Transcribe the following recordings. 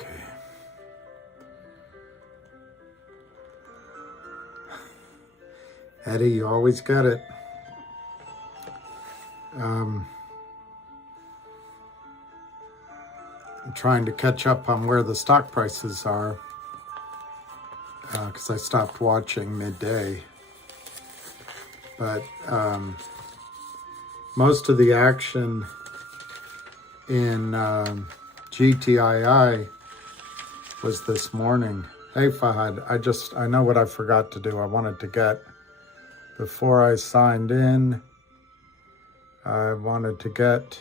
Okay. Eddie, you always get it. I'm trying to catch up on where the stock prices are because I stopped watching midday. But most of the action in GTII was this morning. Hey Fahad, I know what I forgot to do. I wanted to get, before I signed in, I wanted to get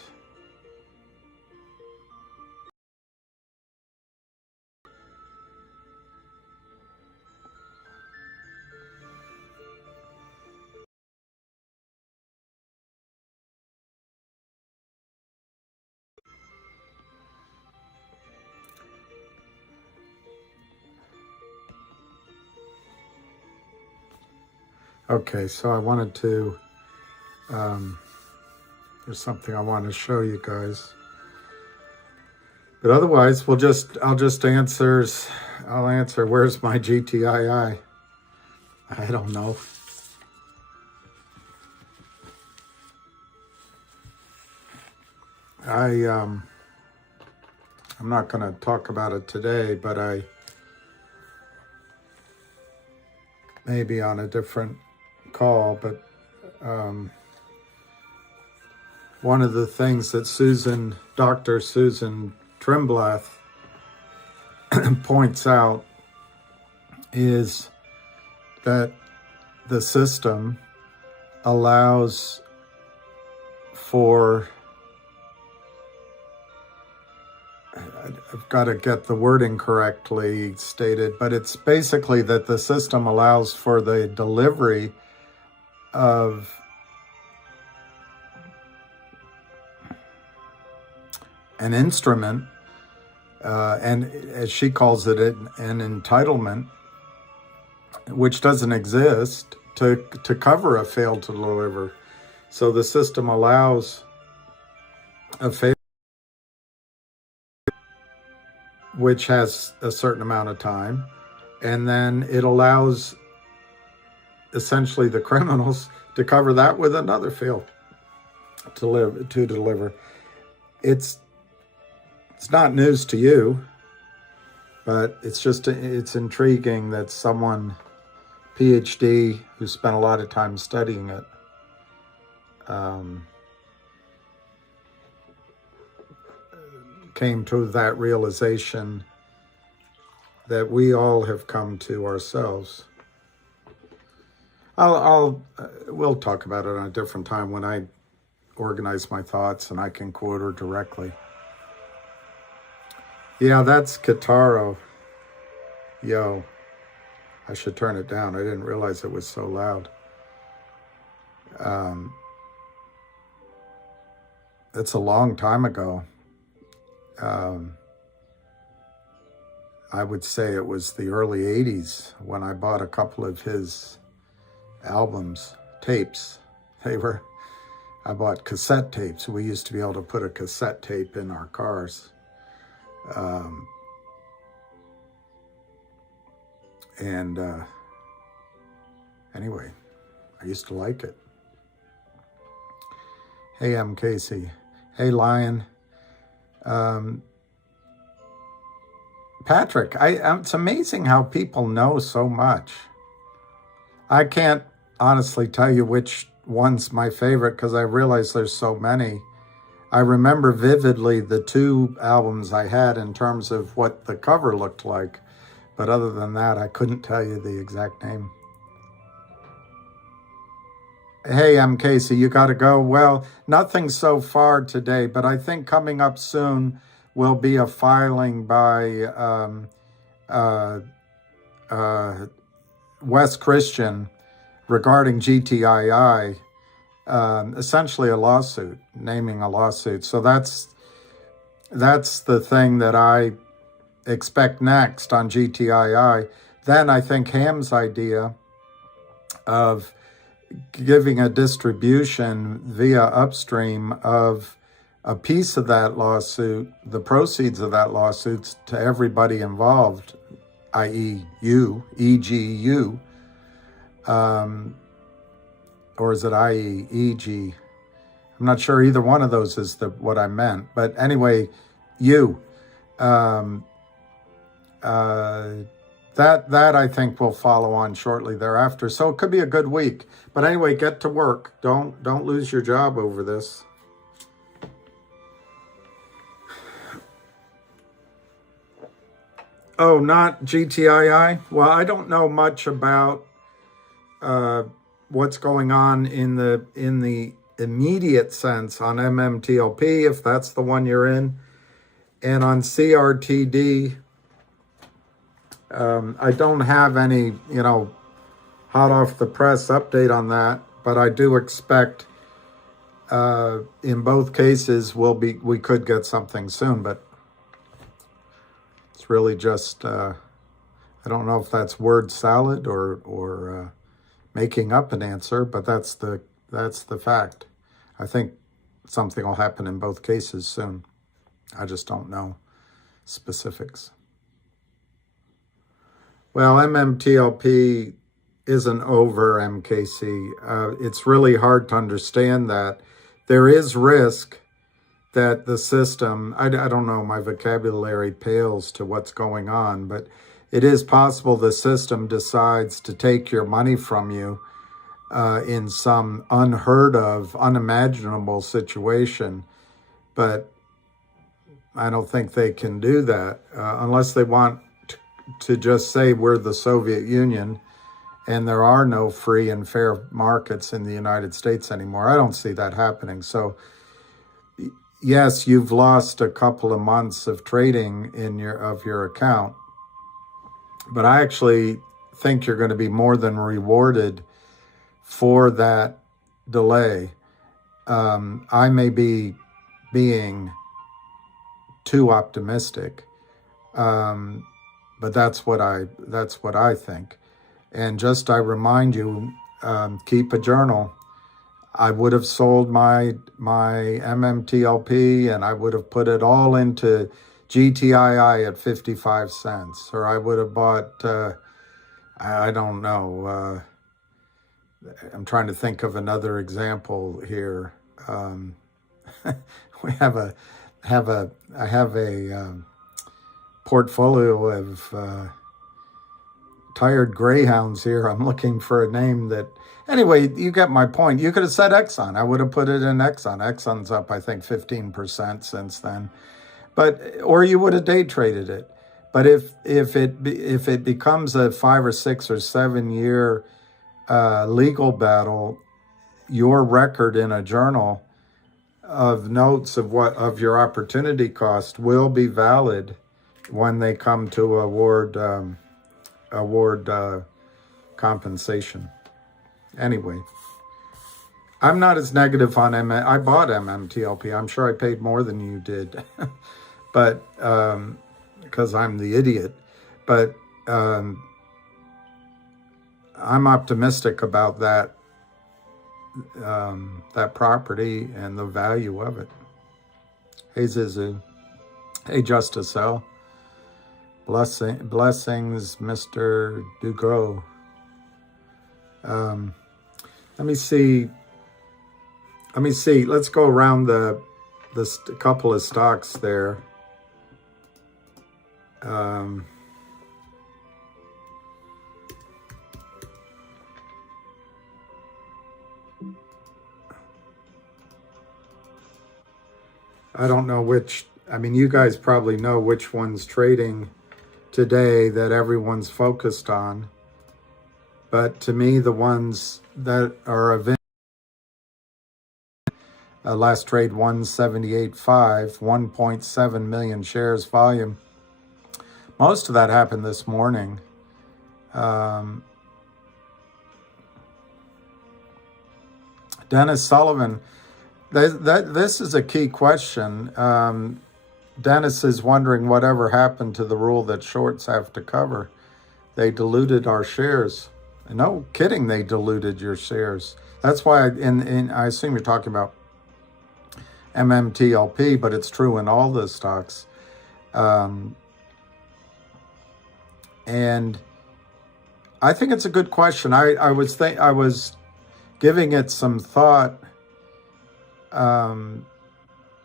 okay, so I wanted to, there's something I want to show you guys. But otherwise, I'll answer, where's my GTII? I don't know. I'm not going to talk about it today, but maybe on a different call, but one of the things that Dr. Susan Trimblath points out is that the system allows for, I've got to get the wording correctly stated, but it's basically that the system allows for the delivery of an instrument, and as she calls it, an entitlement, which doesn't exist, to cover a fail to deliver. So the system allows a fail which has a certain amount of time, and then it allows essentially the criminals to cover that with another fail to deliver. It's not news to you, but it's intriguing that someone, PhD, who spent a lot of time studying it, came to that realization that we all have come to ourselves. We'll talk about it on a different time when I organize my thoughts and I can quote her directly. Yeah, that's Kitaro. Yo, I should turn it down. I didn't realize it was so loud. It's a long time ago. I would say it was the early 80s when I bought a couple of his albums, tapes. I bought cassette tapes. We used to be able to put a cassette tape in our cars. Anyway, I used to like it. Hey, I'm Casey. Hey, Lion. Patrick, it's amazing how people know so much. I can't honestly tell you which one's my favorite because I realize there's so many. I remember vividly the two albums I had in terms of what the cover looked like. But other than that, I couldn't tell you the exact name. Hey, I'm Casey. You got to go. Well, nothing so far today, but I think coming up soon will be a filing by West Christian regarding GTII, essentially a lawsuit, naming a lawsuit. So that's the thing that I expect next on GTII. Then I think Ham's idea of giving a distribution via Upstream of a piece of that lawsuit, the proceeds of that lawsuit, to everybody involved, i.e. you, e.g. you, or is it i.e. e.g.? I'm not sure either one of those is what I meant. But anyway, you. That I think will follow on shortly thereafter. So it could be a good week. But anyway, get to work. Don't lose your job over this. Oh, not GTII? Well, I don't know much about what's going on in the immediate sense on MMTLP, if that's the one you're in. And on CRTD, I don't have any, hot off the press update on that, but I do expect in both cases we could get something soon, but it's really just, I don't know if that's word salad or making up an answer, but that's the fact. I think something will happen in both cases soon. I just don't know specifics. Well, MMTLP isn't over MKC. It's really hard to understand that. There is risk that the system, I don't know, my vocabulary pales to what's going on, but it is possible the system decides to take your money from you in some unheard of, unimaginable situation. But I don't think they can do that unless they want to just say we're the Soviet Union and there are no free and fair markets in the United States anymore. I don't see that happening. So yes, you've lost a couple of months of trading of your account, but I actually think you're going to be more than rewarded for that delay. I may be being too optimistic, but that's what I think. And just I remind you, keep a journal. I would have sold my MMTLP and I would have put it all into GTII at 55 cents, or I would have bought, I don't know, I'm trying to think of another example here. I have a portfolio of tired greyhounds here. I'm looking for a name that, anyway, you get my point. You could have said Exxon. I would have put it in Exxon. Exxon's up, I think, 15% since then. Or you would have day traded it. But if it becomes a 5 or 6 or 7 year legal battle, your record in a journal of notes of your opportunity cost will be valid when they come to award compensation. Anyway, I'm not as negative on I bought MMTLP. I'm sure I paid more than you did, but because I'm the idiot. But I'm optimistic about that property and the value of it. Hey Zizu. Hey Justice L. Blessings, Mr. Dugro. Let me see. Let's go around the couple of stocks there. I don't know which. You guys probably know which one's trading today that everyone's focused on. But to me, the ones that are of last trade 178.5, 1.7 million shares volume. Most of that happened this morning. Dennis Sullivan, this is a key question. Dennis is wondering whatever happened to the rule that shorts have to cover. They diluted our shares. No kidding, they diluted your shares. That's why, I assume you're talking about MMTLP, but it's true in all the stocks. And I think it's a good question. I was giving it some thought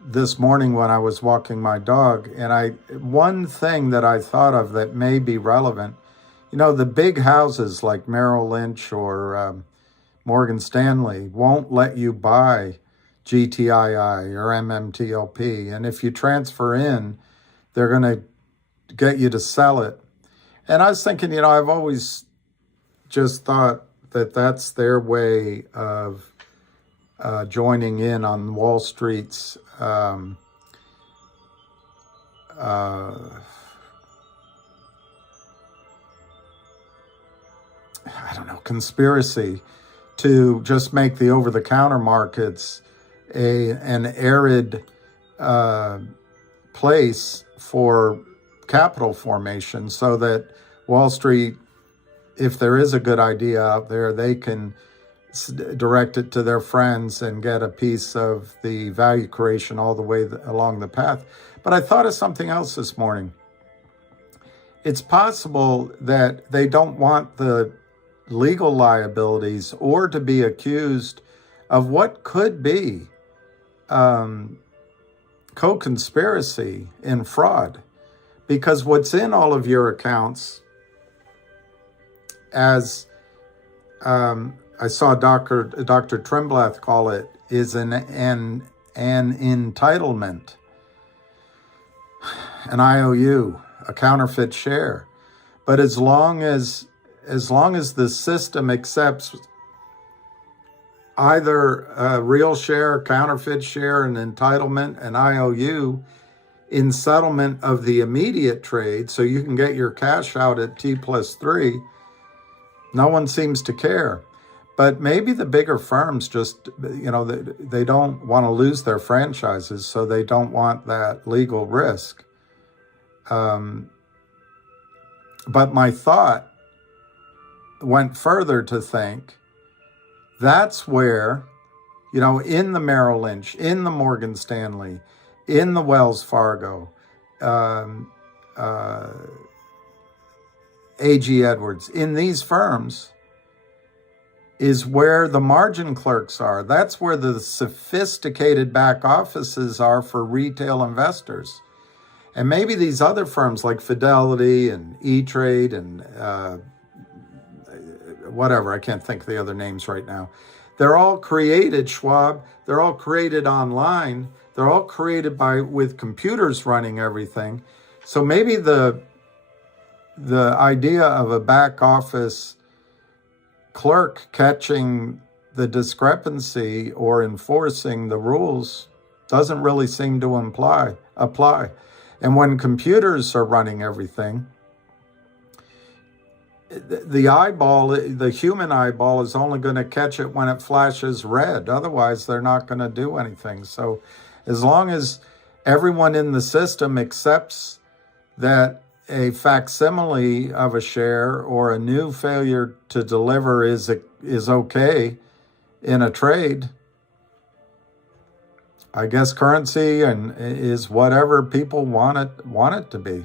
this morning when I was walking my dog, and one thing that I thought of that may be relevant, the big houses like Merrill Lynch or Morgan Stanley won't let you buy GTII or MMTLP, and if you transfer in, they're going to get you to sell it. And I was thinking, I've always just thought that that's their way of joining in on Wall Street's conspiracy to just make the over-the-counter markets an arid place for capital formation, so that Wall Street, if there is a good idea out there, they can direct it to their friends and get a piece of the value creation all the way along the path. But I thought of something else this morning. It's possible that they don't want the legal liabilities or to be accused of what could be co-conspiracy in fraud, because what's in all of your accounts, as I saw Dr. Tremblath call it, is an entitlement, an IOU, a counterfeit share. But as long as the system accepts either a real share, counterfeit share, an entitlement, an IOU, in settlement of the immediate trade, so you can get your cash out at T+3, no one seems to care. But maybe the bigger firms just, they don't want to lose their franchises, so they don't want that legal risk. But my thought went further to think, that's where, in the Merrill Lynch, in the Morgan Stanley, in the Wells Fargo, A.G. Edwards, in these firms, is where the margin clerks are. That's where the sophisticated back offices are for retail investors. And maybe these other firms like Fidelity and E-Trade and whatever, I can't think of the other names right now. They're all created, Schwab, they're all created online. They're all created with computers running everything. So maybe the idea of a back office clerk catching the discrepancy or enforcing the rules doesn't really seem to apply. And when computers are running everything, the human eyeball is only going to catch it when it flashes red. Otherwise, they're not going to do anything. So as long as everyone in the system accepts that a facsimile of a share or a new failure to deliver is okay in a trade, I guess currency is whatever people want it to be.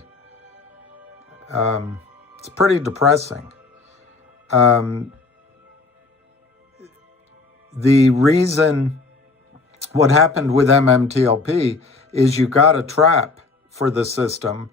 It's pretty depressing. The reason what happened with MMTLP is you got a trap for the system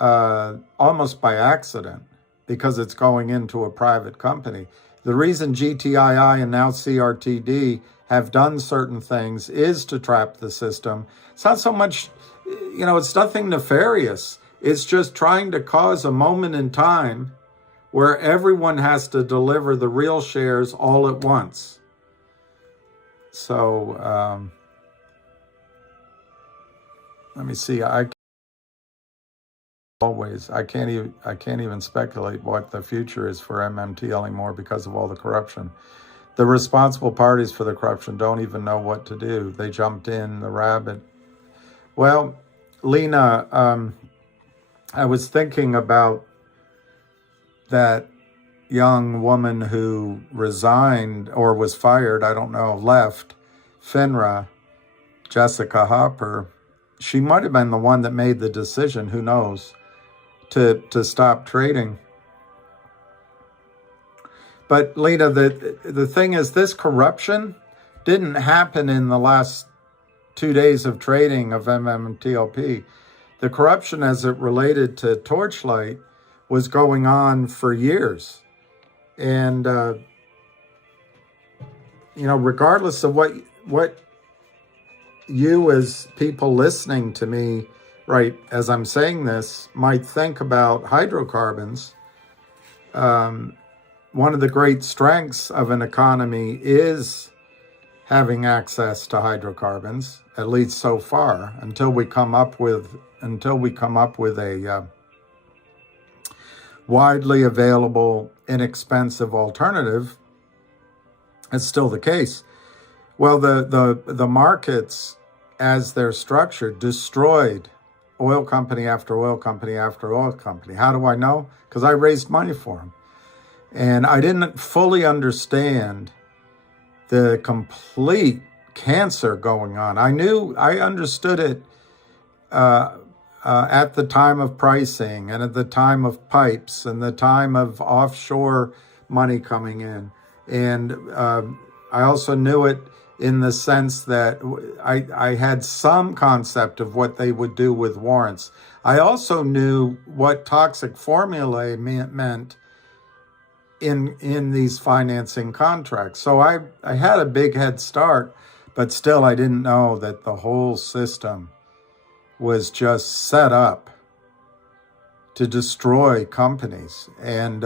almost by accident, because it's going into a private company. The reason GTII and now CRTD have done certain things is to trap the system. It's not so much, it's nothing nefarious. It's just trying to cause a moment in time where everyone has to deliver the real shares all at once. So let me see. I can't even speculate what the future is for MMTL anymore because of all the corruption. The responsible parties for the corruption don't even know what to do. They jumped in the rabbit. Well, Lena, I was thinking about that young woman who resigned or was fired, I don't know, left FINRA Jessica Hopper, she might have been the one that made the decision, who knows, to stop trading. But Lena, the thing is, this corruption didn't happen in the last 2 days of trading of MMTLP. The corruption as it related to Torchlight was going on for years. And, regardless of what you as people listening to me, right, as I'm saying this, might think about hydrocarbons, one of the great strengths of an economy is having access to hydrocarbons, at least so far, until we come up with a widely available, inexpensive alternative. It's still the case. Well, the markets, as they're structured, destroyed oil company after oil company after oil company. How do I know? Because I raised money for them. And I didn't fully understand the complete cancer going on. I understood it at the time of pricing and at the time of pipes and the time of offshore money coming in. And I also knew it in the sense that I had some concept of what they would do with warrants. I also knew what toxic formulae meant in these financing contracts. So I had a big head start, but still I didn't know that the whole system was just set up to destroy companies. And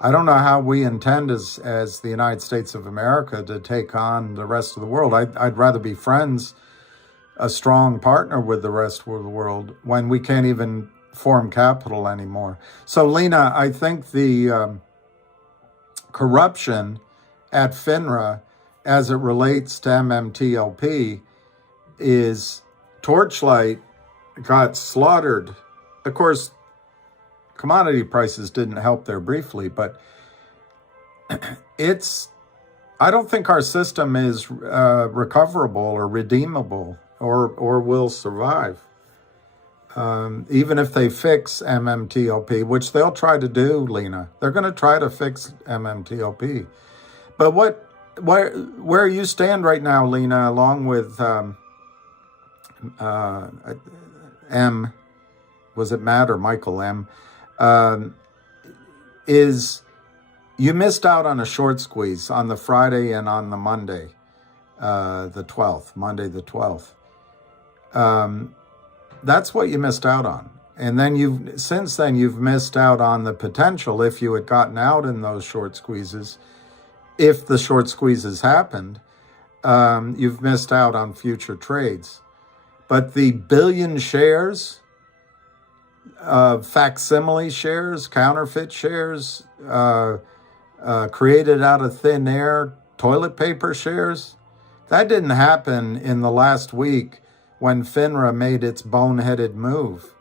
I don't know how we intend as the United States of America to take on the rest of the world. I'd rather be friends, a strong partner with the rest of the world, when we can't even form capital anymore. So Lena, I think the corruption at FINRA as it relates to MMTLP is Torchlight got slaughtered. Of course, commodity prices didn't help there briefly, but I don't think our system is recoverable or redeemable or will survive. Even if they fix MMTLP, which they'll try to do, Lena. They're going to try to fix MMTLP. But where you stand right now, Lena, along with M, was it Matt or Michael M, is you missed out on a short squeeze on the Friday and on the Monday, Monday the 12th. That's what you missed out on. And then since then you've missed out on the potential, if you had gotten out in those short squeezes, if the short squeezes happened, you've missed out on future trades. But the billion shares, facsimile shares, counterfeit shares, created out of thin air, toilet paper shares, that didn't happen in the last week when FINRA made its boneheaded move.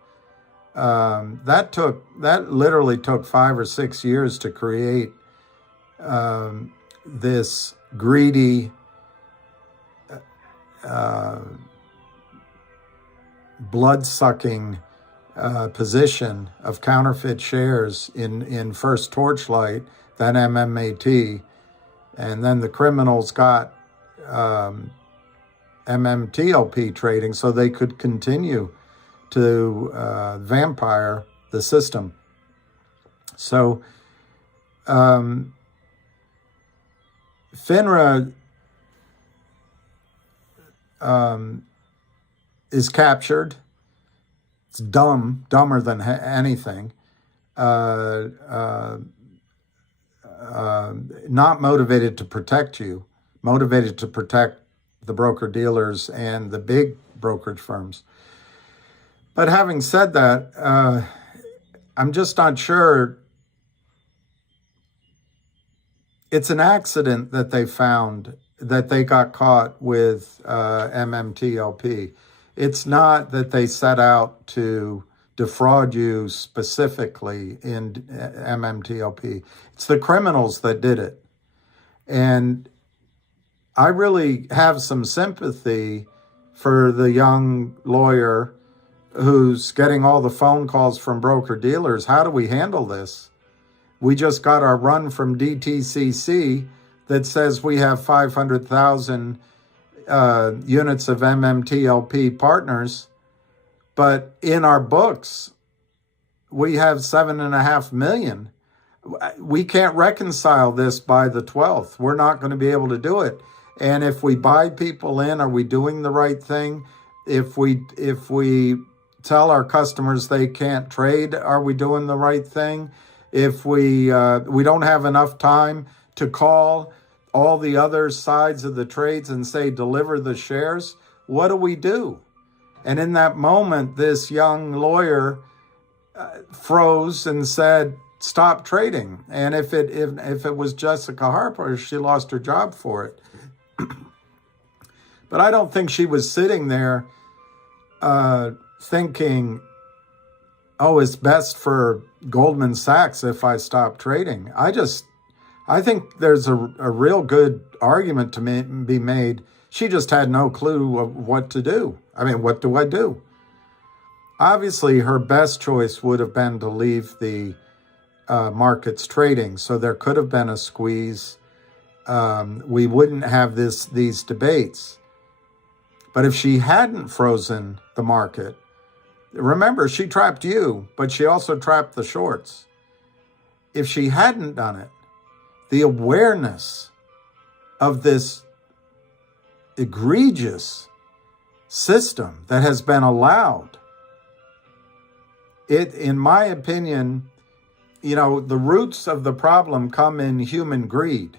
That literally took 5 or 6 years to create this greedy, blood-sucking position of counterfeit shares in first Torchlight, then MMAT, and then the criminals got MMTLP trading so they could continue to vampire the system. So FINRA is captured. It's dumber than anything. Not motivated to protect you, motivated to protect the broker-dealers and the big brokerage firms. But having said that, I'm just not sure. It's an accident that they found that they got caught with MMTLP. It's not that they set out to defraud you specifically in MMTLP. It's the criminals that did it. And I really have some sympathy for the young lawyer who's getting all the phone calls from broker-dealers. How do we handle this? We just got our run from DTCC that says we have 500,000 units of MMTLP partners, but in our books, we have 7.5 million. We can't reconcile this by the 12th. We're not going to be able to do it. And if we buy people in, are we doing the right thing? If we tell our customers they can't trade, are we doing the right thing? If we don't have enough time to call all the other sides of the trades and say, deliver the shares, what do we do? And in that moment, this young lawyer froze and said, stop trading. And if it was Jessica Harper, she lost her job for it. But I don't think she was sitting there thinking, oh, it's best for Goldman Sachs if I stop trading. I think there's a real good argument to be made. She just had no clue of what to do. I mean, what do I do? Obviously, her best choice would have been to leave the markets trading. So there could have been a squeeze. We wouldn't have these debates. But if she hadn't frozen the market, remember, she trapped you, but she also trapped the shorts. If she hadn't done it, the awareness of this egregious system that has been allowed, it, in my opinion, the roots of the problem come in human greed.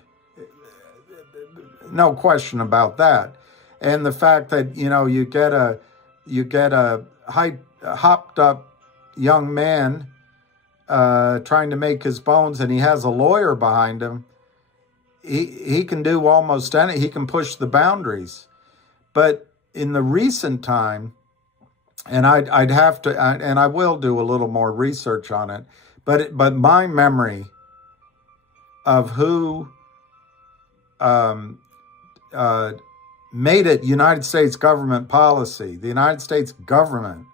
No question about that. And the fact that, you get a hopped up young man trying to make his bones, and he has a lawyer behind him, he can do almost anything. He can push the boundaries. But in the recent time, and I'd have to, and I will do a little more research on it, but my memory of who made it United States government policy, the United States government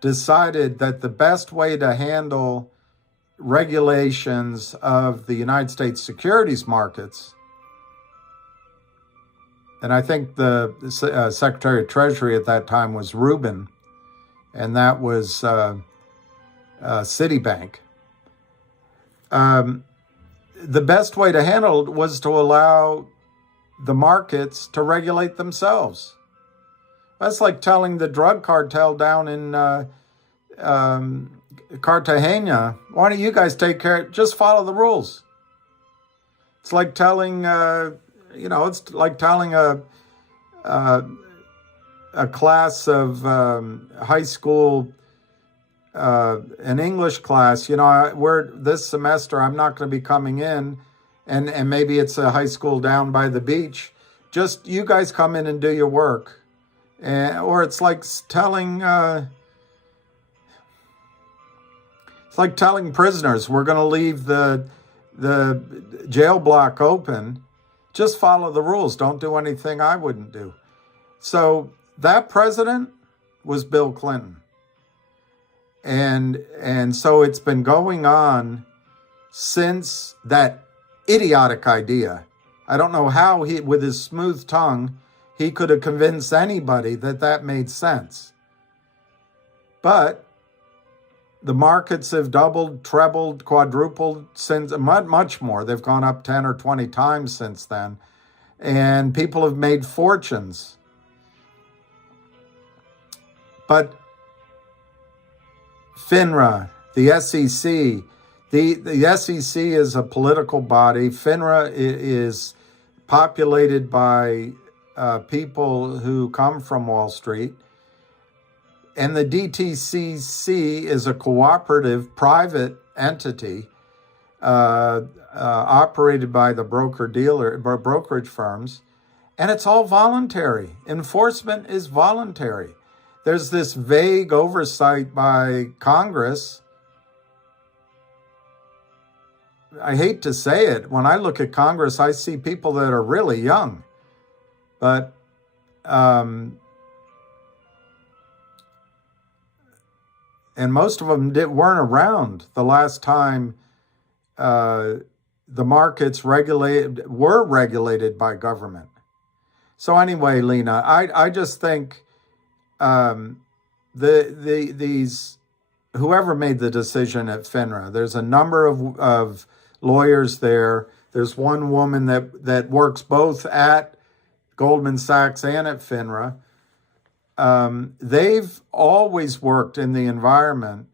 decided that the best way to handle regulations of the United States securities markets, and I think the Secretary of Treasury at that time was Rubin, and that was Citibank. The best way to handle it was to allow the markets to regulate themselves. That's like telling the drug cartel down in Cartagena, why don't you guys take care, just follow the rules. It's like telling, it's like telling a class of high school, an English class, this semester I'm not going to be coming in, and maybe it's a high school down by the beach. Just you guys come in and do your work. Or it's like telling prisoners, we're going to leave the jail block open. Just follow the rules. Don't do anything I wouldn't do. So that president was Bill Clinton. And so it's been going on since that idiotic idea. I don't know how he, with his smooth tongue, he could have convinced anybody that made sense. But the markets have doubled, trebled, quadrupled since, much more. They've gone up 10 or 20 times since then. And people have made fortunes. But FINRA, the SEC, the SEC is a political body. FINRA is populated by people who come from Wall Street. And the DTCC is a cooperative private entity operated by the brokerage firms. And it's all voluntary. Enforcement is voluntary. There's this vague oversight by Congress. I hate to say it. When I look at Congress, I see people that are really young. But and most of them weren't around the last time the markets were regulated by government. So anyway, Lena, I just think these whoever made the decision at FINRA, there's a number of lawyers there. There's one woman that works both at Goldman Sachs and at FINRA. They've always worked in the environment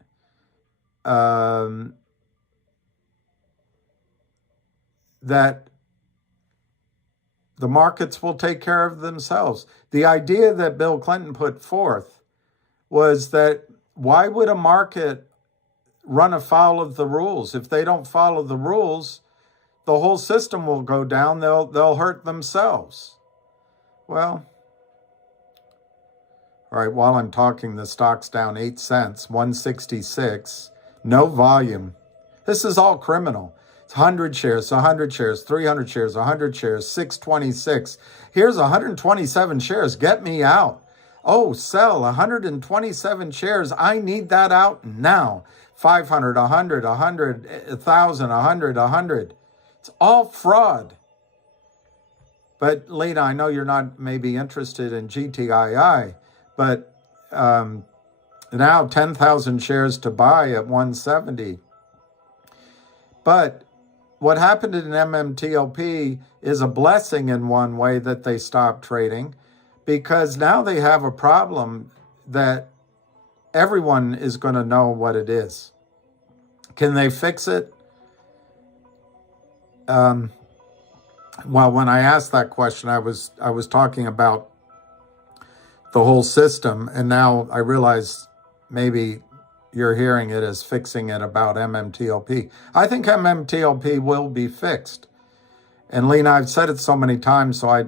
that the markets will take care of themselves. The idea that Bill Clinton put forth was that why would a market run afoul of the rules? If they don't follow the rules, the whole system will go down. They'll hurt themselves. Well, all right, while I'm talking, the stock's down 8 cents, 166, no volume. This is all criminal. It's 100 shares, 100 shares, 300 shares, 100 shares, 626. Here's 127 shares. Get me out. Oh, sell 127 shares. I need that out now. 500, 100, 100, 1,000, 100, 100. It's all fraud. But Lena, I know you're not maybe interested in GTII, but now 10,000 shares to buy at 170. But what happened in MMTLP is a blessing in one way that they stopped trading, because now they have a problem that everyone is going to know what it is. Can they fix it? Well, when I asked that question, I was talking about the whole system, and now I realize maybe you're hearing it as fixing it about MMTLP. I think MMTLP will be fixed. And Lena, I've said it so many times, so I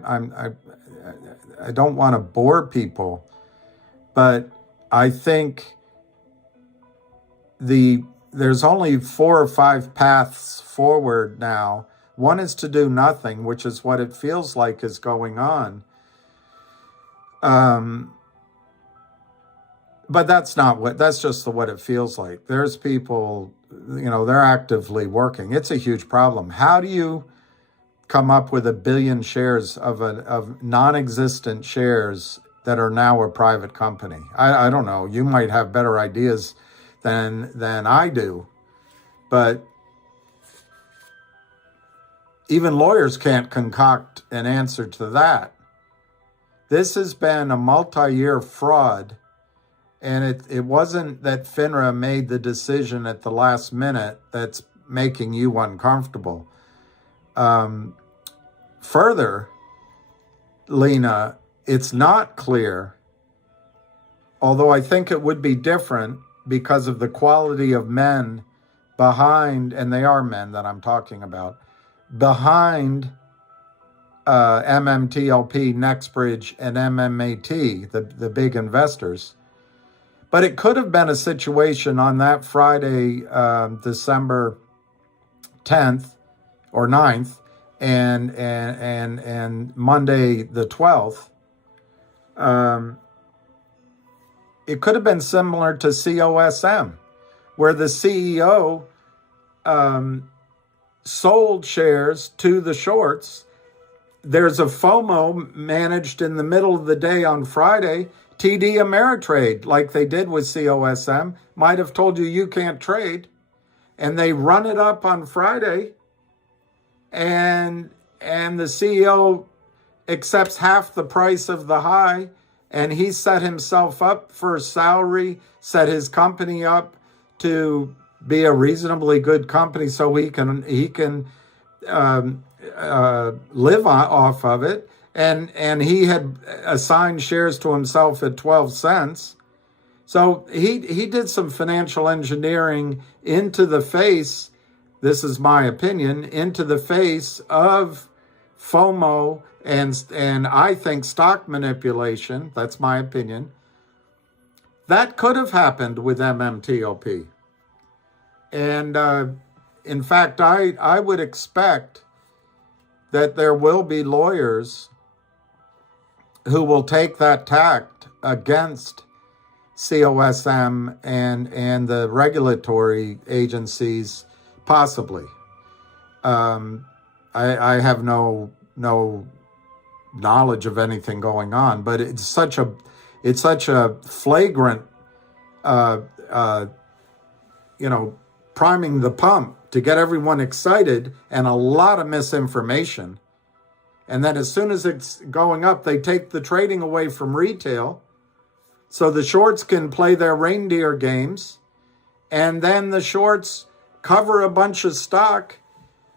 don't want to bore people, but I think there's only 4 or 5 paths forward now. One is to do nothing, which is what it feels like is going on. But that's just what it feels like. There's people, they're actively working. It's a huge problem. How do you come up with 1 billion shares of non-existent shares that are now a private company? I don't know. You might have better ideas than I do, but even lawyers can't concoct an answer to that. This has been a multi-year fraud, and it wasn't that FINRA made the decision at the last minute that's making you uncomfortable. Further, Lena, it's not clear, although I think it would be different because of the quality of men behind, and they are men that I'm talking about, behind MMTLP, NexBridge, and MMAT, the big investors. But it could have been a situation on that Friday, December 10th or 9th, and Monday the 12th. It could have been similar to COSM, where the CEO sold shares to the shorts. There's a FOMO managed in the middle of the day on Friday. TD Ameritrade, like they did with COSM, might have told you can't trade. And they run it up on Friday, and the CEO accepts half the price of the high, and he set himself up for a salary, set his company up to be a reasonably good company so he can live off of it. And he had assigned shares to himself at 12 cents. So he did some financial engineering into the face, this is my opinion, into the face of FOMO and I think stock manipulation. That's my opinion. That could have happened with MMTLP. And in fact, I would expect that there will be lawyers who will take that tact against COSM and the regulatory agencies, possibly. I have no knowledge of anything going on, but it's such a flagrant, priming the pump to get everyone excited and a lot of misinformation. And then as soon as it's going up, they take the trading away from retail so the shorts can play their reindeer games. And then the shorts cover a bunch of stock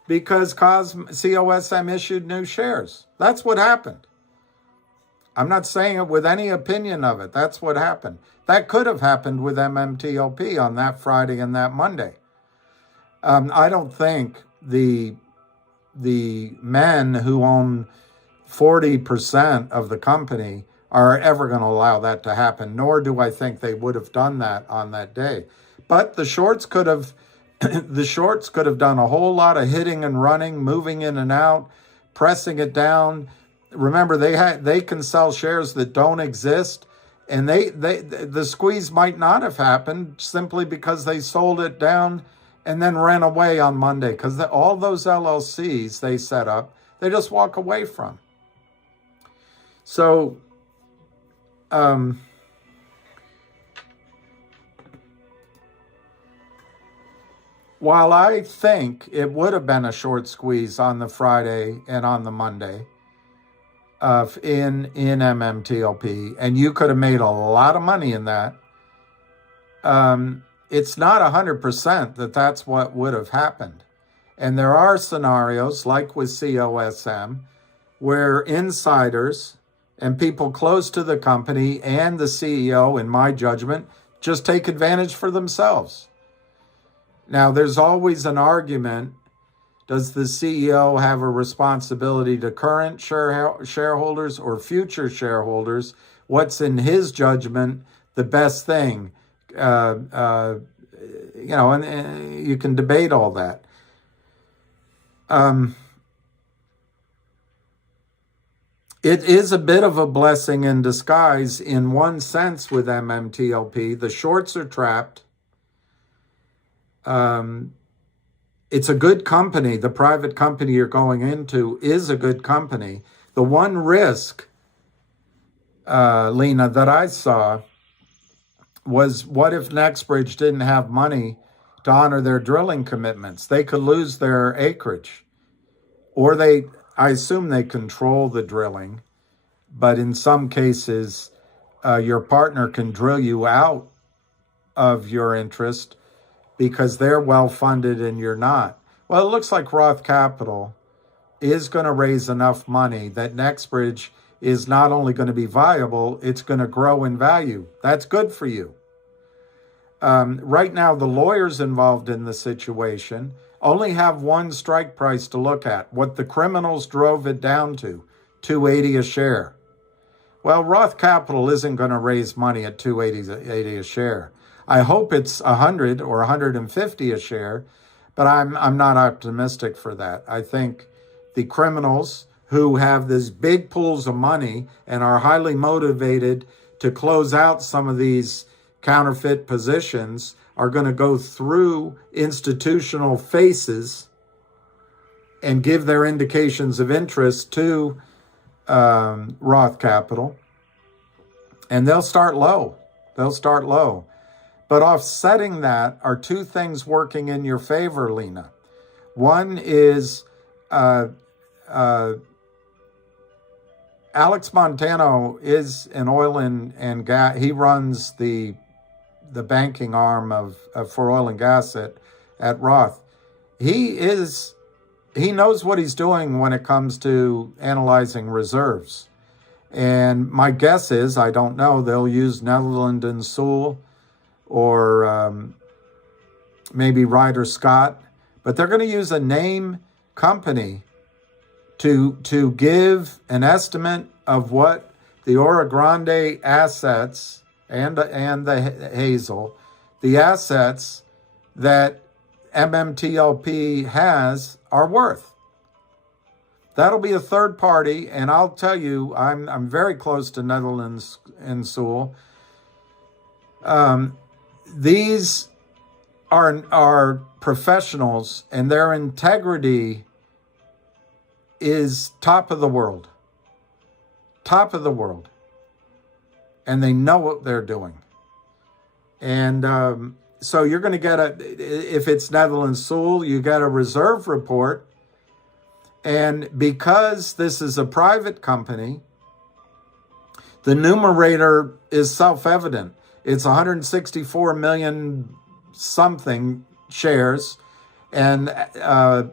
because COSM issued new shares. That's what happened. I'm not saying it with any opinion of it. That's what happened. That could have happened with MMTLP on that Friday and that Monday. I don't think the men who own 40% of the company are ever going to allow that to happen, nor do I think they would have done that on that day. But the shorts could have done a whole lot of hitting and running, moving in and out, pressing it down. Remember, they can sell shares that don't exist, and the squeeze might not have happened simply because they sold it down and then ran away on Monday, because all those LLCs they set up, they just walk away from. So, while I think it would have been a short squeeze on the Friday and on the Monday in MMTLP, and you could have made a lot of money in that, it's not 100% that that's what would have happened. And there are scenarios, like with COSM, where insiders and people close to the company and the CEO, in my judgment, just take advantage for themselves. Now, there's always an argument. Does the CEO have a responsibility to current shareholders or future shareholders? What's in his judgment the best thing? And you can debate all that. It is a bit of a blessing in disguise in one sense with MMTLP. The shorts are trapped. It's a good company. The private company you're going into is a good company. The one risk, Lena, that I saw was, what if NexBridge didn't have money to honor their drilling commitments? They could lose their acreage. Or I assume they control the drilling, but in some cases, your partner can drill you out of your interest because they're well-funded and you're not. Well, it looks like Roth Capital is going to raise enough money that NexBridge is not only going to be viable, it's going to grow in value. That's good for you. Right now, the lawyers involved in the situation only have one strike price to look at, what the criminals drove it down to, $280 a share. Well, Roth Capital isn't going to raise money at $280 a share. I hope it's 100 or 150 a share, but I'm not optimistic for that. I think the criminals who have these big pools of money and are highly motivated to close out some of these counterfeit positions are going to go through institutional faces and give their indications of interest to Roth Capital. And they'll start low. But offsetting that are two things working in your favor, Lena. One is Alex Montano is an oil and gas. He runs the banking arm for oil and gas at Roth. He knows what he's doing when it comes to analyzing reserves. And my guess is, I don't know, they'll use Netherland and Sewell or maybe Ryder Scott, but they're going to use a name company to give an estimate of what the Oro Grande assets and the Hazel, the assets that MMTLP has, are worth. That'll be a third party, and I'll tell you, I'm very close to Netherlands and Sewell. These are professionals, and their integrity is top of the world. Top of the world. And they know what they're doing. And so you're going to get if it's Netherlands Sewell, you get a reserve report. And because this is a private company, the numerator is self-evident. It's 164 million something shares, and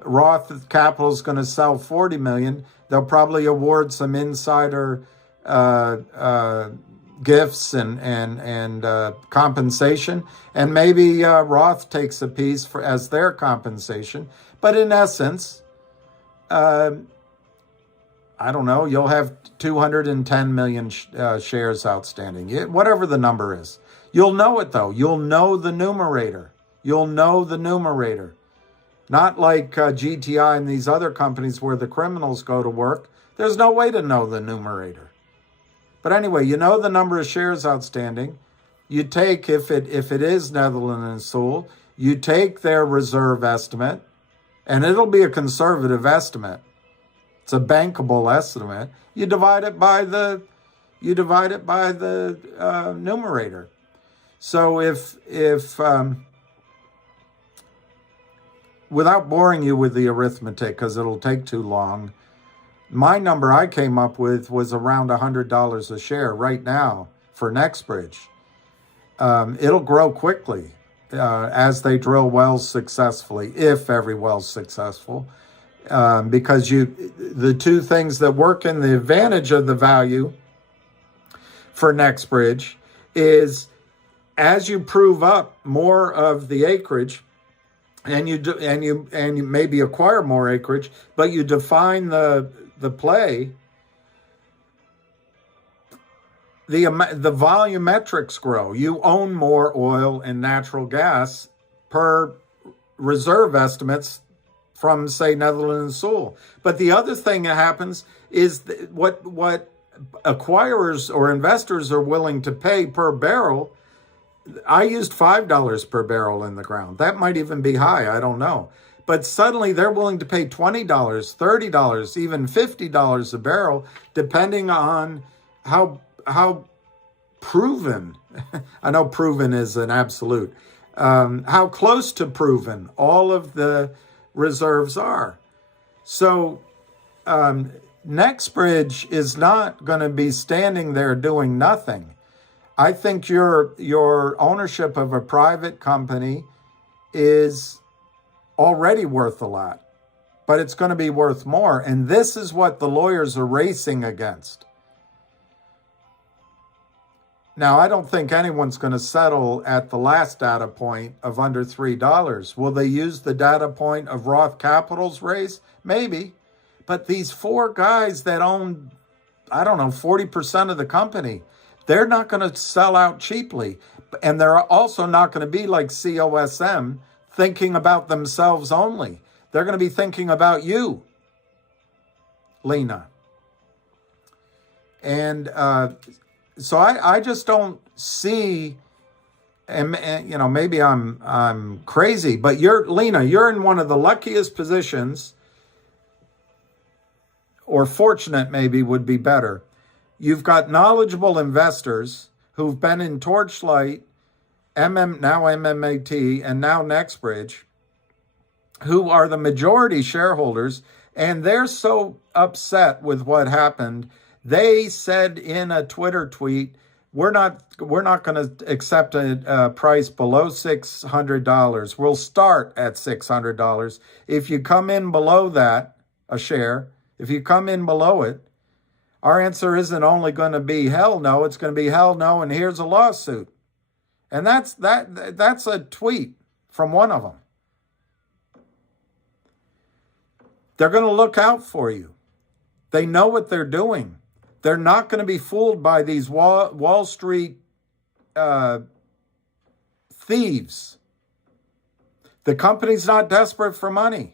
Roth Capital is going to sell 40 million. They'll probably award some insider gifts and compensation, and maybe Roth takes a piece as their compensation. But in essence, I don't know, you'll have 210 million shares outstanding, whatever the number is. You'll know it, though. You'll know the numerator. You'll know the numerator. Not like GTI and these other companies where the criminals go to work. There's no way to know the numerator. But anyway, you know the number of shares outstanding. You take, if it is Netherlands and Sewell, you take their reserve estimate, and it'll be a conservative estimate. It's a bankable estimate. You divide it by the numerator. So if without boring you with the arithmetic, because it'll take too long, my number I came up with was around $100 a share right now for NexBridge. It'll grow quickly as they drill wells successfully, if every well's successful. Because the two things that work in the advantage of the value for NexBridge is as you prove up more of the acreage, and you maybe acquire more acreage, but you define the play, the volumetrics grow. You own more oil and natural gas per reserve estimates from, say, Netherlands and Sewell. But the other thing that happens is what acquirers or investors are willing to pay per barrel. I used $5 per barrel in the ground. That might even be high, I don't know. But suddenly they're willing to pay $20, $30, even $50 a barrel, depending on how proven, I know proven is an absolute, how close to proven all of the reserves are. So NexBridge is not going to be standing there doing nothing. I think your ownership of a private company is already worth a lot, but it's going to be worth more. And this is what the lawyers are racing against. Now, I don't think anyone's going to settle at the last data point of under $3. Will they use the data point of Roth Capital's raise? Maybe. But these four guys that own, 40% of the company, they're not going to sell out cheaply. And they're also not going to be like COSM, thinking about themselves only. They're going to be thinking about you, Lena. And so I just don't see, and maybe I'm crazy, but Lena, you're in one of the luckiest positions, or fortunate maybe would be better. You've got knowledgeable investors who've been in Torchlight, now MMAT, and now NexBridge, who are the majority shareholders, and they're so upset with what happened. They said in a Twitter tweet, we're not going to accept a price below $600. We'll start at $600. If you come in below that, a share, if you come in below it, our answer isn't only going to be hell no, it's going to be hell no, and here's a lawsuit. And that's a tweet from one of them. They're going to look out for you. They know what they're doing. They're not going to be fooled by these Wall Street thieves. The company's not desperate for money.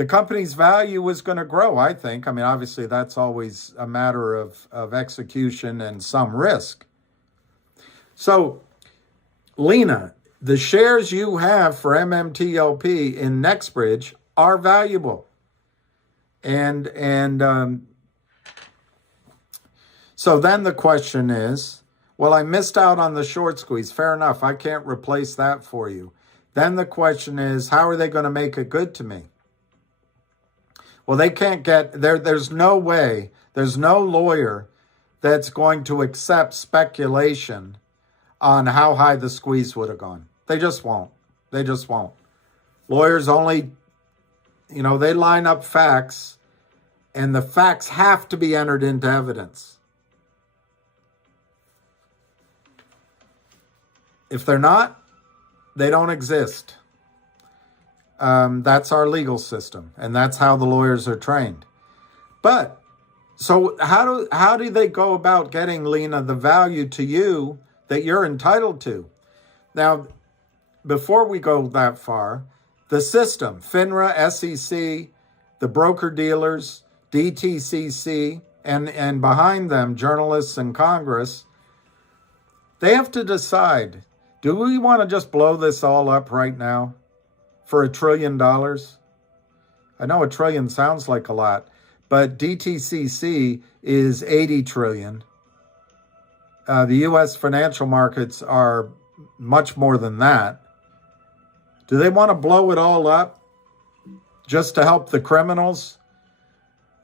the company's value was going to grow, I think. I mean, obviously, that's always a matter of execution and some risk. So, Lena, the shares you have for MMTLP in NexBridge are valuable. And so then the question is, well, I missed out on the short squeeze. Fair enough. I can't replace that for you. Then the question is, how are they going to make it good to me? Well, they can't get there. There's no way. There's no lawyer that's going to accept speculation on how high the squeeze would have gone. They just won't. They just won't. Lawyers only, they line up facts, and the facts have to be entered into evidence. If they're not, they don't exist. That's our legal system, and that's how the lawyers are trained. But so how do they go about getting, Lena, the value to you that you're entitled to? Now, before we go that far, the system, FINRA, SEC, the broker-dealers, DTCC, and behind them, journalists and Congress, they have to decide, do we want to just blow this all up right now for $1 trillion? I know $1 trillion sounds like a lot, but DTCC is 80 trillion. The U.S. financial markets are much more than that. Do they want to blow it all up just to help the criminals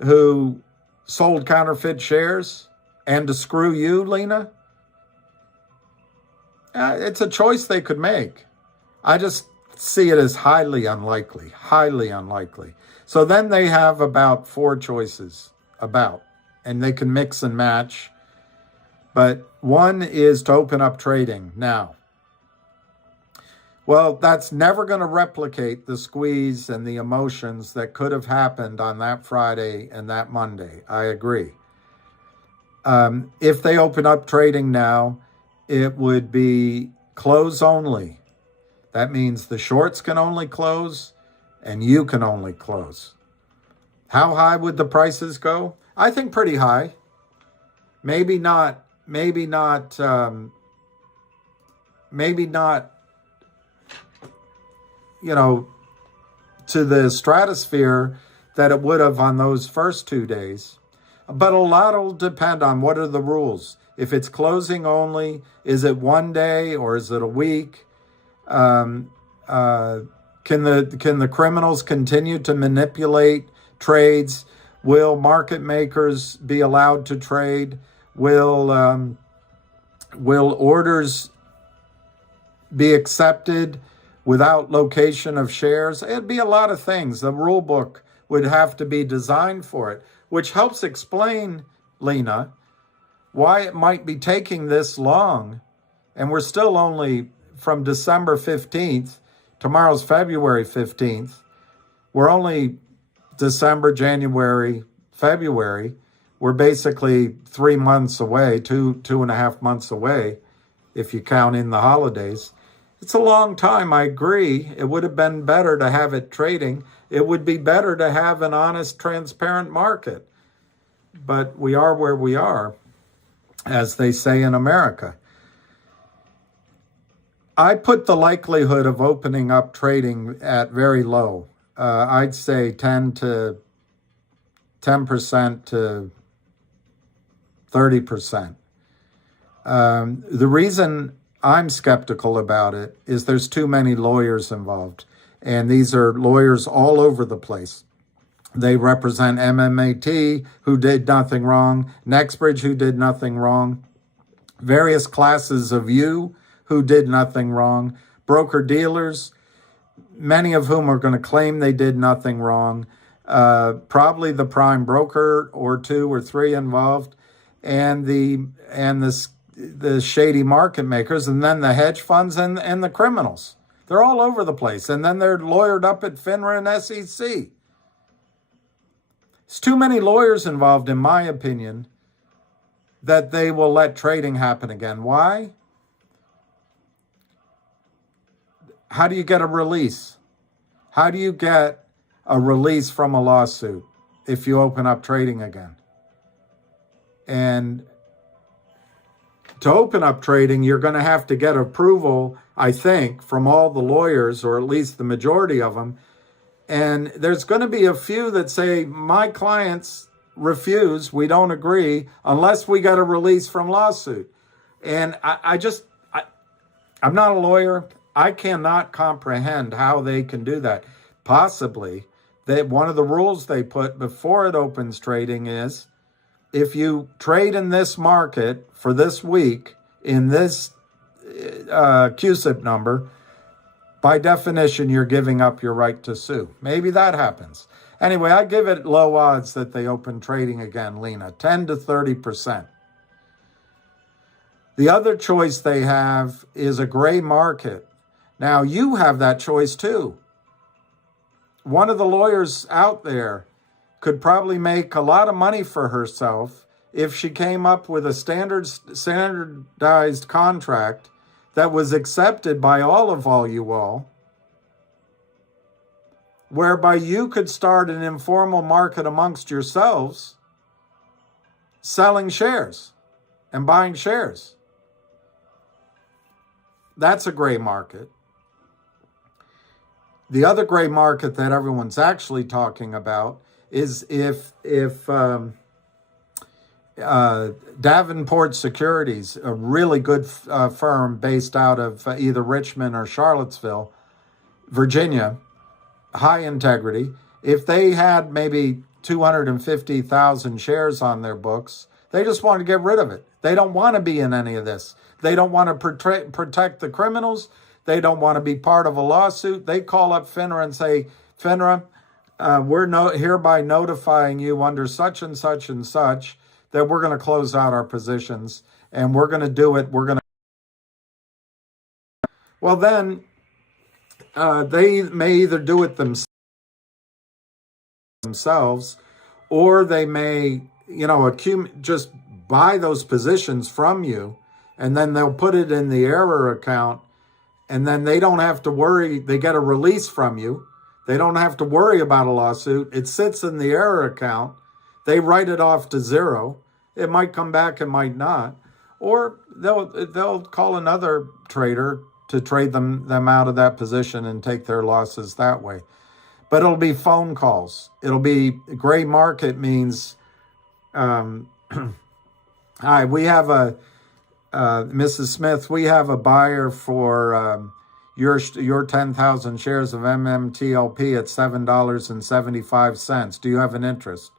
who sold counterfeit shares and to screw you, Lena? It's a choice they could make. I just see it as highly unlikely, highly unlikely. So then they have about 4 choices and they can mix and match. But one is to open up trading now. Well, that's never going to replicate the squeeze and the emotions that could have happened on that Friday and that Monday. I agree. If they open up trading now, it would be close only. That means the shorts can only close and you can only close. How high would the prices go? I think pretty high. Maybe not, to the stratosphere that it would have on those first 2 days. But a lot will depend on what are the rules. If it's closing only, is it 1 day or is it a week? Can the criminals continue to manipulate trades? Will market makers be allowed to trade? Will orders be accepted without location of shares? It'd be a lot of things. The rule book would have to be designed for it, which helps explain, Lena, why it might be taking this long. And we're still only from December 15th, tomorrow's February 15th. We're only December, January, February. We're basically 3 months away, two and a half months away, if you count in the holidays. It's a long time, I agree. It would have been better to have it trading. It would be better to have an honest, transparent market. But we are where we are, as they say in America. I put the likelihood of opening up trading at very low. I'd say 10% to 30%. The reason I'm skeptical about it is there's too many lawyers involved. And these are lawyers all over the place. They represent MMAT, who did nothing wrong, NexBridge, who did nothing wrong, various classes of you who did nothing wrong, broker-dealers, many of whom are going to claim they did nothing wrong, probably the prime broker or 2 or 3 involved, and the shady market makers, and then the hedge funds and the criminals. They're all over the place. And then they're lawyered up at FINRA and SEC. It's too many lawyers involved, in my opinion, that they will let trading happen again. Why? How do you get a release? How do you get a release from a lawsuit if you open up trading again. And to open up trading, you're going to have to get approval, I think, from all the lawyers, or at least the majority of them. And there's going to be a few that say, my clients refuse, we don't agree, unless we get a release from lawsuit. And I'm not a lawyer. I cannot comprehend how they can do that. Possibly that one of the rules they put before it opens trading is, if you trade in this market for this week in this QSIP number, by definition, you're giving up your right to sue. Maybe that happens. Anyway, I give it low odds that they open trading again, Lena, 10 to 30%. The other choice they have is a gray market. Now, you have that choice too. One of the lawyers out there could probably make a lot of money for herself if she came up with a standardized contract that was accepted by all you all, whereby you could start an informal market amongst yourselves, selling shares and buying shares. That's a gray market. The other gray market that everyone's actually talking about is if Davenport Securities, a really good firm based out of either Richmond or Charlottesville, Virginia, high integrity, if they had maybe 250,000 shares on their books, they just want to get rid of it. They don't want to be in any of this. They don't want to protect the criminals. They don't want to be part of a lawsuit. They call up FINRA and say, FINRA, we're hereby notifying you under such and such and such that we're going to close out our positions, and we're going to do it. Well, then they may either do it themselves, or they may, just buy those positions from you, and then they'll put it in the error account, and then they don't have to worry. They get a release from you. They don't have to worry about a lawsuit. It sits in the error account. They write it off to zero. It might come back, it might not. Or they'll call another trader to trade them out of that position and take their losses that way. But it'll be phone calls. It'll be gray market means, hi, we have Mrs. Smith, we have a buyer for your 10,000 shares of MMTLP at $7.75. Do you have an interest?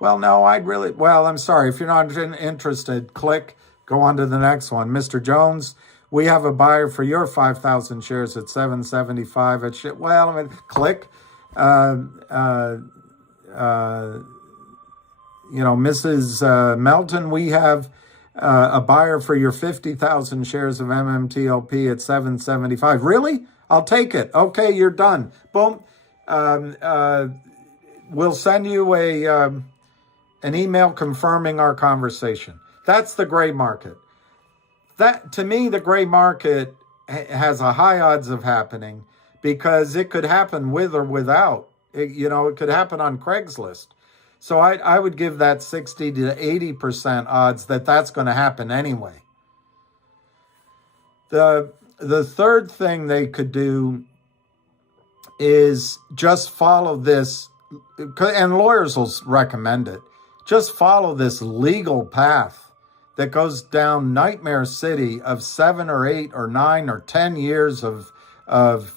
Well, no, I'm sorry. If you're not interested, go on to the next one. Mr. Jones, we have a buyer for your 5,000 shares at $7.75 click. Mrs. Melton, we have a buyer for your 50,000 shares of MMTLP at $7.75. Really? I'll take it. Okay, you're done. Boom. We'll send you an email confirming our conversation. That's the gray market. That, to me, the gray market has a high odds of happening because it could happen with or without. It could happen on Craigslist. So I would give that 60 to 80% odds that that's going to happen anyway. The third thing they could do is just follow this, and lawyers will recommend it. Just follow this legal path that goes down Nightmare City of 7 or 8 or 9 or 10 years of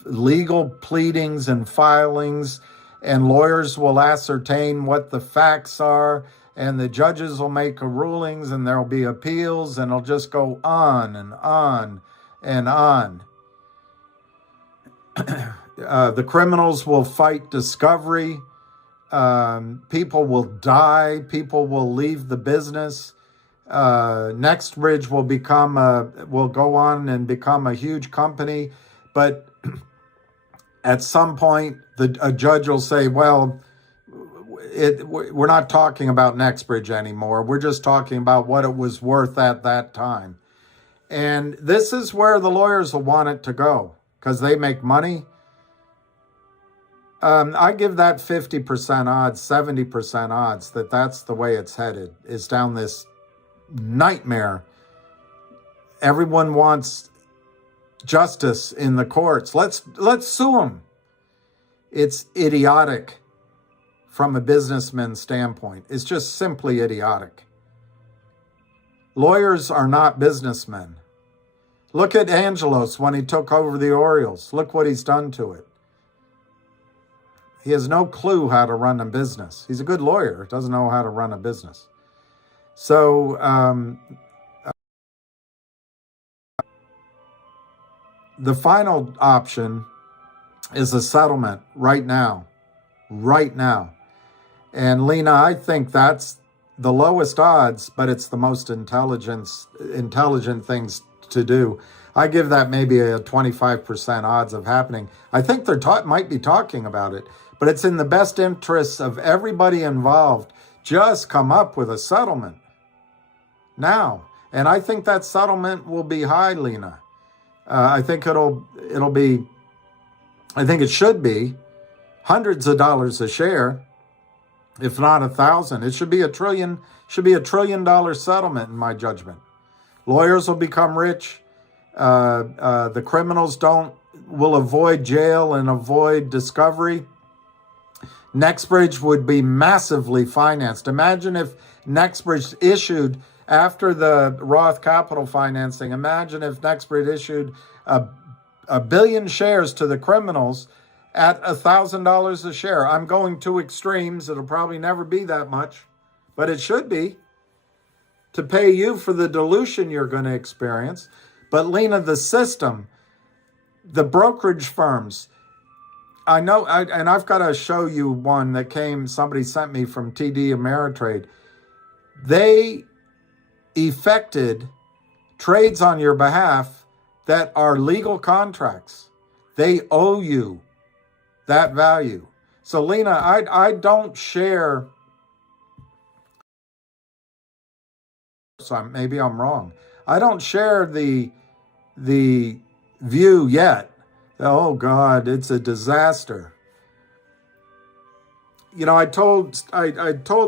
legal pleadings and filings, and lawyers will ascertain what the facts are, and the judges will make rulings, and there'll be appeals, and it'll just go on and on and on. The criminals will fight discovery. People will die. People will leave the business. NexBridge will go on and become a huge company, but at some point, a judge will say, well, we're not talking about NexBridge anymore. We're just talking about what it was worth at that time. And this is where the lawyers will want it to go because they make money. I give that 50% odds, 70% odds that that's the way it's headed, is down this nightmare. Everyone wants justice in the courts. Let's sue them. It's idiotic from a businessman's standpoint. It's just simply idiotic. Lawyers are not businessmen. Look at Angelos when he took over the Orioles. Look what he's done to it. He has no clue how to run a business. He's a good lawyer, doesn't know how to run a business. So the final option is a settlement right now. Right now. And Lena, I think that's the lowest odds, but it's the most intelligent things to do. I give that maybe a 25% odds of happening. I think they're might be talking about it, but it's in the best interests of everybody involved. Just come up with a settlement now. And I think that settlement will be high, Lena. I think it should be hundreds of dollars a share, if not 1,000. It should be $1 trillion settlement in my judgment. Lawyers will become rich. The criminals will avoid jail and avoid discovery. NexBridge would be massively financed. Imagine if NexBridge issued, after the Roth capital financing, imagine if NexBridge issued a billion shares to the criminals at $1,000 a share. I'm going to extremes. It'll probably never be that much, but it should be, to pay you for the dilution you're going to experience. But Lena, the system, the brokerage firms, I know, and I've got to show you one that somebody sent me from TD Ameritrade. They effected trades on your behalf that are legal contracts. They owe you that value. So Lena, I don't share, so maybe I'm wrong. I don't share the view yet. Oh God, it's a disaster. You know, I told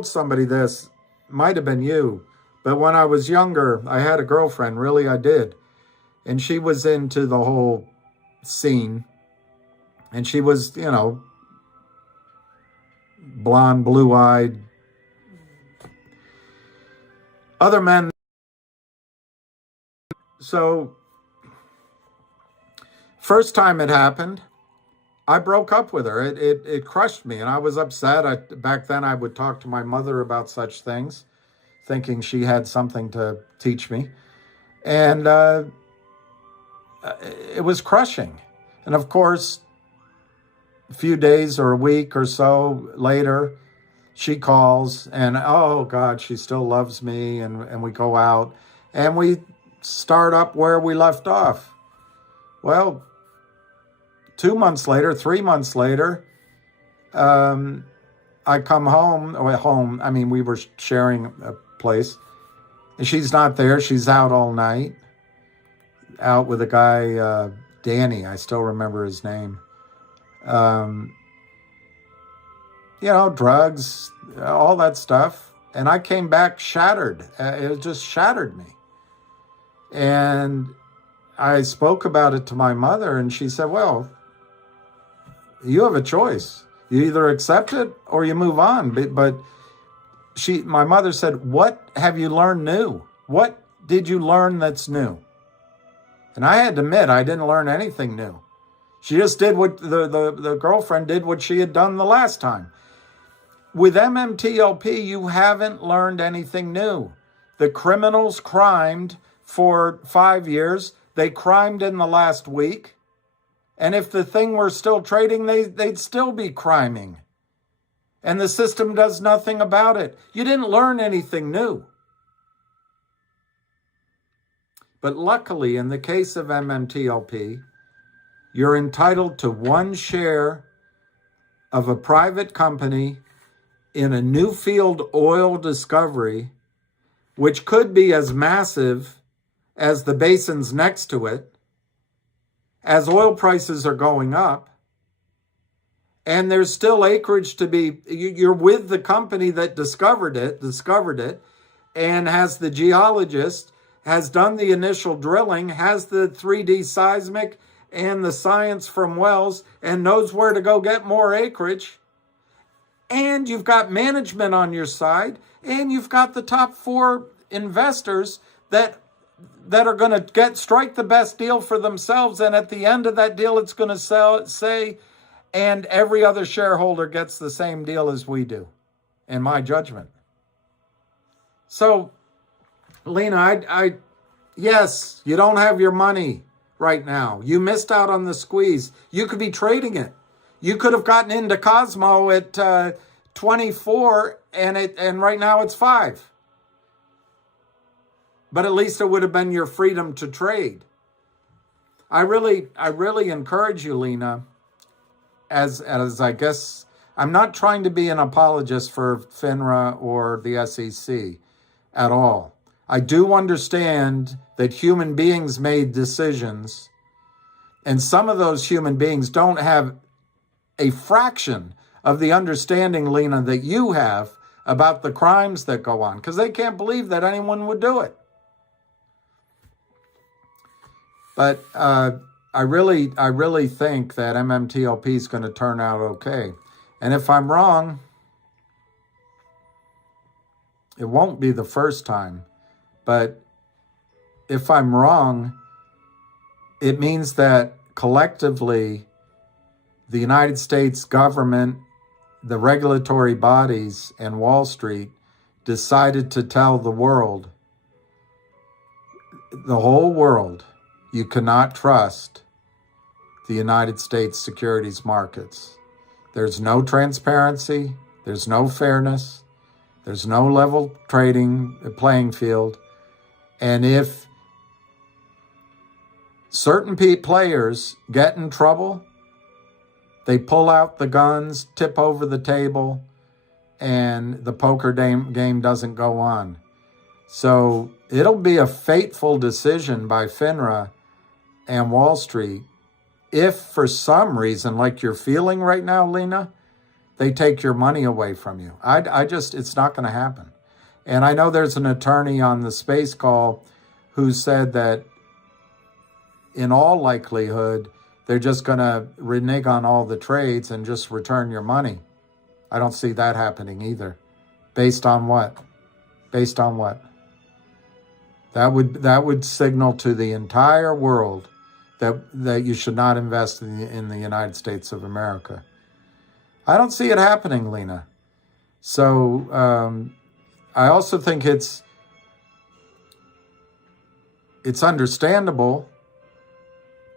somebody this, might have been you, but when I was younger, I had a girlfriend, really I did. And she was into the whole scene. And she was, blonde, blue-eyed. Other men. So, first time it happened, I broke up with her. It crushed me, and I was upset. Back then, I would talk to my mother about such things, thinking she had something to teach me. And it was crushing. And of course, a few days or a week or so later, she calls, and oh God, she still loves me, and we go out, and we start up where we left off. Well, 2 months later, 3 months later, I come home, I mean, we were sharing a place, and she's not there. She's out all night, out with a guy, Danny, I still remember his name. Drugs, all that stuff. And I came back shattered. It just shattered me. And I spoke about it to my mother, and she said, well, you have a choice. You either accept it or you move on. But my mother said, what have you learned new? What did you learn that's new? And I had to admit, I didn't learn anything new. She just did what the girlfriend did, what she had done the last time. With MMTLP, you haven't learned anything new. The criminals crimed for 5 years. They crimed in the last week. And if the thing were still trading, they'd still be criming. And the system does nothing about it. You didn't learn anything new. But luckily, in the case of MMTLP, you're entitled to 1 share of a private company in a new field oil discovery, which could be as massive as the basins next to it. As oil prices are going up, and there's still acreage to be, you're with the company that discovered it, and has the geologist, has done the initial drilling, has the 3D seismic and the science from wells, and knows where to go get more acreage. And you've got management on your side, and you've got the top 4 investors that are going to strike the best deal for themselves, and at the end of that deal, it's going to say, and every other shareholder gets the same deal as we do, in my judgment. So, Lena, yes, you don't have your money right now. You missed out on the squeeze. You could be trading it. You could have gotten into Cosmo at 24, and right now it's 5. But at least it would have been your freedom to trade. I really encourage you, Lena, as I guess, I'm not trying to be an apologist for FINRA or the SEC at all. I do understand that human beings made decisions, and some of those human beings don't have a fraction of the understanding, Lena, that you have about the crimes that go on, because they can't believe that anyone would do it. But I really think that MMTLP is going to turn out okay. And if I'm wrong, it won't be the first time. But if I'm wrong, it means that collectively, the United States government, the regulatory bodies, and Wall Street decided to tell the world, the whole world, you cannot trust the United States securities markets. There's no transparency, there's no fairness, there's no level playing field. And if certain players get in trouble, they pull out the guns, tip over the table, and the poker game doesn't go on. So it'll be a fateful decision by FINRA and Wall Street if for some reason, like you're feeling right now, Lena, they take your money away from you. It's not going to happen. And I know there's an attorney on the space call who said that in all likelihood, they're just going to renege on all the trades and just return your money. I don't see that happening either. Based on what? Based on what? That would signal to the entire world that you should not invest in the United States of America. I don't see it happening, Lena. So I also think it's understandable,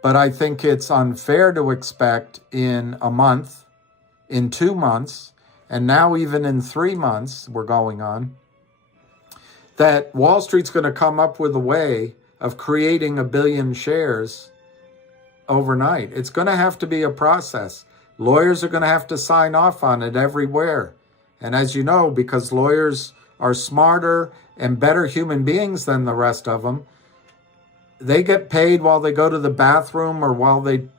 but I think it's unfair to expect in a month, in 2 months, and now even in 3 months we're going on, that Wall Street's going to come up with a way of creating 1 billion shares overnight. It's going to have to be a process. Lawyers are going to have to sign off on it everywhere. And as you know, because lawyers are smarter and better human beings than the rest of them, they get paid while they go to the bathroom or while they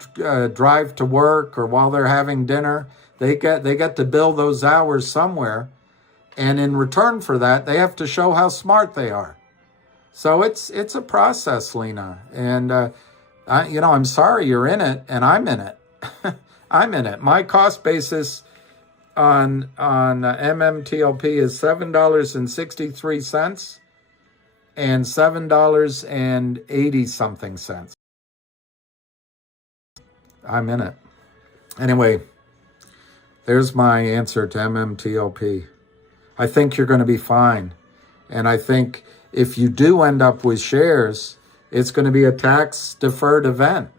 drive to work or while they're having dinner. They get to bill those hours somewhere. And in return for that, they have to show how smart they are. So it's a process, Lena. And, I'm sorry you're in it, and I'm in it. I'm in it. My cost basis on MMTLP is $7.63 and $7.80 something cents. I'm in it. Anyway, there's my answer to MMTLP. I think you're going to be fine. And I think if you do end up with shares, it's going to be a tax-deferred event.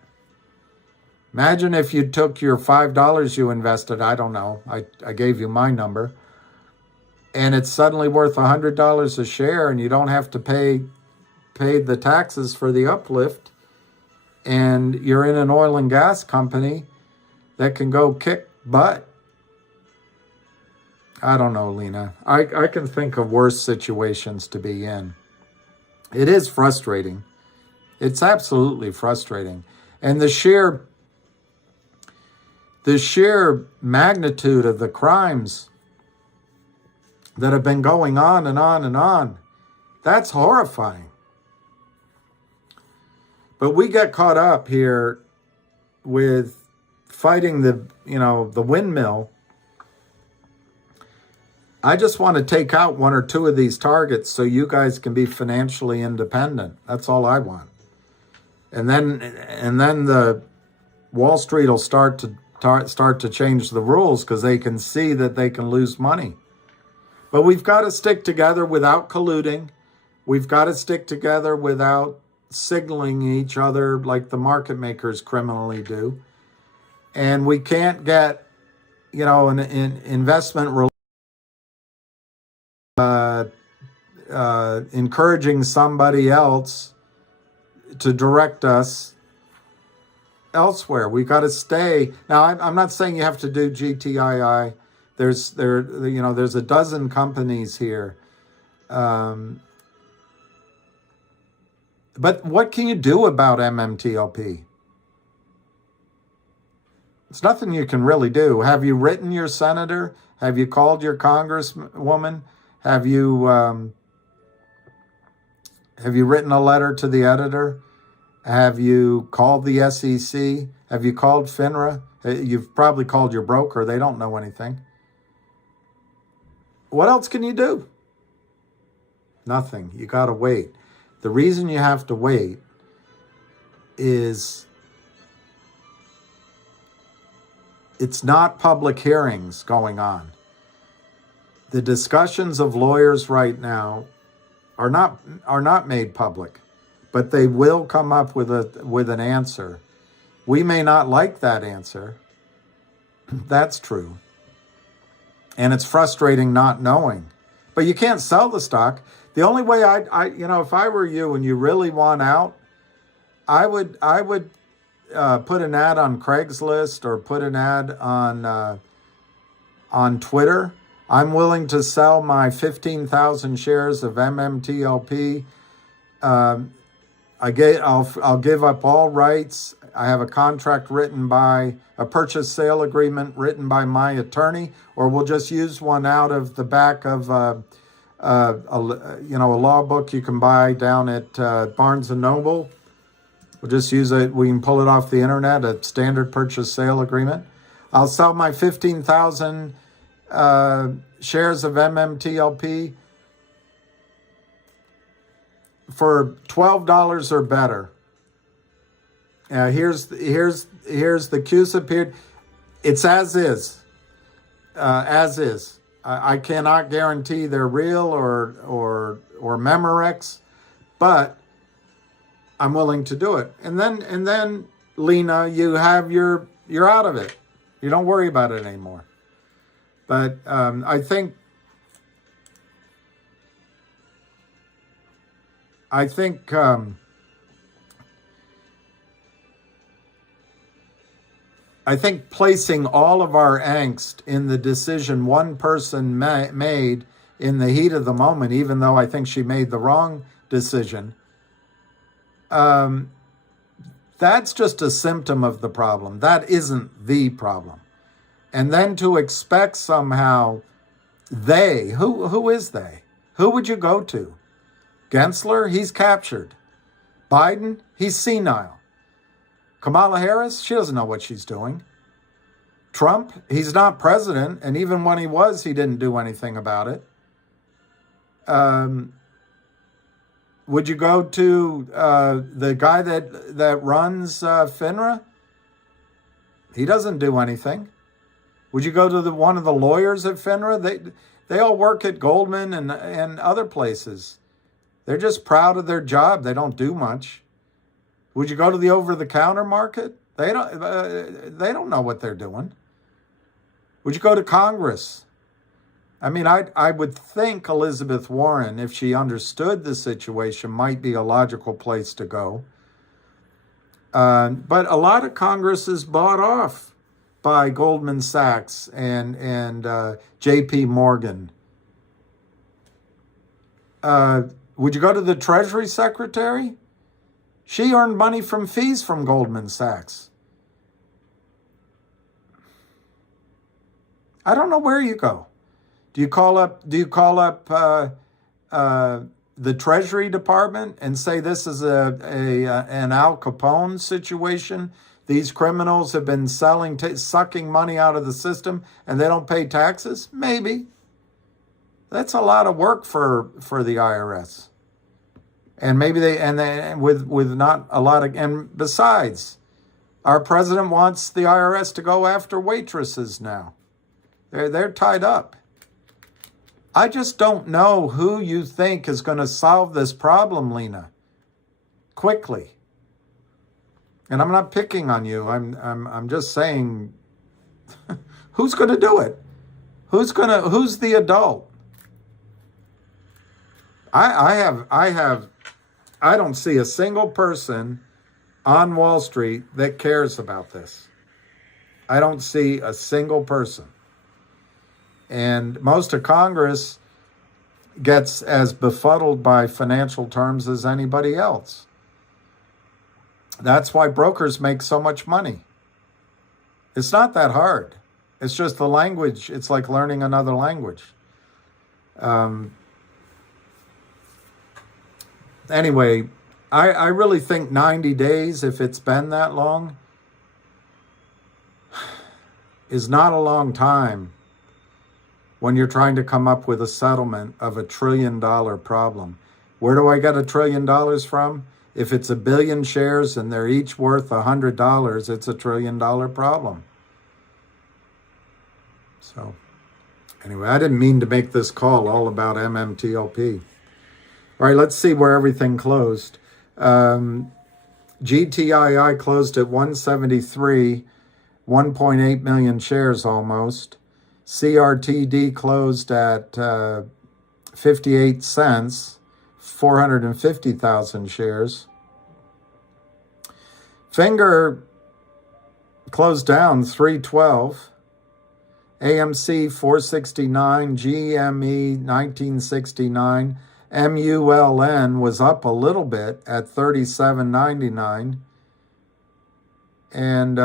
Imagine if you took your $5 you invested, I don't know, I gave you my number, and it's suddenly worth $100 a share and you don't have to pay the taxes for the uplift, and you're in an oil and gas company that can go kick butt. I don't know, Lena. I can think of worse situations to be in. It is frustrating. It's absolutely frustrating. And the sheer the sheer magnitude of the crimes that have been going on and on and on, that's horrifying. But we get caught up here with fighting the windmill. I just want to take out one or two of these targets so you guys can be financially independent. That's all I want. And then the Wall Street will start to change the rules because they can see that they can lose money. But we've got to stick together without colluding. We've got to stick together without signaling each other like the market makers criminally do. And we can't get, an investment encouraging somebody else to direct us elsewhere. We got to stay. Now, I'm not saying you have to do GTII. There's a dozen companies here. But what can you do about MMTLP? It's nothing you can really do. Have you written your senator? Have you called your congresswoman? Have you written a letter to the editor? Have you called the SEC? Have you called FINRA? You've probably called your broker. They don't know anything. What else can you do? Nothing. You got to wait. The reason you have to wait is it's not public hearings going on. The discussions of lawyers right now are not made public, but they will come up with an answer. We may not like that answer. That's true. And it's frustrating not knowing. But you can't sell the stock. The only way if I were you and you really want out, I would put an ad on Craigslist or put an ad on Twitter. I'm willing to sell my 15,000 shares of MMTLP. I'll give up all rights. I have a contract a purchase sale agreement written by my attorney, or we'll just use one out of the back of a law book you can buy down at Barnes & Noble. We'll just use it. We can pull it off the internet, a standard purchase sale agreement. I'll sell my 15,000 shares of MMTLP for $12 or better. Here's the CUSIP period. It's as is. I cannot guarantee they're real or Memorex, but I'm willing to do it. And then Lena, you're out of it. You don't worry about it anymore. But I think placing all of our angst in the decision one person made in the heat of the moment, even though I think she made the wrong decision, that's just a symptom of the problem. That isn't the problem. And then to expect somehow who is they? Who would you go to? Gensler, he's captured. Biden, he's senile. Kamala Harris, she doesn't know what she's doing. Trump, he's not president, and even when he was, he didn't do anything about it. Would you go to the guy that runs FINRA? He doesn't do anything. Would you go to one of the lawyers at FINRA? They all work at Goldman and other places. They're just proud of their job. They don't do much. Would you go to the over-the-counter market? They don't know what they're doing. Would you go to Congress? I mean, I would think Elizabeth Warren, if she understood the situation, might be a logical place to go. But a lot of Congress is bought off by Goldman Sachs and J.P. Morgan. Would you go to the Treasury Secretary? She earned money from fees from Goldman Sachs. I don't know where you go. Do you call up the Treasury Department and say this is an Al Capone situation? These criminals have been sucking money out of the system and they don't pay taxes? Maybe. That's a lot of work for the IRS. And maybe with not a lot of, and besides, our president wants the IRS to go after waitresses now. They're tied up. I just don't know who you think is going to solve this problem, Lena, quickly. And I'm not picking on you. I'm just saying, who's going to do it? Who's the adult? I don't see a single person on Wall Street that cares about this. I don't see a single person. And most of Congress gets as befuddled by financial terms as anybody else. That's why brokers make so much money. It's not that hard. It's just the language. It's like learning another language. Anyway, I really think 90 days, if it's been that long, is not a long time when you're trying to come up with a settlement of $1 trillion problem. Where do I get $1 trillion from? If it's 1 billion shares and they're each worth $100, it's $1 trillion problem. So anyway, I didn't mean to make this call all about MMTLP. All right, let's see where everything closed. GTII closed at 173, 1.8 million shares almost. CRTD closed at 58 cents, 450,000 shares. Finger closed down 312. AMC 469, GME 1969. MULN was up a little bit at 37.99. And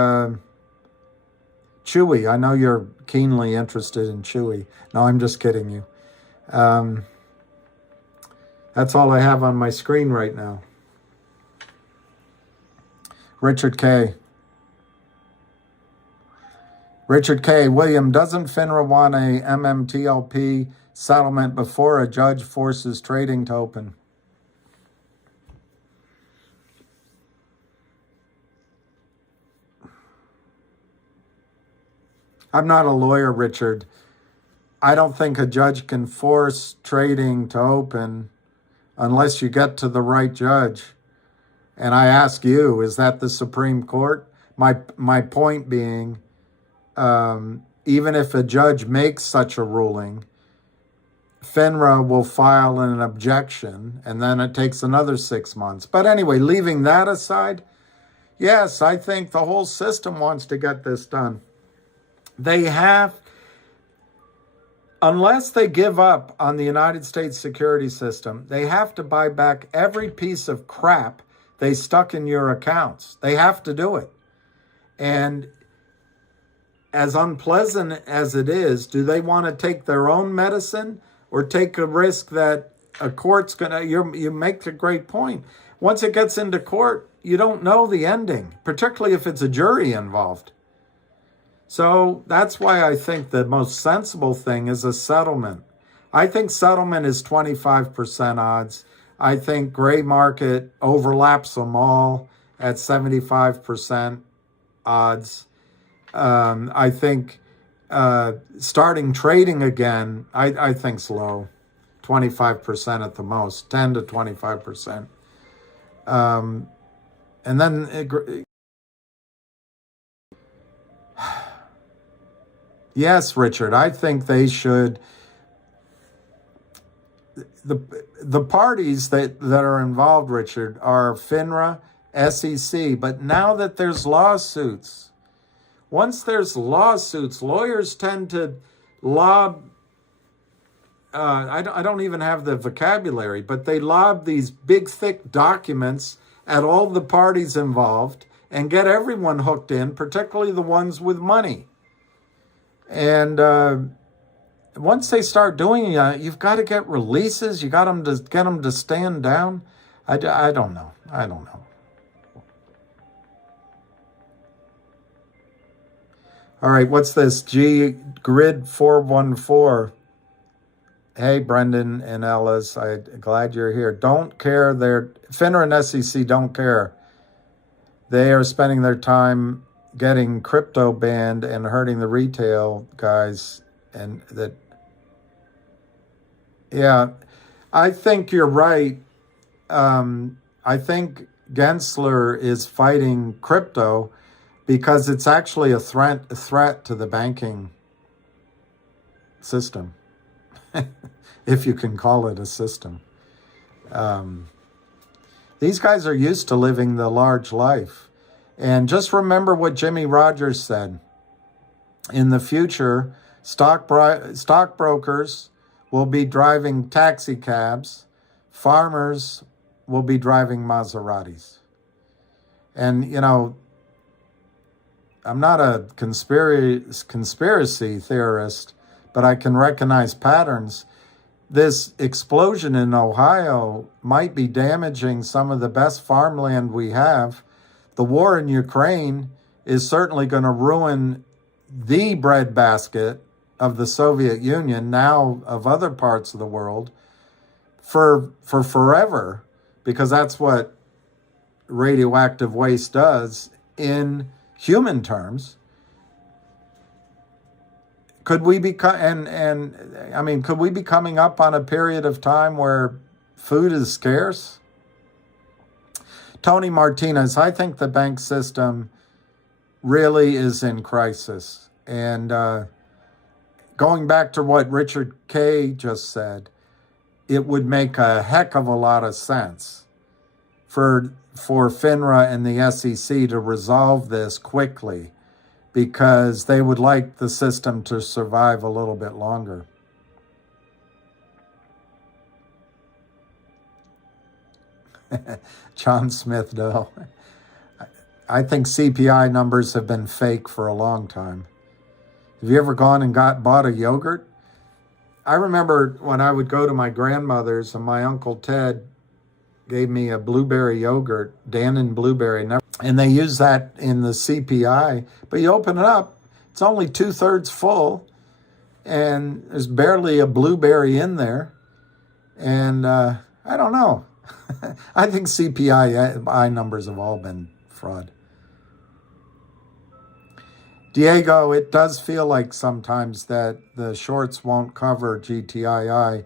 Chewy, I know you're keenly interested in Chewy. No, I'm just kidding you. That's all I have on my screen right now. Richard K. William, doesn't FINRA want a MMTLP settlement before a judge forces trading to open? I'm not a lawyer, Richard. I don't think a judge can force trading to open unless you get to the right judge. And I ask you, is that the Supreme Court? My point being, even if a judge makes such a ruling, FINRA will file an objection, and then it takes another 6 months. But anyway, leaving that aside, yes, I think the whole system wants to get this done. They have, unless they give up on the United States security system, they have to buy back every piece of crap they stuck in your accounts. They have to do it. And as unpleasant as it is, do they want to take their own medicine or take a risk that a court's going to, you make a great point. Once it gets into court, you don't know the ending, particularly if it's a jury involved. So that's why I think the most sensible thing is a settlement. I think settlement is 25% odds. I think gray market overlaps them all at 75% odds. I think starting trading again, I think's low, 25% at the most, 10 to 25%. And then, yes, Richard, I think they should. The parties that are involved, Richard, are FINRA, SEC. But now that there's lawsuits, once there's lawsuits, lawyers tend to lob, I don't even have the vocabulary, but they lob these big, thick documents at all the parties involved and get everyone hooked in, particularly the ones with money. And once they start doing it, you've got to get releases. You got them to get them to stand down. I don't know. I don't know. All right, what's this? Grid 414. Hey, Brendan and Ellis, I'm glad you're here. Don't care. FINRA and SEC don't care. They are spending their time getting crypto banned and hurting the retail guys. And that, yeah, I think you're right. I think Gensler is fighting crypto because it's actually a threat to the banking system. If you can call it a system. These guys are used to living the large life. And just remember what Jimmy Rogers said. In the future, stockbrokers will be driving taxi cabs. Farmers will be driving Maseratis. And, you know, I'm not a conspiracy theorist, but I can recognize patterns. This explosion in Ohio might be damaging some of the best farmland we have. The war in Ukraine is certainly going to ruin the breadbasket of the Soviet Union, now of other parts of the world, for forever, because that's what radioactive waste does in human terms. Could we be could we be coming up on a period of time where food is scarce? Tony Martinez, I think the bank system really is in crisis. And going back to what Richard Kay just said, it would make a heck of a lot of sense for FINRA and the SEC to resolve this quickly, because they would like the system to survive a little bit longer. John Smith, no. I think CPI numbers have been fake for a long time. Have you ever gone and bought a yogurt? I remember when I would go to my grandmother's and my Uncle Ted gave me a blueberry yogurt, Dannon Blueberry, and they use that in the CPI, but you open it up, it's only 2/3 full, and there's barely a blueberry in there, and I don't know. I think CPI numbers have all been fraud. Diego, it does feel like sometimes that the shorts won't cover GTII.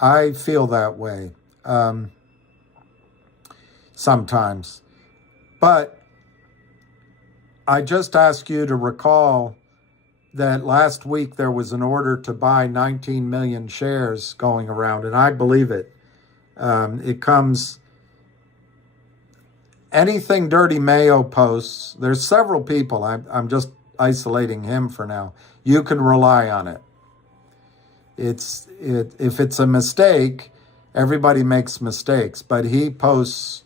I feel that way sometimes. But I just ask you to recall that last week there was an order to buy 19 million shares going around, and I believe it. It comes, anything Dirty Mayo posts, there's several people, I'm just isolating him for now. You can rely on it. If it's a mistake, everybody makes mistakes, but he posts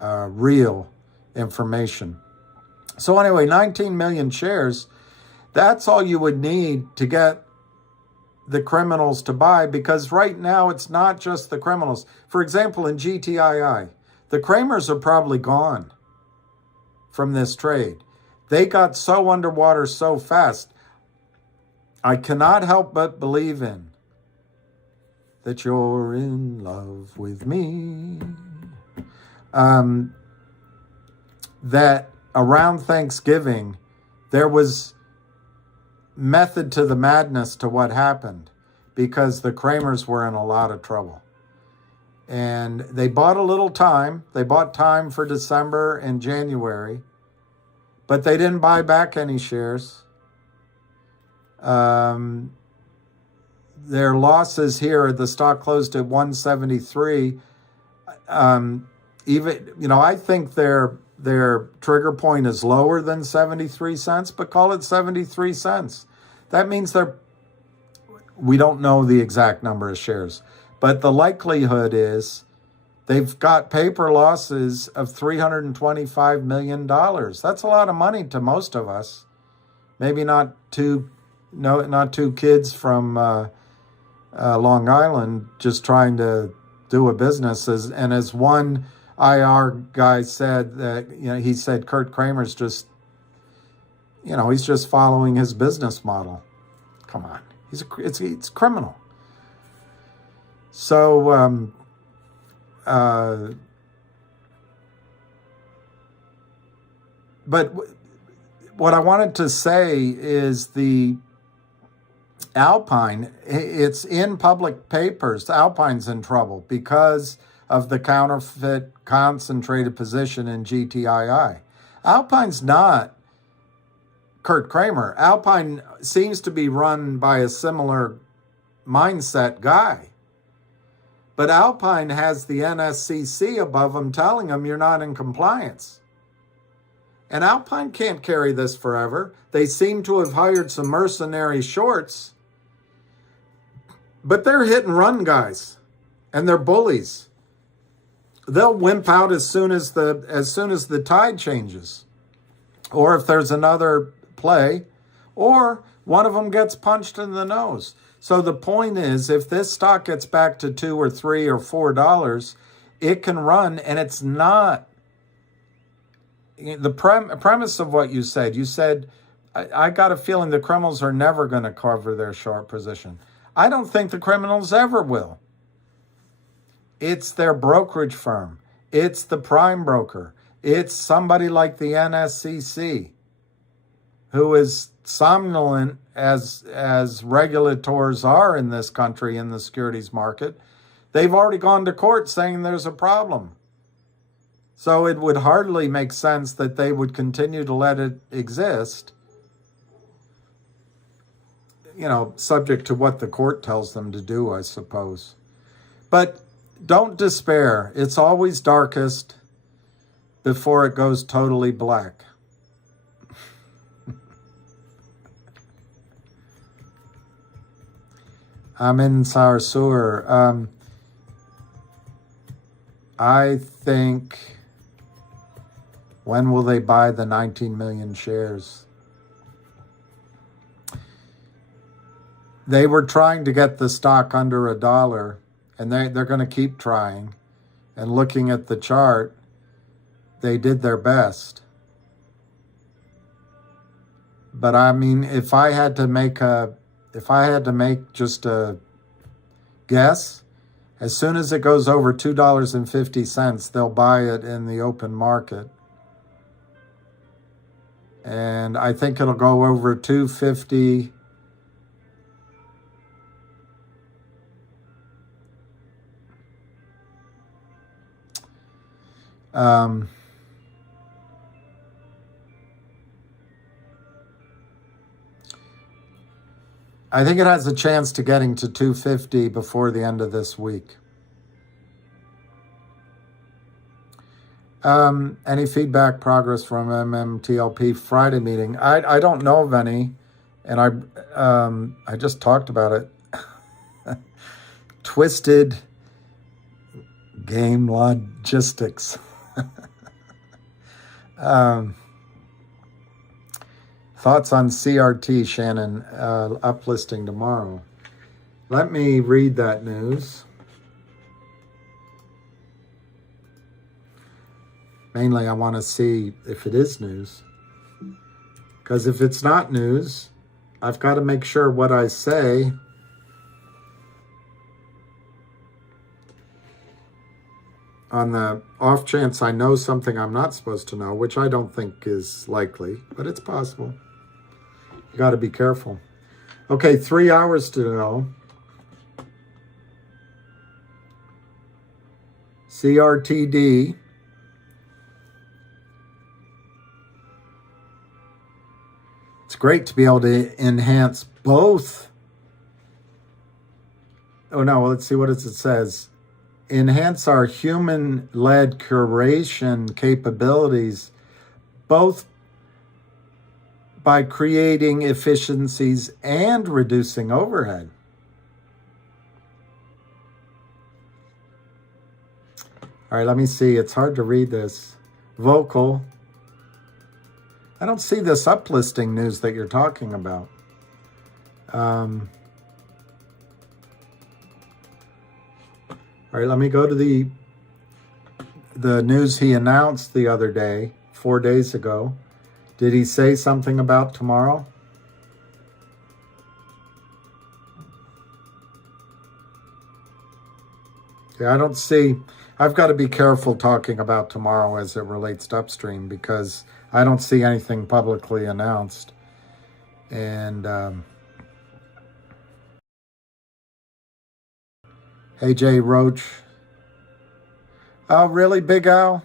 real information. So anyway, 19 million shares, that's all you would need to get the criminals to buy, because right now it's not just the criminals. For example, in GTII, the Kramers are probably gone from this trade. They got so underwater so fast. I cannot help but believe in that you're in love with me. That around Thanksgiving, there was method to the madness to what happened, because the Kramers were in a lot of trouble. And they bought a little time. They bought time for December and January, but they didn't buy back any shares. Their losses here, the stock closed at 173. I think their trigger point is lower than 73 cents, but call it 73 cents. That means we don't know the exact number of shares, but the likelihood is They've got paper losses of $325 million. That's a lot of money to most of us. Maybe not two kids from Long Island just trying to do a business. And as one IR guy said, that he said Kurt Kramer's just, he's just following his business model. Come on, it's criminal. So but what I wanted to say is the Alpine, it's in public papers. Alpine's in trouble because of the counterfeit concentrated position in GTII. Alpine's not Kurt Kramer. Alpine seems to be run by a similar mindset guy. But Alpine has the NSCC above them telling them you're not in compliance. And Alpine can't carry this forever. They seem to have hired some mercenary shorts, but they're hit and run guys, and they're bullies. They'll wimp out as soon as the tide changes, or if there's another play, or one of them gets punched in the nose. So the point is, if this stock gets back to $2 or $3 or $4, it can run, and it's not. The premise of what you said, I got a feeling the criminals are never going to cover their short position. I don't think the criminals ever will. It's their brokerage firm. It's the prime broker. It's somebody like the NSCC, who is somnolent as regulators are in this country in the securities market. They've already gone to court saying there's a problem. So it would hardly make sense that they would continue to let it exist, subject to what the court tells them to do, I suppose. But don't despair. It's always darkest before it goes totally black. I'm in Sarsour. I think, when will they buy the 19 million shares? They were trying to get the stock under $1, and they're going to keep trying. And looking at the chart, they did their best. But I mean, if I had to make just a guess, as soon as it goes over $2.50, they'll buy it in the open market. And I think it'll go over $2.50. I think it has a chance to getting to $2.50 before the end of this week. Any feedback, progress from MMTLP Friday meeting? I don't know of any, and I just talked about it. Twisted game logistics. Thoughts on CRT, Shannon, uplisting tomorrow. Let me read that news. Mainly, I want to see if it is news. Because if it's not news, I've got to make sure what I say on the off chance I know something I'm not supposed to know, which I don't think is likely, but it's possible. You got to be careful. Okay, 3 hours to go. CRTD. It's great to be able to enhance both. Oh no, let's see what it says. Enhance our human-led curation capabilities, both by creating efficiencies and reducing overhead. All right, let me see. It's hard to read this. Vocal. I don't see this uplisting news that you're talking about. All right, let me go to the news he announced the other day, 4 days ago. Did he say something about tomorrow? Yeah, I don't see. I've got to be careful talking about tomorrow as it relates to Upstream because I don't see anything publicly announced. And hey, Jay Roach. Oh, really, Big Al?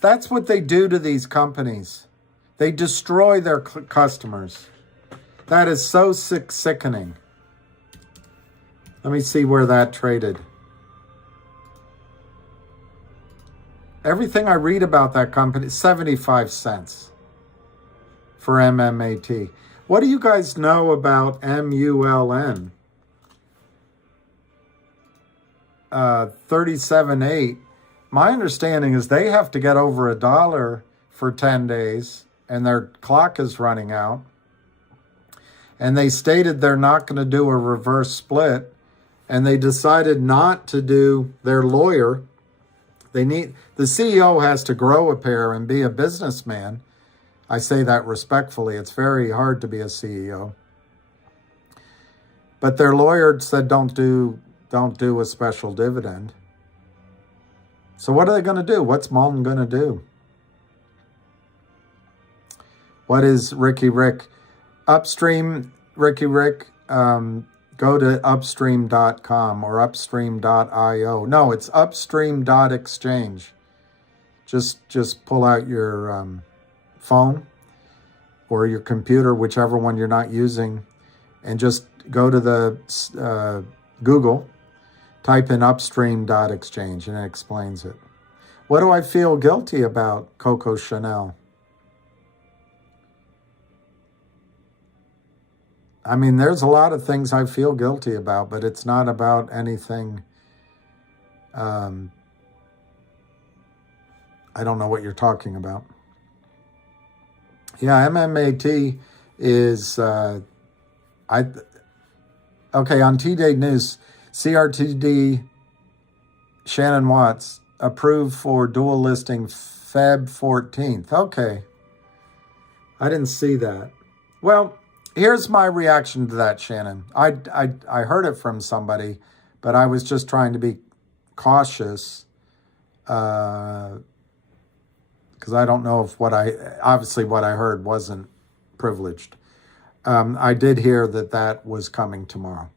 That's what they do to these companies. They destroy their customers. That is so sickening. Let me see where that traded. Everything I read about that company, 75 cents for MMAT. What do you guys know about MULN? 37.8. My understanding is they have to get over $1 for 10 days and their clock is running out. And they stated they're not going to do a reverse split. And they decided not to do their lawyer. The CEO has to grow a pair and be a businessman. I say that respectfully. It's very hard to be a CEO. But their lawyer said don't do a special dividend. So what are they going to do? What's Malton going to do? What is Ricky Rick? Upstream, Ricky Rick, go to upstream.com or upstream.io. No, it's upstream.exchange. Just pull out your phone or your computer, whichever one you're not using, and just go to the Google, type in upstream.exchange, and it explains it. What do I feel guilty about, Coco Chanel? I mean, there's a lot of things I feel guilty about, but it's not about anything. I don't know what you're talking about. Yeah, MMAT is, okay, on T-Day News, CRTD, Shannon Watts, approved for dual listing Feb 14th. Okay. I didn't see that. Well, here's my reaction to that, Shannon. I heard it from somebody, but I was just trying to be cautious because I don't know if obviously what I heard wasn't privileged. I did hear that was coming tomorrow.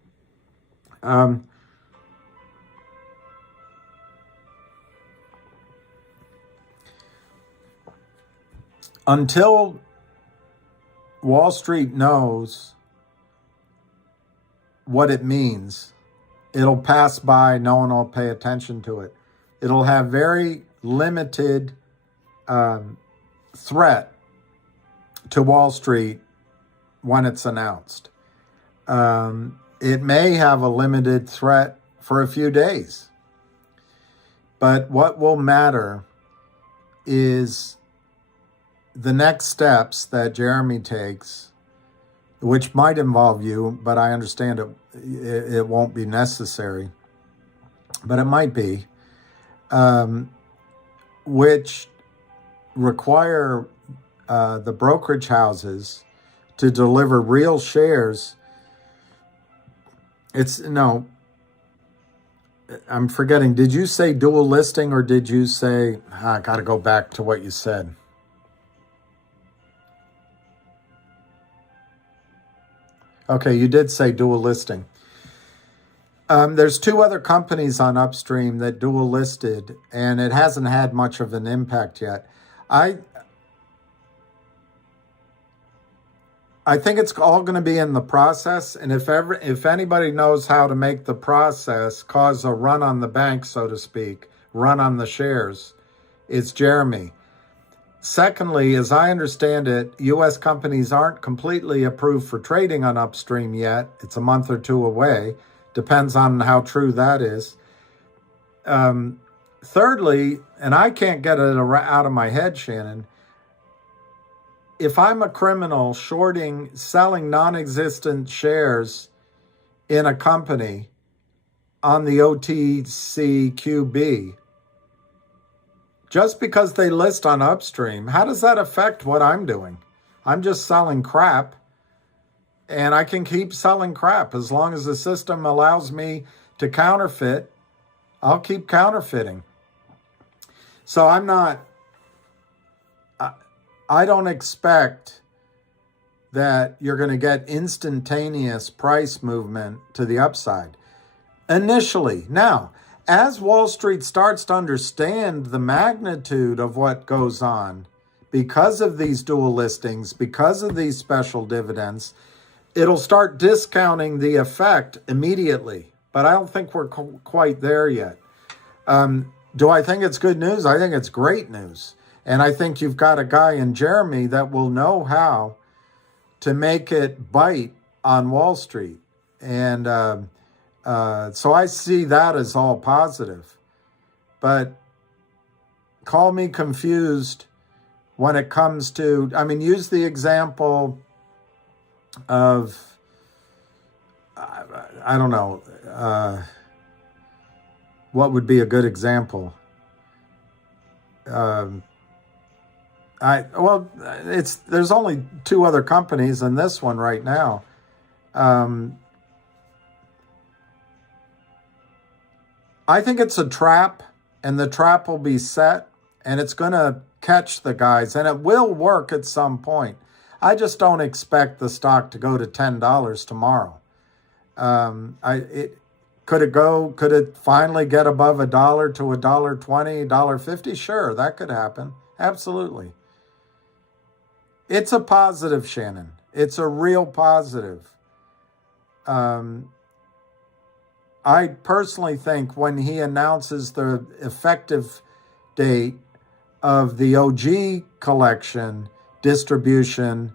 Until Wall Street knows what it means, it'll pass by, no one will pay attention to it. It'll have very limited threat to Wall Street when it's announced. It may have a limited threat for a few days. But what will matter is the next steps that Jeremy takes, which might involve you, but I understand it won't be necessary, but it might be, which require the brokerage houses to deliver real shares. I'm forgetting. Did you say dual listing or did you say, I got to go back to what you said? Okay, you did say dual listing. There's two other companies on Upstream that dual listed, and it hasn't had much of an impact yet. I think it's all going to be in the process, and if anybody knows how to make the process cause a run on the bank, so to speak, run on the shares, it's Jeremy. Secondly, as I understand it, U.S. companies aren't completely approved for trading on Upstream yet. It's a month or two away. Depends on how true that is. thirdly, and I can't get it out of my head, Shannon, if I'm a criminal selling non-existent shares in a company on the OTCQB, just because they list on Upstream, how does that affect what I'm doing? I'm just selling crap, and I can keep selling crap as long as the system allows me to counterfeit. I'll keep counterfeiting. So I don't expect that you're going to get instantaneous price movement to the upside initially. Now, as Wall Street starts to understand the magnitude of what goes on because of these dual listings, because of these special dividends, it'll start discounting the effect immediately. But I don't think we're quite there yet. Do I think it's good news? I think it's great news. And I think you've got a guy in Jeremy that will know how to make it bite on Wall Street. And so I see that as all positive. But call me confused when it comes to, use the example of, I don't know, what would be a good example? There's only two other companies in this one right now. I think it's a trap, and the trap will be set, and it's going to catch the guys, and it will work at some point. I just don't expect the stock to go to $10 tomorrow. Could it finally get above $1 to $1.20, $1.50? Sure, that could happen. Absolutely. It's a positive, Shannon. It's a real positive. I personally think when he announces the effective date of the OG collection distribution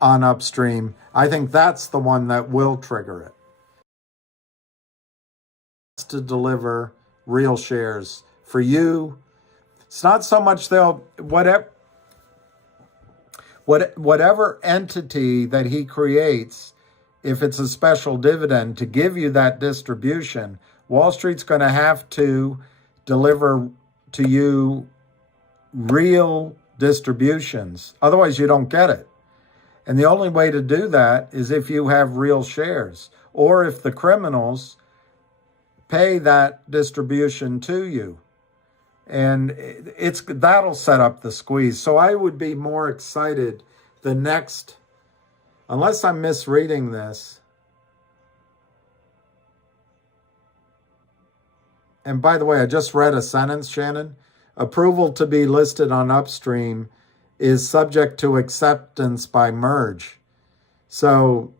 on Upstream, I think that's the one that will trigger it. To deliver real shares for you. It's not so much whatever entity that he creates, if it's a special dividend to give you that distribution, Wall Street's going to have to deliver to you real distributions. Otherwise, you don't get it. And the only way to do that is if you have real shares, or if the criminals pay that distribution to you. And that'll set up the squeeze. So I would be more excited the next, unless I'm misreading this. And by the way, I just read a sentence, Shannon. Approval to be listed on Upstream is subject to acceptance by merge. So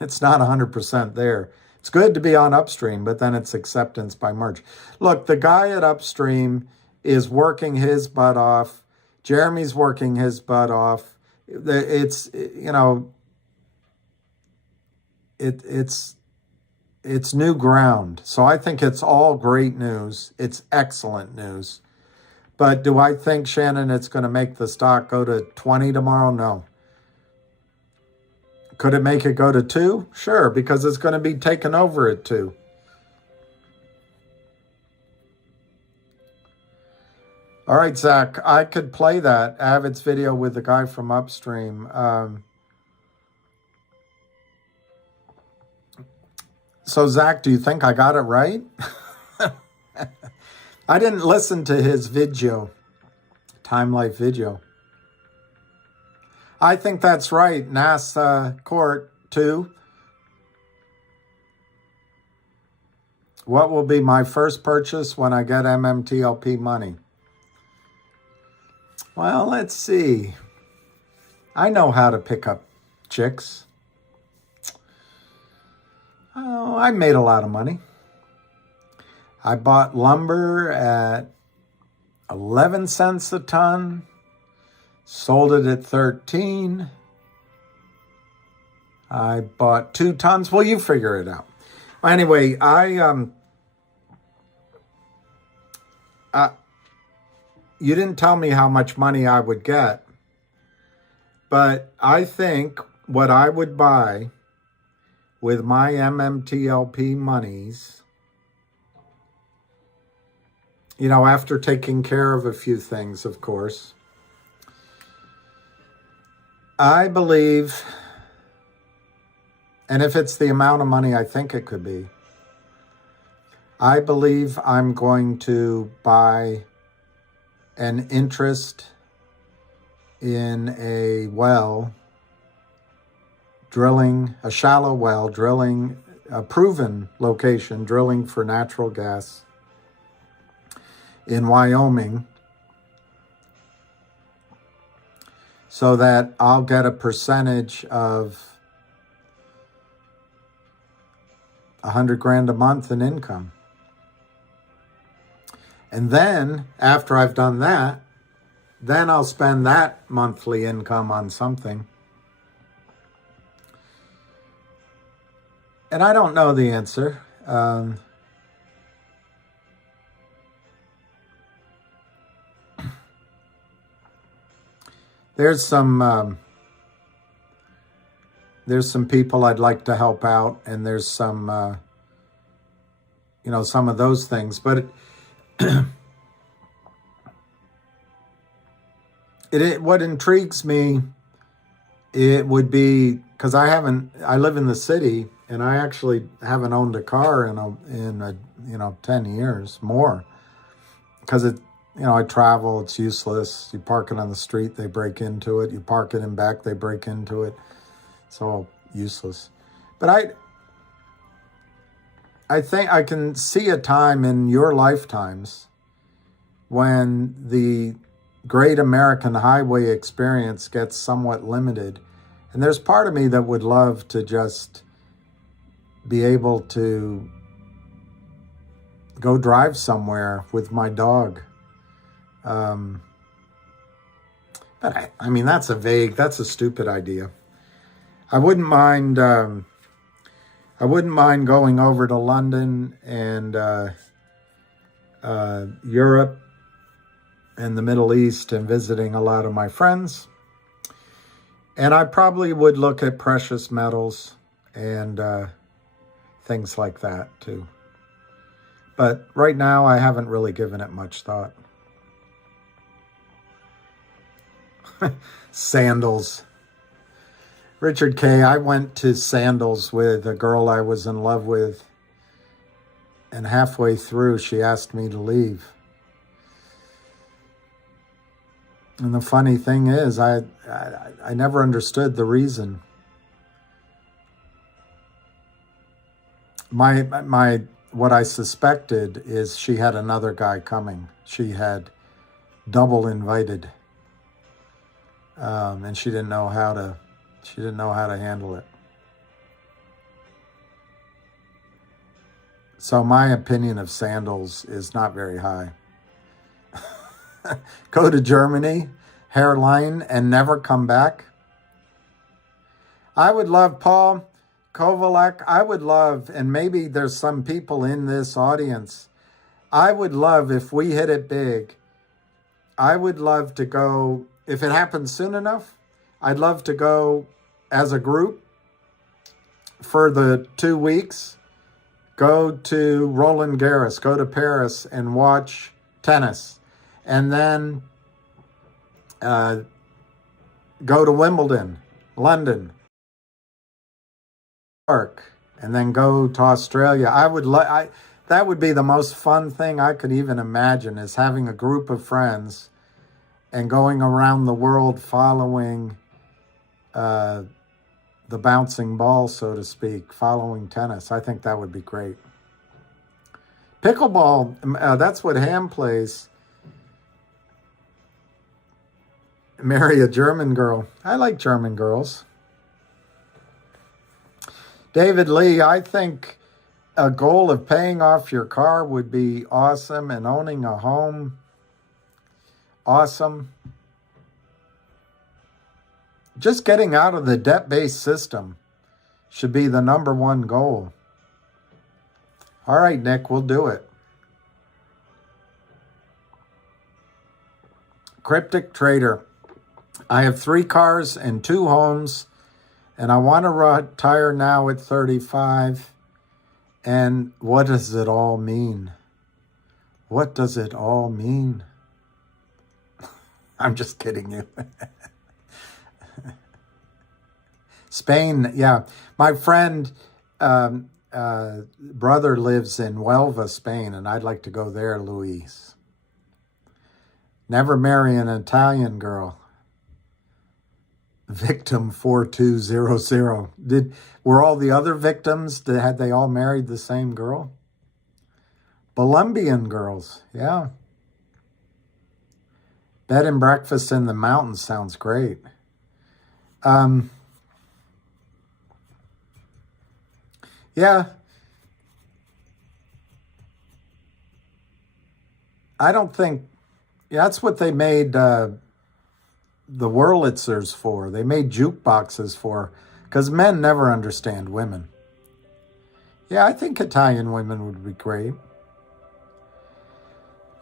it's not 100% there. It's good to be on Upstream, but then it's acceptance by merge. Look, the guy at Upstream is working his butt off. Jeremy's working his butt off. It's new ground. So I think it's all great news. It's excellent news. But do I think, Shannon, it's going to make the stock go to 20 tomorrow? No. Could it make it go to 2? Sure, because it's going to be taken over at 2. All right, Zach, I could play that Avid's video with the guy from Upstream. So, Zach, do you think I got it right? I didn't listen to his video, Time Life video. I think that's right. NASA Court 2. What will be my first purchase when I get MMTLP money? Well, let's see. I know how to pick up chicks. Oh, I made a lot of money. I bought lumber at 11 cents a ton. Sold it at 13. I bought 2 tons. Well, you figure it out. Anyway, you didn't tell me how much money I would get, but I think what I would buy with my MMTLP monies, you know, after taking care of a few things, of course, I believe, and if it's the amount of money I think it could be, I believe I'm going to buy an interest in a well, drilling, a shallow well, drilling, a proven location, drilling for natural gas in Wyoming, so that I'll get a percentage of $100,000 a month in income. And then after I've done that, then I'll spend that monthly income on something. And I don't know the answer. There's some people I'd like to help out, and there's some, you know, some of those things. But what intrigues me, it would be, because I live in the city, and I actually haven't owned a car in 10 years more, because I travel, it's useless. You park it on the street, they break into it. You park it in back, they break into it. It's all useless. But I think I can see a time in your lifetimes when the great American highway experience gets somewhat limited. And there's part of me that would love to just be able to go drive somewhere with my dog. But I mean, that's a stupid idea. I wouldn't mind going over to London and Europe and the Middle East and visiting a lot of my friends. And I probably would look at precious metals and things like that too. But right now, I haven't really given it much thought. Sandals. Richard K., I went to Sandals with a girl I was in love with, and halfway through, she asked me to leave. And the funny thing is, I never understood the reason. What I suspected is she had another guy coming. She had double invited, and she didn't know how to handle it. So my opinion of Sandals is not very high. Go to Germany, hairline, and never come back. I would love, Paul Kovalek, I would love, and maybe there's some people in this audience, I would love, if we hit it big, I would love to go, if it happens soon enough, I'd love to go as a group for the 2 weeks, go to Roland Garros, go to Paris and watch tennis. And then go to Wimbledon, London, York, and then go to Australia. That would be the most fun thing I could even imagine, is having a group of friends and going around the world following the bouncing ball, so to speak, following tennis. I think that would be great. Pickleball, that's what Ham plays. Marry a German girl. I like German girls. David Lee, I think a goal of paying off your car would be awesome, and owning a home, awesome. Just getting out of the debt-based system should be the #1 goal. All right, Nick, we'll do it. Cryptic Trader. I have 3 cars and 2 homes, and I want to retire now at 35. And what does it all mean? What does it all mean? I'm just kidding you. Spain, yeah. My friend, brother lives in Huelva, Spain, and I'd like to go there, Luis. Never marry an Italian girl. Victim 4200. Were all the other victims, had they all married the same girl? Colombian girls, yeah. Bed and breakfast in the mountains sounds great. Yeah. I don't think, that's what they made the Wurlitzers for. They made jukeboxes for, because men never understand women. Yeah, I think Italian women would be great.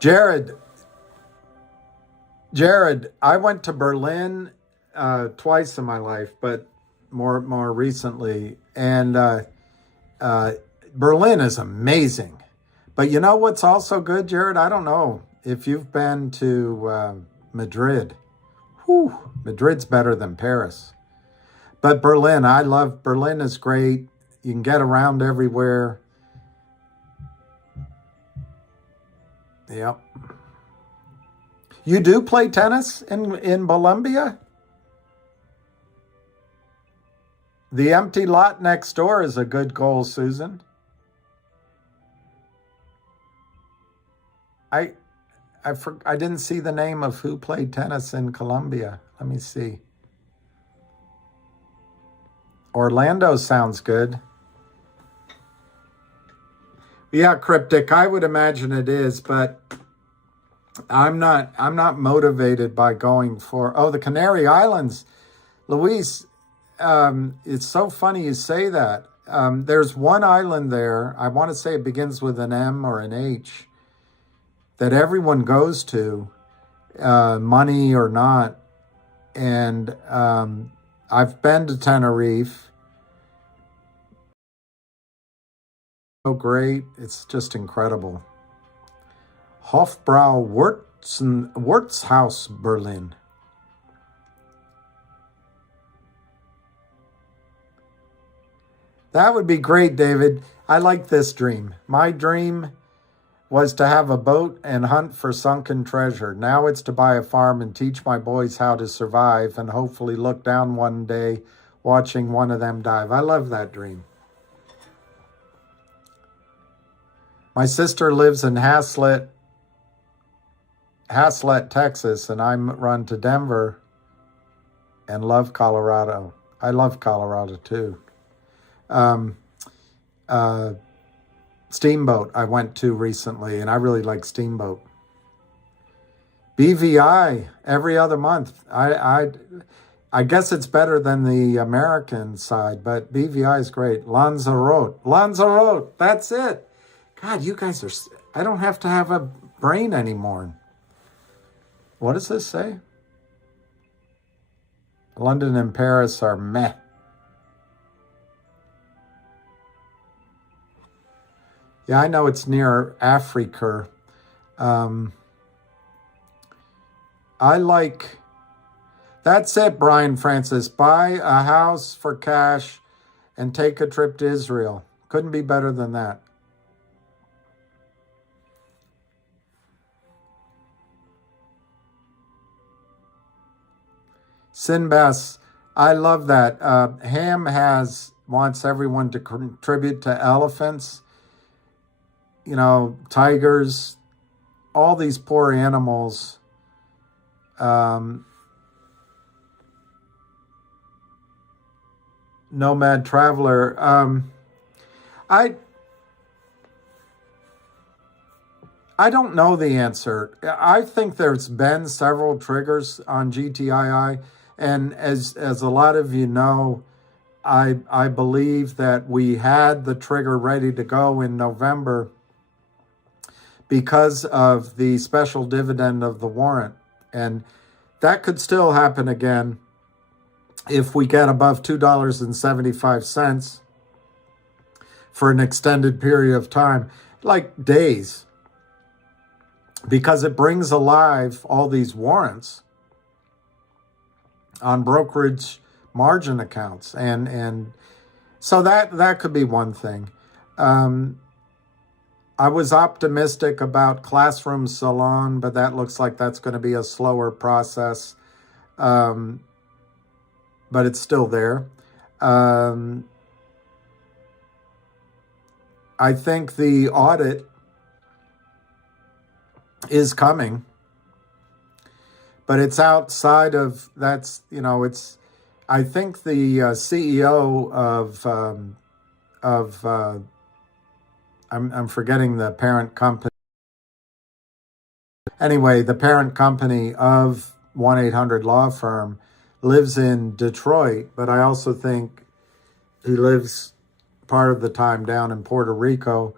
Jared, I went to Berlin twice in my life, but more recently, and Berlin is amazing. But you know what's also good, Jared? I don't know if you've been to Madrid. Whew, Madrid's better than Paris. But Berlin, Berlin is great. You can get around everywhere. Yep. You do play tennis in Colombia? The empty lot next door is a good goal, Susan. I didn't see the name of who played tennis in Colombia. Let me see. Orlando sounds good. Yeah, Cryptic, I would imagine it is, but I'm not motivated by going for, the Canary Islands. Luis, it's so funny you say that. There's one island there, I want to say it begins with an M or an H, that everyone goes to, money or not. And I've been to Tenerife. So great. It's just incredible. Hofbrau Wirtshaus, Berlin. That would be great, David. I like this dream. My dream was to have a boat and hunt for sunken treasure. Now it's to buy a farm and teach my boys how to survive and hopefully look down one day watching one of them dive. I love that dream. My sister lives in Haslett, Texas, and I'm run to Denver and love Colorado. I love Colorado too. Steamboat I went to recently, and I really like Steamboat. BVI every other month. I guess it's better than the American side, but BVI is great. Lanzarote, that's it. God, you guys are, I don't have to have a brain anymore. What does this say? London and Paris are meh. Yeah, I know it's near Africa. That's it, Brian Francis. Buy a house for cash and take a trip to Israel. Couldn't be better than that. Sinbas, I love that. Ham wants everyone to contribute to elephants, tigers, all these poor animals. Nomad Traveler. I don't know the answer. I think there's been several triggers on GTII. And as a lot of you know, I believe that we had the trigger ready to go in November because of the special dividend of the warrant. And that could still happen again if we get above $2.75 for an extended period of time, like days, because it brings alive all these warrants on brokerage margin accounts. And so that could be one thing. I was optimistic about Classroom Salon, but that looks like that's going to be a slower process. But it's still there. I think the audit is coming, but it's outside of that's, it's, I think the CEO I'm forgetting the parent company. Anyway, the parent company of 1-800 Law Firm lives in Detroit, but I also think he lives part of the time down in Puerto Rico.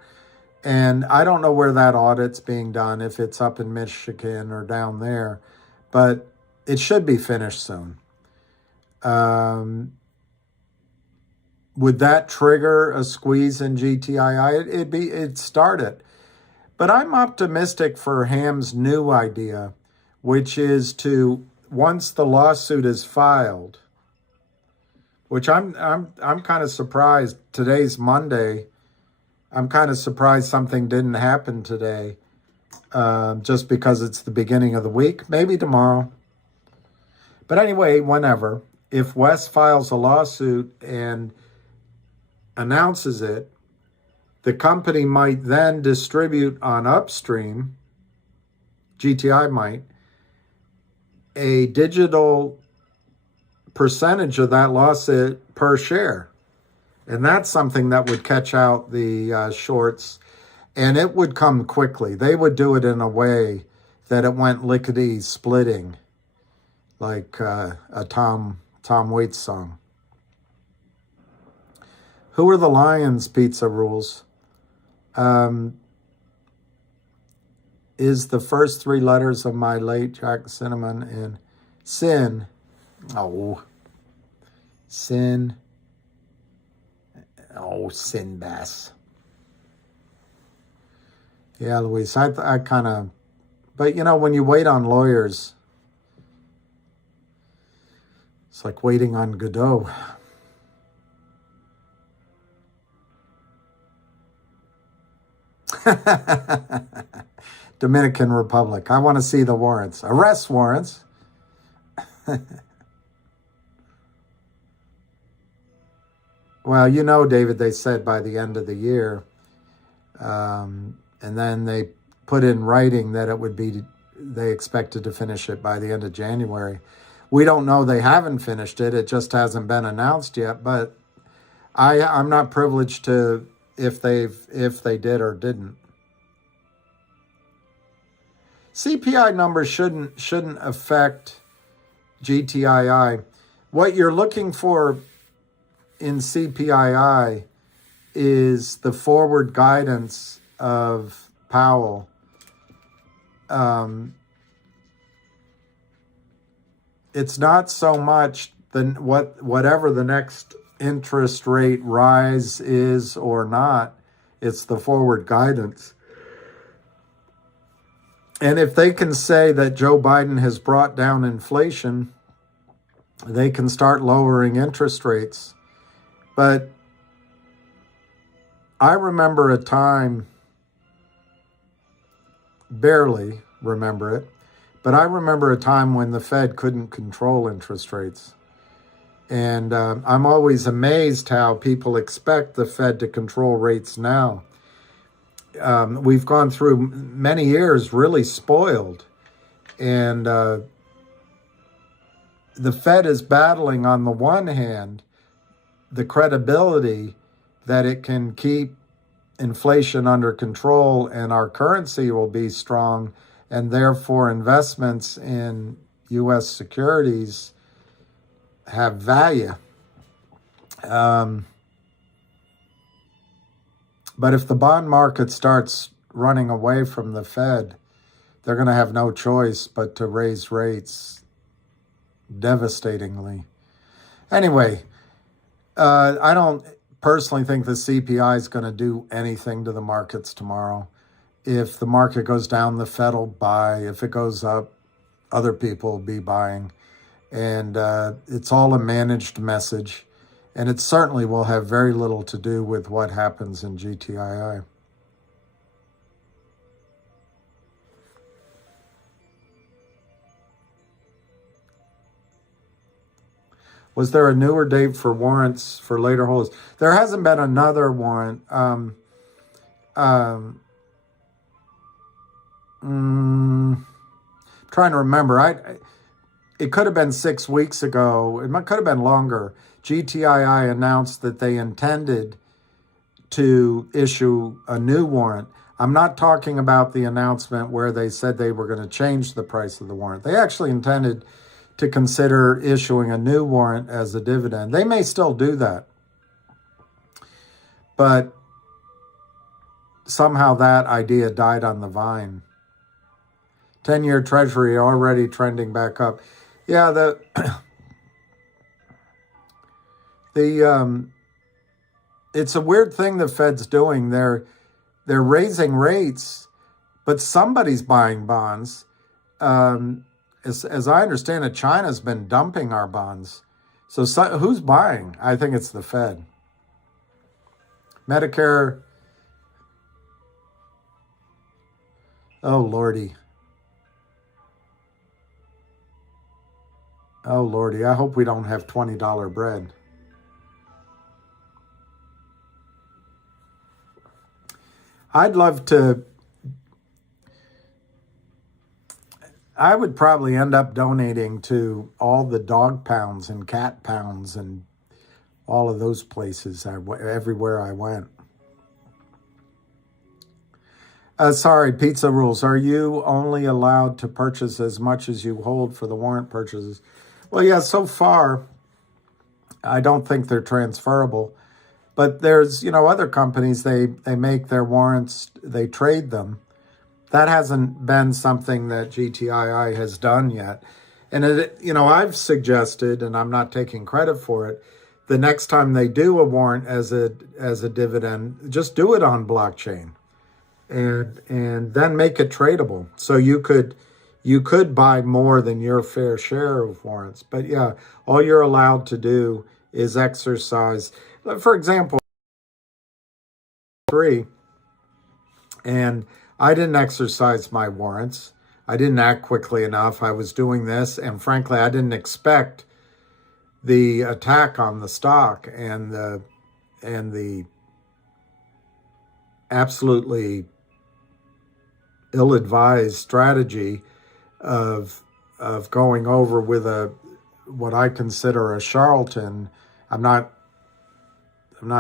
And I don't know where that audit's being done, if it's up in Michigan or down there, but it should be finished soon. Would that trigger a squeeze in GTII? It'd start it. But I'm optimistic for Ham's new idea, which is to, once the lawsuit is filed, which I'm kind of surprised. Today's Monday. I'm kind of surprised something didn't happen today, just because it's the beginning of the week. Maybe tomorrow. But anyway, whenever, if Wes files a lawsuit and announces it, the company might then distribute on Upstream, GTI might, a digital percentage of that lawsuit per share. And that's something that would catch out the shorts, and it would come quickly. They would do it in a way that it went lickety splitting, like a Tom Waits song. Who are the Lions pizza rules? Is the first three letters of my late Jack Cinnamon and Sin. Oh, Sin. Oh, Sin Bass. Yeah, Luis, I kind of, but when you wait on lawyers, it's like waiting on Godot. Dominican Republic. I want to see the warrants. Arrest warrants. Well, David, they said by the end of the year, and then they put in writing that it would be, they expected to finish it by the end of January. We don't know, they haven't finished it. It just hasn't been announced yet, but I'm not privileged to if they did or didn't. CPI numbers shouldn't affect GTII. What you're looking for in CPII is the forward guidance of Powell. It's not so much whatever the next interest rate rise is or not, it's the forward guidance. And if they can say that Joe Biden has brought down inflation, they can start lowering interest rates. But I remember a time, barely remember it, but I remember a time when the Fed couldn't control interest rates. And I'm always amazed how people expect the Fed to control rates now. We've gone through many years really spoiled. And the Fed is battling, on the one hand, the credibility that it can keep inflation under control and our currency will be strong, and therefore investments in U.S. securities have value. But if the bond market starts running away from the Fed, they're going to have no choice but to raise rates devastatingly. Anyway, I don't personally think the CPI is going to do anything to the markets tomorrow. If the market goes down, the Fed will buy. If it goes up, other people will be buying. And it's all a managed message. And it certainly will have very little to do with what happens in GTII. Was there a newer date for warrants for later holds? There hasn't been another warrant. Trying to remember. It could have been 6 weeks ago. It could have been longer. GTII announced that they intended to issue a new warrant. I'm not talking about the announcement where they said they were going to change the price of the warrant. They actually intended to consider issuing a new warrant as a dividend. They may still do that. But somehow that idea died on the vine. 10-year Treasury already trending back up. Yeah, it's a weird thing the Fed's doing. They're raising rates, but somebody's buying bonds. As I understand it, China's been dumping our bonds. So who's buying? I think it's the Fed. Medicare. Oh, Lordy. Oh, Lordy. I hope we don't have $20 bread. I'd love to. I would probably end up donating to all the dog pounds and cat pounds and all of those places everywhere I went. Sorry, pizza rules. Are you only allowed to purchase as much as you hold for the warrant purchases? Well, yeah, so far, I don't think they're transferable. But there's, other companies, they make their warrants, they trade them. That hasn't been something that GTII has done yet. And, I've suggested, and I'm not taking credit for it, the next time they do a warrant as a dividend, just do it on blockchain and then make it tradable. So you could buy more than your fair share of warrants. But yeah, all you're allowed to do is exercise. For example, 3, and I didn't exercise my warrants. I didn't act quickly enough. I was doing this, and frankly, I didn't expect the attack on the stock and the absolutely ill-advised strategy of going over with what I consider a charlatan. I'm not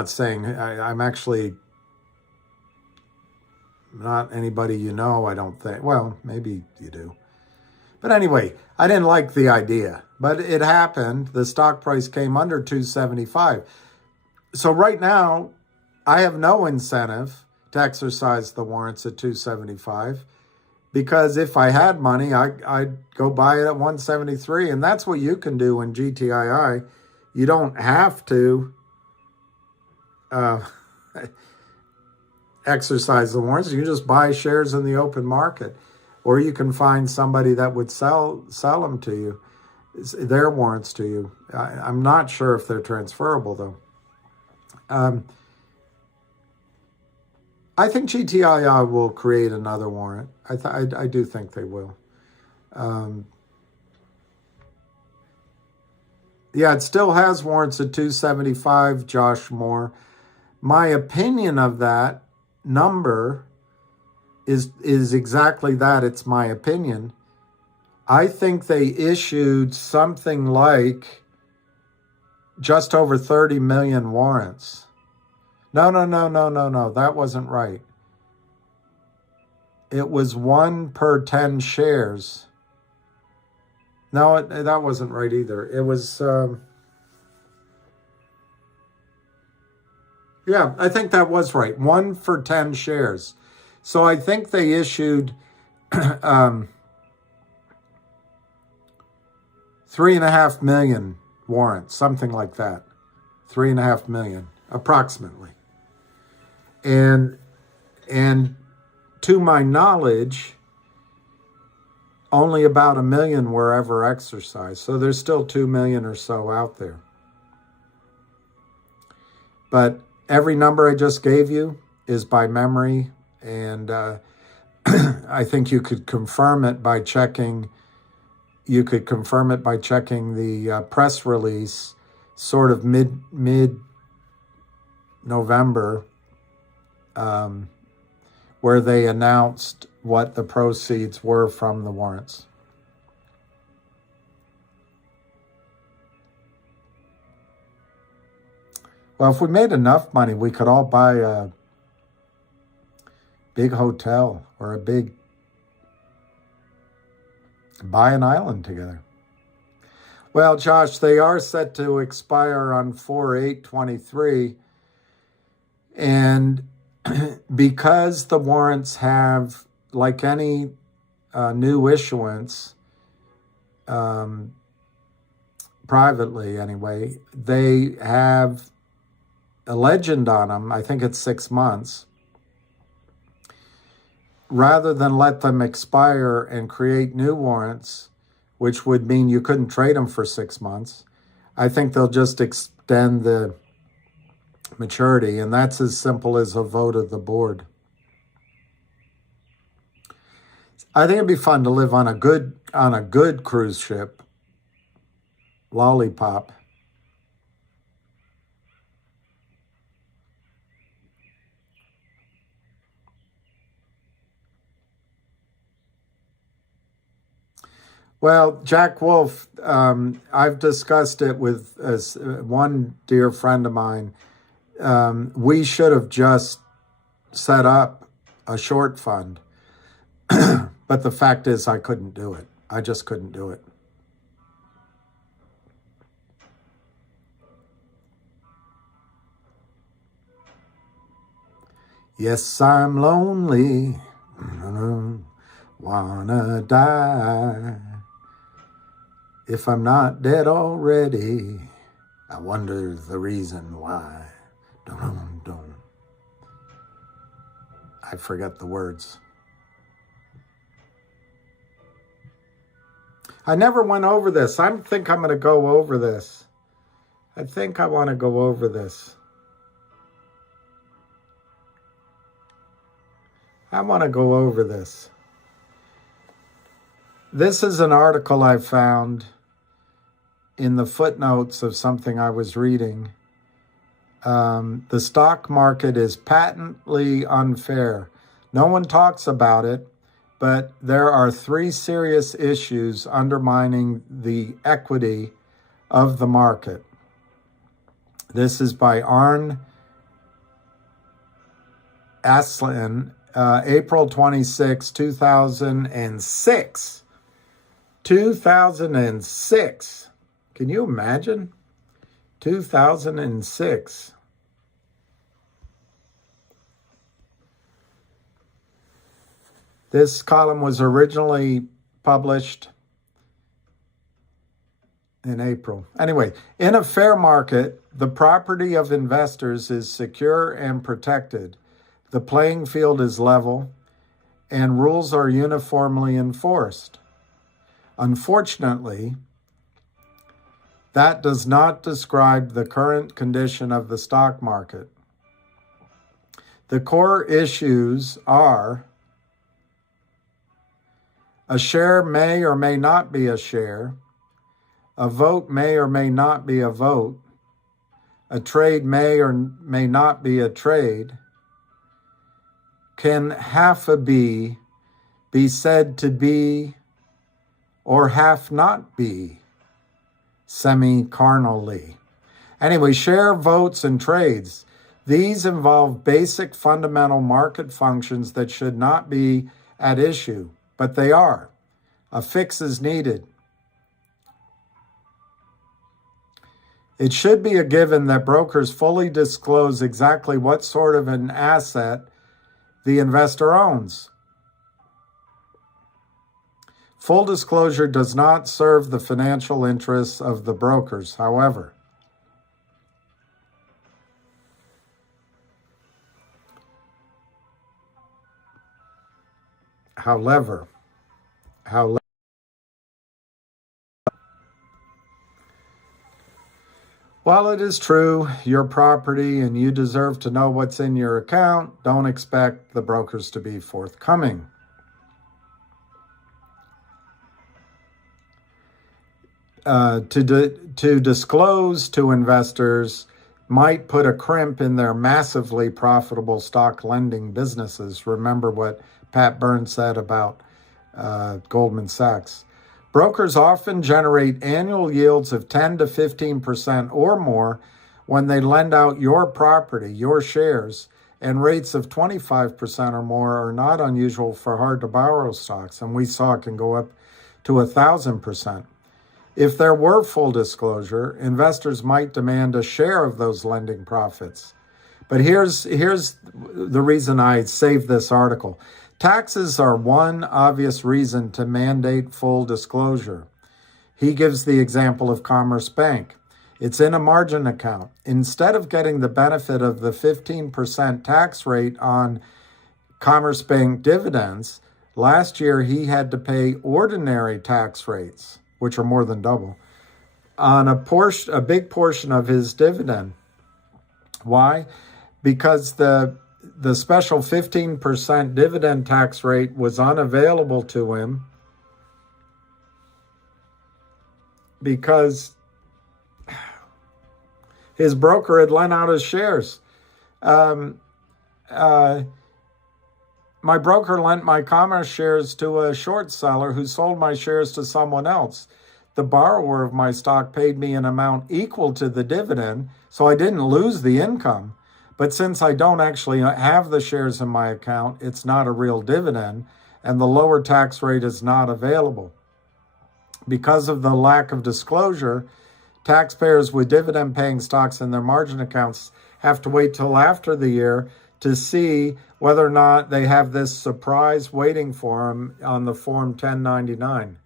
saying I'm actually not anybody I don't think. Well, maybe you do. But anyway, I didn't like the idea. But it happened. The stock price came under 275. So right now, I have no incentive to exercise the warrants at 275. Because if I had money, I'd go buy it at 173. And that's what you can do in GTII. You don't have to exercise the warrants. You can just buy shares in the open market. Or you can find somebody that would sell them to you, their warrants to you. I'm not sure if they're transferable, though. I think GTII will create another warrant. I do think they will. Yeah, it still has warrants at 275, Josh Moore. My opinion of that number is exactly that. It's my opinion. I think they issued something like just over 30 million warrants. No. That wasn't right. It was 1 per 10 shares. No, that wasn't right either. It was, yeah, I think that was right. 1 for 10 shares. So I think they issued 3.5 million warrants, something like that. 3.5 million, approximately. And to my knowledge, only about 1 million were ever exercised. So there's still 2 million or so out there. But every number I just gave you is by memory, and I think you could confirm it by checking. You could confirm it by checking the press release, sort of mid November, where they announced what the proceeds were from the warrants. Well, if we made enough money, we could all buy a big hotel or buy an island together. Well, Josh, they are set to expire on 4/8/23. And because the warrants have, like any new issuance, privately anyway, they have a legend on them. I think it's 6 months. Rather than let them expire and create new warrants, which would mean you couldn't trade them for 6 months, I think they'll just extend the maturity, and that's as simple as a vote of the board. I think it'd be fun to live on a good cruise ship. Lollipop. Well, Jack Wolf, I've discussed it with one dear friend of mine. We should have just set up a short fund. But the fact is, I couldn't do it. I just couldn't do it. Yes, I'm lonely. Wanna die. If I'm not dead already, I wonder the reason why. Dun. I forget the words. I never went over this. I think I'm going to go over this. I think I want to go over this. I want to go over this. This is an article I found in the footnotes of something I was reading. The stock market is patently unfair. No one talks about it, but there are 3 serious issues undermining the equity of the market. This is by Arne Aslin, April 26, 2006. 2006. Can you imagine? 2006. This column was originally published in April. Anyway, in a fair market, the property of investors is secure and protected. The playing field is level, and rules are uniformly enforced. Unfortunately, that does not describe the current condition of the stock market. The core issues are: a share may or may not be a share. A vote may or may not be a vote. A trade may or may not be a trade. Can half a be said to be or half not be semi-carnally? Anyway, share, votes, and trades. These involve basic fundamental market functions that should not be at issue, but they are. A fix is needed. It should be a given that brokers fully disclose exactly what sort of an asset the investor owns. Full disclosure does not serve the financial interests of the brokers. However, while it is true your property and you deserve to know what's in your account, don't expect the brokers to be forthcoming. To disclose to investors might put a crimp in their massively profitable stock lending businesses. Remember what Pat Burns said about Goldman Sachs. Brokers often generate annual yields of 10 to 15% or more when they lend out your property, your shares, and rates of 25% or more are not unusual for hard-to-borrow stocks, and we saw it can go up to 1,000%. If there were full disclosure, investors might demand a share of those lending profits. But here's the reason I saved this article. Taxes are one obvious reason to mandate full disclosure. He gives the example of Commerce Bank. It's in a margin account. Instead of getting the benefit of the 15% tax rate on Commerce Bank dividends, last year he had to pay ordinary tax rates, which are more than double, on a big portion of his dividend. Why? Because the special 15% dividend tax rate was unavailable to him because his broker had lent out his shares. My broker lent my Commerce shares to a short seller who sold my shares to someone else. The borrower of my stock paid me an amount equal to the dividend, so I didn't lose the income. But since I don't actually have the shares in my account, it's not a real dividend, and the lower tax rate is not available. Because of the lack of disclosure, taxpayers with dividend-paying stocks in their margin accounts have to wait till after the year to see whether or not they have this surprise waiting for them on the Form 1099.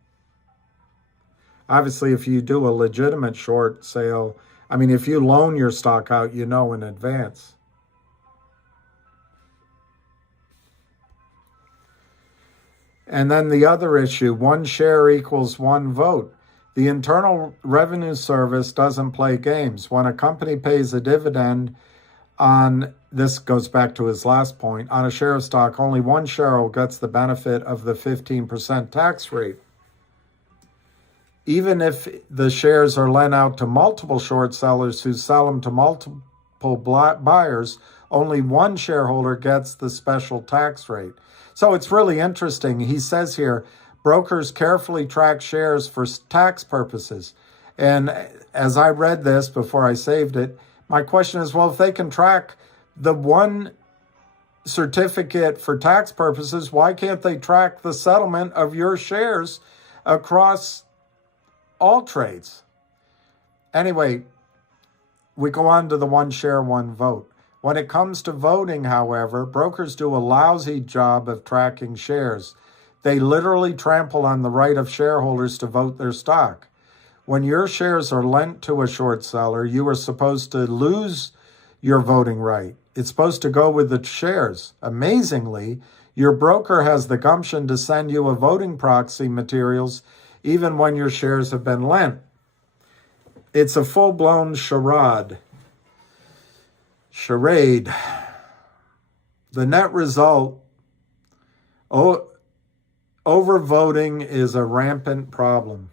Obviously, if you do a legitimate short sale, if you loan your stock out, you know in advance. And then the other issue, one share equals one vote. The Internal Revenue Service doesn't play games. When a company pays a dividend this goes back to his last point, on a share of stock, only one shareholder gets the benefit of the 15% tax rate. Even if the shares are lent out to multiple short sellers who sell them to multiple buyers, only one shareholder gets the special tax rate. So it's really interesting. He says here, brokers carefully track shares for tax purposes. And as I read this before I saved it, my question is, well, if they can track the one certificate for tax purposes, why can't they track the settlement of your shares across all trades? Anyway, we go on to the one share, one vote. When it comes to voting, however, brokers do a lousy job of tracking shares. They literally trample on the right of shareholders to vote their stock. When your shares are lent to a short seller, you are supposed to lose your voting right. It's supposed to go with the shares. Amazingly, your broker has the gumption to send you a voting proxy materials even when your shares have been lent. It's a full-blown charade. The net result, overvoting is a rampant problem.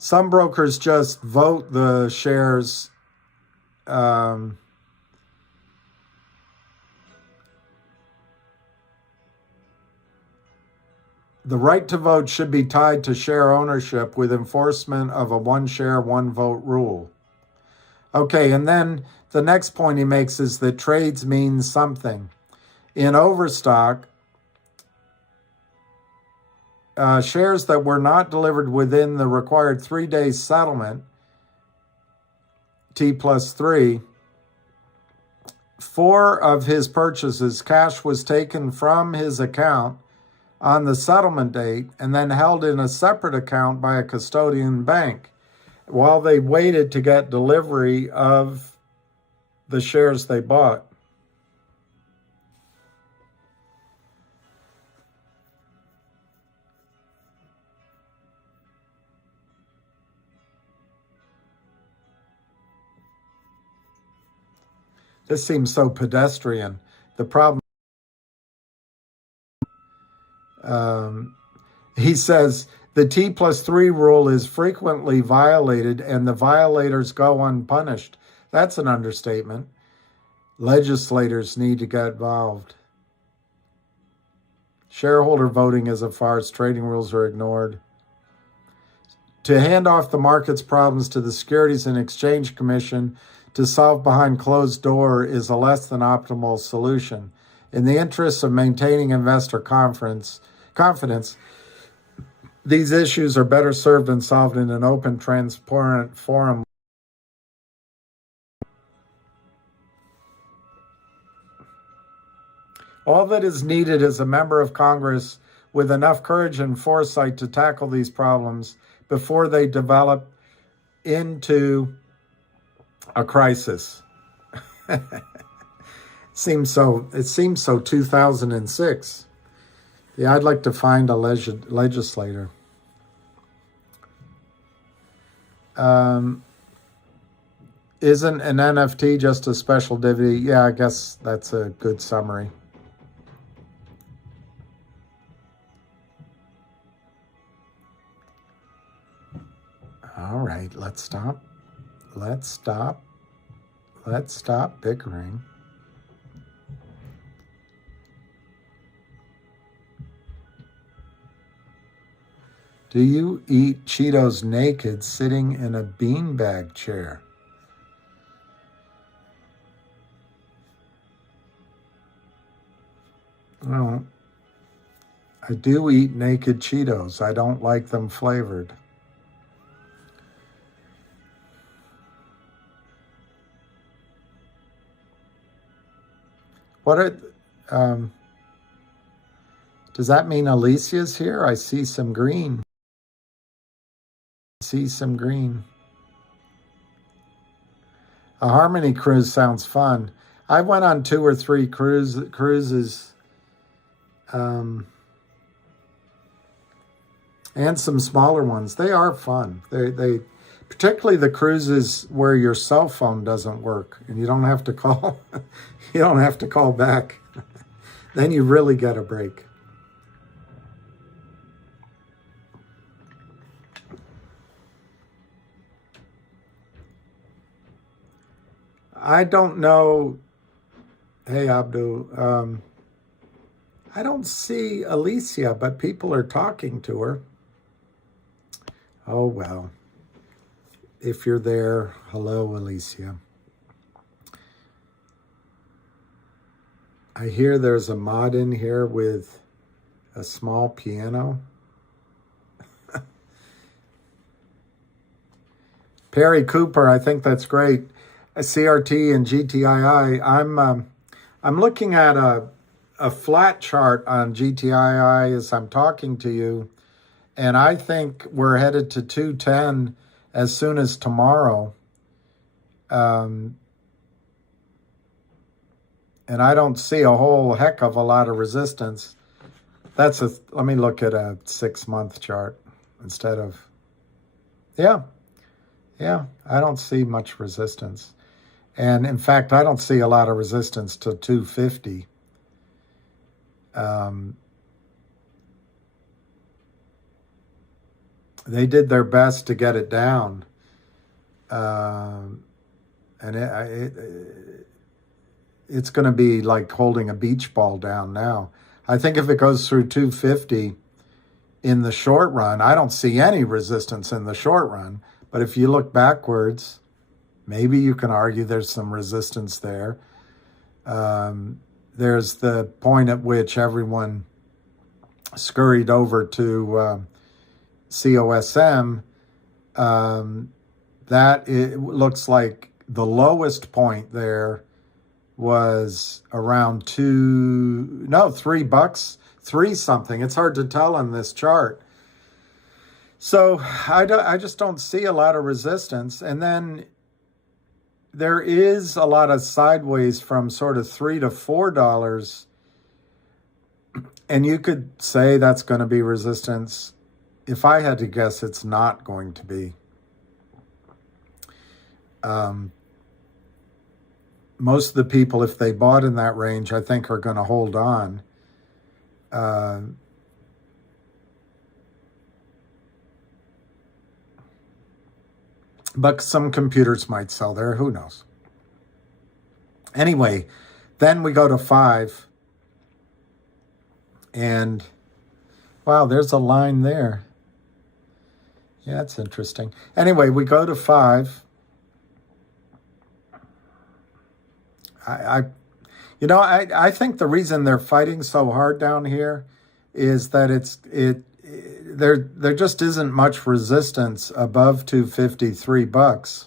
Some brokers just vote the shares the right to vote should be tied to share ownership with enforcement of a one share, one vote rule. Okay, and then the next point he makes is that trades mean something. In overstock, shares that were not delivered within the required 3-day settlement, T+3, 4 of his purchases, cash was taken from his account on the settlement date and then held in a separate account by a custodian bank while they waited to get delivery of the shares they bought. This seems so pedestrian. The problem, he says, the T+3 rule is frequently violated and the violators go unpunished. That's an understatement. Legislators need to get involved. Shareholder voting is a farce. Trading rules are ignored. To hand off the market's problems to the Securities and Exchange Commission to solve behind closed door is a less than optimal solution. In the interests of maintaining investor confidence, these issues are better served and solved in an open, transparent forum. All that is needed is a member of Congress with enough courage and foresight to tackle these problems before they develop into a crisis. It seems so 2006. Yeah, I'd like to find a legislator. Isn't an NFT just a special divvy? Yeah, I guess that's a good summary. All right, let's stop. Let's stop bickering. Do you eat Cheetos naked sitting in a beanbag chair? Well, I do eat naked Cheetos. I don't like them flavored. What are, does that mean Alicia's here? I see some green. A Harmony cruise sounds fun. I went on 2 or 3 cruises, and some smaller ones. They are fun. They particularly the cruises where your cell phone doesn't work and you don't have to call. You don't have to call back. Then you really get a break. I don't know. Hey, Abdu. I don't see Alicia, but people are talking to her. Oh, well. If you're there, hello, Alicia. I hear there's a mod in here with a small piano. Perry Cooper, I think that's great. A CRT and GTII. I'm looking at a flat chart on GTII as I'm talking to you, and I think we're headed to 210 as soon as tomorrow. And I don't see a whole heck of a lot of resistance. Let me look at a 6-month chart instead of, yeah, I don't see much resistance. And in fact, I don't see a lot of resistance to 250. They did their best to get it down. And it's going to be like holding a beach ball down now. I think if it goes through 250 in the short run, I don't see any resistance in the short run. But if you look backwards, maybe you can argue there's some resistance there. There's the point at which everyone scurried over to COSM. That it looks like the lowest point there was around $3, 3 something. It's hard to tell on this chart. So I just don't see a lot of resistance. And then there is a lot of sideways from sort of $3 to $4. And you could say that's going to be resistance. If I had to guess, it's not going to be. Most of the people, if they bought in that range, I think are going to hold on. But some computers might sell there. Who knows? Anyway, then we go to 5. And, wow, there's a line there. Yeah, that's interesting. Anyway, we go to 5. I think the reason they're fighting so hard down here is that there just isn't much resistance above $253.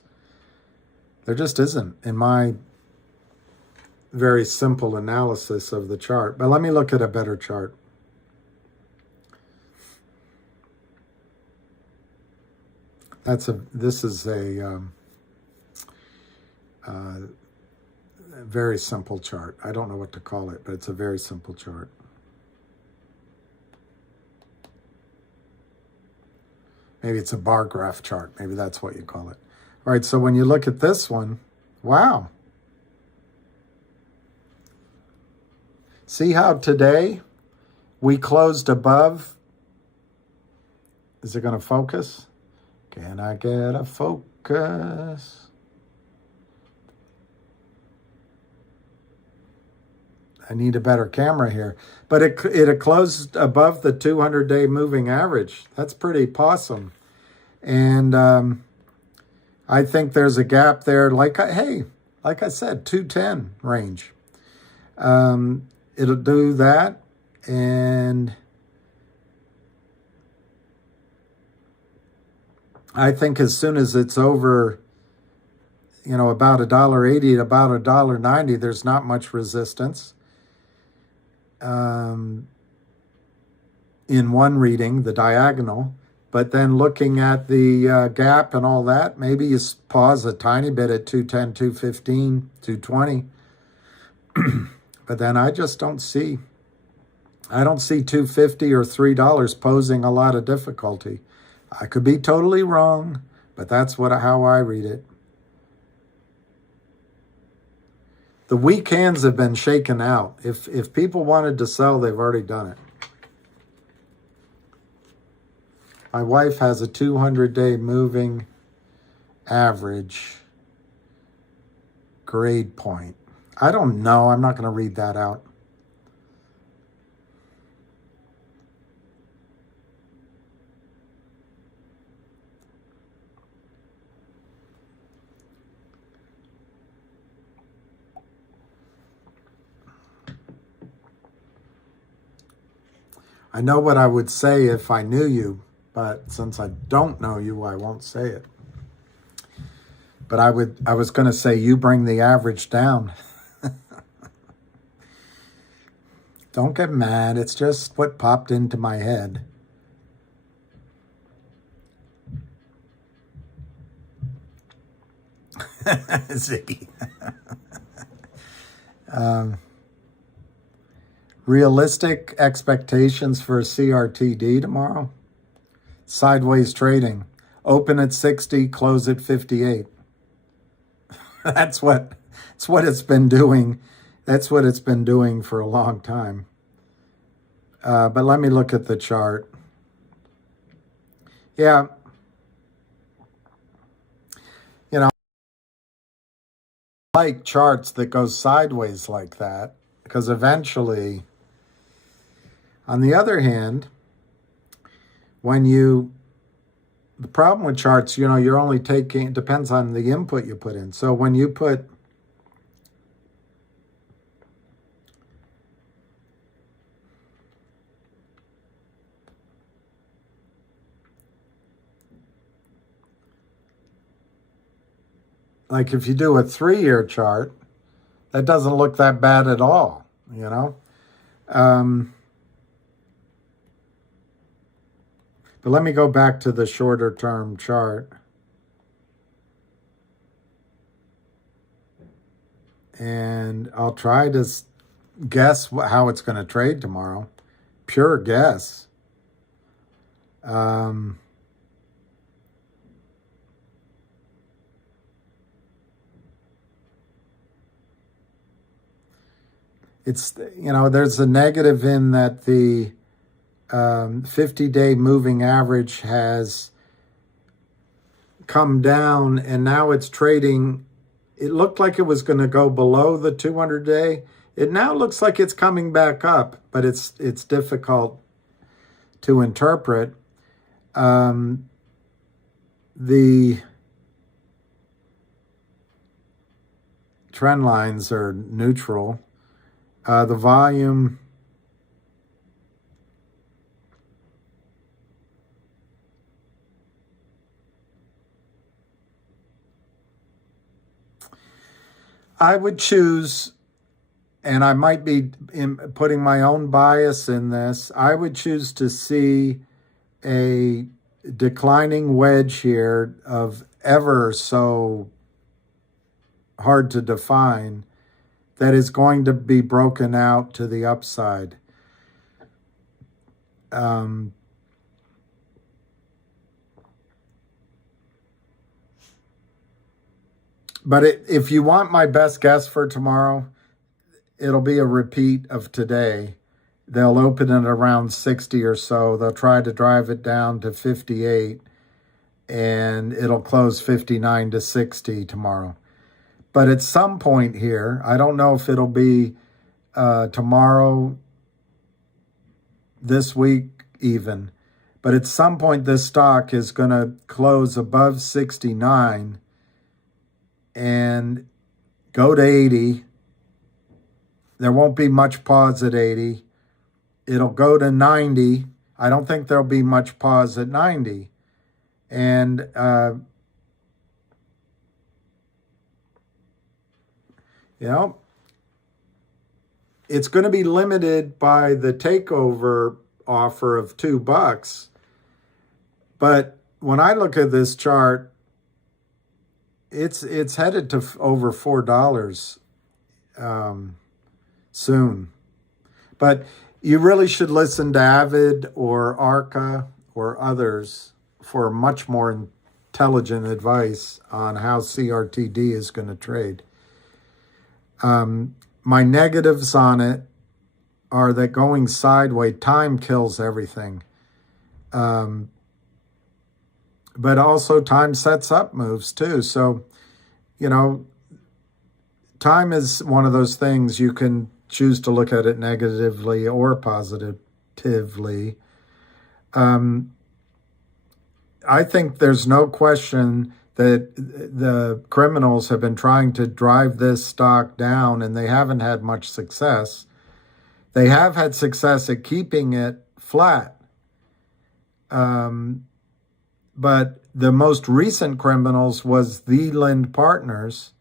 There just isn't, in my very simple analysis of the chart. But let me look at a better chart. This is a very simple chart. I don't know what to call it, but it's a very simple chart. Maybe it's a bar graph chart. Maybe that's what you call it. All right, so when you look at this one, wow. See how today we closed above? Is it going to focus? Can I get a focus? I need a better camera here. But it closed above the 200-day moving average. That's pretty awesome. And I think there's a gap there. Like I said, 210 range. It'll do that. And I think as soon as it's over, about $1.80 to about $1.90, there's not much resistance. In one reading, the diagonal, but then looking at the gap and all that, maybe you pause a tiny bit at 210, 215, 220. But then I just don't see, $250 or $3 posing a lot of difficulty. I could be totally wrong, but that's how I read it. The weak hands have been shaken out. If people wanted to sell, they've already done it. My wife has a 200-day moving average grade point. I don't know. I'm not going to read that out. I know what I would say if I knew you, but since I don't know you, I won't say it. But I was going to say you bring the average down. Don't get mad. It's just what popped into my head. Ziggy. Realistic expectations for CRTD tomorrow. Sideways trading. Open at 60, close at 58. That's what it's been doing. That's what it's been doing for a long time. But let me look at the chart. Yeah. I like charts that go sideways like that, because eventually, on the other hand, the problem with charts, you're only taking, it depends on the input you put in. So when you put like if you do a 3-year chart, That doesn't look that bad at all, you know. But let me go back to the shorter term chart. And I'll try to guess how it's going to trade tomorrow. Pure guess. It's, you know, there's a negative in that the 50-day moving average has come down, and now it's trading. It looked like it was going to go below the 200-day. It now looks like it's coming back up, but it's difficult to interpret. The trend lines are neutral. The volume, I would choose, and I might be putting my own bias in this, I would choose to see a declining wedge here of ever so hard to define that is going to be broken out to the upside. But if you want my best guess for tomorrow, it'll be a repeat of today. They'll open it around 60 or so. They'll try to drive it down to 58, and it'll close 59 to 60 tomorrow. But at some point here, I don't know if it'll be tomorrow, this week even, but at some point this stock is going to close above 69 and go to 80. There won't be much pause at 80. It'll go to 90. I don't think there'll be much pause at 90. And you know, it's going to be limited by the takeover offer of $2. But when I look at this chart, it's headed to over $4 soon. But you really should listen to Avid or Arca or others for much more intelligent advice on how CRTD is going to trade. My negatives on it are that going sideways, time kills everything. But also time sets up moves too. So, you know, time is one of those things you can choose to look at it negatively or positively. I think there's no question that the criminals have been trying to drive this stock down, and they haven't had much success. They have had success at keeping it flat. But the most recent criminals was the Lind Partners,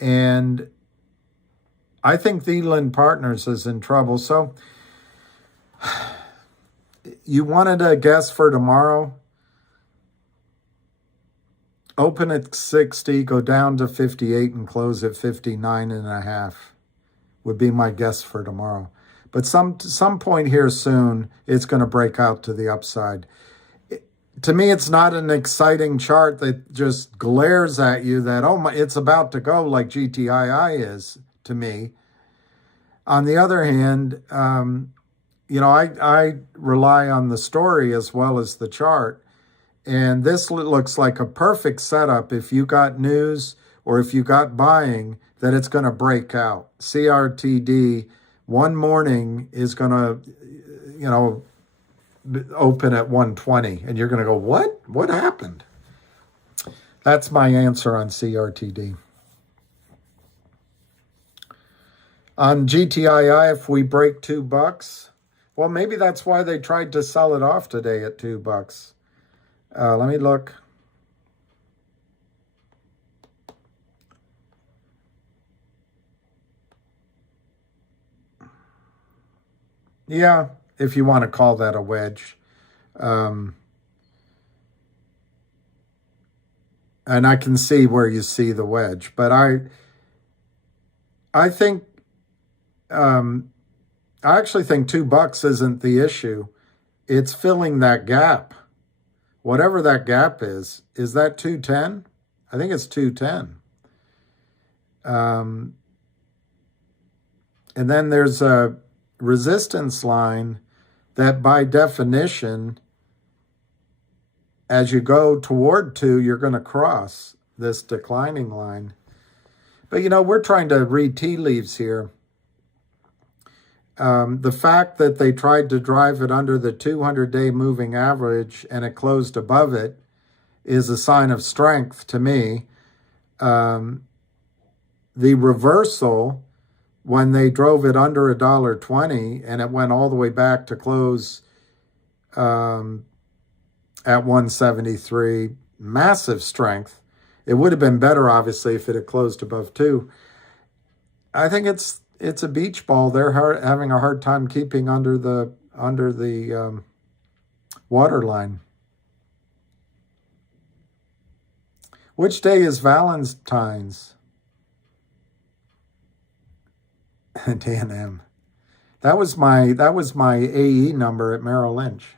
and I think the Lind Partners is in trouble. So you wanted a guess for tomorrow? Open at 60, go down to 58, and close at 59.5 would be my guess for tomorrow. But some point here soon, it's going to break out to the upside. To me, it's not an exciting chart that just glares at you that, oh, it's about to go like GTII is to me. On the other hand, you know, I rely on the story as well as the chart. And this looks like a perfect setup if you got news or if you got buying that it's going to break out. CRTD one morning is going to, you know, open at 120. And you're going to go, what? What happened? That's my answer on CRTD. On GTII, if we break $2, well, maybe that's why they tried to sell it off today at $2. Let me look. Yeah, if you want to call that a wedge. And I can see where you see the wedge, but I think I actually think $2 isn't the issue. It's filling that gap. Whatever that gap is that 210? I think it's 210. And then there's a resistance line that by definition, as you go toward 2, you're going to cross this declining line. But, we're trying to read tea leaves here. The fact that they tried to drive it under the 200-day moving average and it closed above it is a sign of strength to me. The reversal, when they drove it under $1.20 and it went all the way back to close at 173, massive strength. It would have been better, obviously, if it had closed above 2. I think it's a beach ball. They're having a hard time keeping under the waterline. Which day is Valentine's? D&M. That was my AE number at Merrill Lynch,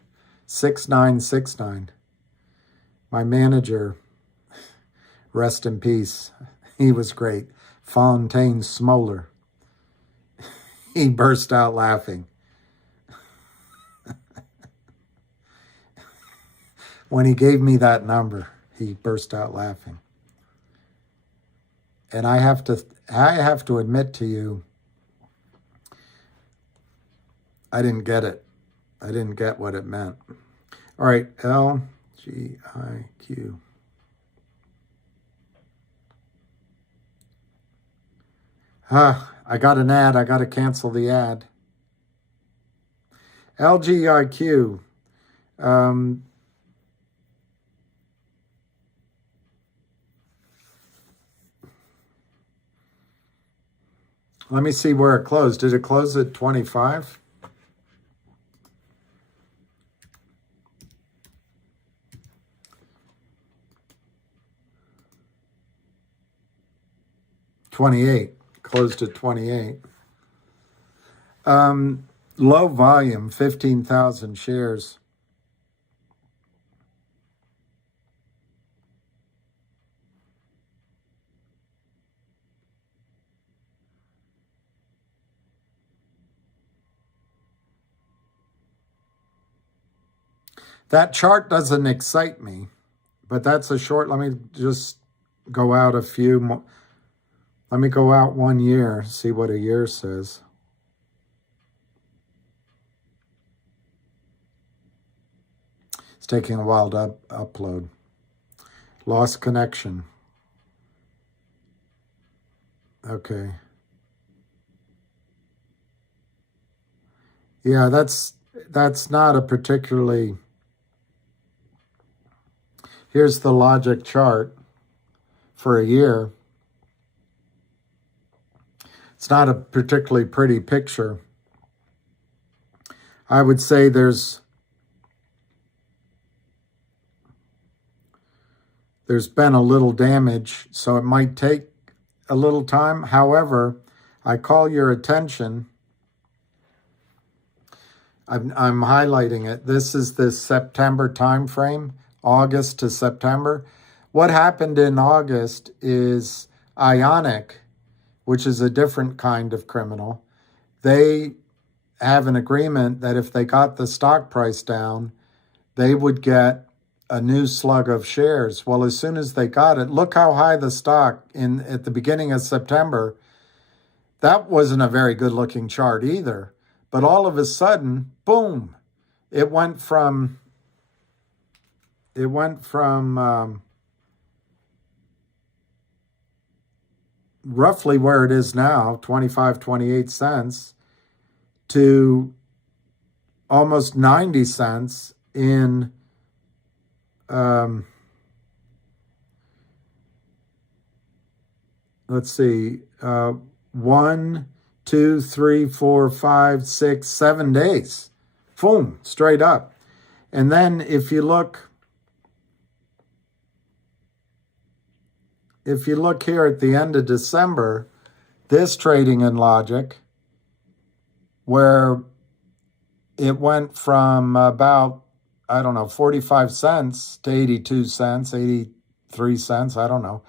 6969. My manager, rest in peace, he was great. Fontaine Smoller. He burst out laughing. When he gave me that number, he burst out laughing. And I have to admit to you, I didn't get it. I didn't get what it meant. All right, LGIQ. I got an ad. I got to cancel the ad. LGIQ. Let me see where it closed. Did it close at 25? $28. Closed at 28. Low volume, 15,000 shares. That chart doesn't excite me, but that's a short. Let me just go out a few more. Let me go out 1 year, see what a year says. It's taking a while to upload. Lost connection. Okay. Yeah, that's not a particularly... Here's the logic chart for a year. It's not a particularly pretty picture. I would say there's been a little damage, so it might take a little time. However, I call your attention. I'm highlighting it. This is the September time frame, August to September. What happened in August is Ionic, which is a different kind of criminal. They have an agreement that if they got the stock price down, they would get a new slug of shares. Well, as soon as they got it, look how high the stock at the beginning of September. That wasn't a very good looking chart either. But all of a sudden, boom, it went from roughly where it is now, 25, 28 cents, to almost 90 cents in let's see, 1 2, 3, 4, 5, 6, 7 days. Boom, straight up. And then if you look here at the end of December, this trading in Logic, where it went from about, I don't know, 45 cents to 82 cents, 83 cents, I don't know,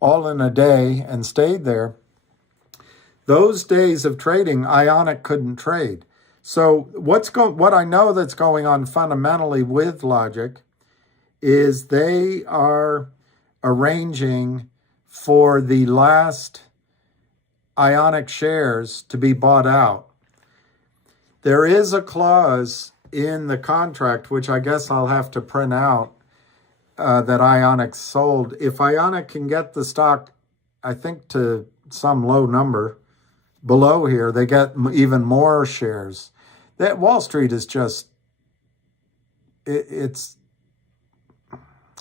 all in a day and stayed there. Those days of trading, Ionic couldn't trade. So what I know that's going on fundamentally with Logic is they are arranging for the last Ionic shares to be bought out. There is a clause in the contract, which I guess I'll have to print out, that Ionic sold. If Ionic can get the stock, I think, to some low number below here, they get even more shares. That Wall Street is just, it's,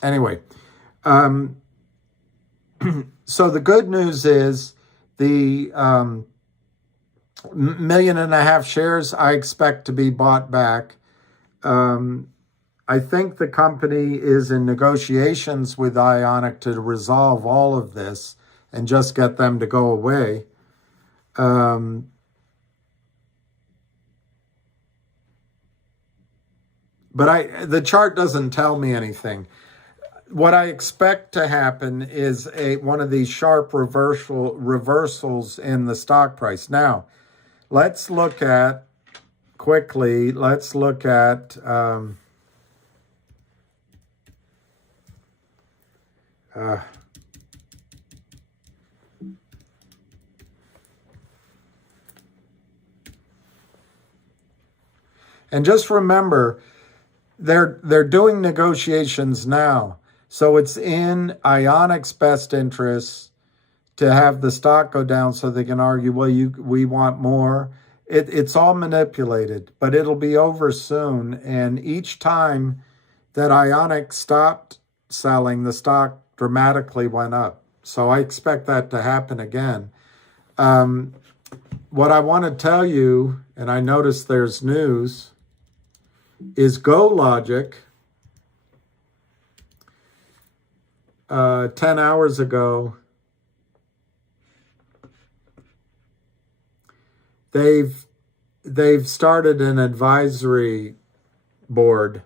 anyway. So the good news is the 1.5 million shares I expect to be bought back. I think the company is in negotiations with Ionic to resolve all of this and just get them to go away. But the chart doesn't tell me anything. What I expect to happen is one of these sharp reversals in the stock price. Now, let's look at, quickly, let's look at and just remember, they're doing negotiations now. So it's in Ionic's best interest to have the stock go down so they can argue, well, we want more. It's all manipulated, but it'll be over soon. And each time that Ionic stopped selling, the stock dramatically went up. So I expect that to happen again. What I want to tell you, and I noticed there's news, is GoLogic, 10 hours ago, they've started an advisory board.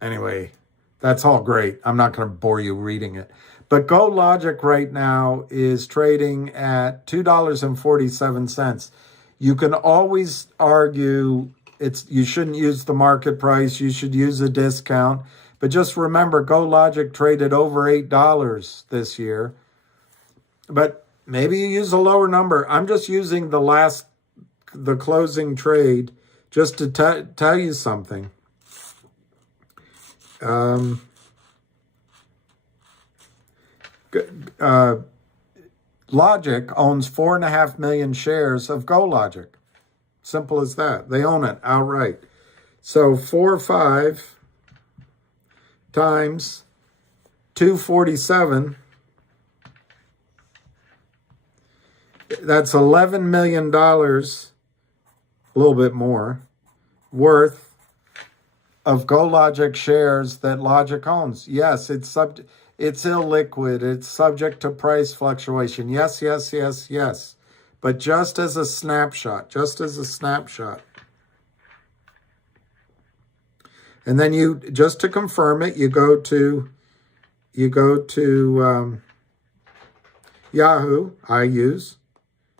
Anyway, that's all great. I'm not going to bore you reading it. But GoLogic right now is trading at $2.47. You can always argue you shouldn't use the market price. You should use a discount. But just remember, GoLogic traded over $8 this year. But maybe you use a lower number. I'm just using the closing trade just to tell you something. Logic owns 4.5 million shares of GoLogic. Simple as that. They own it outright. So 5 times 247, that's $11 million, a little bit more, worth of GoLogic shares that Logic owns. Yes, it's illiquid. It's subject to price fluctuation. Yes, yes, yes, yes. But just as a snapshot, And then just to confirm it, you go to Yahoo, I use.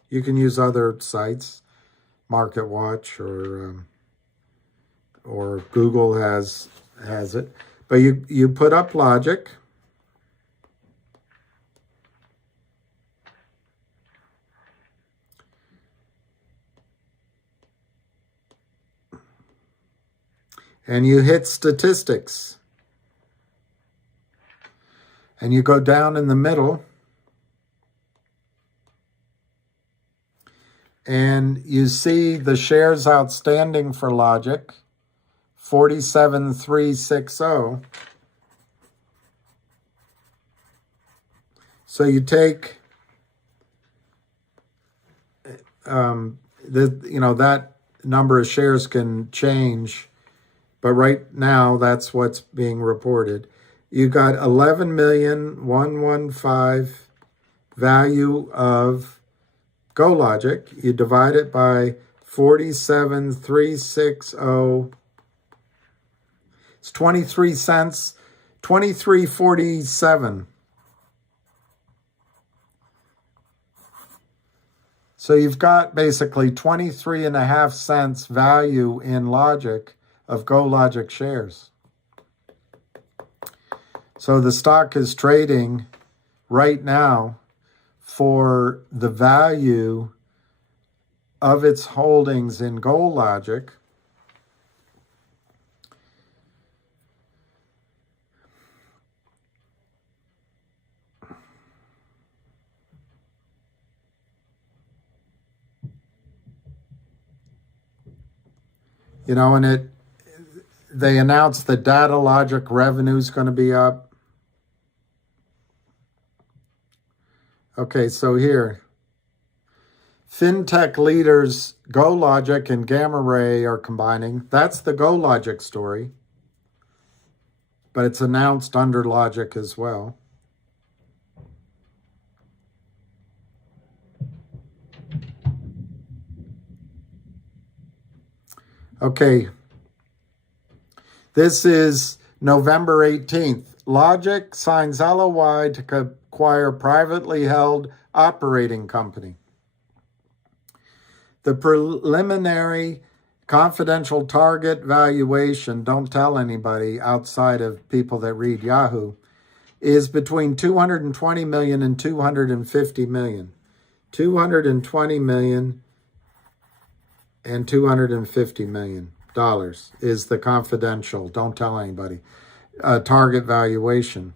You can use other sites, MarketWatch or Google has it. But you put up Logic. And you hit statistics. And you go down in the middle. And you see the shares outstanding for Logic, 47,360. So you take that number of shares can change, but right now that's what's being reported. You got 11,115 value of GoLogic. You divide it by 47,360. It's 23 cents, 23.47. So you've got basically 23.5 cents value in Logic of GoLogic shares. So the stock is trading right now for the value of its holdings in GoLogic. And they announced that data logic revenue is going to be up. Okay, so here, fintech leaders GoLogic and Gamma Ray are combining. That's the GoLogic story, but it's announced under Logic as well. Okay, this is November 18th. Logic signs LOI to acquire privately held operating company. The preliminary confidential target valuation, don't tell anybody outside of people that read Yahoo, is between $220 million and $250 million. $220 million and $250 million is the confidential, don't tell anybody, target valuation.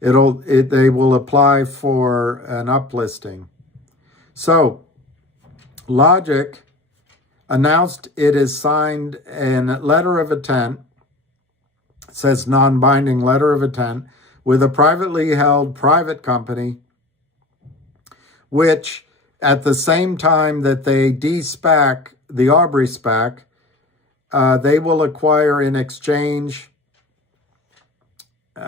They will apply for an uplisting. So Logic announced it has signed a letter of intent, it says non-binding letter of intent, with a privately held private company, which at the same time that they de-SPAC the Aubrey SPAC, they will acquire in exchange,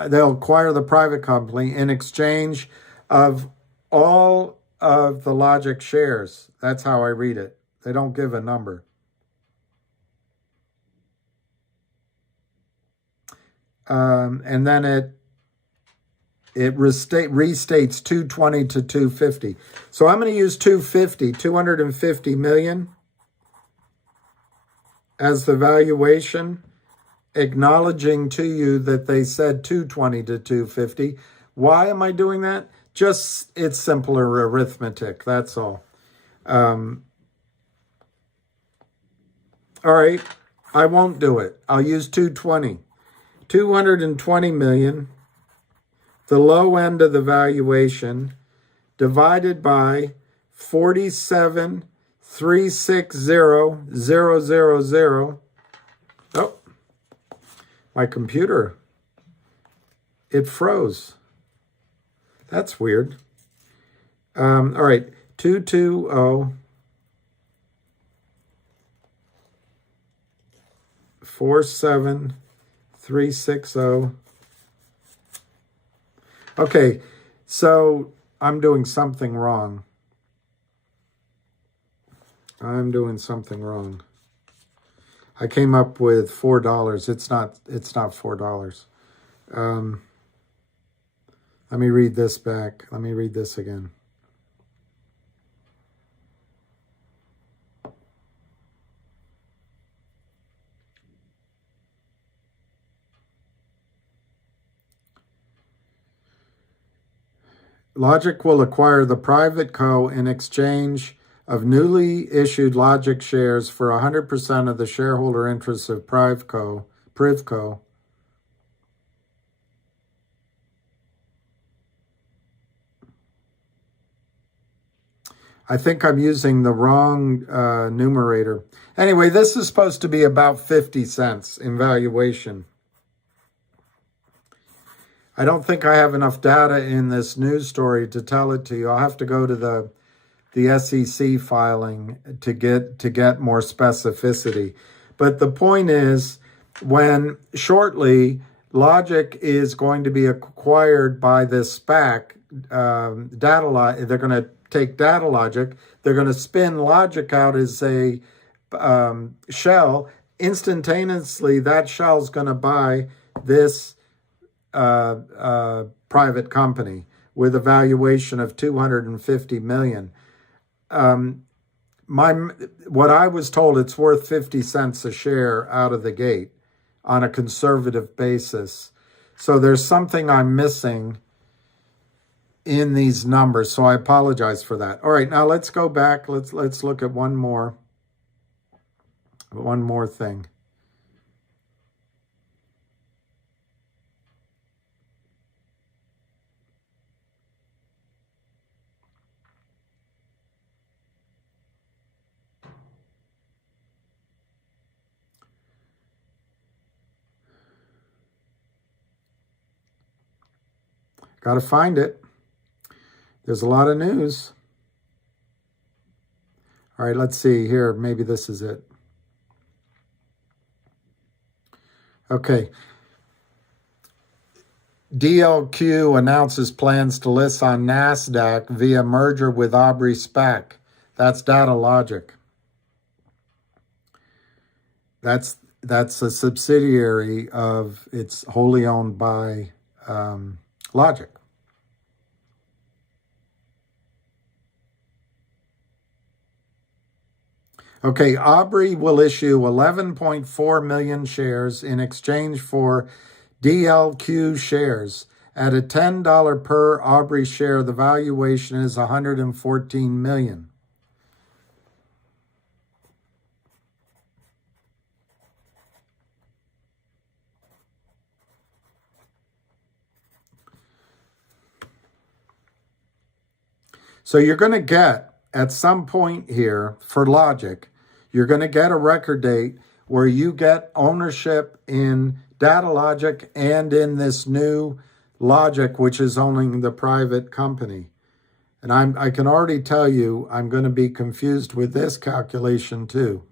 they'll acquire the private company in exchange of all of the Logic shares. That's how I read it. They don't give a number. And then it restates 220 to 250. So I'm going to use 250 million as the valuation, acknowledging to you that they said 220 to 250. Why am I doing that? Just, it's simpler arithmetic, that's all. All right, I won't do it. I'll use 220. 220 million, the low end of the valuation, divided by 47,360,000. Oh, my computer, it froze. That's weird. All right, 220 47,360. Okay, so I'm doing something wrong. I came up with $4. It's not $4. Let me read this back. Let me read this again. Logic will acquire the private co in exchange of newly issued Logic shares for 100% of the shareholder interests of Privco. I think I'm using the wrong numerator. Anyway, this is supposed to be about 50 cents in valuation. I don't think I have enough data in this news story to tell it to you. I'll have to go to the SEC filing to get more specificity. But the point is, when shortly Logic is going to be acquired by this SPAC, they're going to take Data Logic, they're going to spin Logic out as a shell. Instantaneously, that shell is going to buy this private company with a valuation of $250 million. What I was told, it's worth 50 cents a share out of the gate on a conservative basis. So there's something I'm missing in these numbers. So I apologize for that. All right, now let's go back. Let's look at one more thing. Got to find it. There's a lot of news. All right, let's see here. Maybe this is it. Okay. DLQ announces plans to list on NASDAQ via merger with Aubrey SPAC. That's Data Logic. That's a subsidiary of, it's wholly owned by Logic. Okay, Aubrey will issue 11.4 million shares in exchange for DLQ shares. At a $10 per Aubrey share, the valuation is $114 million. So you're going to get, at some point here, for Logic, you're going to get a record date where you get ownership in Data Logic and in this new Logic, which is owning the private company. And I can already tell you I'm going to be confused with this calculation too,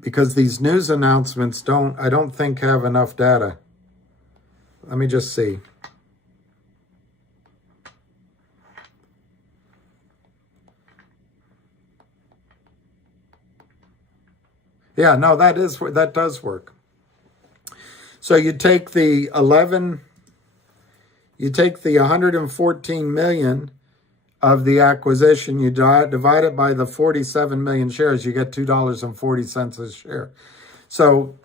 because these news announcements I don't think have enough data. Let me just see. Yeah, no, that does work. So you take the 114 million of the acquisition, you divide it by the 47 million shares, you get $2.40 a share. So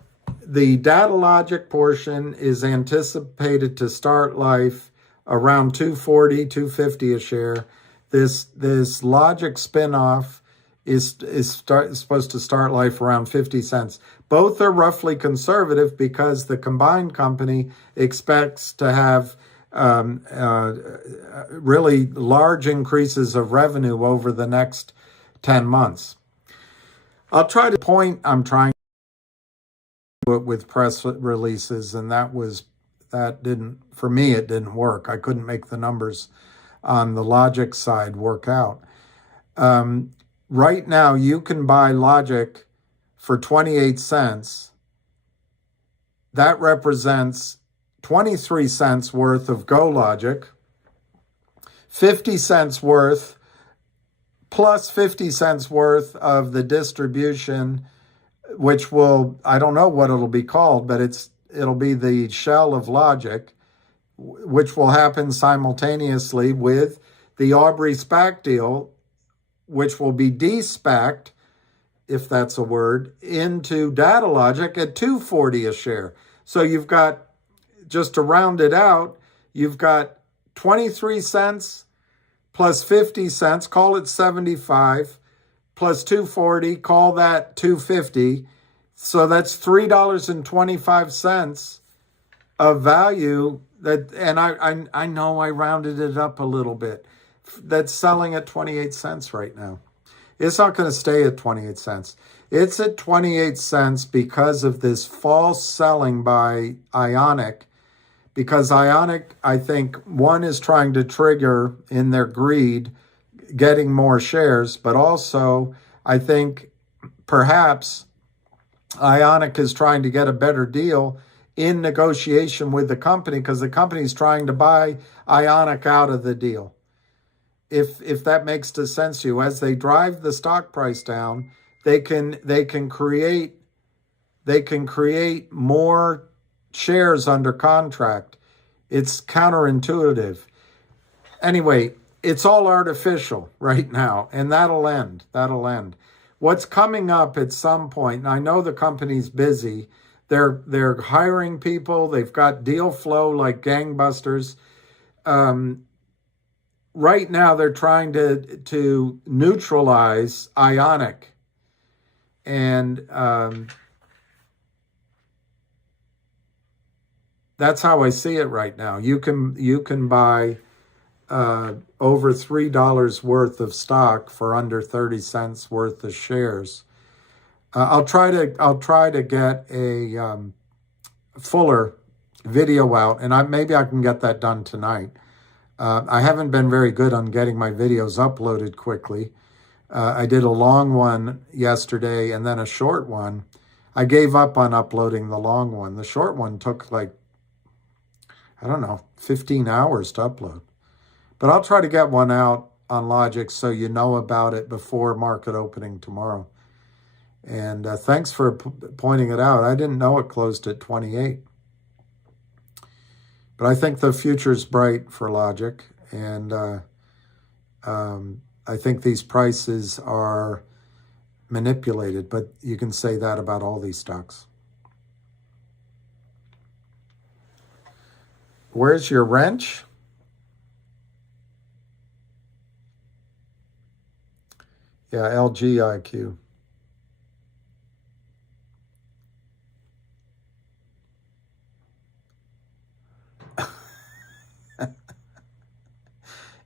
the Data Logic portion is anticipated to start life around $2.40, $2.50 a share. This Logic spinoff is supposed to start life around 50 cents. Both are roughly conservative because the combined company expects to have really large increases of revenue over the next 10 months. I'll try to point I'm trying to do it with press releases, and that didn't, for me, it didn't work. I couldn't make the numbers on the Logic side work out. Right now, you can buy Logic for 28 cents. That represents 23 cents worth of Go Logic, 50 cents worth, plus 50 cents worth of the distribution, which will, I don't know what it'll be called, but it'll be the shell of Logic, which will happen simultaneously with the Aubrey SPAC deal, which will be de-SPACed, if that's a word, into Data Logic at $2.40 a share. So you've got, just to round it out, you've got 23 cents plus 50 cents, call it 75, plus 240, call that 250. So that's $3.25 of value that, and I know I rounded it up a little bit, that's selling at 28 cents right now. It's not going to stay at 28 cents. It's at 28 cents because of this false selling by Ionic, because Ionic, I think, one is trying to trigger in their greed getting more shares, but also I think perhaps Ionic is trying to get a better deal in negotiation with the company because the company is trying to buy Ionic out of the deal. If that makes sense to you, as they drive the stock price down, they can create more shares under contract. It's counterintuitive. Anyway, it's all artificial right now, and that'll end. What's coming up at some point, and I know the company's busy, they're hiring people, they've got deal flow like gangbusters. Right now they're trying to neutralize Ionic. And that's how I see it right now. You can buy over $3 worth of stock for under 30 cents worth of shares. I'll try to get a fuller video out, and maybe I can get that done tonight. I haven't been very good on getting my videos uploaded quickly. I did a long one yesterday and then a short one. I gave up on uploading the long one. The short one took 15 hours to upload. But I'll try to get one out on Logic so you know about it before market opening tomorrow. And thanks for pointing it out. I didn't know it closed at 28. But I think the future's bright for Logic. And I think these prices are manipulated. But you can say that about all these stocks. Where's your wrench? Yeah, LGIQ.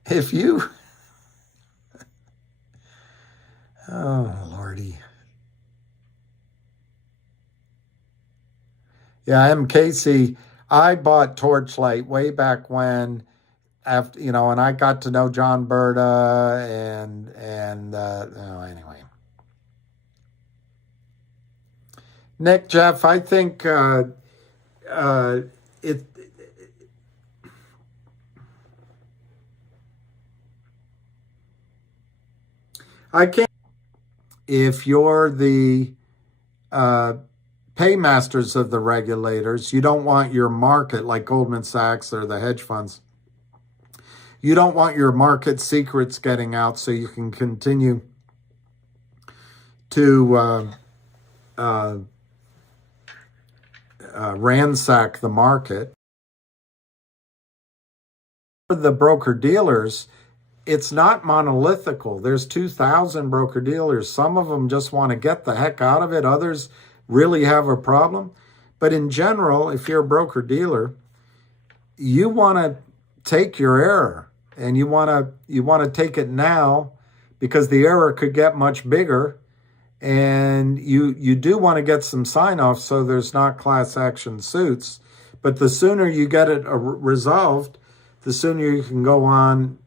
If you... Oh, Lordy. Yeah, I'm Casey. I bought Torchlight way back when, after, and I got to know John Berta anyway. Nick, Jeff, I think I can't. If you're the paymasters of the regulators, you don't want your market, like Goldman Sachs or the hedge funds, you don't want your market secrets getting out so you can continue to ransack the market. For the broker-dealers, it's not monolithical. There's 2,000 broker-dealers. Some of them just want to get the heck out of it. Others really have a problem. But in general, if you're a broker-dealer, you want to take your error, and you want to take it now because the error could get much bigger, and you do want to get some sign-off so there's not class action suits. But the sooner you get it resolved, the sooner you can go on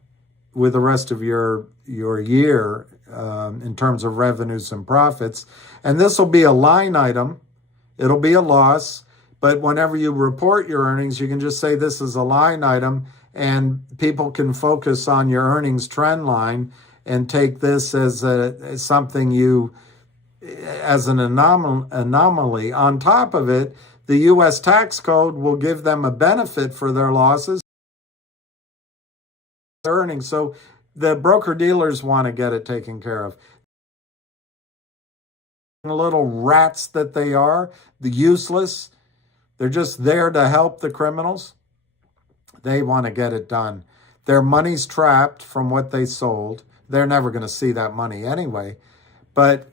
with the rest of your year in terms of revenues and profits. And this will be a line item. It'll be a loss. But whenever you report your earnings, you can just say this is a line item, and people can focus on your earnings trend line and take this as something as an anomaly. On top of it, the U.S. tax code will give them a benefit for their losses. Earnings. So the broker-dealers want to get it taken care of. The little rats that they are, the useless, they're just there to help the criminals. They want to get it done. Their money's trapped from what they sold. They're never going to see that money anyway. But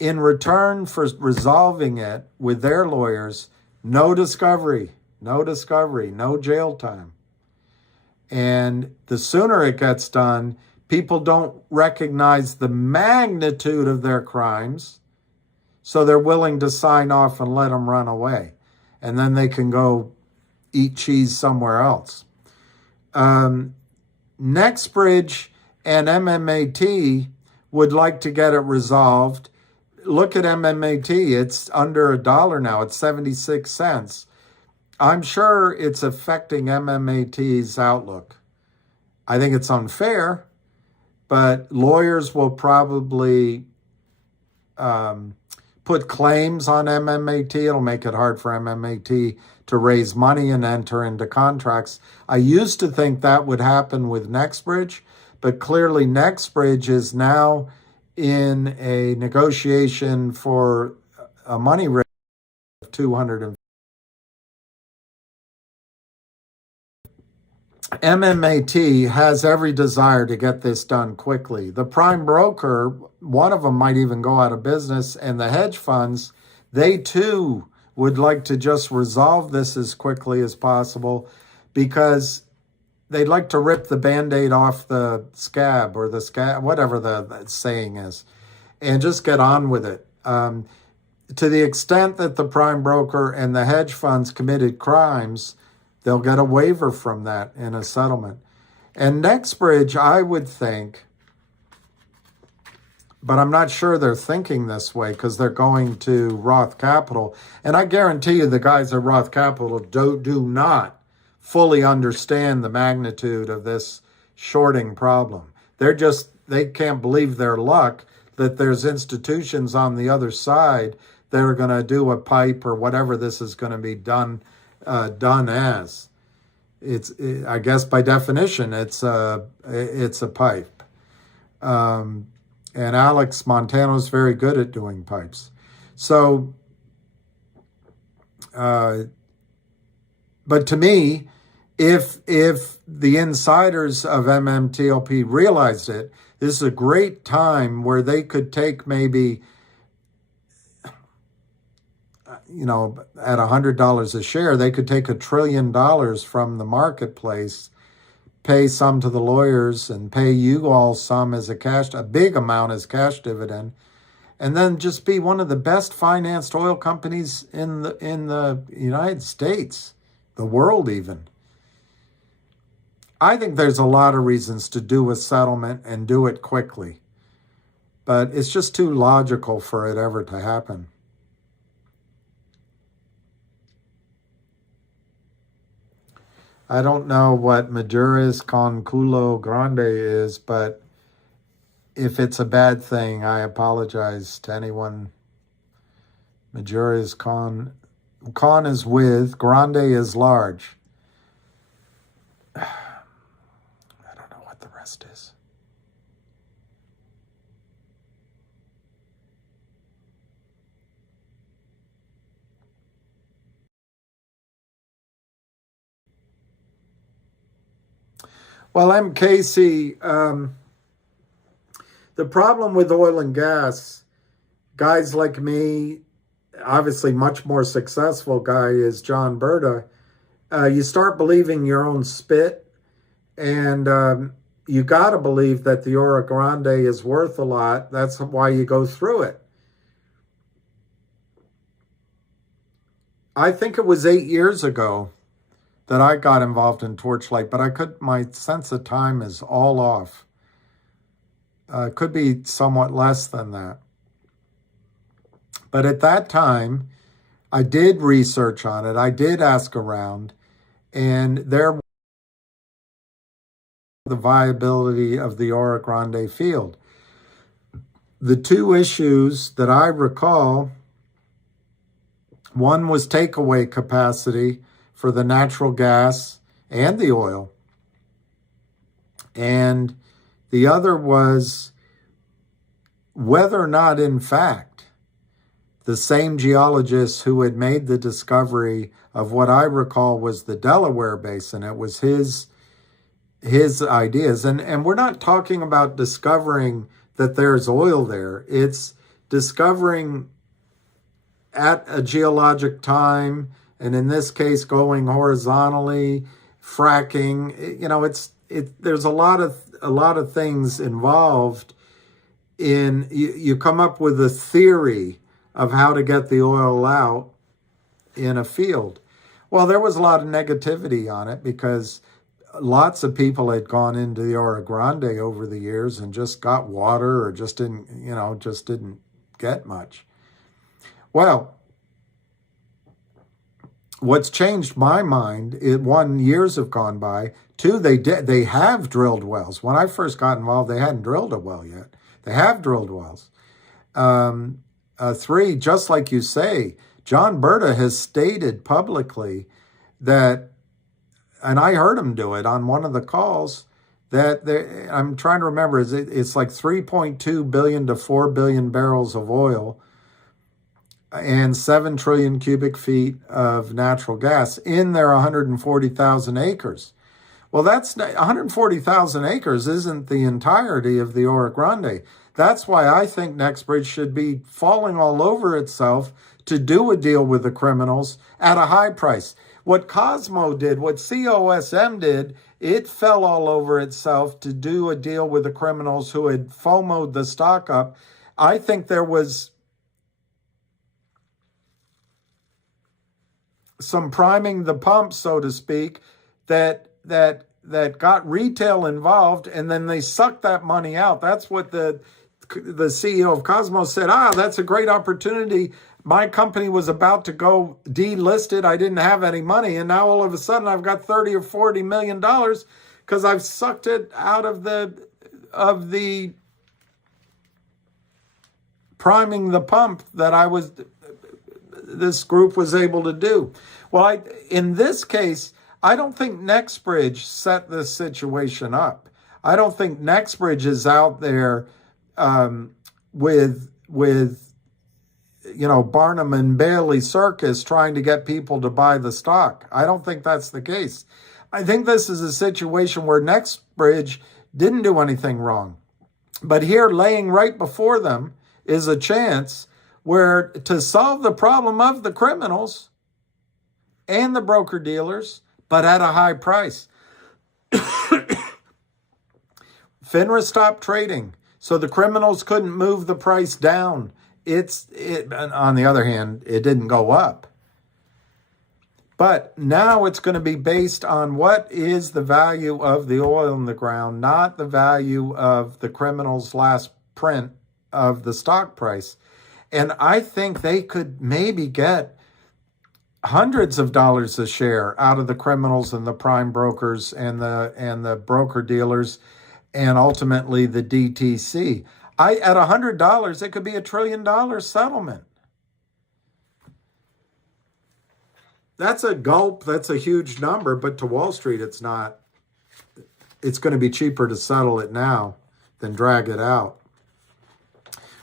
in return for resolving it with their lawyers, no discovery, no jail time. And the sooner it gets done, people don't recognize the magnitude of their crimes, so they're willing to sign off and let them run away. And then they can go eat cheese somewhere else. NexBridge and MMAT would like to get it resolved. Look at MMAT. It's under $1 now. It's 76 cents. I'm sure it's affecting MMAT's outlook. I think it's unfair, but lawyers will probably put claims on MMAT. It'll make it hard for MMAT to raise money and enter into contracts. I used to think that would happen with NexBridge, but clearly NexBridge is now in a negotiation for a money raise of $250. MMAT has every desire to get this done quickly. The prime broker, one of them might even go out of business, and the hedge funds, they too would like to just resolve this as quickly as possible because they'd like to rip the Band-Aid off the scab or the scab, whatever the saying is, and just get on with it. To the extent that the prime broker and the hedge funds committed crimes, they'll get a waiver from that in a settlement. And NexBridge, I would think, but I'm not sure they're thinking this way because they're going to Roth Capital. And I guarantee you the guys at Roth Capital do not fully understand the magnitude of this shorting problem. They can't believe their luck that there's institutions on the other side that are going to do a pipe or whatever this is going to be done as. I guess by definition, it's a pipe. And Alex Montano's very good at doing pipes. So, but to me, if the insiders of MMTLP realized it, this is a great time where they could take maybe, at $100 a share, they could take $1 trillion from the marketplace, pay some to the lawyers, and pay you all some as a big amount as cash dividend, and then just be one of the best financed oil companies in the United States, the world even. I think there's a lot of reasons to do a settlement and do it quickly, but it's just too logical for it ever to happen. I don't know what Maduris con culo grande is, but if it's a bad thing, I apologize to anyone. Maduris con is with, grande is large. I don't know what the rest is. Well, MKC, the problem with oil and gas, guys like me, obviously much more successful guy is John Berta, you start believing your own spit, and you got to believe that the Oro Grande is worth a lot. That's why you go through it. I think it was 8 years ago that I got involved in Torchlight, but my sense of time is all off. Could be somewhat less than that. But at that time, I did research on it. I did ask around, and there the viability of the Oro Grande field. The two issues that I recall, one was takeaway capacity for the natural gas and the oil. And the other was whether or not, in fact, the same geologist who had made the discovery of what I recall was the Delaware Basin, it was his ideas. And we're not talking about discovering that there's oil there. It's discovering at a geologic time, and in this case, going horizontally, fracking. There's a lot of things involved in. You come up with a theory of how to get the oil out in a field. Well, there was a lot of negativity on it because lots of people had gone into the Oro Grande over the years and just got water or just didn't get much. Well, what's changed my mind is, one, years have gone by. Two, they have drilled wells. When I first got involved, they hadn't drilled a well yet. They have drilled wells. Three, just like you say, John Berta has stated publicly that, and I heard him do it on one of the calls, that I'm trying to remember, it's like 3.2 billion to 4 billion barrels of oil and 7 trillion cubic feet of natural gas in their 140,000 acres. Well, that's 140,000 acres isn't the entirety of the Oro Grande. That's why I think NexBridge should be falling all over itself to do a deal with the criminals at a high price. What Cosmo did, what COSM did, it fell all over itself to do a deal with the criminals who had FOMO'd the stock up. I think there was some priming the pump, so to speak, that got retail involved, and then they sucked that money out. That's what the CEO of Cosmos said. That's a great opportunity. My company was about to go delisted. I didn't have any money, and now all of a sudden I've got $30 or $40 million because I've sucked it out of the priming the pump that this group was able to do. Well, in this case, I don't think NexBridge set this situation up. I don't think NexBridge is out there with Barnum and Bailey circus trying to get people to buy the stock. I don't think that's the case. I think this is a situation where NexBridge didn't do anything wrong. But here, laying right before them is a chance where to solve the problem of the criminals and the broker-dealers, but at a high price. FINRA stopped trading, so the criminals couldn't move the price down. On the other hand, it didn't go up. But now it's going to be based on what is the value of the oil in the ground, not the value of the criminals' last print of the stock price. And I think they could maybe get hundreds of dollars a share out of the criminals and the prime brokers and the broker dealers and ultimately the DTC. At $100, it could be $1 trillion settlement. That's a gulp. That's a huge number, but to Wall Street, it's not. It's going to be cheaper to settle it now than drag it out.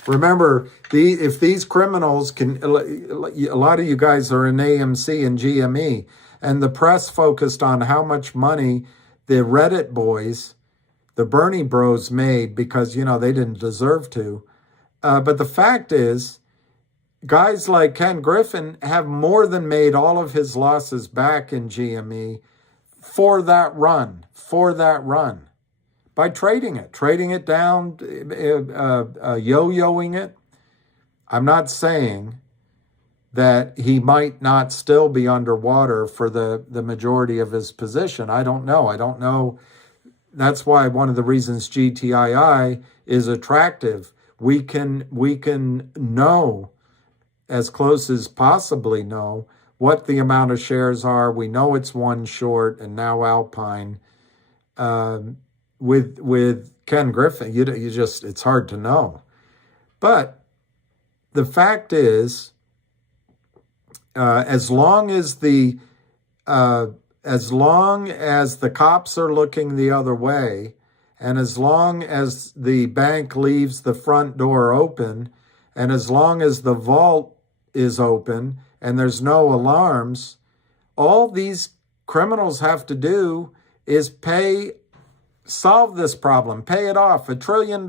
Remember, if these criminals can, a lot of you guys are in AMC and GME, and the press focused on how much money the Reddit boys, the Bernie bros, made because, they didn't deserve to. But the fact is, guys like Ken Griffin have more than made all of his losses back in GME for that run. By trading it down, yo-yoing it. I'm not saying that he might not still be underwater for the majority of his position. I don't know. That's why one of the reasons GTII is attractive. We can know, as close as possibly know, what the amount of shares are. We know it's one short, and now Alpine. With Ken Griffin, it's hard to know. But the fact is, as long as the cops are looking the other way, and as long as the bank leaves the front door open, and as long as the vault is open and there's no alarms, all these criminals have to do is solve this problem, pay it off, $1 trillion.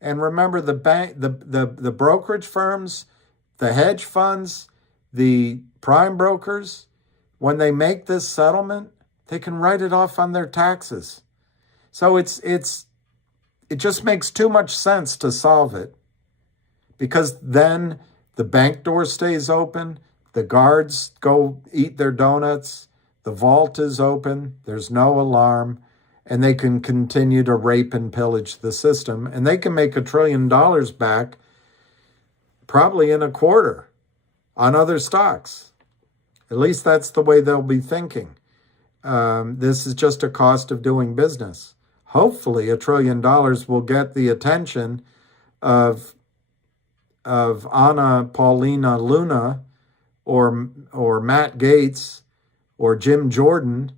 And remember, the bank, the brokerage firms, the hedge funds, the prime brokers, when they make this settlement, they can write it off on their taxes. So it just makes too much sense to solve it, because then the bank door stays open, The guards go eat their donuts. The vault is open. There's no alarm. And they can continue to rape and pillage the system. And they can make $1 trillion back probably in a quarter on other stocks. At least that's the way they'll be thinking. This is just a cost of doing business. Hopefully, $1 trillion will get the attention of Anna Paulina Luna or Matt Gates or Jim Jordan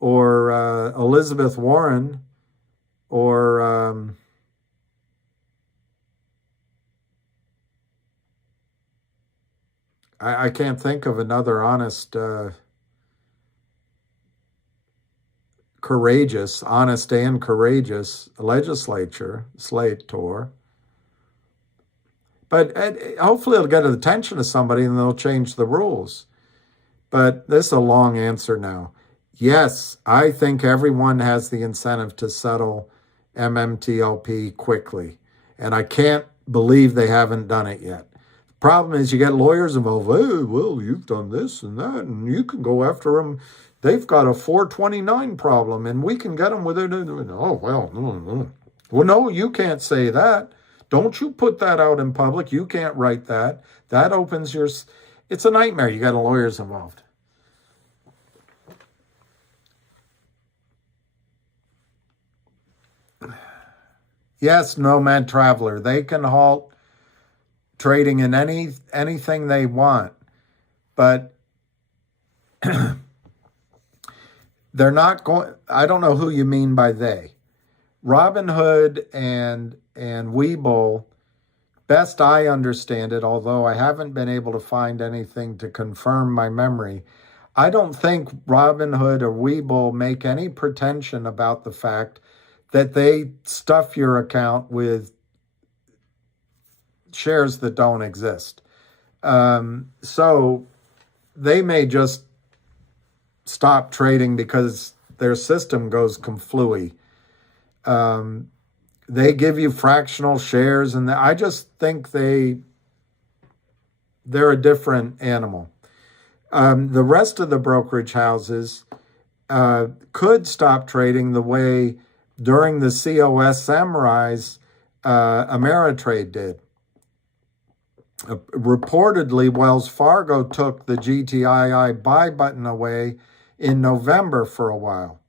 or Elizabeth Warren or I can't think of another honest, honest and courageous legislator. But hopefully it'll get the attention of somebody and they'll change the rules. But this is a long answer now. Yes, I think everyone has the incentive to settle MMTLP quickly. And I can't believe they haven't done it yet. The problem is you get lawyers involved. Hey, well, you've done this and that, and you can go after them. They've got a 429 problem, and we can get them with it. Oh, well, no. Well, no, you can't say that. Don't you put that out in public. You can't write that. That opens your... It's a nightmare. You got lawyers involved. Yes, Nomad Traveler. They can halt trading in anything they want, but they're not going... I don't know who you mean by they. Robinhood and Webull, best I understand it, although I haven't been able to find anything to confirm my memory, I don't think Robinhood or Webull make any pretension about the fact that they stuff your account with shares that don't exist. So they may just stop trading because their system goes conflui. They give you fractional shares, and I just think they're a different animal. The rest of the brokerage houses could stop trading the way during the COS Samurais Ameritrade did. Reportedly, Wells Fargo took the GTII buy button away in November for a while.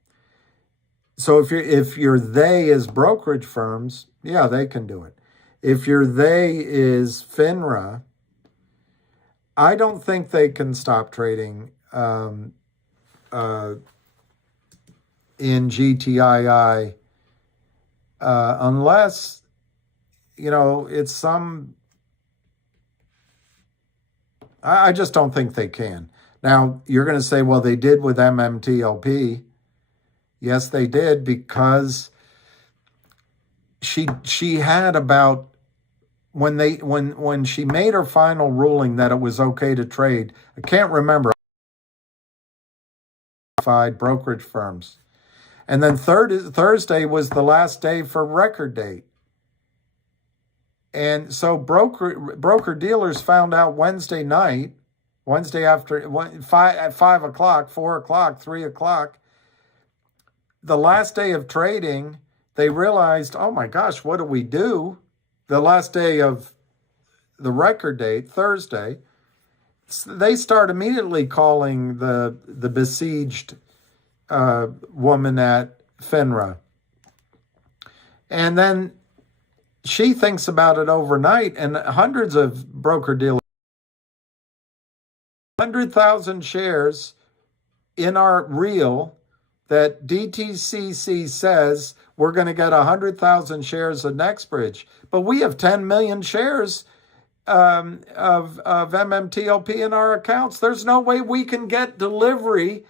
So if your they is brokerage firms, yeah, they can do it. If your they is FINRA, I don't think they can stop trading in GTII unless, it's some... I just don't think they can. Now, you're going to say, well, they did with MMTLP. Yes, they did, because she had about... When she made her final ruling that it was okay to trade, I can't remember, brokerage firms. And then Thursday was the last day for record date. And so broker dealers found out Wednesday night, Wednesday after at 5 o'clock, 4 o'clock, 3 o'clock, the last day of trading, they realized, oh my gosh, what do we do? The last day of the record date, Thursday, they start immediately calling the besieged woman at FINRA. And then she thinks about it overnight, and hundreds of broker dealers, 100,000 shares in our reel that DTCC says we're going to get 100,000 shares of NexBridge. But we have 10 million shares of MMTLP in our accounts. There's no way we can get delivery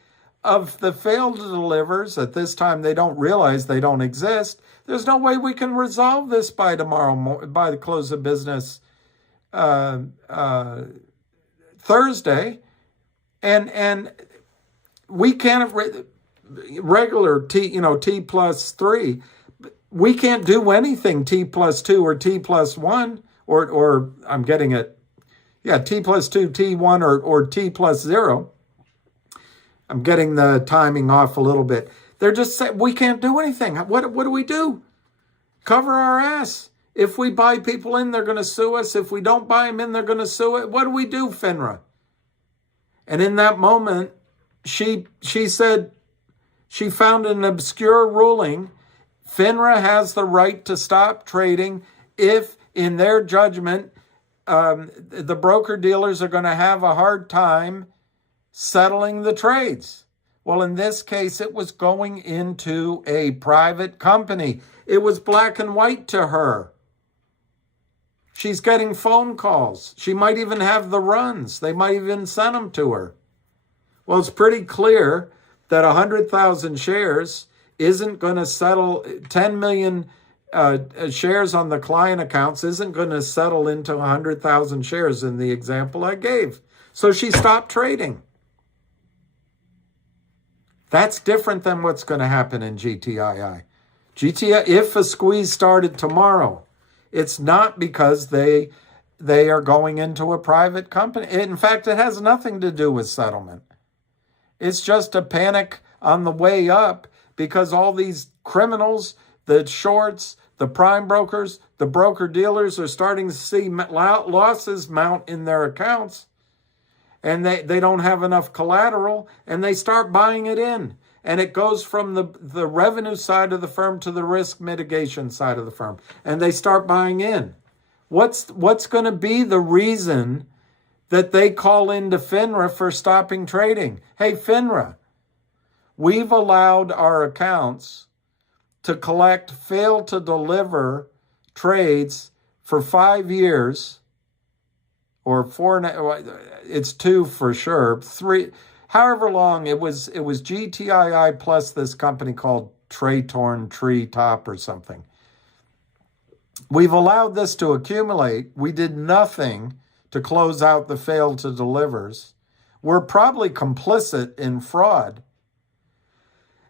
of the failed delivers. At this time, they don't realize they don't exist. There's no way we can resolve this by tomorrow, by the close of business Thursday. And we can't... regular T plus 3, we can't do anything T plus 2 or T plus 1, or I'm getting it, Yeah, T plus 2, T1, or T plus 0. I'm getting the timing off a little bit. They're just saying, we can't do anything. What do we do? Cover our ass. If we buy people in, they're going to sue us. If we don't buy them in, they're going to sue it. What do we do, FINRA? And in that moment, she said she found an obscure ruling. FINRA has the right to stop trading if, in their judgment, the broker-dealers are going to have a hard time settling the trades. Well, in this case, it was going into a private company. It was black and white to her. She's getting phone calls. She might even have the runs. They might even send them to her. Well, it's pretty clear that 100,000 shares isn't going to settle, 10 million shares on the client accounts isn't going to settle into 100,000 shares in the example I gave. So she stopped trading. That's different than what's going to happen in GTII. If a squeeze started tomorrow, it's not because they are going into a private company. In fact, it has nothing to do with settlement. It's just a panic on the way up because all these criminals, the shorts, the prime brokers, the broker-dealers are starting to see losses mount in their accounts. And they don't have enough collateral, and they start buying it in. And it goes from the revenue side of the firm to the risk mitigation side of the firm. And they start buying in. What's going to be the reason that they call into FINRA for stopping trading? Hey, FINRA, we've allowed our accounts to collect fail to deliver trades for 5 years, or 4, it's 2 for sure, 3, however long. It was GTII plus this company called Treetop or something. We've allowed this to accumulate. We did nothing to close out the fail to delivers. We're probably complicit in fraud.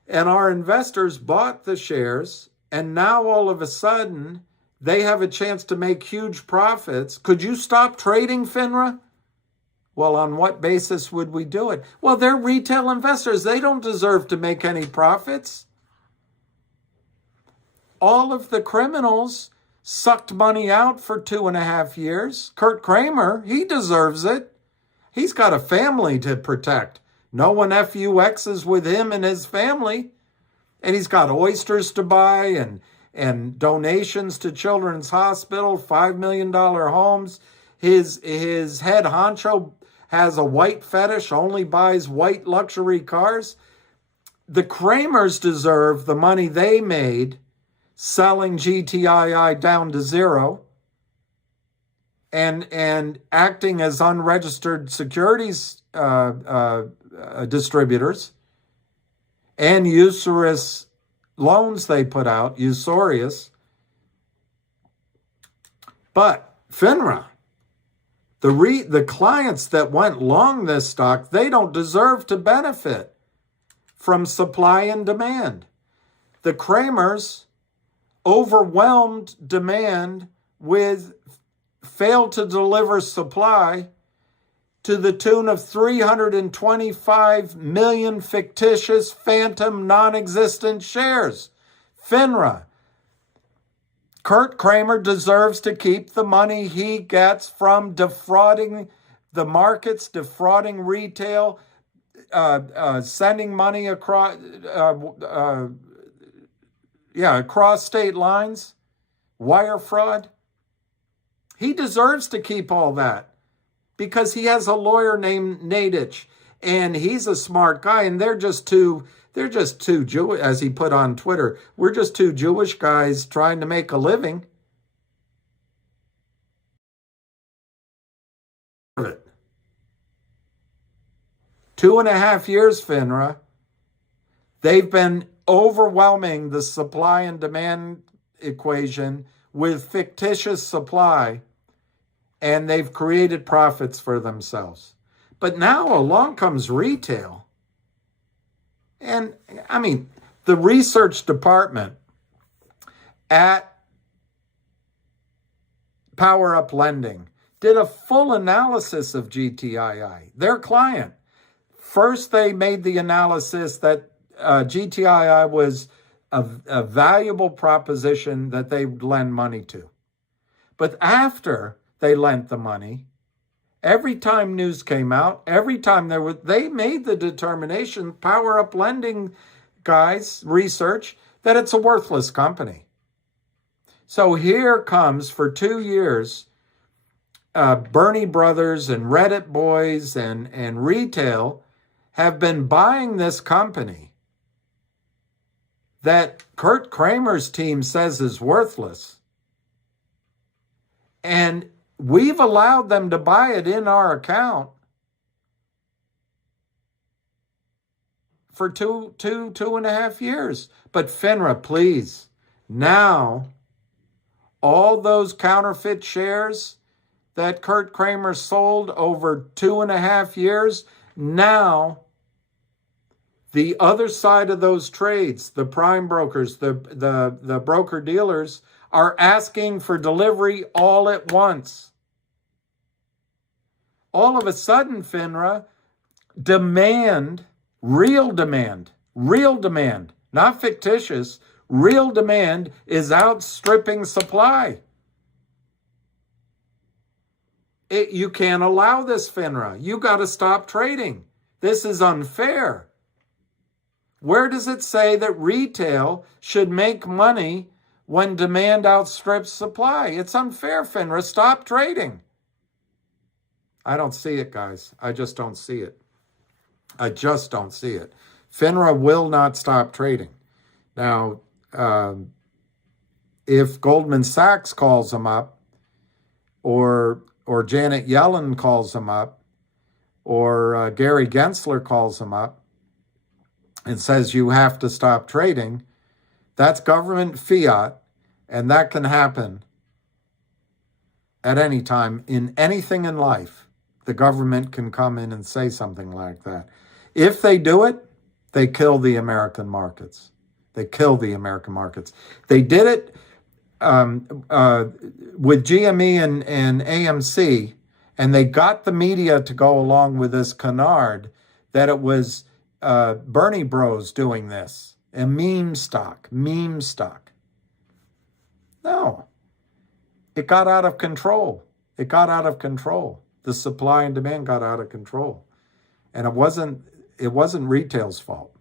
And our investors bought the shares, and now all of a sudden, they have a chance to make huge profits. Could you stop trading, FINRA? Well, on what basis would we do it? Well, they're retail investors. They don't deserve to make any profits. All of the criminals sucked money out for 2.5 years. Kurt Kramer, he deserves it. He's got a family to protect. No one FUXs with him and his family. And he's got oysters to buy and donations to Children's Hospital, $5 million homes. His head honcho has a white fetish, only buys white luxury cars. The Kramers deserve the money they made selling GTII down to zero and acting as unregistered securities distributors and usurious loans they put out, usurious. But FINRA, the clients that went long this stock, they don't deserve to benefit from supply and demand. The Kramers overwhelmed demand with failed to deliver supply to the tune of 325 million fictitious, phantom, non-existent shares. FINRA, Kurt Kramer deserves to keep the money he gets from defrauding the markets, defrauding retail, sending money across state lines, wire fraud. He deserves to keep all that because he has a lawyer named Nadich, and he's a smart guy, and they're just two Jewish, as he put on Twitter, we're just two Jewish guys trying to make a living. 2.5 years, FINRA. They've been overwhelming the supply and demand equation with fictitious supply, and they've created profits for themselves. But now along comes retail. And I mean, the research department at Power Up Lending did a full analysis of GTII, their client. First, they made the analysis that GTII was a valuable proposition that they would lend money to. But after they lent the money, every time news came out, every time they made the determination, Power Up Lending guys, research, that it's a worthless company. So here comes, for 2 years, Bernie Brothers and Reddit boys and retail have been buying this company that Kurt Kramer's team says is worthless. And we've allowed them to buy it in our account for two and a half years. But FINRA, please, now all those counterfeit shares that Kurt Kramer sold over 2.5 years, now the other side of those trades, the prime brokers, the broker dealers, are asking for delivery all at once. All of a sudden, FINRA, real demand, not fictitious, real demand is outstripping supply. You can't allow this, FINRA. You got to stop trading. This is unfair. Where does it say that retail should make money when demand outstrips supply? It's unfair, FINRA. Stop trading. I don't see it, guys. I just don't see it. I just don't see it. FINRA will not stop trading. Now, if Goldman Sachs calls them up, or Janet Yellen calls them up, or Gary Gensler calls them up and says you have to stop trading, that's government fiat, and that can happen at any time in anything in life. The government can come in and say something like that. If they do it, they kill the American markets. They kill the American markets. They did it with GME and AMC, and they got the media to go along with this canard that it was Bernie Bros doing this, a meme stock. No, it got out of control. The supply and demand got out of control, and it wasn't retail's fault.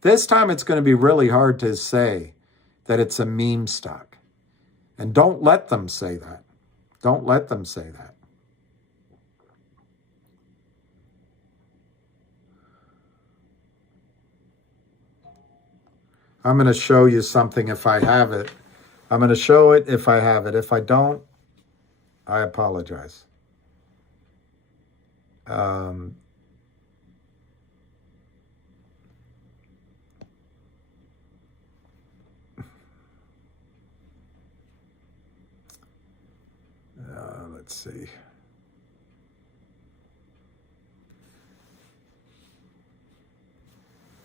This time it's going to be really hard to say that it's a meme stock. And don't let them say that. Don't let them say that. I'm going to show you something if I have it. I'm going to show it if I have it. If I don't, I apologize. Let's see.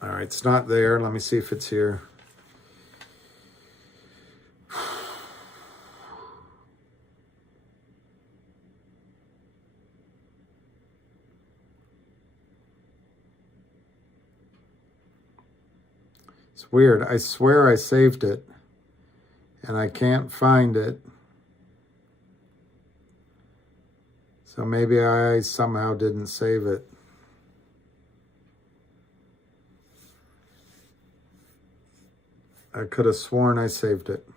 All right, it's not there. Let me see if it's here. It's weird. I swear I saved it, and I can't find it. So maybe I somehow didn't save it. I could have sworn I saved it.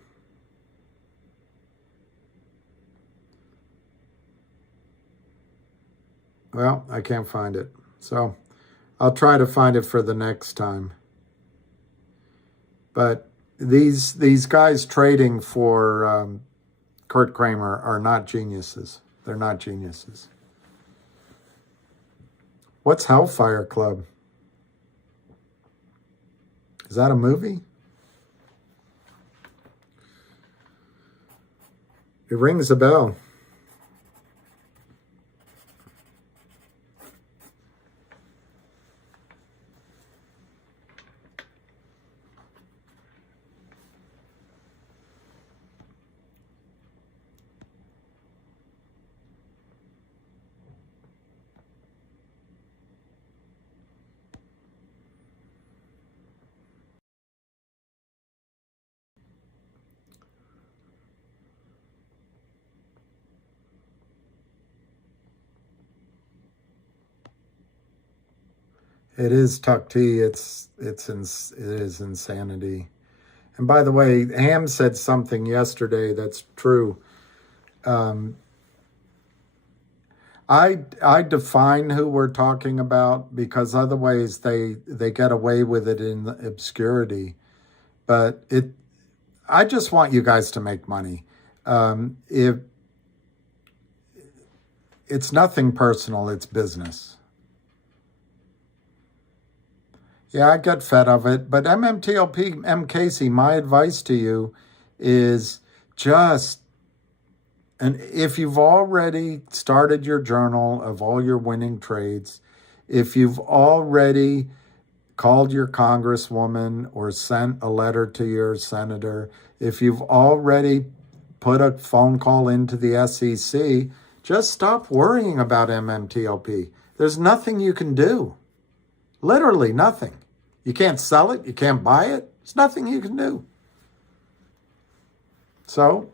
Well, I can't find it. So I'll try to find it for the next time. But these guys trading for Kurt Kramer are not geniuses. They're not geniuses. What's Hellfire Club? Is that a movie? It rings a bell. It is Tuck T. It is insanity. And by the way, Ham said something yesterday that's true. I define who we're talking about, because otherwise they get away with it in obscurity. But I just want you guys to make money. If it's nothing personal, it's business. Yeah, I get fed of it. But MMTLP, M. Casey, my advice to you is just, and if you've already started your journal of all your winning trades, if you've already called your congresswoman or sent a letter to your senator, if you've already put a phone call into the SEC, just stop worrying about MMTLP. There's nothing you can do. Literally nothing. You can't sell it. You can't buy it. There's nothing you can do. So,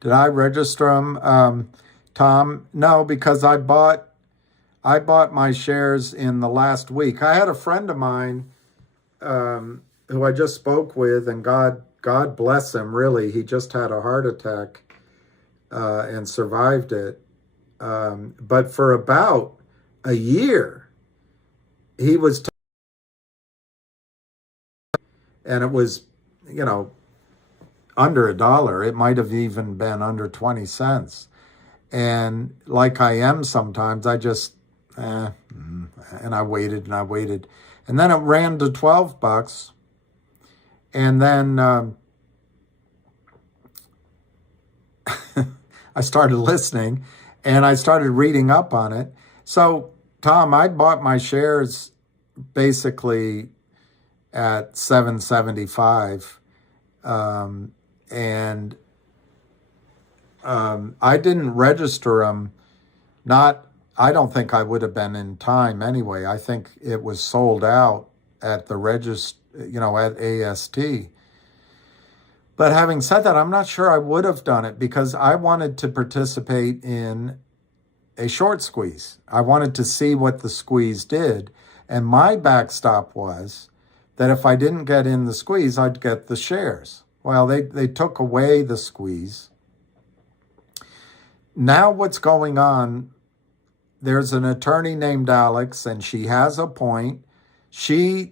did I register them, Tom? No, because I bought my shares in the last week. I had a friend of mine who I just spoke with, and God bless him, really. He just had a heart attack and survived it. But for about a year, he was, and it was, under $1. It might have even been under 20 cents. And like I am sometimes, I just, and I waited and I waited. And then it ran to $12. And then I started listening and I started reading up on it. So, Tom, I bought my shares basically at $7.75. And I didn't register them. I don't think I would have been in time anyway. I think it was sold out at the at AST. But having said that, I'm not sure I would have done it because I wanted to participate in a short squeeze. I wanted to see what the squeeze did. And my backstop was that if I didn't get in the squeeze, I'd get the shares. Well, they took away the squeeze. Now what's going on, there's an attorney named Alex, and she has a point. She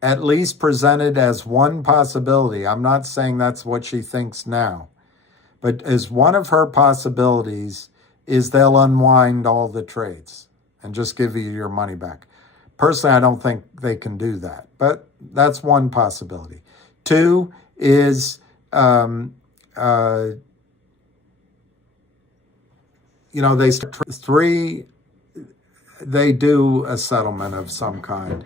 at least presented as one possibility. I'm not saying that's what she thinks now, but as one of her possibilities is they'll unwind all the trades and just give you your money back. Personally, I don't think they can do that, but that's one possibility. Two is, three, they do a settlement of some kind.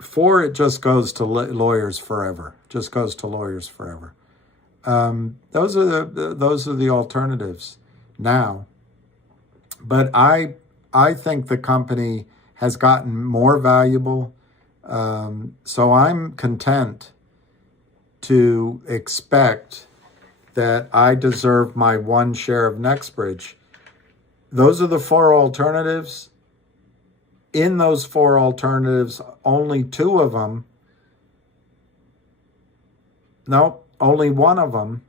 4, it just goes to lawyers forever. Just goes to lawyers forever. Those are the alternatives now. But I think the company has gotten more valuable. So I'm content to expect that I deserve my 1 share of NexBridge. Those are the 4 alternatives. In those 4 alternatives, only 2 of them, only 1 of them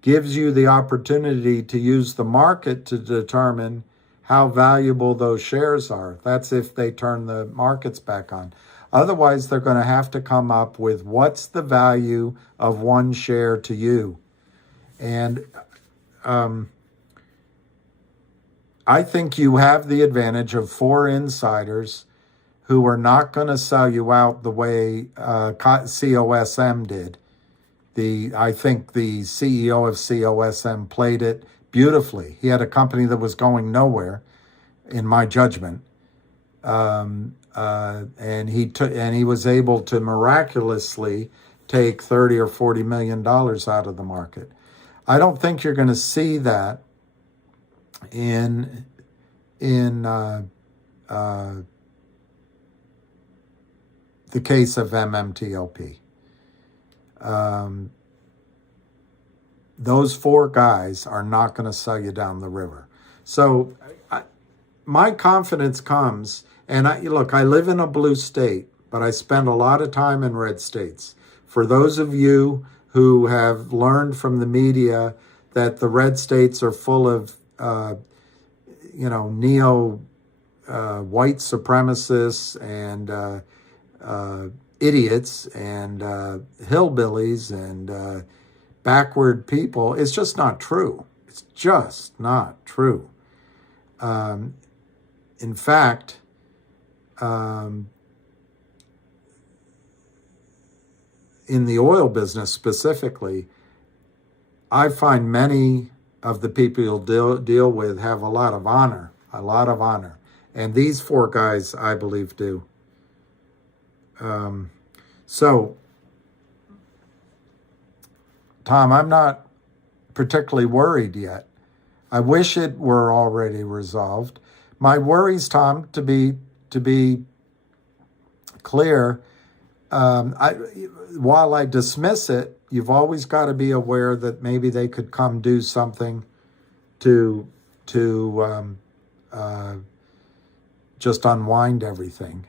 gives you the opportunity to use the market to determine how valuable those shares are. That's if they turn the markets back on. Otherwise, they're going to have to come up with what's the value of 1 share to you. And I think you have the advantage of 4 insiders who are not going to sell you out the way COSM did. I think the CEO of COSM played it beautifully. He had a company that was going nowhere, in my judgment, and he was able to miraculously take $30 or $40 million out of the market. I don't think you're going to see that in the case of MMTLP. those four guys are not going to sell you down the river. So my confidence comes, and I live in a blue state, but I spend a lot of time in red states. For those of you who have learned from the media that the red states are full of, neo white supremacists and idiots and hillbillies and backward people, it's just not true. It's just not true. In fact, in the oil business specifically, I find many of the people you'll deal with have a lot of honor. And these four guys, I believe, do. So, Tom, I'm not particularly worried yet. I wish it were already resolved. My worries, Tom, to be clear, while I dismiss it, you've always got to be aware that maybe they could come do something to just unwind everything.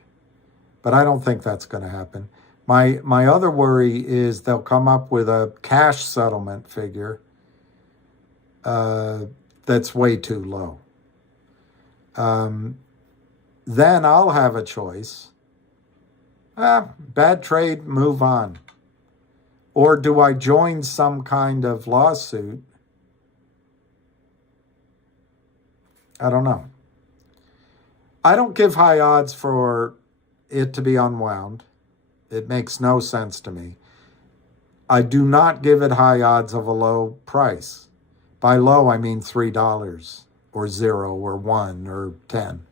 But I don't think that's going to happen. My other worry is they'll come up with a cash settlement figure that's way too low. Then I'll have a choice. Bad trade, move on. Or do I join some kind of lawsuit? I don't know. I don't give high odds for it to be unwound. It makes no sense to me. I do not give it high odds of a low price. By low, I mean $3 or 0 or 1 or 10.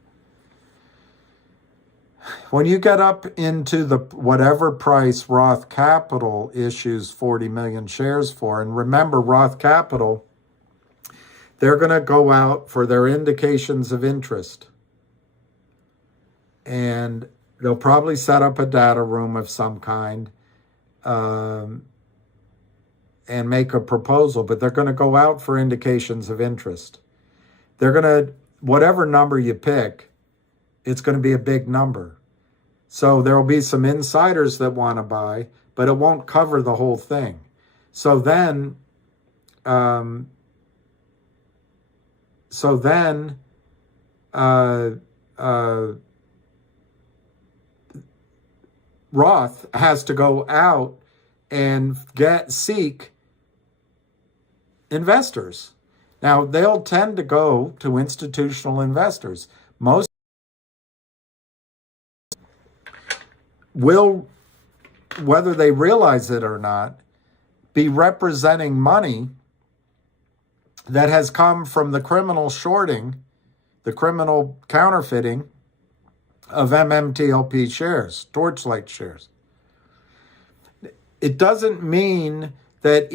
When you get up into the whatever price Roth Capital issues 40 million shares for, and remember Roth Capital, they're going to go out for their indications of interest. And they'll probably set up a data room of some kind and make a proposal, but they're going to go out for indications of interest. They're going to, whatever number you pick, it's going to be a big number. So there will be some insiders that want to buy, but it won't cover the whole thing. So then Roth has to go out and seek investors. Now, they'll tend to go to institutional investors. Most will, whether they realize it or not, be representing money that has come from the criminal shorting, the criminal counterfeiting of MMTLP shares, Torchlight shares. It doesn't mean that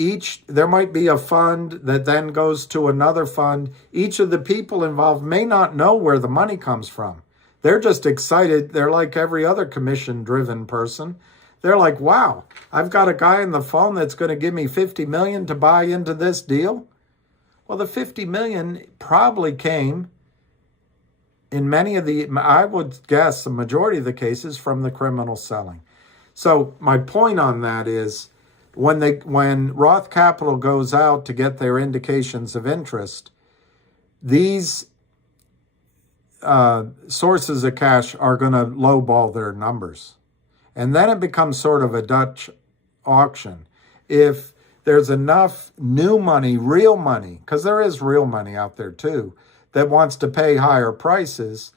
there might be a fund that then goes to another fund. Each of the people involved may not know where the money comes from. They're just excited. They're like every other commission-driven person. They're like, wow, I've got a guy on the phone that's going to give me $50 million to buy into this deal. Well, the $50 million probably came in many of I would guess the majority of the cases from the criminal selling. So my point on that is when Roth Capital goes out to get their indications of interest, these sources of cash are going to lowball their numbers. And then it becomes sort of a Dutch auction. If there's enough new money, real money, because there is real money out there too, that wants to pay higher prices,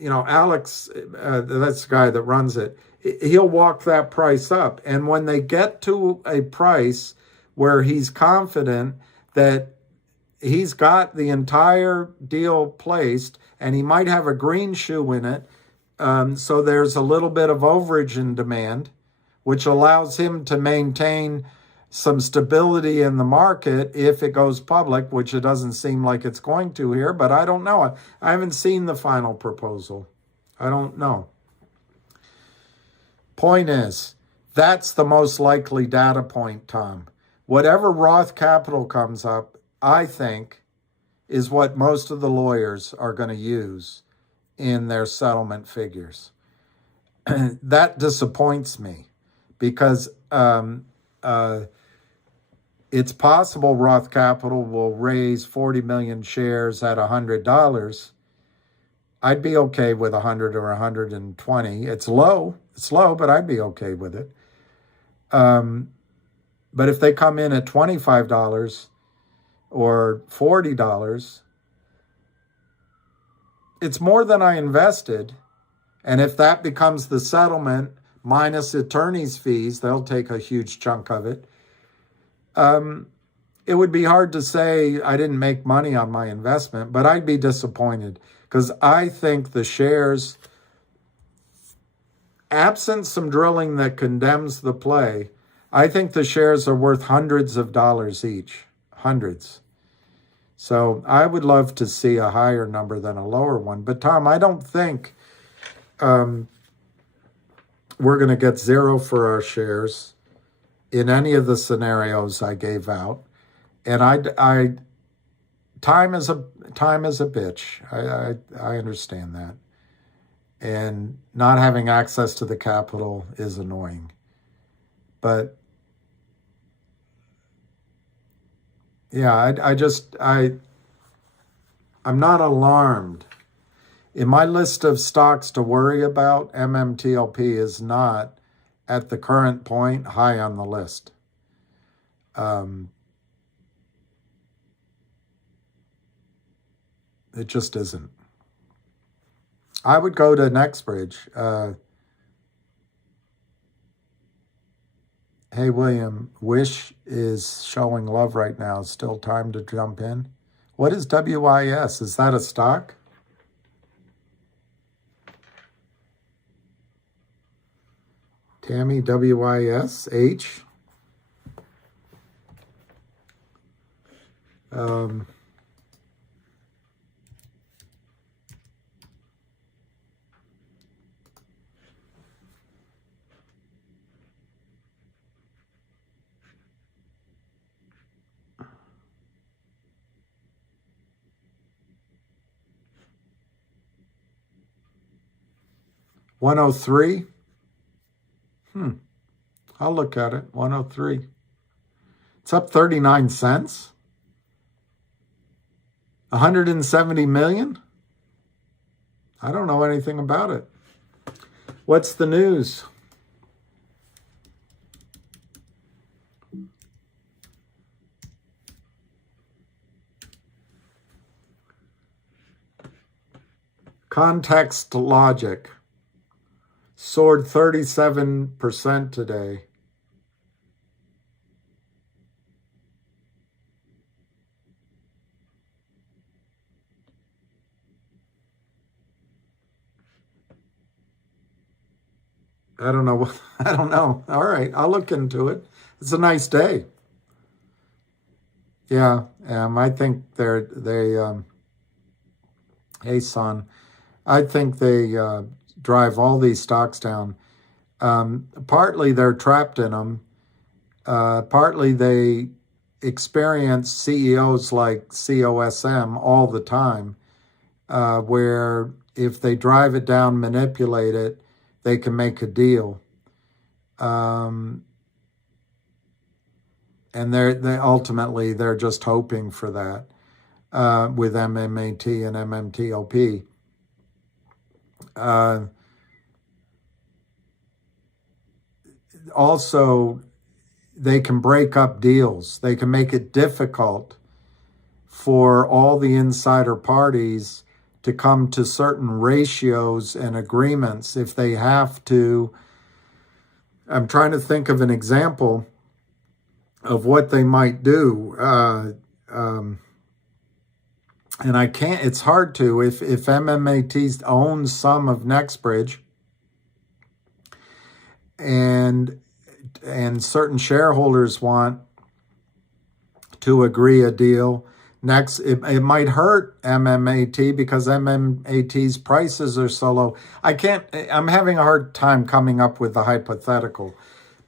Alex, that's the guy that runs it, he'll walk that price up. And when they get to a price where he's confident that he's got the entire deal placed and he might have a green shoe in it, so there's a little bit of overage in demand, which allows him to maintain some stability in the market if it goes public, which it doesn't seem like it's going to here, but I don't know. I haven't seen the final proposal. I don't know. Point is, that's the most likely data point, Tom. whatever Roth capital comes up, I think, is what most of the lawyers are going to use in their settlement figures. That disappoints me because it's possible Roth Capital will raise 40 million shares at $100. I'd be okay with 100 or 120. It's low, but I'd be okay with it. But if they come in at $25 or $40, it's more than I invested. And if that becomes the settlement minus attorney's fees, they'll take a huge chunk of it. It would be hard to say I didn't make money on my investment, but I'd be disappointed because I think the shares, absent some drilling that condemns the play, I think the shares are worth hundreds of dollars each, hundreds. So I would love to see a higher number than a lower one. But Tom, I don't think we're going to get zero for our shares in any of the scenarios I gave out. And time is a bitch. I understand that. And not having access to the capital is annoying. But yeah, I'm not alarmed. In my list of stocks to worry about, MMTLP is not, at the current point, high on the list. It just isn't. I would go to NexBridge. Hey, William, Wish is showing love right now. Still time to jump in. What is WIS? Is that a stock? Tammy, WIS, H. $103. I'll look at it. 103. It's up 39 cents. 170 million? I don't know anything about it. What's the news? Context Logic soared 37% today. I don't know. I don't know. All right, I'll look into it. It's a nice day. Yeah, I think hey, son, I think they drive all these stocks down. Partly they're trapped in them. Partly they experience CEOs like COSM all the time, where if they drive it down, manipulate it, they can make a deal. And they ultimately, they're just hoping for that with MMAT and MMTLP. Also, they can break up deals. They can make it difficult for all the insider parties to come to certain ratios and agreements if they have to. I'm trying to think of an example of what they might do. And I can't, it's hard to, if MMAT owns some of NexBridge and certain shareholders want to agree a deal, it might hurt MMAT because MMAT's prices are so low. I'm having a hard time coming up with the hypothetical,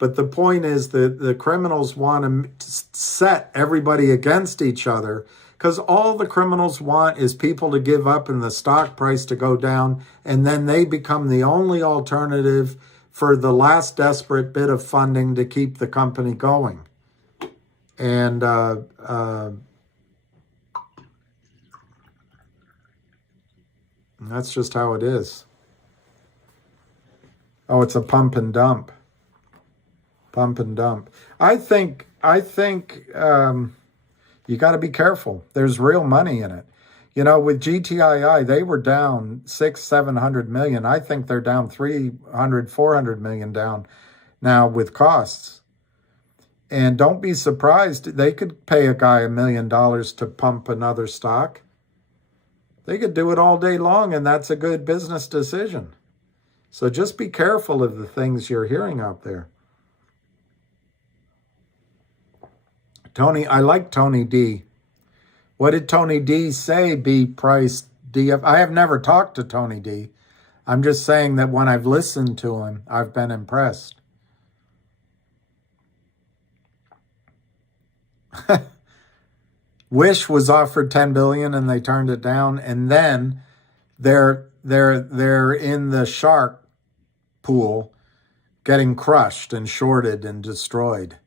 But the point is that the criminals want to set everybody against each other, because all the criminals want is people to give up and the stock price to go down, and then they become the only alternative for the last desperate bit of funding to keep the company going. And that's just how it is. Oh, it's a pump and dump. Pump and dump. I think you got to be careful. There's real money in it. You know, with GTII, they were down 600-700 million. I think they're down 300-400 million down now with costs. And don't be surprised. They could pay a guy $1 million to pump another stock. They could do it all day long, and that's a good business decision. So just be careful of the things you're hearing out there. Tony, I like Tony D. What did Tony D say? B price DF. I have never talked to Tony D. I'm just saying that when I've listened to him, I've been impressed. Wish was offered $10 billion and they turned it down, and then they're in the shark pool, getting crushed and shorted and destroyed.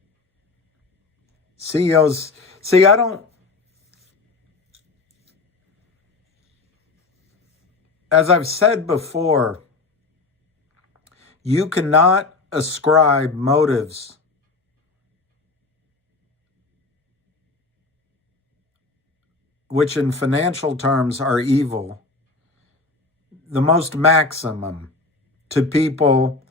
CEOs, see, I don't, as I've said before, you cannot ascribe motives which in financial terms are evil, the most maximum, to people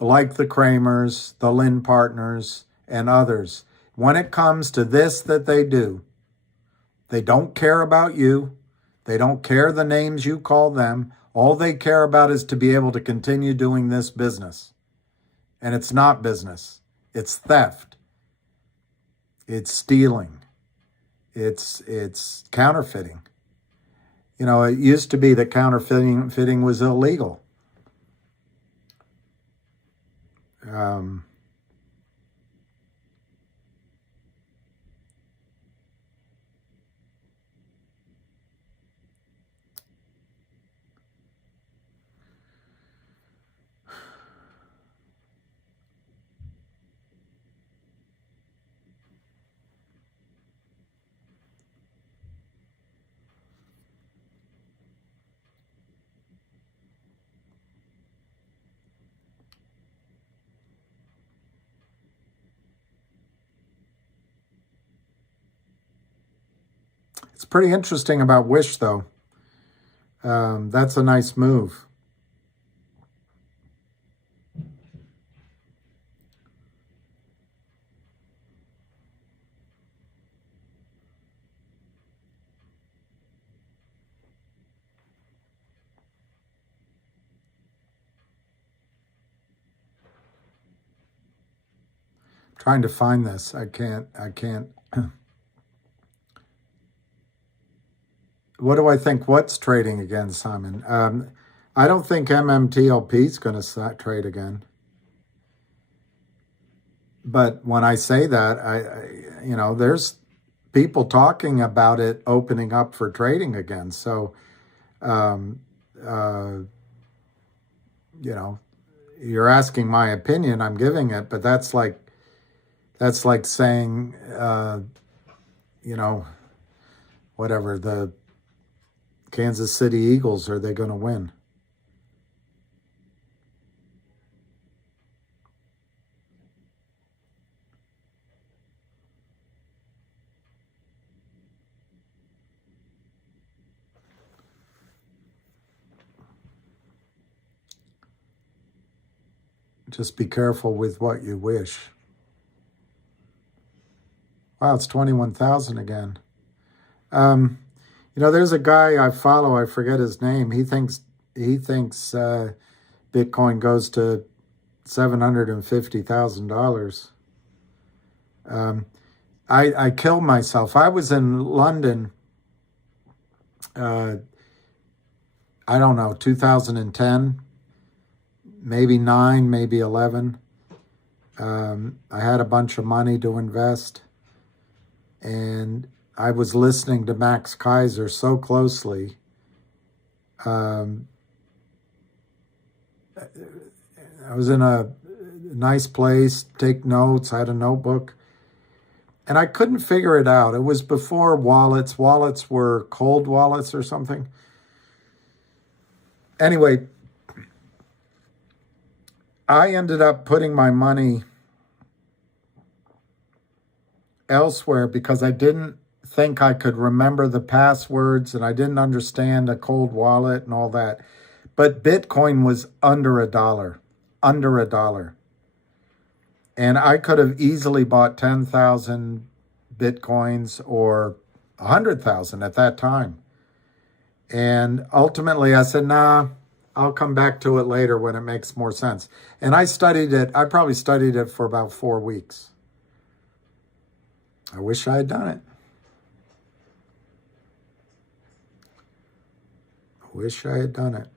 like the Kramers, the Lynn partners, and others. When it comes to this that they do, they don't care about you. They don't care the names you call them. All they care about is to be able to continue doing this business. And it's not business. It's theft. It's stealing. It's counterfeiting. You know, it used to be that counterfeiting was illegal. It's pretty interesting about Wish, though. That's a nice move. Trying to find this. I can't. What do I think? What's trading again, Simon? I don't think MMTLP is going to trade again. But when I say that, you know, there's people talking about it opening up for trading again. So, you know, you're asking my opinion. I'm giving it, but that's like saying, you know, whatever, the Kansas City Eagles, are they going to win? Just be careful with what you wish. Wow, it's 21,000 again. You know, there's a guy I follow, I forget his name. He thinks Bitcoin goes to $750,000. I killed myself. I was in London, I don't know, 2010, maybe 9, maybe 11. I had a bunch of money to invest, and I was listening to Max Kaiser so closely. I was in a nice place, take notes, I had a notebook, and I couldn't figure it out. It was before wallets. Wallets were cold wallets or something. Anyway, I ended up putting my money elsewhere because I didn't think I could remember the passwords, and I didn't understand a cold wallet and all that. But Bitcoin was under $1, under $1. And I could have easily bought 10,000 Bitcoins or 100,000 at that time. And ultimately I said, nah, I'll come back to it later when it makes more sense. And I studied it. I probably studied it for about 4 weeks. I wish I had done it. I wish I had done it.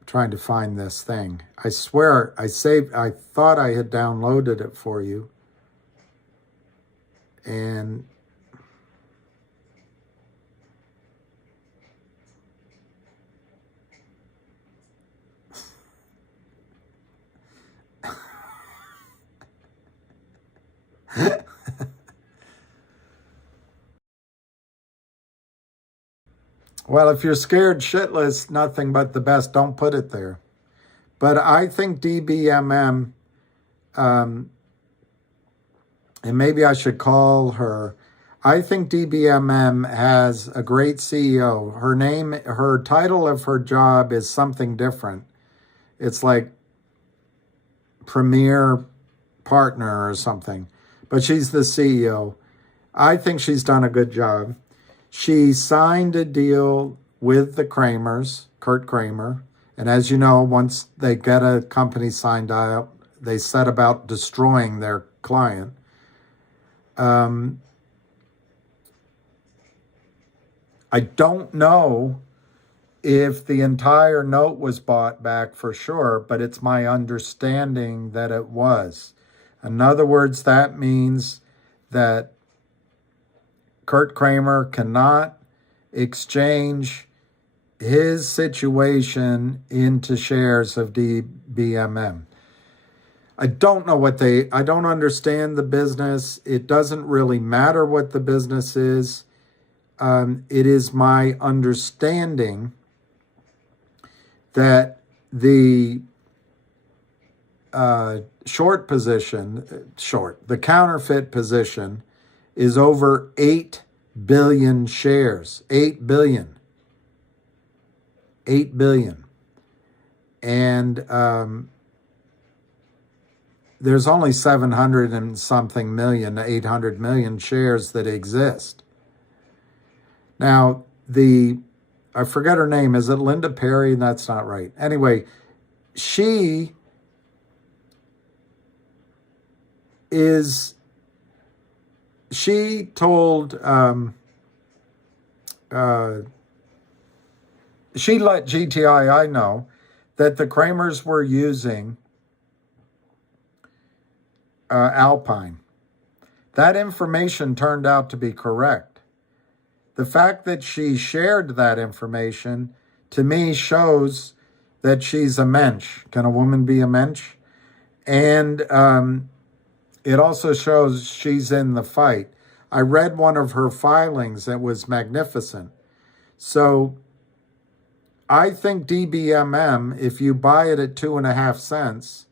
I'm trying to find this thing. I swear I thought I had downloaded it for you. And well, if you're scared shitless, nothing but the best, don't put it there. But I think DBMM, and maybe I should call her, I think DBMM has a great CEO. Her title of her job is something different. It's like premier partner or something, but she's the CEO. I think she's done a good job. She signed a deal with the Kramers, Kurt Kramer, and as you know, once they get a company signed out, they set about destroying their client. I don't know if the entire note was bought back for sure, but it's my understanding that it was. In other words, that means that Kurt Kramer cannot exchange his situation into shares of DBMM. I don't know I don't understand the business. It doesn't really matter what the business is. It is my understanding that the short position, the counterfeit position is over 8 billion shares. 8 billion. 8 billion. And there's only 700 and something million, 800 million shares that exist. Now, I forget her name. Is it Linda Perry? That's not right. Anyway, she told, she let GTII know that the Kramers were using Alpine. That information turned out to be correct. The fact that she shared that information, to me, shows that she's a mensch. Can a woman be a mensch? And it also shows she's in the fight. I read one of her filings that was magnificent. So I think DBMM, if you buy it at 2.5 cents,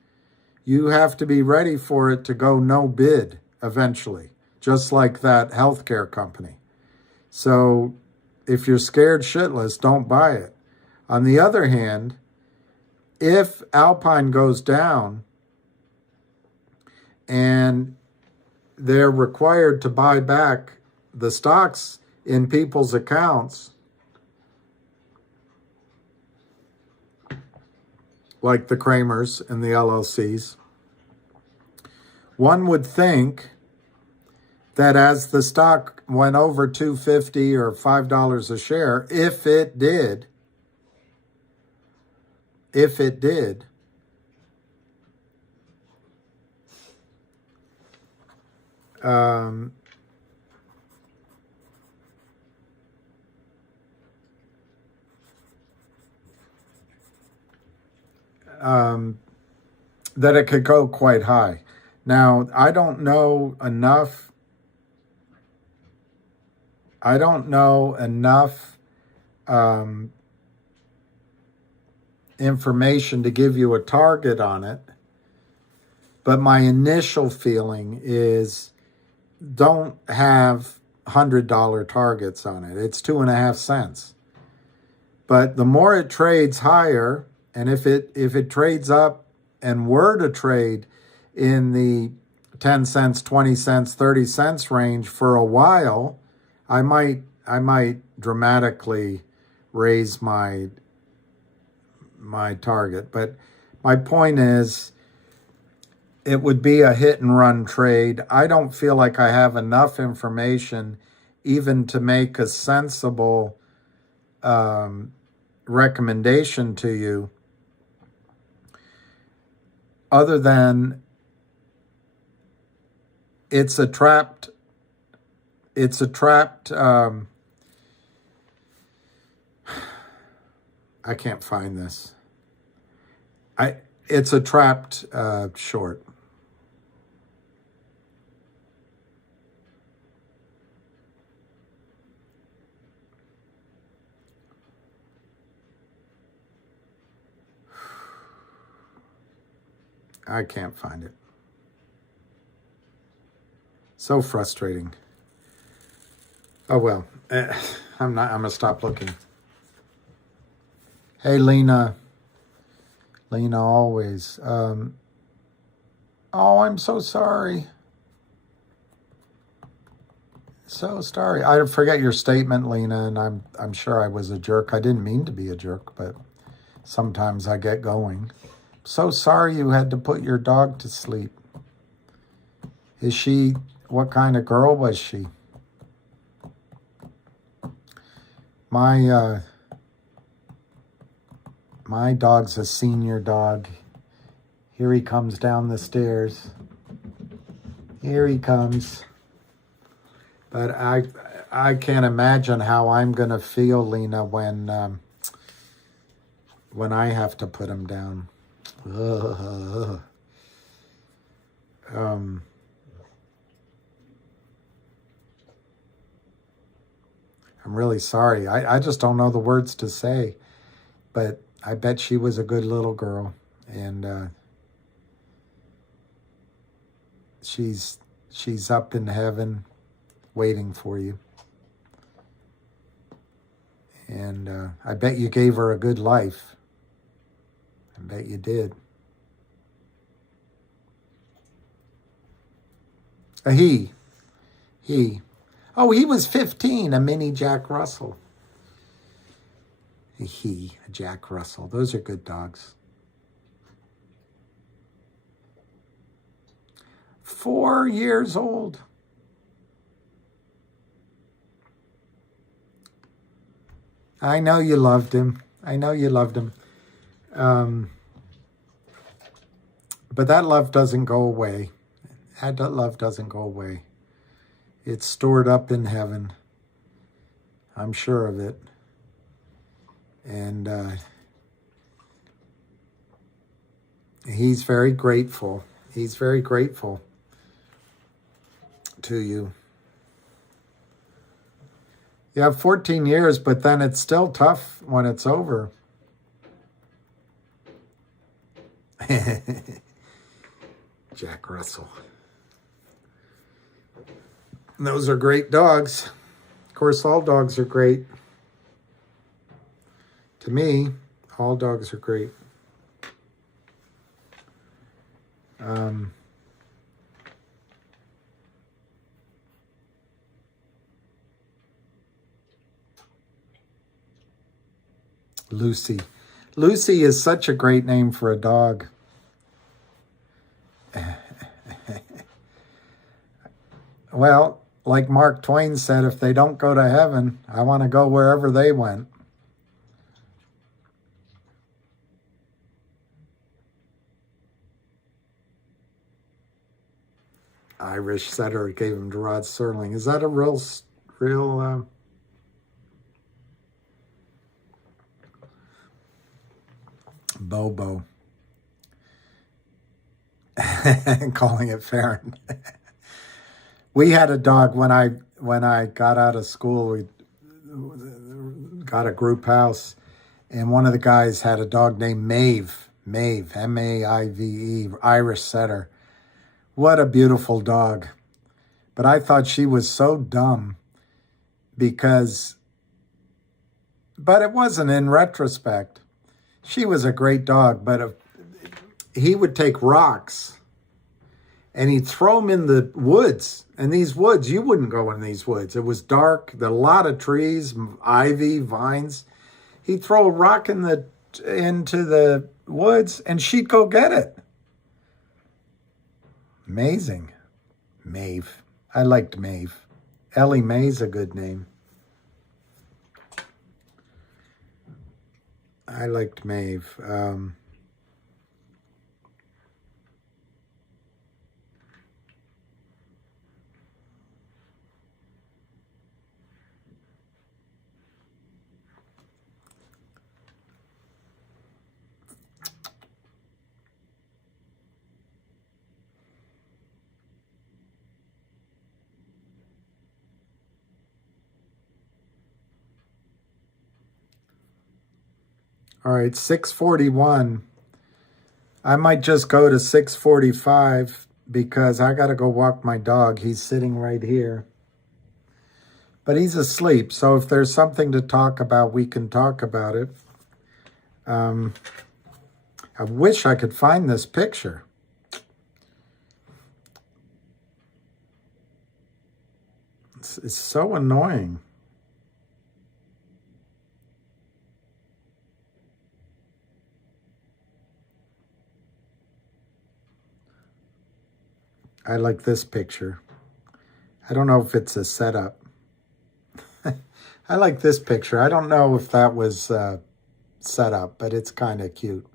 you have to be ready for it to go no bid eventually, just like that healthcare company. So if you're scared shitless, don't buy it. On the other hand, if Alpine goes down and they're required to buy back the stocks in people's accounts, like the Kramers and the LLCs, one would think that as the stock went over $2.50 or $5 a share, if it did, if it did, that it could go quite high. Now, I don't know enough. Information to give you a target on it. But my initial feeling is don't have $100 targets on it. It's 2.5 cents. But the more it trades higher, and if it trades up and were to trade in the 10 cents, 20 cents, 30 cents range for a while, I might dramatically raise my target. But my point is, it would be a hit and run trade. I don't feel like I have enough information even to make a sensible recommendation to you, other than it's a trapped I can't find this. It's a trapped short. I can't find it. So frustrating. Oh well, I'm gonna stop looking. Hey, Lena, always. Oh, I'm so sorry. So sorry. I forget your statement, Lena, and I'm sure I was a jerk. I didn't mean to be a jerk, but sometimes I get going. So sorry you had to put your dog to sleep. What kind of girl was she? My dog's a senior dog. Here he comes down the stairs. Here he comes. But I can't imagine how I'm going to feel, Lena, when I have to put him down. I'm really sorry. I just don't know the words to say. But I bet she was a good little girl. And she's up in heaven waiting for you. And I bet you gave her a good life. I bet you did. He. Oh, he was 15, a mini Jack Russell. A Jack Russell. Those are good dogs. 4 years old. I know you loved him. But that love doesn't go away. That love doesn't go away. It's stored up in heaven. I'm sure of it. And he's very grateful. He's very grateful to you. You have 14 years, but then it's still tough when it's over. Jack Russell. Those are great dogs. Of course, all dogs are great. To me, all dogs are great. Lucy. Lucy is such a great name for a dog. Well, like Mark Twain said, if they don't go to heaven, I want to go wherever they went. Irish setter gave him to Rod Serling. Is that a real Bobo? Calling it Farron. We had a dog when I got out of school. We got a group house, and one of the guys had a dog named Maeve, Maive, Irish setter. What a beautiful dog. But I thought she was so dumb but it wasn't in retrospect. She was a great dog, but he would take rocks and he'd throw them in the woods. And these woods, you wouldn't go in these woods. It was dark, there were a lot of trees, ivy, vines. He'd throw a rock into the woods and she'd go get it. Amazing. Maeve. I liked Maeve. Ellie Mae's a good name. I liked Maeve. All right, 6:41. I might just go to 6:45 because I got to go walk my dog. He's sitting right here. But he's asleep, so if there's something to talk about, we can talk about it. I wish I could find this picture. It's so annoying. I like this picture. I don't know if it's a setup. I like this picture. I don't know if that was set up, but it's kind of cute.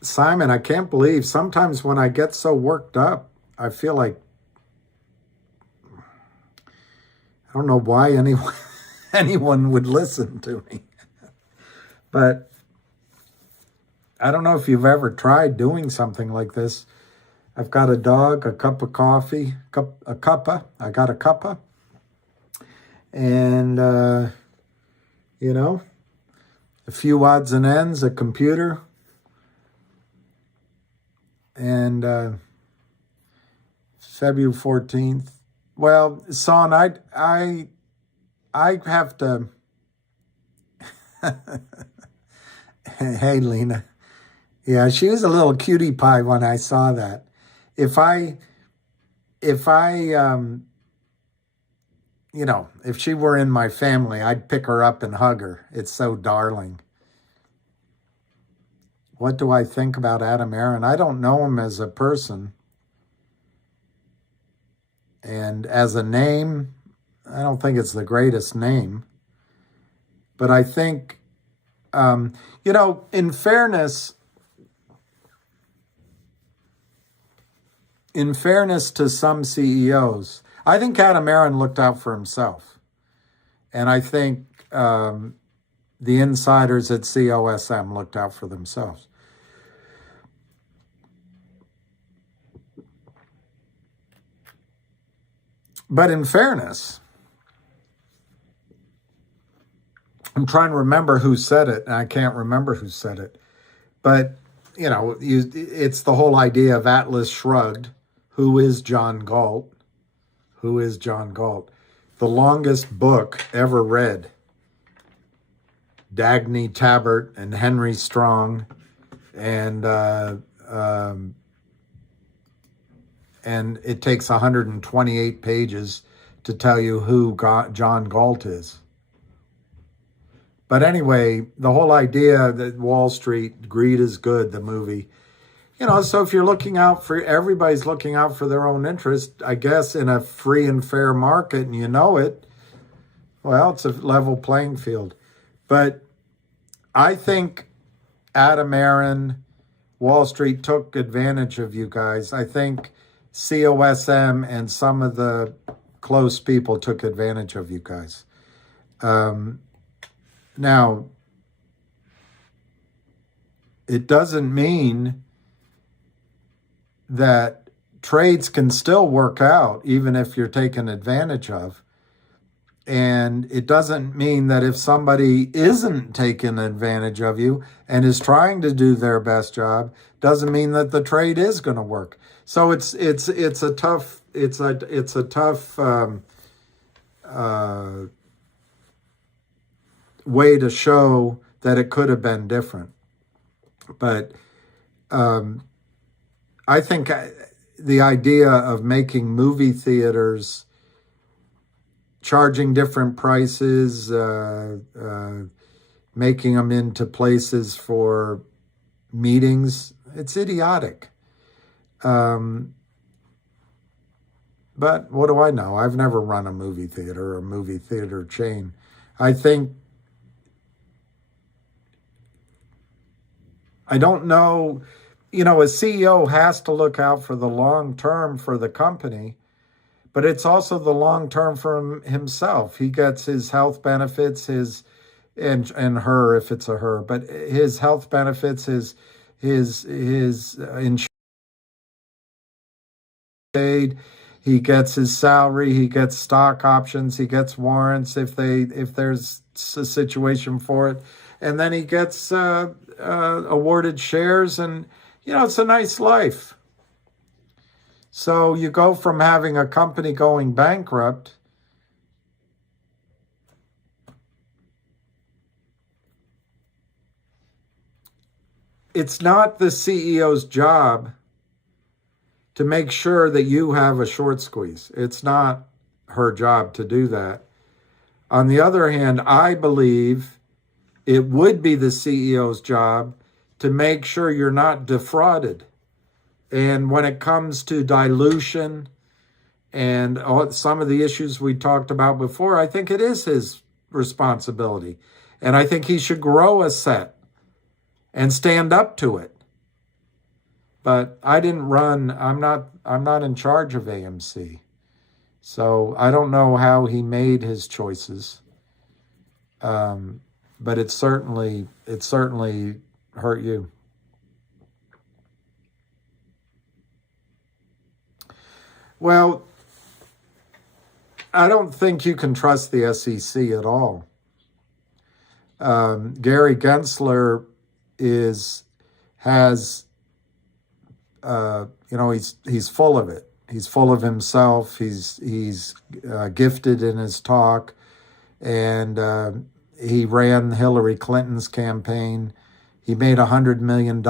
Simon, I can't believe sometimes when I get so worked up, I feel like I don't know why anyone would listen to me. But I don't know if you've ever tried doing something like this. I've got a dog, a cup of coffee, a cuppa. I got a cuppa. And, a few odds and ends, a computer. And February 14th. Well, son, I have to. Hey, Lena. Yeah, she was a little cutie pie when I saw that. If she were in my family, I'd pick her up and hug her. It's so darling. What do I think about Adam Aron? I don't know him as a person. And as a name, I don't think it's the greatest name. But I think, in fairness to some CEOs, I think Adam Aron looked out for himself. And I think the insiders at COSM looked out for themselves. But in fairness, I'm trying to remember who said it, and I can't remember who said it. But, it's the whole idea of Atlas Shrugged. Who is John Galt? Who is John Galt? The longest book ever read. Dagny Tabbert and Henry Strong and it takes 128 pages to tell you who John Galt is. But anyway, the whole idea that Wall Street, Greed is Good, the movie, so if you're everybody's looking out for their own interest, I guess in a free and fair market, and it, Well, it's a level playing field. But I think Adam Aaron, Wall Street took advantage of you guys. I think COSM and some of the close people took advantage of you guys. Now, it doesn't mean that trades can still work out even if you're taken advantage of. And it doesn't mean that if somebody isn't taking advantage of you and is trying to do their best job, doesn't mean that the trade is going to work. So it's a tough way to show that it could have been different. But I think the idea of making movie theaters charging different prices, making them into places for meetings, it's idiotic. But what do I know? I've never run a movie theater or a movie theater chain. I don't know, a CEO has to look out for the long term for the company, but it's also the long term for himself. He gets his health benefits, and her, if it's a her, but his health benefits, his insurance paid, he gets his salary, he gets stock options, he gets warrants if there's a situation for it, and then he gets awarded shares, and it's a nice life. So you go from having a company going bankrupt it's not the CEO's job to make sure that you have a short squeeze. It's not her job to do that. On the other hand, I believe it would be the CEO's job to make sure you're not defrauded. And when it comes to dilution and some of the issues we talked about before, I think it is his responsibility. And I think he should grow a set and stand up to it. But I didn't run, I'm not in charge of AMC. So I don't know how he made his choices. But it certainly hurt you. Well, I don't think you can trust the SEC at all. Gary Gensler he's full of it. He's full of himself. He's gifted in his talk, and he ran Hillary Clinton's campaign. He made $100 million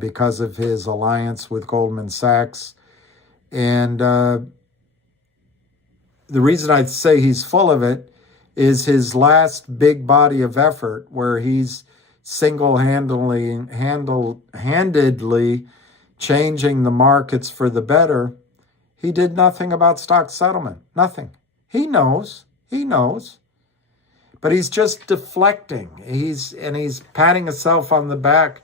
because of his alliance with Goldman Sachs. And the reason I say he's full of it is his last big body of effort where he's single-handedly changing the markets for the better. He did nothing about stock settlement. Nothing. He knows. But he's just deflecting. He's patting himself on the back.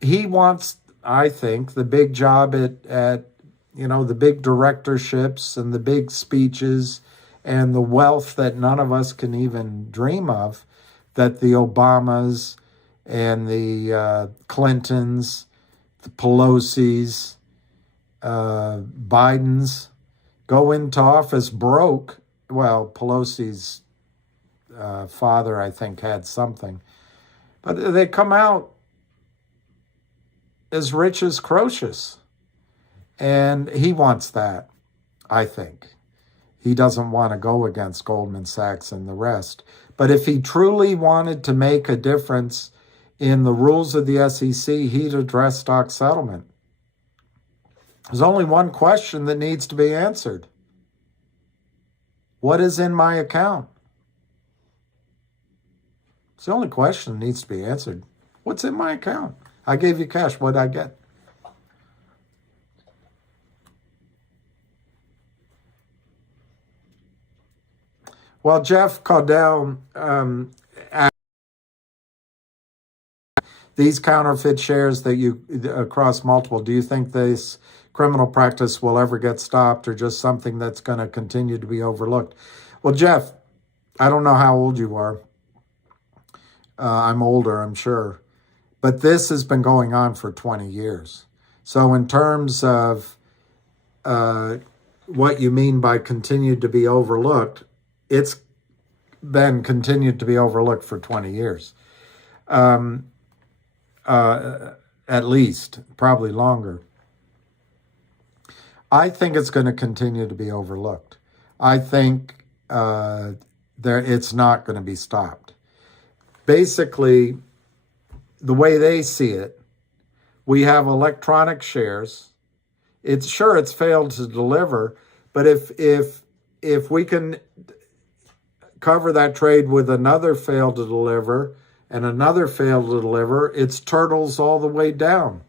He wants, I think, the big job at the big directorships and the big speeches and the wealth that none of us can even dream of, that the Obamas and the Clintons, the Pelosi's, Biden's go into office broke. Well, Pelosi's father, I think, had something. But they come out as rich as Croesus. And he wants that, I think. He doesn't want to go against Goldman Sachs and the rest. But if he truly wanted to make a difference in the rules of the SEC, he'd address stock settlement. There's only one question that needs to be answered. What is in my account? It's the only question that needs to be answered. What's in my account? I gave you cash. What did I get? Well, Jeff Caudell, these counterfeit shares that you across multiple, do you think this criminal practice will ever get stopped or just something that's going to continue to be overlooked? Well, Jeff, I don't know how old you are. I'm older, I'm sure. But this has been going on for 20 years. So in terms of what you mean by continued to be overlooked, it's been continued to be overlooked for 20 years. At least, probably longer. I think it's going to continue to be overlooked. I think it's not going to be stopped. Basically, the way they see it, we have electronic shares. It's failed to deliver, but if we can cover that trade with another fail to deliver and another fail to deliver, it's turtles all the way down.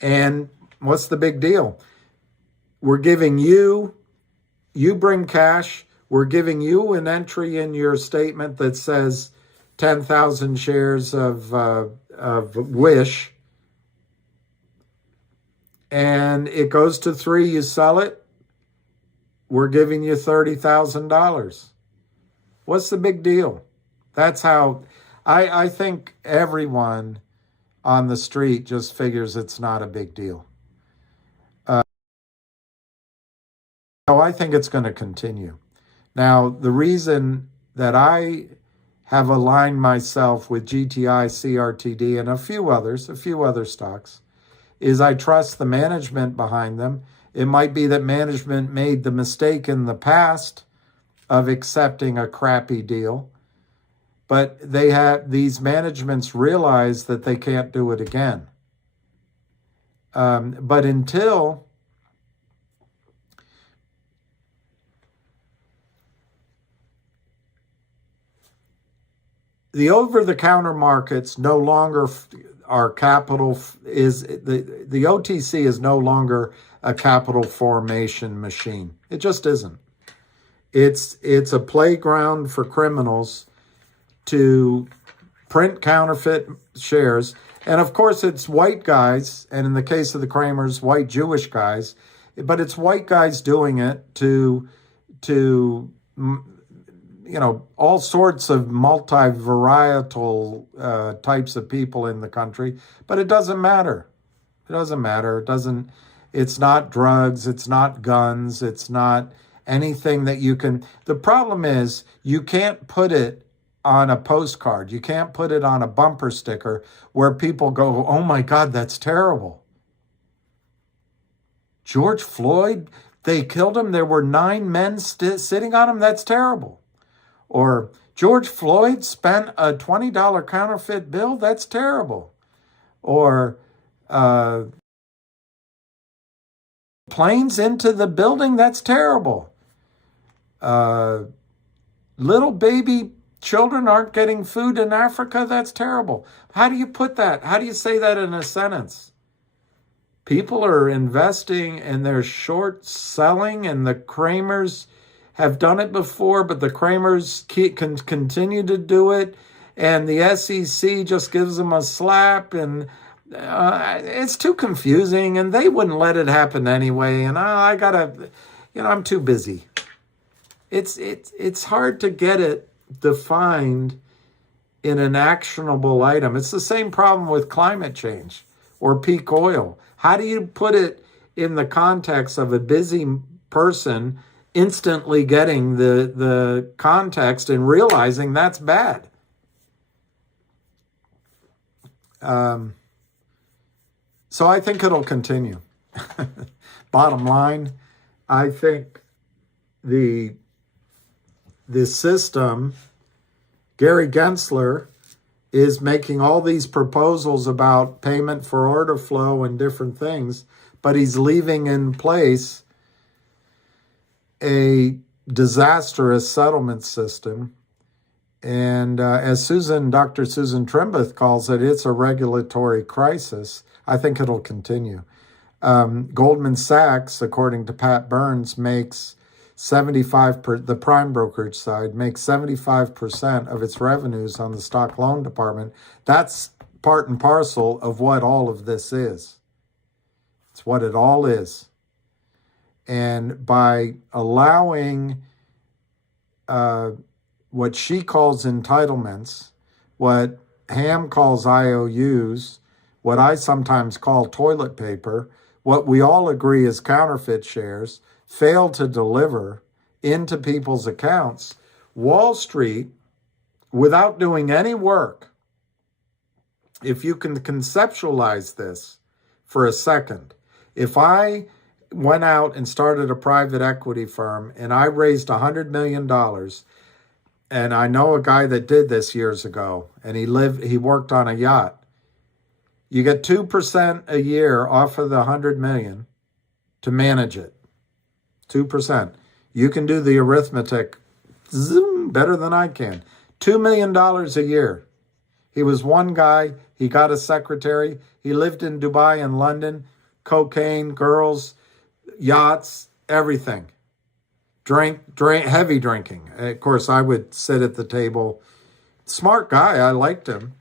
And what's the big deal? We're giving you bring cash, we're giving you an entry in your statement that says 10,000 shares of Wish, and it goes to 3, you sell it, we're giving you $30,000. What's the big deal? That's how I think everyone on the street just figures it's not a big deal. So I think it's going to continue. Now, the reason that I have aligned myself with GTI, CRTD, and a few other stocks, is I trust the management behind them. It might be that management made the mistake in the past of accepting a crappy deal, but these managements realize that they can't do it again. But until the over-the-counter markets no longer are capital, the OTC is no longer a capital formation machine. It just isn't. It's a playground for criminals to print counterfeit shares. And of course, it's white guys, and in the case of the Kramers, white Jewish guys, but it's white guys doing it to all sorts of multi-varietal types of people in the country, but it doesn't matter. It's not drugs, it's not guns, it's not anything that you can. The problem is you can't put it on a postcard. You can't put it on a bumper sticker where people go, oh my God, that's terrible. George Floyd, they killed him. There were 9 men sitting on him. That's terrible. Or George Floyd spent a $20 counterfeit bill. That's terrible. Or planes into the building. That's terrible. Little baby children aren't getting food in Africa. That's terrible. How do you put that? How do you say that in a sentence? People are investing and they're short selling, and the Kramers have done it before, but the Kramers can continue to do it, and the SEC just gives them a slap, and it's too confusing, and they wouldn't let it happen anyway, and I'm too busy. It's hard to get it defined in an actionable item. It's the same problem with climate change or peak oil. How do you put it in the context of a busy person instantly getting the context and realizing that's bad? So I think it'll continue. Bottom line, I think the system, Gary Gensler is making all these proposals about payment for order flow and different things, but he's leaving in place a disastrous settlement system. And as Dr. Susan Trimbuth calls it, it's a regulatory crisis. I think it'll continue. Goldman Sachs, according to Pat Burns, makes the prime brokerage side makes 75% of its revenues on the stock loan department. That's part and parcel of what all of this is. It's what it all is. And by allowing what she calls entitlements, what Ham calls IOUs, what I sometimes call toilet paper, what we all agree is counterfeit shares, fail to deliver into people's accounts, Wall Street, without doing any work, if you can conceptualize this for a second, if I went out and started a private equity firm and I raised $100 million, and I know a guy that did this years ago, and he worked on a yacht. You get 2% a year off of the $100 million to manage it. 2%. You can do the arithmetic better than I can. $2 million a year. He was one guy. He got a secretary. He lived in Dubai and London. Cocaine, girls, yachts, everything. Drink, heavy drinking. Of course, I would sit at the table. Smart guy. I liked him.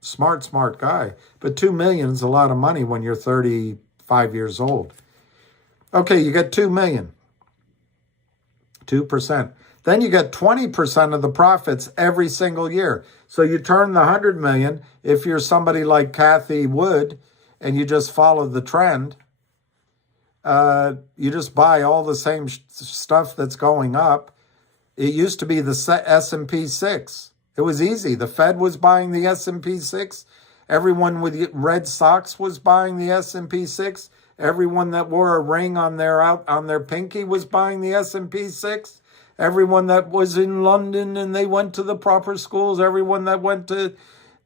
Smart guy. But $2 million is a lot of money when you're 35 years old. Okay, you get $2 million. 2%. Then you get 20% of the profits every single year. So you turn the $100 million, if you're somebody like Kathy Wood and you just follow the trend, you just buy all the same stuff that's going up. It used to be the S&P 6. It was easy. The Fed was buying the S&P 6. Everyone with red socks was buying the S&P 6. Everyone that wore a ring on their pinky was buying the S&P 6. Everyone that was in London and they went to the proper schools, everyone that went to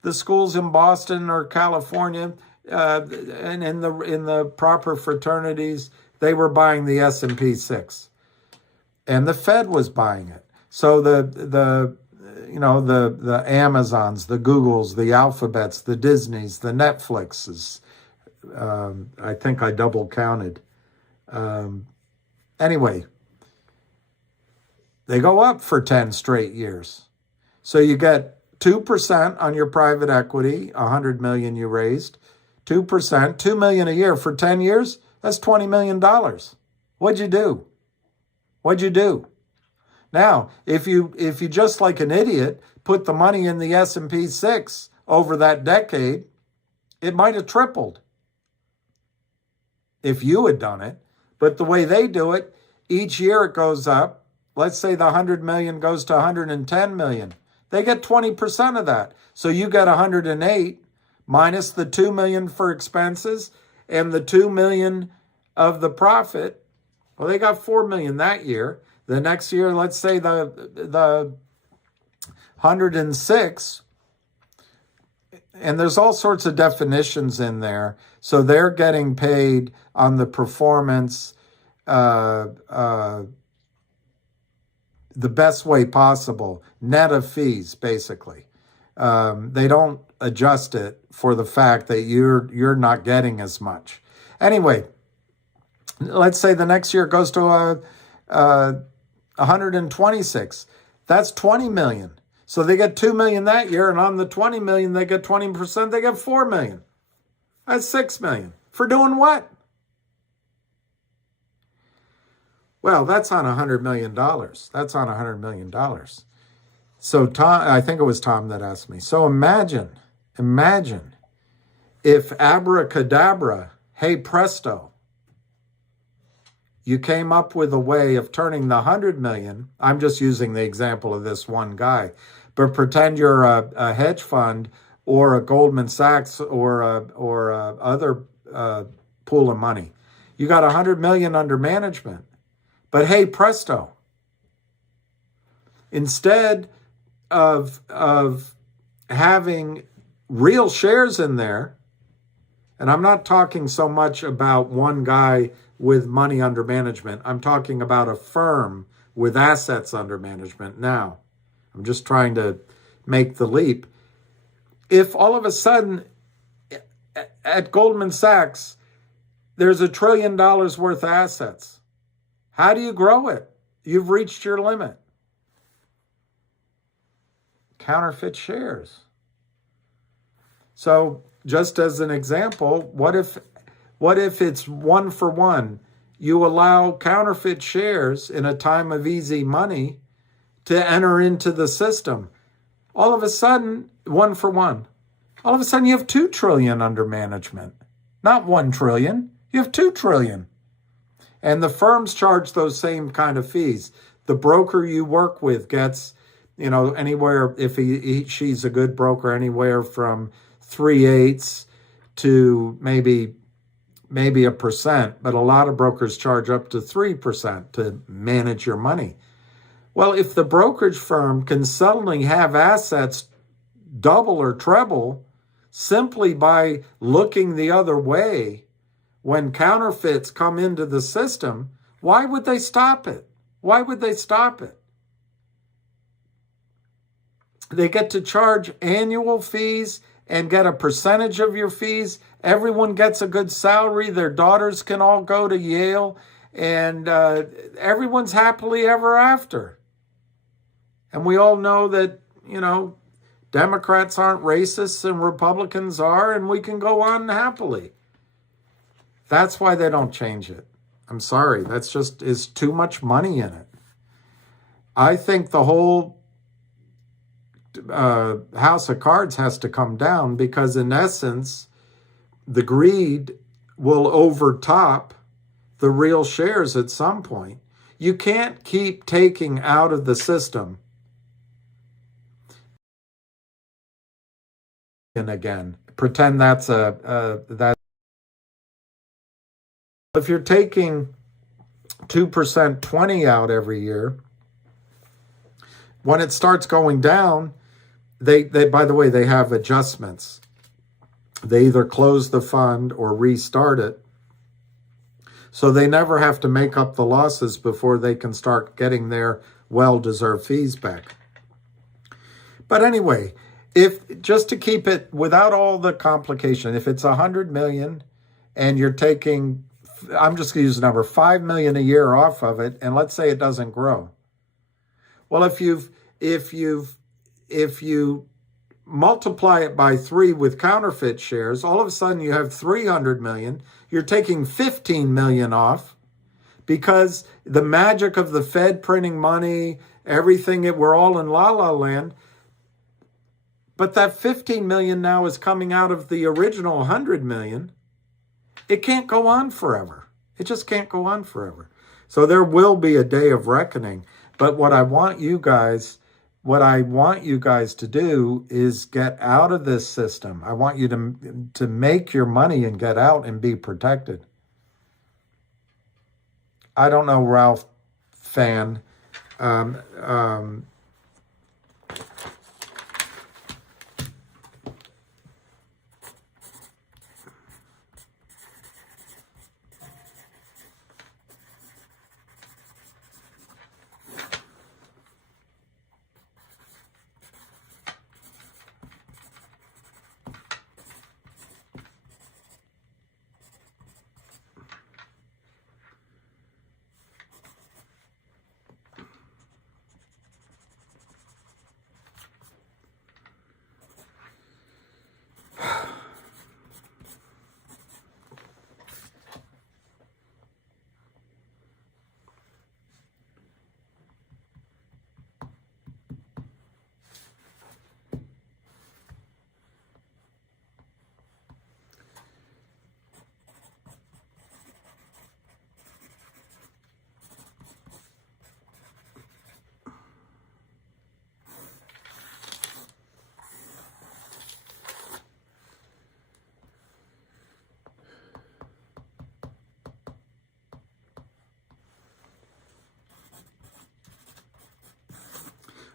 the schools in Boston or California, and in the proper fraternities, they were buying the S&P 6. And the Fed was buying it. So the Amazons, the Googles, the Alphabets, the Disneys, the Netflixes. I think I double counted. Anyway, they go up for 10 straight years. So you get 2% on your private equity, $100 million you raised, 2%, $2 million a year for 10 years. That's $20 million. What'd you do? What'd you do? Now, if you just like an idiot put the money in the S&P 6 over that decade, it might have tripled if you had done it. But the way they do it, each year it goes up. Let's say the 100 million goes to 110 million. They get 20% of that. So you get 108 minus the 2 million for expenses and the 2 million of the profit. Well, they got 4 million that year. The next year, let's say the 106, and there's all sorts of definitions in there. So they're getting paid on the performance the best way possible, net of fees, basically. They don't adjust it for the fact that you're not getting as much. Anyway, let's say the next year goes to 126. That's 20 million. So they get 2 million that year, and on the 20 million, they get 20%, they get 4 million. That's 6 million. For doing what? Well, that's on $100 million. That's on $100 million. So Tom, I think it was Tom that asked me. So imagine if abracadabra, hey presto, you came up with a way of turning the 100 million. I'm just using the example of this one guy, but pretend you're a hedge fund or a Goldman Sachs or other pool of money. You got 100 million under management. But hey, presto, instead of having real shares in there, and I'm not talking so much about one guy with money under management, I'm talking about a firm with assets under management now. I'm just trying to make the leap. If all of a sudden at Goldman Sachs, there's $1 trillion worth of assets, how do you grow it? You've reached your limit. Counterfeit shares. So just as an example, what if it's 1-for-1? You allow counterfeit shares in a time of easy money to enter into the system. All of a sudden, 1-for-1. All of a sudden you have 2 trillion under management. Not 1 trillion. You have 2 trillion. And the firms charge those same kind of fees. The broker you work with gets, anywhere, if she's a good broker, anywhere from 3/8 to maybe 1%, but a lot of brokers charge up to 3% to manage your money. Well, if the brokerage firm can suddenly have assets double or treble simply by looking the other way when counterfeits come into the system, why would they stop it? Why would they stop it? They get to charge annual fees and get a percentage of your fees. Everyone gets a good salary. Their daughters can all go to Yale, and everyone's happily ever after. And we all know that, Democrats aren't racists and Republicans are, and we can go on happily. That's why they don't change it. I'm sorry. That's just is too much money in it. I think the whole house of cards has to come down because, in essence, the greed will overtop the real shares at some point. You can't keep taking out of the system and again pretend that's that. If you're taking 2% 20 out every year, when it starts going down, they by the way, they have adjustments. They either close the fund or restart it. So they never have to make up the losses before they can start getting their well-deserved fees back. But anyway, if just to keep it without all the complication, if it's 100 million and you're taking, I'm just going to use the number, 5 million a year off of it, and let's say it doesn't grow. Well, if you multiply it by 3 with counterfeit shares, all of a sudden you have 300 million. You're taking 15 million off because the magic of the Fed printing money, everything, we're all in la-la land. But that 15 million now is coming out of the original 100 million. It can't go on forever. It just can't go on forever. So there will be a day of reckoning. But what I want you guys to do is get out of this system. I want you to make your money and get out and be protected. I don't know, Ralph Fan.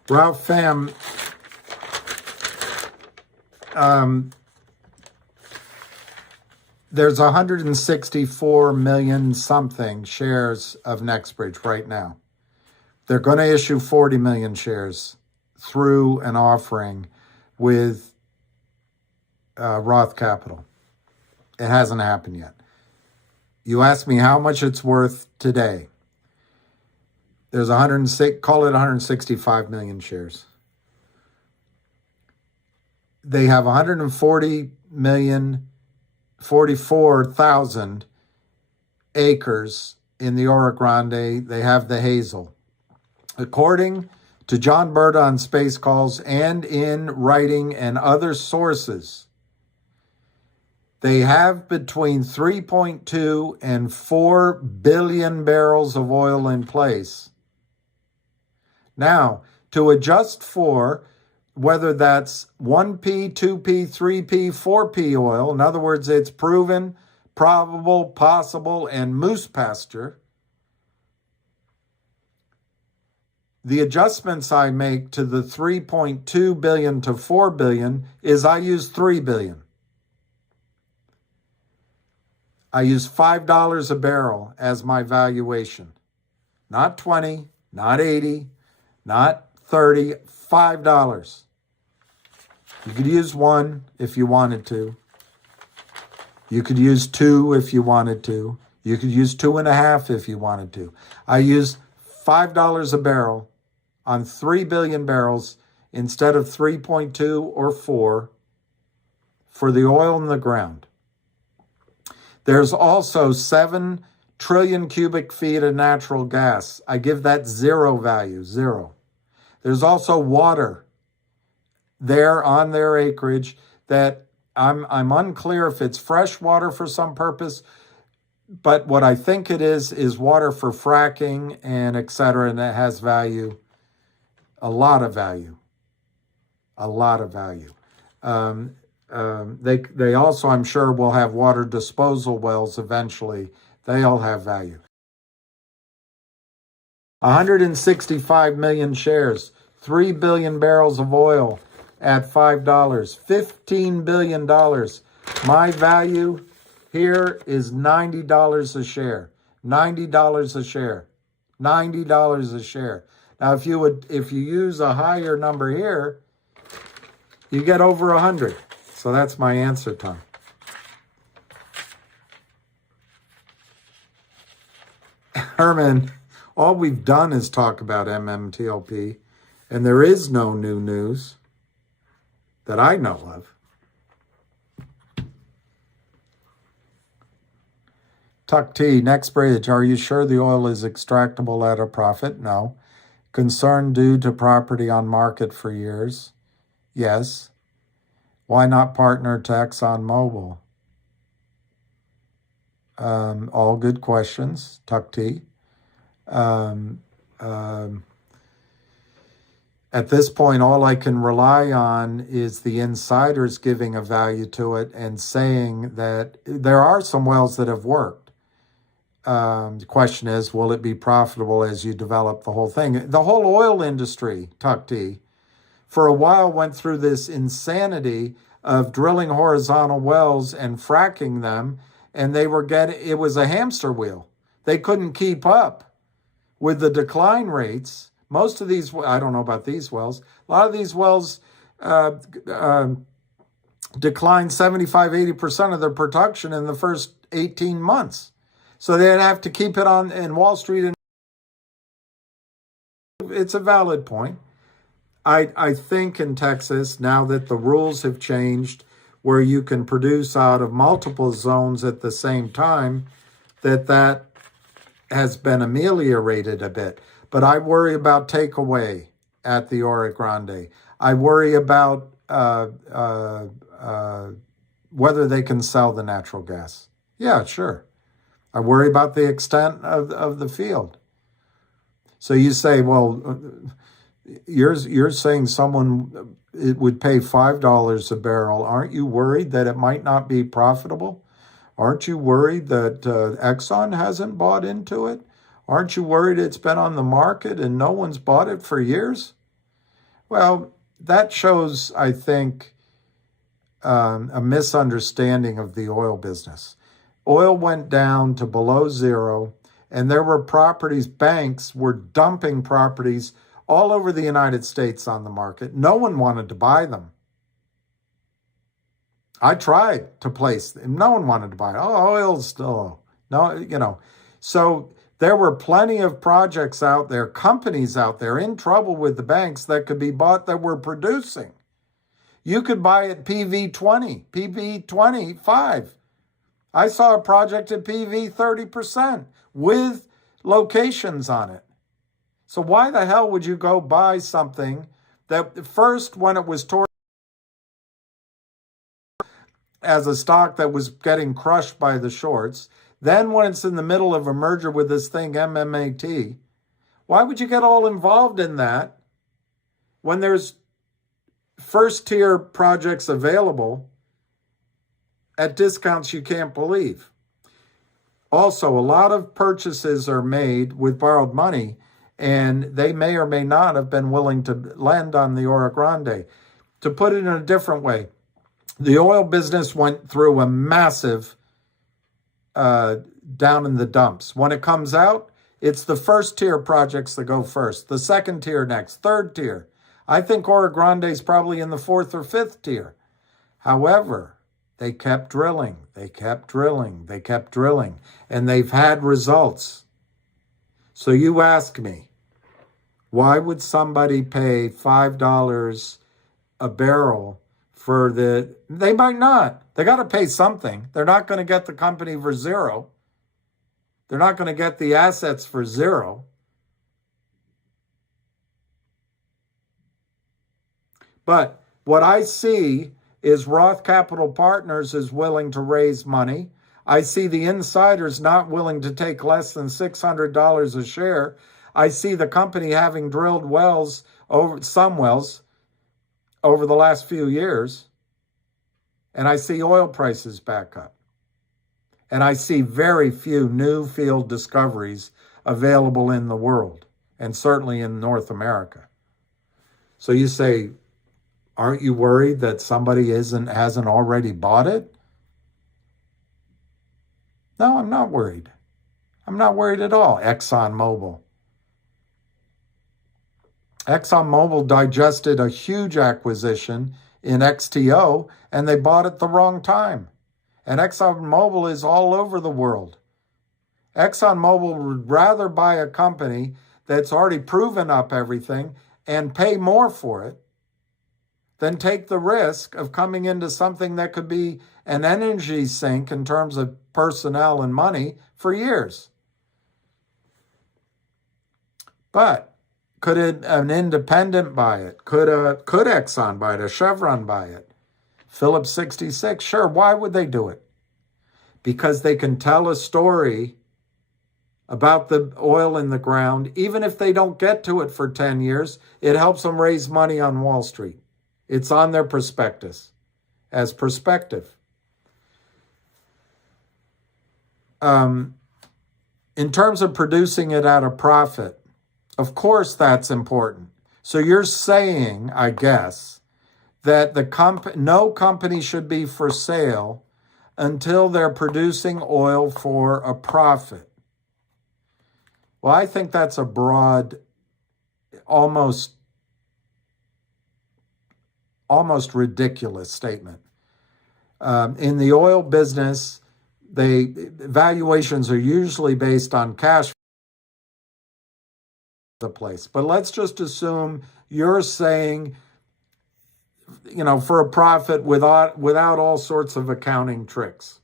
Ralph Pham, there's 164 million something shares of NexBridge right now. They're going to issue 40 million shares through an offering with Roth Capital. It hasn't happened yet. You asked me how much it's worth today. There's 106, call it 165 million shares. They have 144,000 acres in the Oro Grande. They have the Hazel. According to John Berta on Space Calls and in writing and other sources, they have between 3.2 and 4 billion barrels of oil in place. Now, to adjust for whether that's 1P, 2P, 3P, 4P oil, in other words, it's proven, probable, possible, and moose pasture, the adjustments I make to the 3.2 billion to 4 billion is I use 3 billion. I use $5 a barrel as my valuation. Not 20, not 80, not 30, $5. You could use 1 if you wanted to. You could use 2 if you wanted to. You could use 2.5 if you wanted to. I use $5 a barrel on 3 billion barrels instead of 3.2 or 4 for the oil in the ground. There's also 7 trillion cubic feet of natural gas. I give that 0 value, 0. There's also water there on their acreage that I'm unclear if it's fresh water for some purpose, but what I think it is water for fracking and et cetera, and it has value, a lot of value, a lot of value. They also, I'm sure, will have water disposal wells eventually. They all have value. 165 million shares, 3 billion barrels of oil at $5, $15 billion. My value here is $90 a share, $90 a share, $90 a share. Now, if you use a higher number here, you get over 100. So that's my answer, Tom. Herman, all we've done is talk about MMTLP, and there is no new news that I know of. Tuck T, NexBridge, are you sure the oil is extractable at a profit? No. Concern due to property on market for years? Yes. Why not partner to ExxonMobil? All good questions, Tuck T. At this point, all I can rely on is the insiders giving a value to it and saying that there are some wells that have worked. The question is, will it be profitable as you develop the whole thing? The whole oil industry, Tuck T, for a while went through this insanity of drilling horizontal wells and fracking them, and it was a hamster wheel. They couldn't keep up with the decline rates. Most of these, I don't know about these wells, a lot of these wells declined 75, 80% of their production in the first 18 months. So they'd have to keep it on in Wall Street. And it's a valid point. I think in Texas, now that the rules have changed, where you can produce out of multiple zones at the same time, that has been ameliorated a bit. But I worry about takeaway at the Oro Grande. I worry about whether they can sell the natural gas. Yeah, sure. I worry about the extent of the field. So you say, well, you're saying it would pay $5 a barrel. Aren't you worried that it might not be profitable? Aren't you worried that Exxon hasn't bought into it? Aren't you worried it's been on the market and no one's bought it for years? Well, that shows, I think, a misunderstanding of the oil business. Oil went down to below zero, and there were banks were dumping properties all over the United States on the market. No one wanted to buy them. I tried to place them. No one wanted to buy it. Oh, oil's still, no, So There were plenty of projects out there, companies out there in trouble with the banks that could be bought that were producing. You could buy at PV20, PV25. I saw a project at PV 30% with locations on it. So why the hell would you go buy something that first, when it was torn as a stock that was getting crushed by the shorts, then when it's in the middle of a merger with this thing, MMAT, why would you get all involved in that when there's first-tier projects available at discounts you can't believe? Also, a lot of purchases are made with borrowed money, and they may or may not have been willing to lend on the Oro Grande. To put it in a different way, the oil business went through a massive down in the dumps. When it comes out, it's the first tier projects that go first, the second tier next, third tier. I think Oro Grande is probably in the fourth or fifth tier. However, they kept drilling, they kept drilling, they kept drilling, and they've had results. So you ask me, why would somebody pay $5 a barrel for they might not. They got to pay something. They're not going to get the company for zero. They're not going to get the assets for zero. But what I see is Roth Capital Partners is willing to raise money. I see the insiders not willing to take less than $600 a share. I see the company having drilled some wells over the last few years. And I see oil prices back up. And I see very few new field discoveries available in the world, and certainly in North America. So you say, aren't you worried that somebody hasn't already bought it? No, I'm not worried. I'm not worried at all. ExxonMobil digested a huge acquisition in XTO, and they bought it the wrong time. And ExxonMobil is all over the world. ExxonMobil would rather buy a company that's already proven up everything and pay more for it than take the risk of coming into something that could be an energy sink in terms of personnel and money for years. But could an independent buy it? Could Exxon buy it? A Chevron buy it? Phillips 66? Sure. Why would they do it? Because they can tell a story about the oil in the ground. Even if they don't get to it for 10 years, it helps them raise money on Wall Street. It's on their prospectus as perspective. In terms of producing it at a profit, of course that's important. So you're saying, I guess, that no company should be for sale until they're producing oil for a profit. Well, I think that's a broad, almost ridiculous statement. In the oil business, valuations are usually based on cash the place. But let's just assume you're saying, for a profit without all sorts of accounting tricks.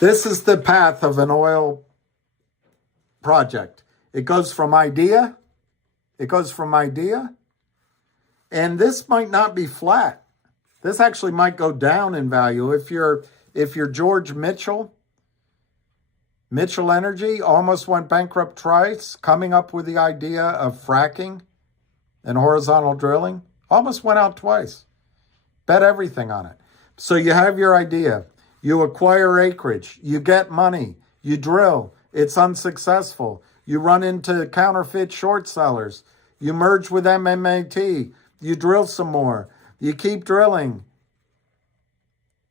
This is the path of an oil project. It goes from idea, and this might not be flat. This actually might go down in value. If you're George Mitchell Energy almost went bankrupt twice, coming up with the idea of fracking and horizontal drilling, almost went out twice. Bet everything on it. So you have your idea. You acquire acreage, you get money, You drill. It's unsuccessful. You run into counterfeit short sellers. You merge with MMAT. You drill some more. You keep drilling.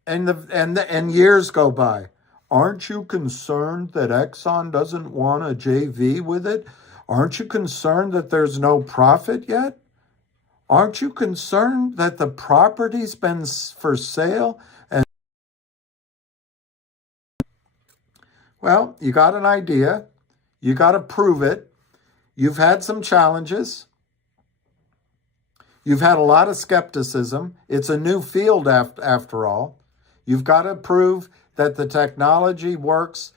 And years go by. Aren't you concerned that Exxon doesn't want a JV with it? Aren't you concerned that there's no profit yet? Aren't you concerned that the property's been for sale? And well, you got an idea. You got to prove it. You've had some challenges. You've had a lot of skepticism. It's a new field after all. You've got to prove that the technology works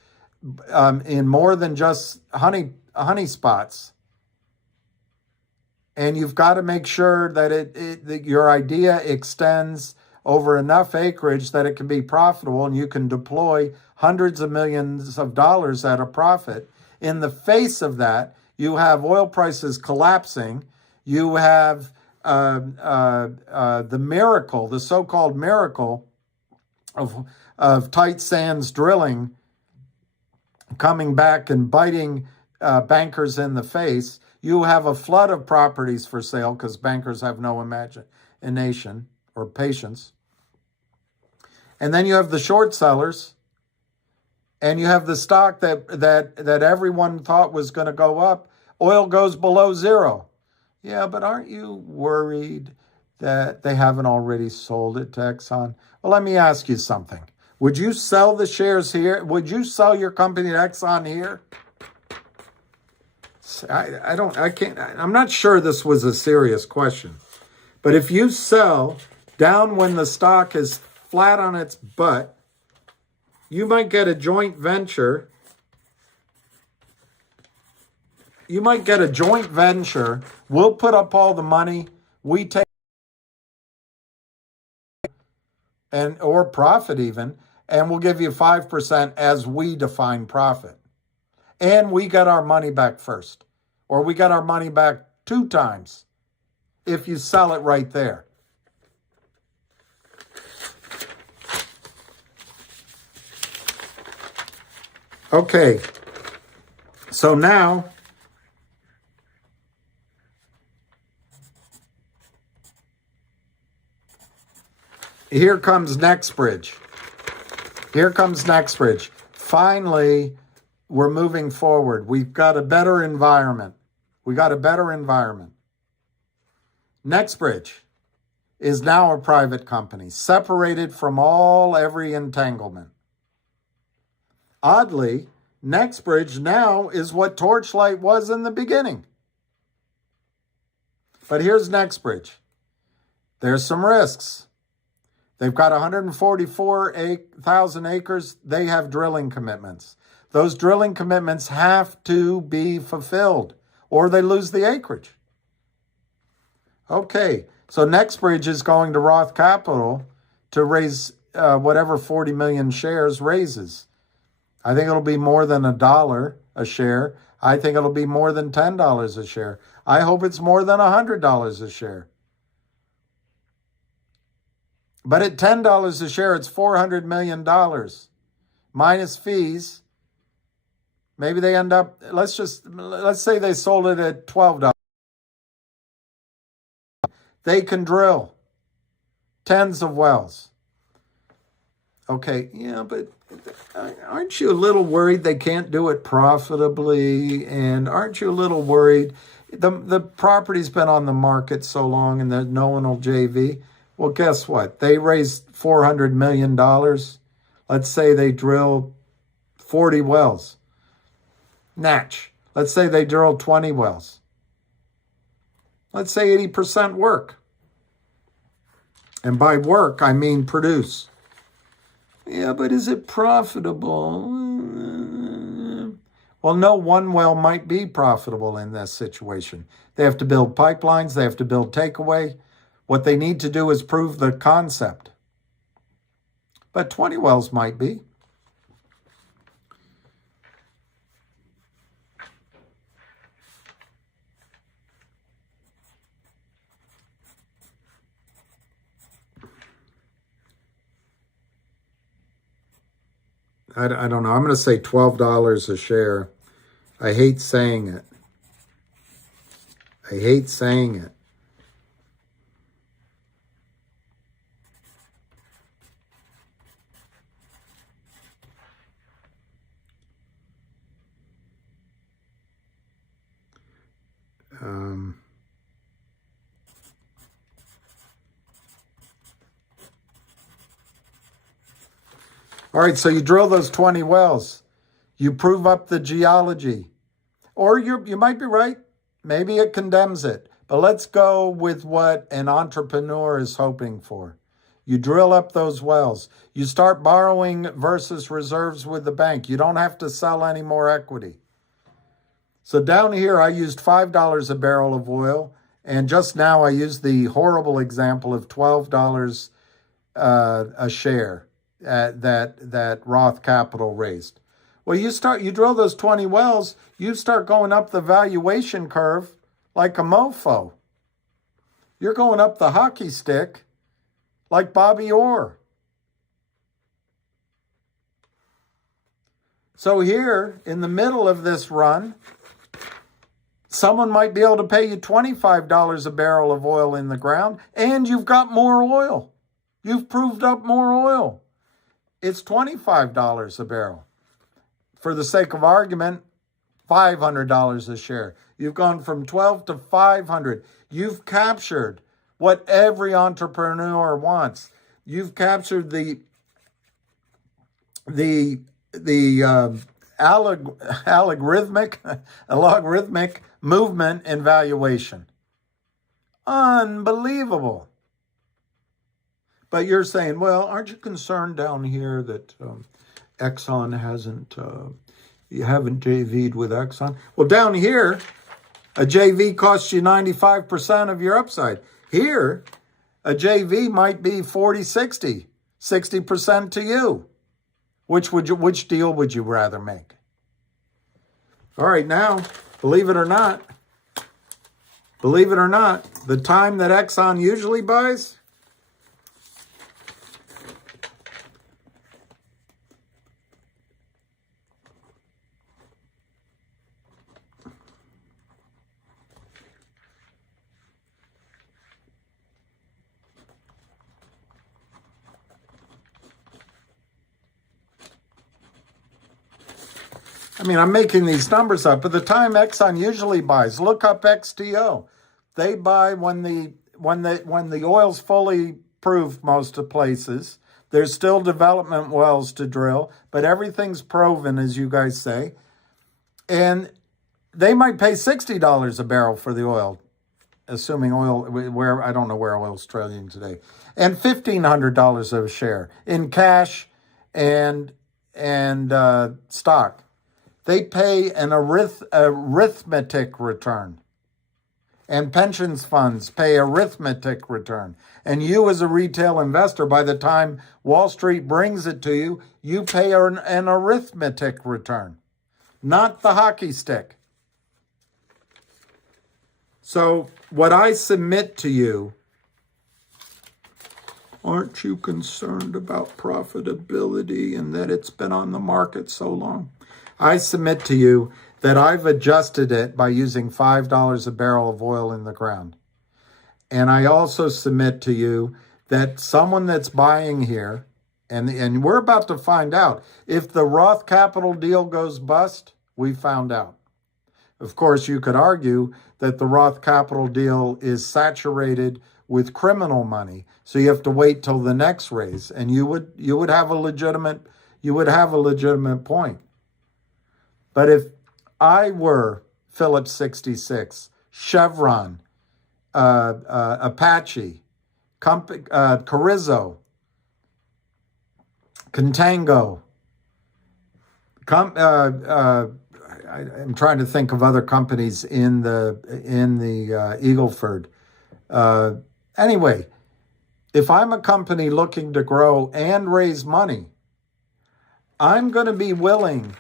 in more than just honey spots. And you've got to make sure that that your idea extends over enough acreage that it can be profitable and you can deploy hundreds of millions of dollars at a profit. In the face of that, you have oil prices collapsing. You have the miracle, the so-called miracle of tight sands drilling coming back and biting bankers in the face. You have a flood of properties for sale because bankers have no imagination or patience. And then you have the short sellers, and you have the stock that everyone thought was going to go up. Oil goes below zero. Yeah, but aren't you worried that they haven't already sold it to Exxon? Well, let me ask you something. Would you sell the shares here? Would you sell your company to Exxon here? I'm not sure this was a serious question. But if you sell down when the stock is flat on its butt, you might get a joint venture. You might get a joint venture. We'll put up all the money. We take or profit even, and we'll give you 5% as we define profit. And we get our money back first. Or we get our money back 2 times if you sell it right there. Okay, so now here comes NexBridge. Here comes NexBridge. Finally, we're moving forward. We've got a better environment. NexBridge is now a private company, separated from every entanglement. Oddly, NexBridge now is what Torchlight was in the beginning. But here's NexBridge. There's some risks. They've got 144,000 acres. They have drilling commitments. Those drilling commitments have to be fulfilled or they lose the acreage. Okay, so NexBridge is going to Roth Capital to raise whatever 40 million shares raises. I think it'll be more than $1 a share. I think it'll be more than $10 a share. I hope it's more than $100 a share. But at $10 a share, it's $400 million minus fees. Maybe they end up, let's say they sold it at $12. They can drill tens of wells. Okay, yeah, but aren't you a little worried they can't do it profitably? And aren't you a little worried the property's been on the market so long and there's no one will JV? Well, guess what? They raised $400 million. Let's say they drill 40 wells. Natch. Let's say they drill 20 wells. Let's say 80% work. And by work, I mean produce. Yeah, but is it profitable? Well, no one well might be profitable in this situation. They have to build pipelines. They have to build takeaway. What they need to do is prove the concept. But 20 wells might be. I don't know. I'm going to say $12 a share. I hate saying it. I hate saying it. All right, so you drill those 20 wells. You prove up the geology. Or you might be right. Maybe it condemns it. But let's go with what an entrepreneur is hoping for. You drill up those wells. You start borrowing versus reserves with the bank. You don't have to sell any more equity. So down here, I used $5 a barrel of oil. And just now, I used the horrible example of $12 a share that Roth Capital raised. Well, you drill those 20 wells, you start going up the valuation curve like a mofo. You're going up the hockey stick like Bobby Orr. So here, in the middle of this run, someone might be able to pay you $25 a barrel of oil in the ground, and you've got more oil. You've proved up more oil. It's $25 a barrel. For the sake of argument, $500 a share. You've gone from 12 to 500. You've captured what every entrepreneur wants. You've captured the logarithmic movement in valuation. Unbelievable. But you're saying, well, aren't you concerned down here that Exxon you haven't JV'd with Exxon? Well, down here, a JV costs you 95% of your upside. Here, a JV might be 40-60, 60% to you. Which deal would you rather make? All right, now, believe it or not, the time that Exxon usually buys, I mean, I'm making these numbers up, but the time Exxon usually buys, look up XTO. They buy when the oil's fully proved most of places. There's still development wells to drill, but everything's proven, as you guys say. And they might pay $60 a barrel for the oil, assuming oil, where I don't know where oil's trading today, and $1,500 a share in cash and stock. They pay an arithmetic return. And pensions funds pay arithmetic return. And you as a retail investor, by the time Wall Street brings it to you, you pay an arithmetic return, not the hockey stick. So what I submit to you, aren't you concerned about profitability and that it's been on the market so long? I submit to you that I've adjusted it by using $5 a barrel of oil in the ground. And I also submit to you that someone that's buying here, and we're about to find out, if the Roth Capital deal goes bust, we found out. Of course, you could argue that the Roth Capital deal is saturated with criminal money, so you have to wait till the next raise, and you would have a legitimate point. But if I were Phillips 66, Chevron, Apache, Carrizo, Contango, I'm trying to think of other companies in the Eagleford. Anyway, if I'm a company looking to grow and raise money, I'm going to be willing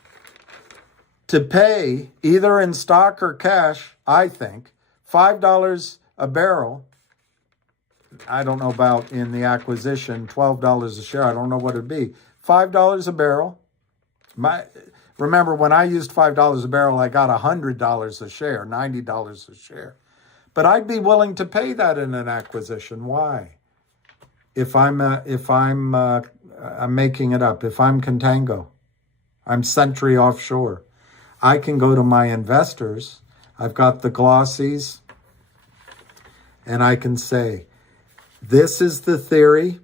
to pay, either in stock or cash, I think, $5 a barrel. I don't know about in the acquisition, $12 a share. I don't know what it'd be. $5 a barrel Remember, when I used $5 a barrel, I got $100 a share, $90 a share. But I'd be willing to pay that in an acquisition. Why? I'm making it up. If I'm Contango, I'm Sentry Offshore, I can go to my investors. I've got the glossies, and I can say, this is the theory.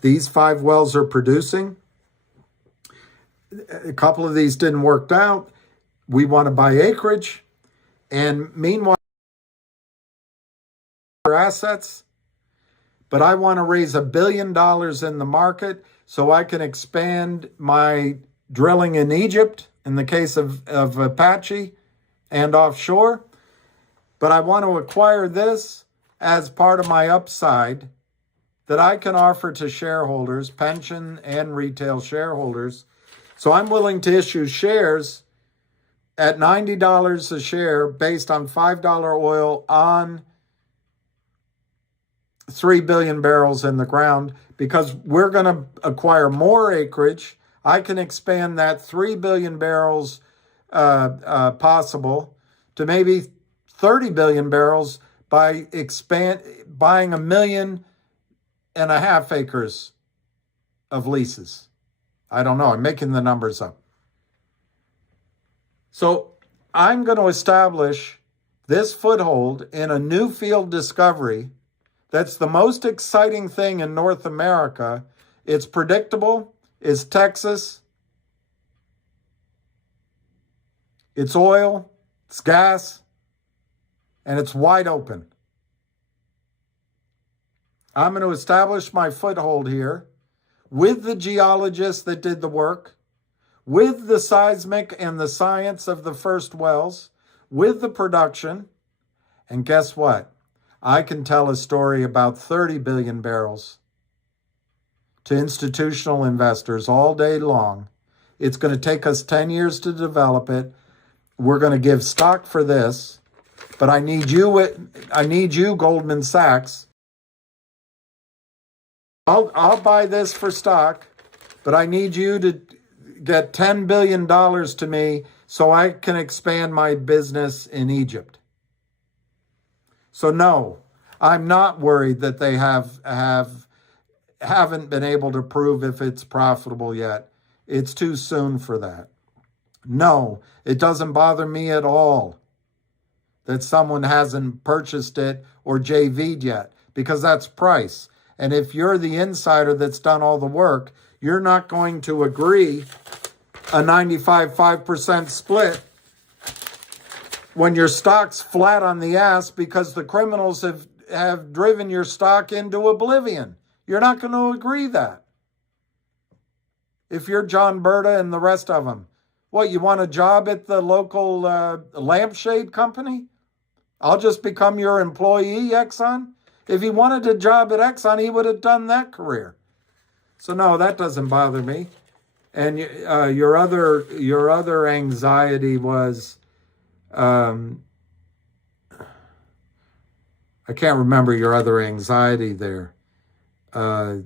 These 5 wells are producing. A couple of these didn't work out. We want to buy acreage. And meanwhile, our assets. But I want to raise $1 billion in the market so I can expand my drilling in Egypt, in the case of Apache, and offshore. But I want to acquire this as part of my upside that I can offer to shareholders, pension and retail shareholders. So I'm willing to issue shares at $90 a share based on $5 oil on 3 billion barrels in the ground, because we're going to acquire more acreage. I can expand that 3 billion barrels possible to maybe 30 billion barrels by buying 1.5 million acres of leases. I don't know. I'm making the numbers up. So I'm going to establish this foothold in a new field discovery that's the most exciting thing in North America. It's predictable. It's Texas. It's oil. It's gas. And it's wide open. I'm going to establish my foothold here with the geologists that did the work, with the seismic and the science of the first wells, with the production. And guess what? I can tell a story about 30 billion barrels to institutional investors all day long. It's going to take us 10 years to develop it. We're going to give stock for this, but I need you, Goldman Sachs. I'll buy this for stock, but I need you to get $10 billion to me so I can expand my business in Egypt. So no, I'm not worried that they haven't been able to prove if it's profitable yet. It's too soon for that. No, it doesn't bother me at all that someone hasn't purchased it or JV'd yet, because that's price. And if you're the insider that's done all the work, you're not going to agree a 95% split when your stock's flat on the ass because the criminals have driven your stock into oblivion. You're not going to agree that. If you're John Berta and the rest of them, what, you want a job at the local lampshade company? I'll just become your employee, Exxon? If he wanted a job at Exxon, he would have done that career. So no, that doesn't bother me. And your other anxiety was, I can't remember your other anxiety there. I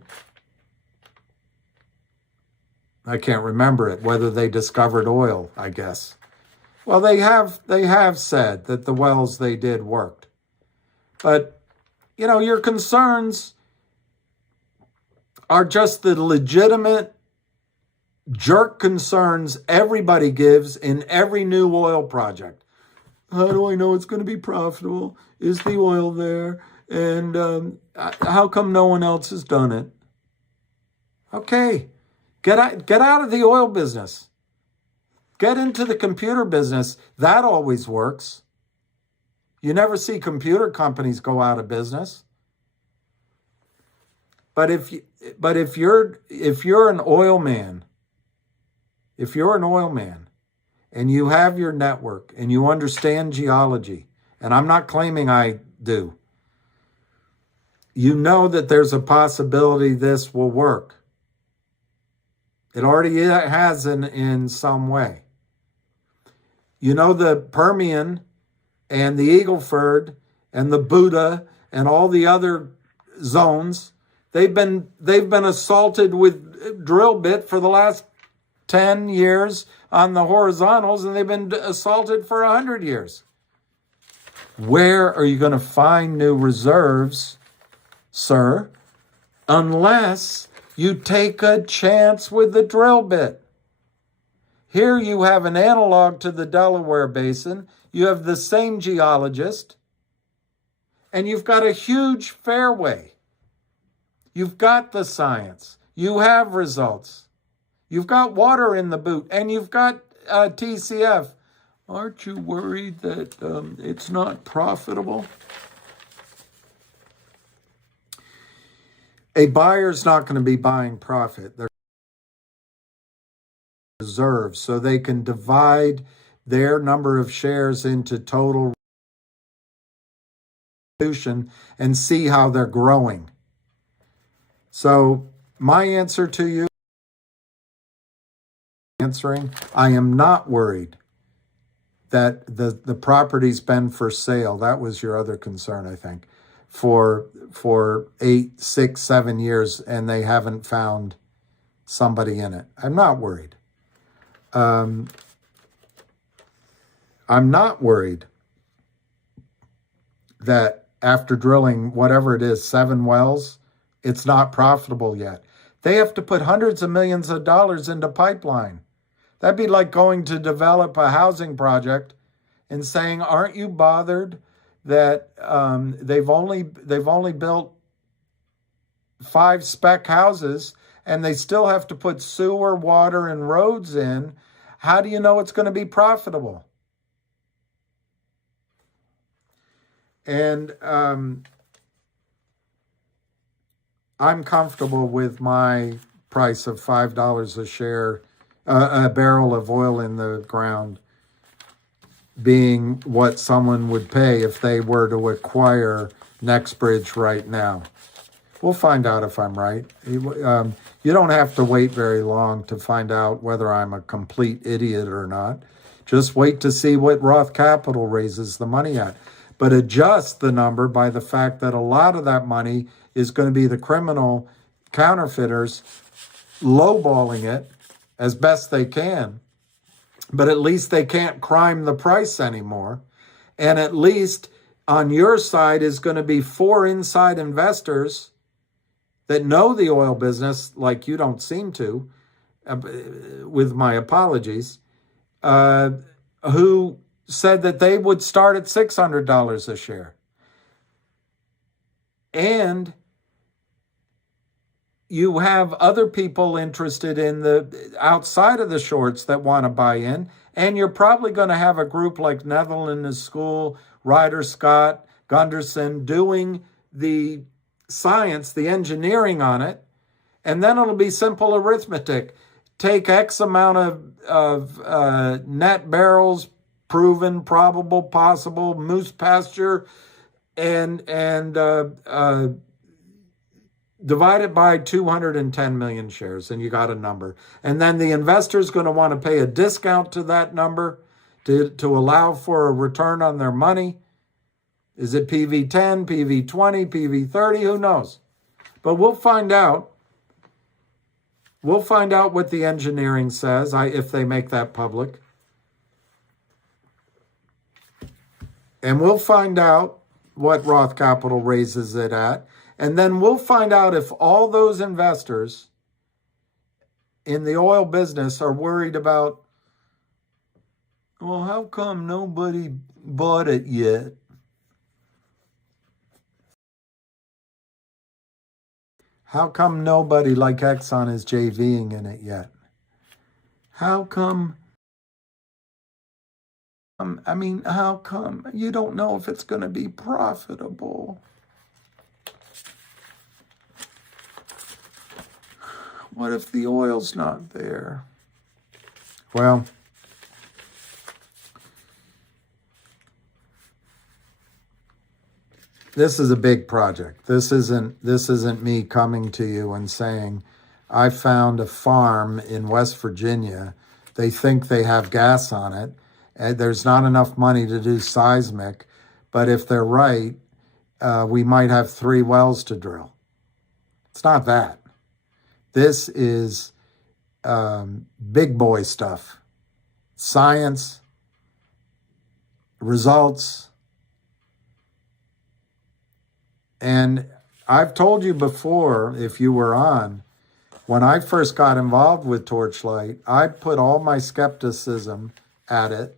can't remember it. Whether they discovered oil, I guess. Well, they have said that the wells they did worked, but your concerns are just the legitimate jerk concerns everybody gives in every new oil project. How do I know it's going to be profitable? Is the oil there? And how come no one else has done it? Okay, get out of the oil business. Get into the computer business. That always works. You never see computer companies go out of business. But if you're an oil man, and you have your network and you understand geology, and I'm not claiming I do, you know that there's a possibility this will work. It already has in some way. You know the Permian and the Eagle Ford and the Buddha and all the other zones They've been assaulted with drill bit for the last 10 years on the horizontals, and they've been assaulted for 100 years. Where are you going to find new reserves, sir, unless you take a chance with the drill bit? Here you have an analog to the Delaware Basin. You have the same geologist, and you've got a huge fairway. You've got the science. You have results. You've got water in the boot, and you've got TCF. Aren't you worried that it's not profitable? A buyer's not going to be buying profit. They're reserves, so they can divide their number of shares into total and see how they're growing. So my answer to you, I am not worried that the property's been for sale. That was your other concern, I think, for 8, 6, 7 years, and they haven't found somebody in it. I'm not worried. I'm not worried that after drilling whatever it is, 7 wells, it's not profitable yet. They have to put hundreds of millions of dollars into pipeline. That'd be like going to develop a housing project and saying, aren't you bothered that they've only built 5 spec houses and they still have to put sewer, water, and roads in? How do you know it's going to be profitable? And I'm comfortable with my price of $5 a share, a barrel of oil in the ground, being what someone would pay if they were to acquire NexBridge right now. We'll find out if I'm right. You don't have to wait very long to find out whether I'm a complete idiot or not. Just wait to see what Roth Capital raises the money at. But adjust the number by the fact that a lot of that money is going to be the criminal counterfeiters lowballing it as best they can. But at least they can't crime the price anymore. And at least on your side is going to be 4 inside investors that know the oil business like you don't seem to, with my apologies, who said that they would start at $600 a share. And you have other people interested in the outside of the shorts that want to buy in. And you're probably going to have a group like Netherlands School, Ryder Scott, Gunderson doing the science, the engineering on it. And then it'll be simple arithmetic. Take X amount of net barrels, proven, probable, possible, moose pasture, and divide it by 210 million shares, and you got a number. And then the investor's going to want to pay a discount to that number to allow for a return on their money. Is it PV10, PV20, PV30? Who knows? But we'll find out. We'll find out what the engineering says if they make that public. And we'll find out what Roth Capital raises it at. And then we'll find out if all those investors in the oil business are worried about, well, how come nobody bought it yet? How come nobody like Exxon is JVing in it yet? How come? How come? You don't know if it's going to be profitable. What if the oil's not there? Well, this is a big project. This isn't me coming to you and saying, I found a farm in West Virginia. They think they have gas on it. And there's not enough money to do seismic. But if they're right, we might have 3 wells to drill. It's not that. This is big boy stuff. Science, results. And I've told you before, if you were on, when I first got involved with Torchlight, I put all my skepticism at it.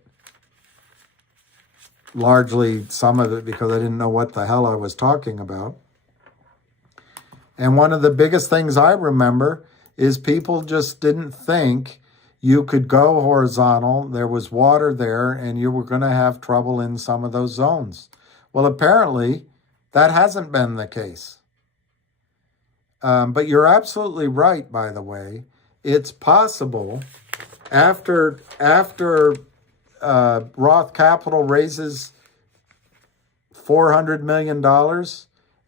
Largely some of it because I didn't know what the hell I was talking about. And one of the biggest things I remember is people just didn't think you could go horizontal. There was water there and you were going to have trouble in some of those zones. Well, apparently that hasn't been the case. But you're absolutely right, by the way. It's possible after Roth Capital raises $400 million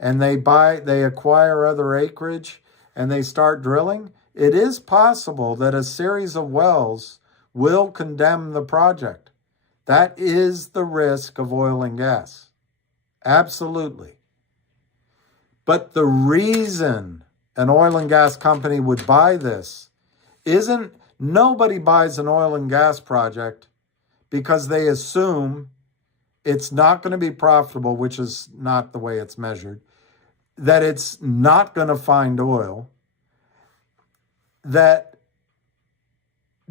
and they acquire other acreage and they start drilling, it is possible that a series of wells will condemn the project. That is the risk of oil and gas. Absolutely. But the reason an oil and gas company would buy this isn't, nobody buys an oil and gas project because they assume it's not going to be profitable, which is not the way it's measured, that it's not going to find oil, that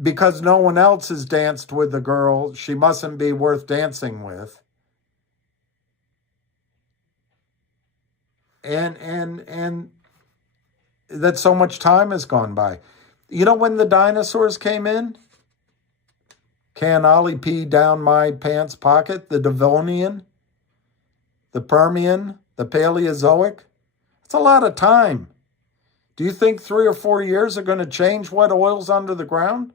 because no one else has danced with the girl, she mustn't be worth dancing with. And that so much time has gone by. You know when the dinosaurs came in? Can Ollie pee down my pants pocket? The Devonian, the Permian, the Paleozoic. It's a lot of time. Do you think 3 or 4 years are going to change what oil's under the ground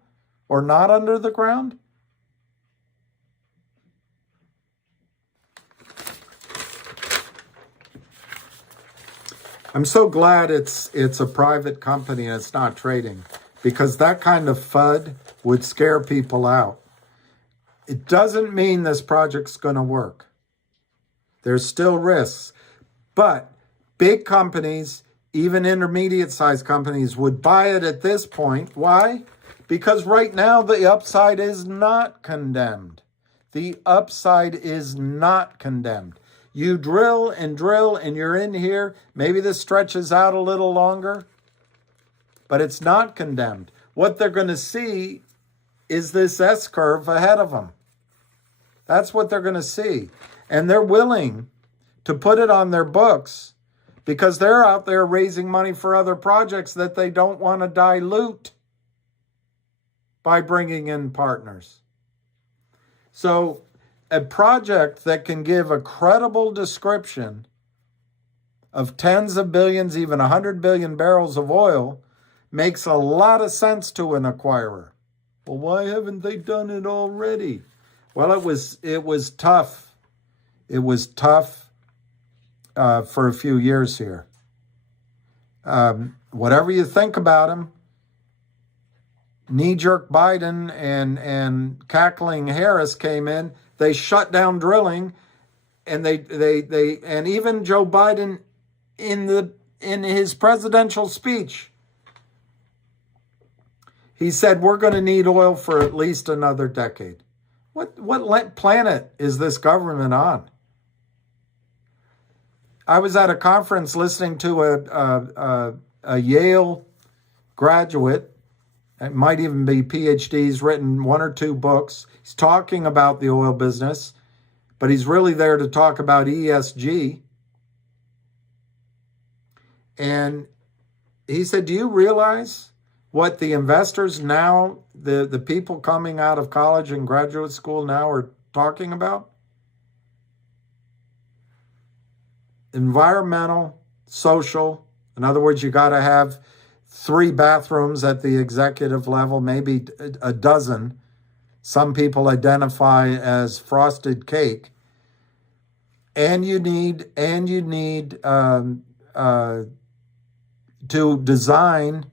or not under the ground? I'm so glad it's a private company and it's not trading, because that kind of FUD would scare people out. It doesn't mean this project's going to work. There's still risks. But big companies, even intermediate-sized companies, would buy it at this point. Why? Because right now the upside is not condemned. The upside is not condemned. You drill and you're in here. Maybe this stretches out a little longer, but it's not condemned. What they're going to see is this S-curve ahead of them. That's what they're going to see. And they're willing to put it on their books because they're out there raising money for other projects that they don't want to dilute by bringing in partners. So a project that can give a credible description of tens of billions, even 100 billion barrels of oil, makes a lot of sense to an acquirer. Well, why haven't they done it already? Well, it was tough. It was tough for a few years here. Whatever you think about him, knee-jerk Biden and cackling Harris came in. They shut down drilling, and they and even Joe Biden in his presidential speech, he said we're going to need oil for at least another decade. What planet is this government on? I was at a conference listening to a Yale graduate. It might even be PhD. He's written 1 or 2 books. He's talking about the oil business, but he's really there to talk about ESG. And he said, do you realize what the investors now, the people coming out of college and graduate school now are talking about? Environmental, social. In other words, you got to have 3 bathrooms at the executive level, maybe a dozen. Some people identify as frosted cake. And you need to design.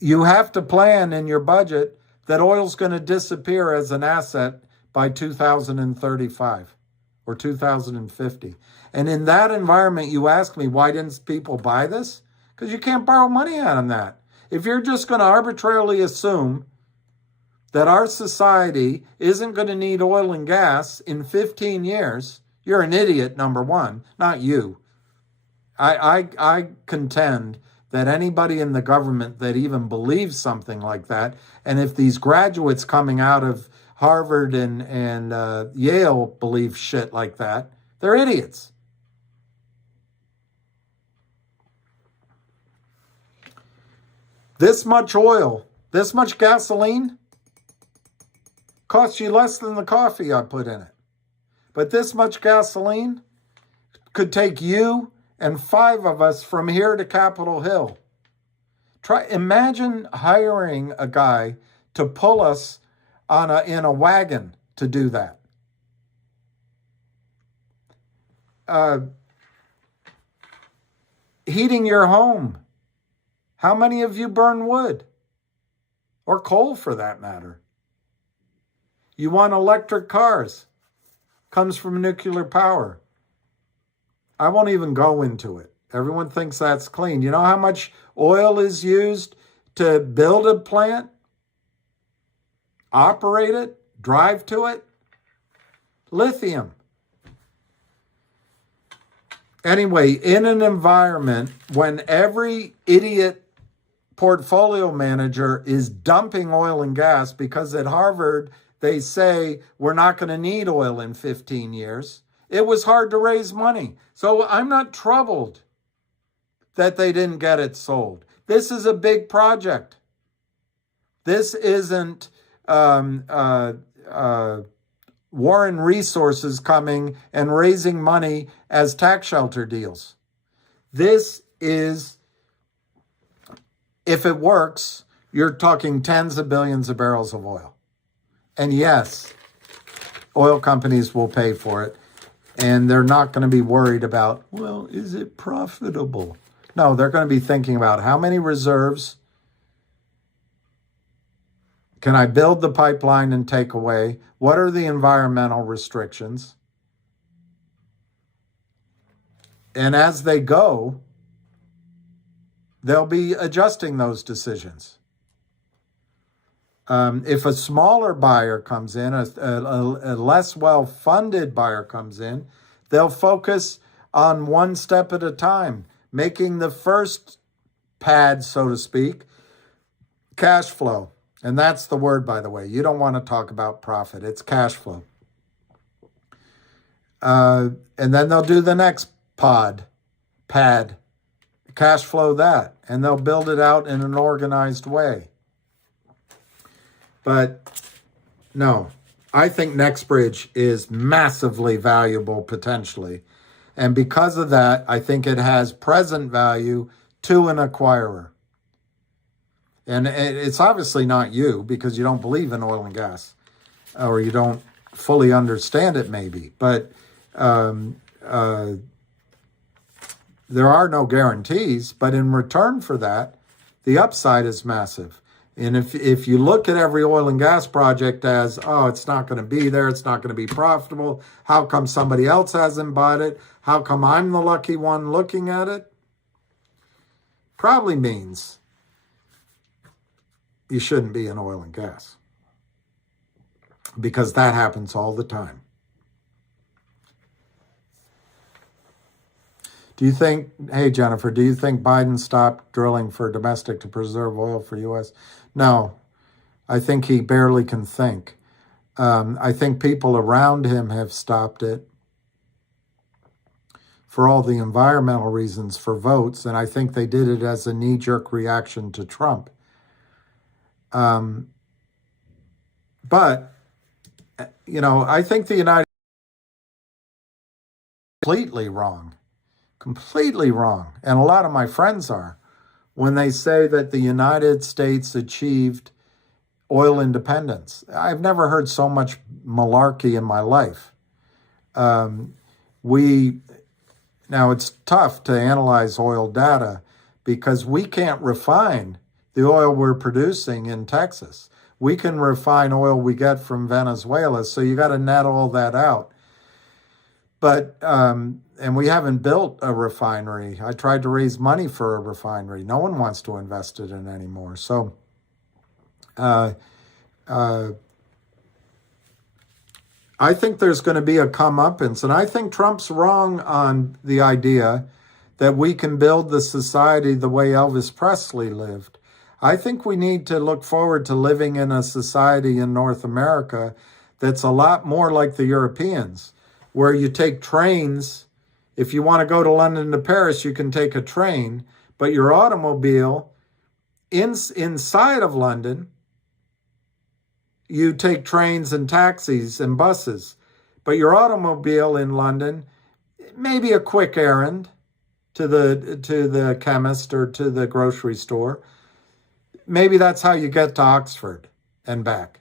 You have to plan in your budget that oil's going to disappear as an asset by 2035 or 2050. And in that environment, you ask me, why didn't people buy this? Because you can't borrow money on that. If you're just going to arbitrarily assume that our society isn't going to need oil and gas in 15 years, you're an idiot, number one, not you. I contend that anybody in the government that even believes something like that, and if these graduates coming out of Harvard and Yale believe shit like that, they're idiots. This much oil, this much gasoline costs you less than the coffee I put in it. But this much gasoline could take you and 5 of us from here to Capitol Hill. Imagine hiring a guy to pull us in a wagon to do that. Heating your home. How many of you burn wood? Or coal, for that matter? You want electric cars. Comes from nuclear power. I won't even go into it. Everyone thinks that's clean. You know how much oil is used to build a plant, operate it, drive to it? Lithium. Anyway, in an environment when every idiot portfolio manager is dumping oil and gas because at Harvard they say we're not going to need oil in 15 years, it was hard to raise money. So I'm not troubled that they didn't get it sold. This is a big project. This isn't Warren Resources coming and raising money as tax shelter deals. This is, if it works, you're talking tens of billions of barrels of oil. And yes, oil companies will pay for it. And they're not going to be worried about, well, is it profitable? No, they're going to be thinking about how many reserves can I build the pipeline and take away? What are the environmental restrictions? And as they go, they'll be adjusting those decisions. If a smaller buyer comes in, a less well-funded buyer comes in, they'll focus on one step at a time, making the first pad, so to speak, cash flow. And that's the word, by the way. You don't want to talk about profit. It's cash flow. And then they'll do the next pad, cash flow that, and they'll build it out in an organized way. But no, I think NexBridge is massively valuable potentially. And because of that, I think it has present value to an acquirer. And it's obviously not you because you don't believe in oil and gas or you don't fully understand it maybe. But there are no guarantees. But in return for that, the upside is massive. And if you look at every oil and gas project as, oh, it's not going to be there, it's not going to be profitable, how come somebody else hasn't bought it? How come I'm the lucky one looking at it? Probably means you shouldn't be in oil and gas. Because that happens all the time. Do you think, hey Jennifer, do you think Biden stopped drilling for domestic to preserve oil for U.S.? No, I think he barely can think. I think people around him have stopped it for all the environmental reasons for votes, and I think they did it as a knee-jerk reaction to Trump. But, you know, I think the United States is completely wrong, and a lot of my friends are, when they say that the United States achieved oil independence. I've never heard so much malarkey in my life. Now, it's tough to analyze oil data because we can't refine the oil we're producing in Texas. We can refine oil we get from Venezuela, so you got to net all that out. But, and we haven't built a refinery. I tried to raise money for a refinery. No one wants to invest it in anymore. So, uh, I think there's going to be a comeuppance. And I think Trump's wrong on the idea that we can build the society the way Elvis Presley lived. I think we need to look forward to living in a society in North America that's a lot more like the Europeans, where you take trains. If you want to go to London to Paris, you can take a train, but your automobile inside of London, you take trains and taxis and buses. But your automobile in London, maybe a quick errand to the chemist or to the grocery store. Maybe that's how you get to Oxford and back.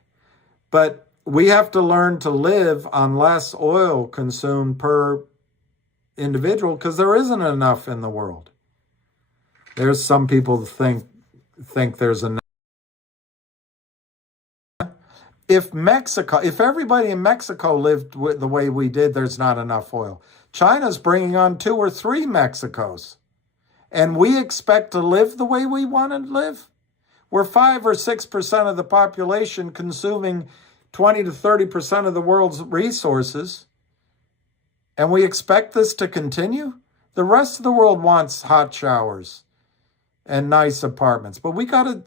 But we have to learn to live on less oil consumed per individual because there isn't enough in the world. There's some people think there's enough. If everybody in Mexico lived the way we did, there's not enough oil. China's bringing on 2 or 3 Mexicos. And we expect to live the way we want to live? We're 5 or 6% of the population consuming 20 to 30% of the world's resources. And we expect this to continue? The rest of the world wants hot showers and nice apartments. But we have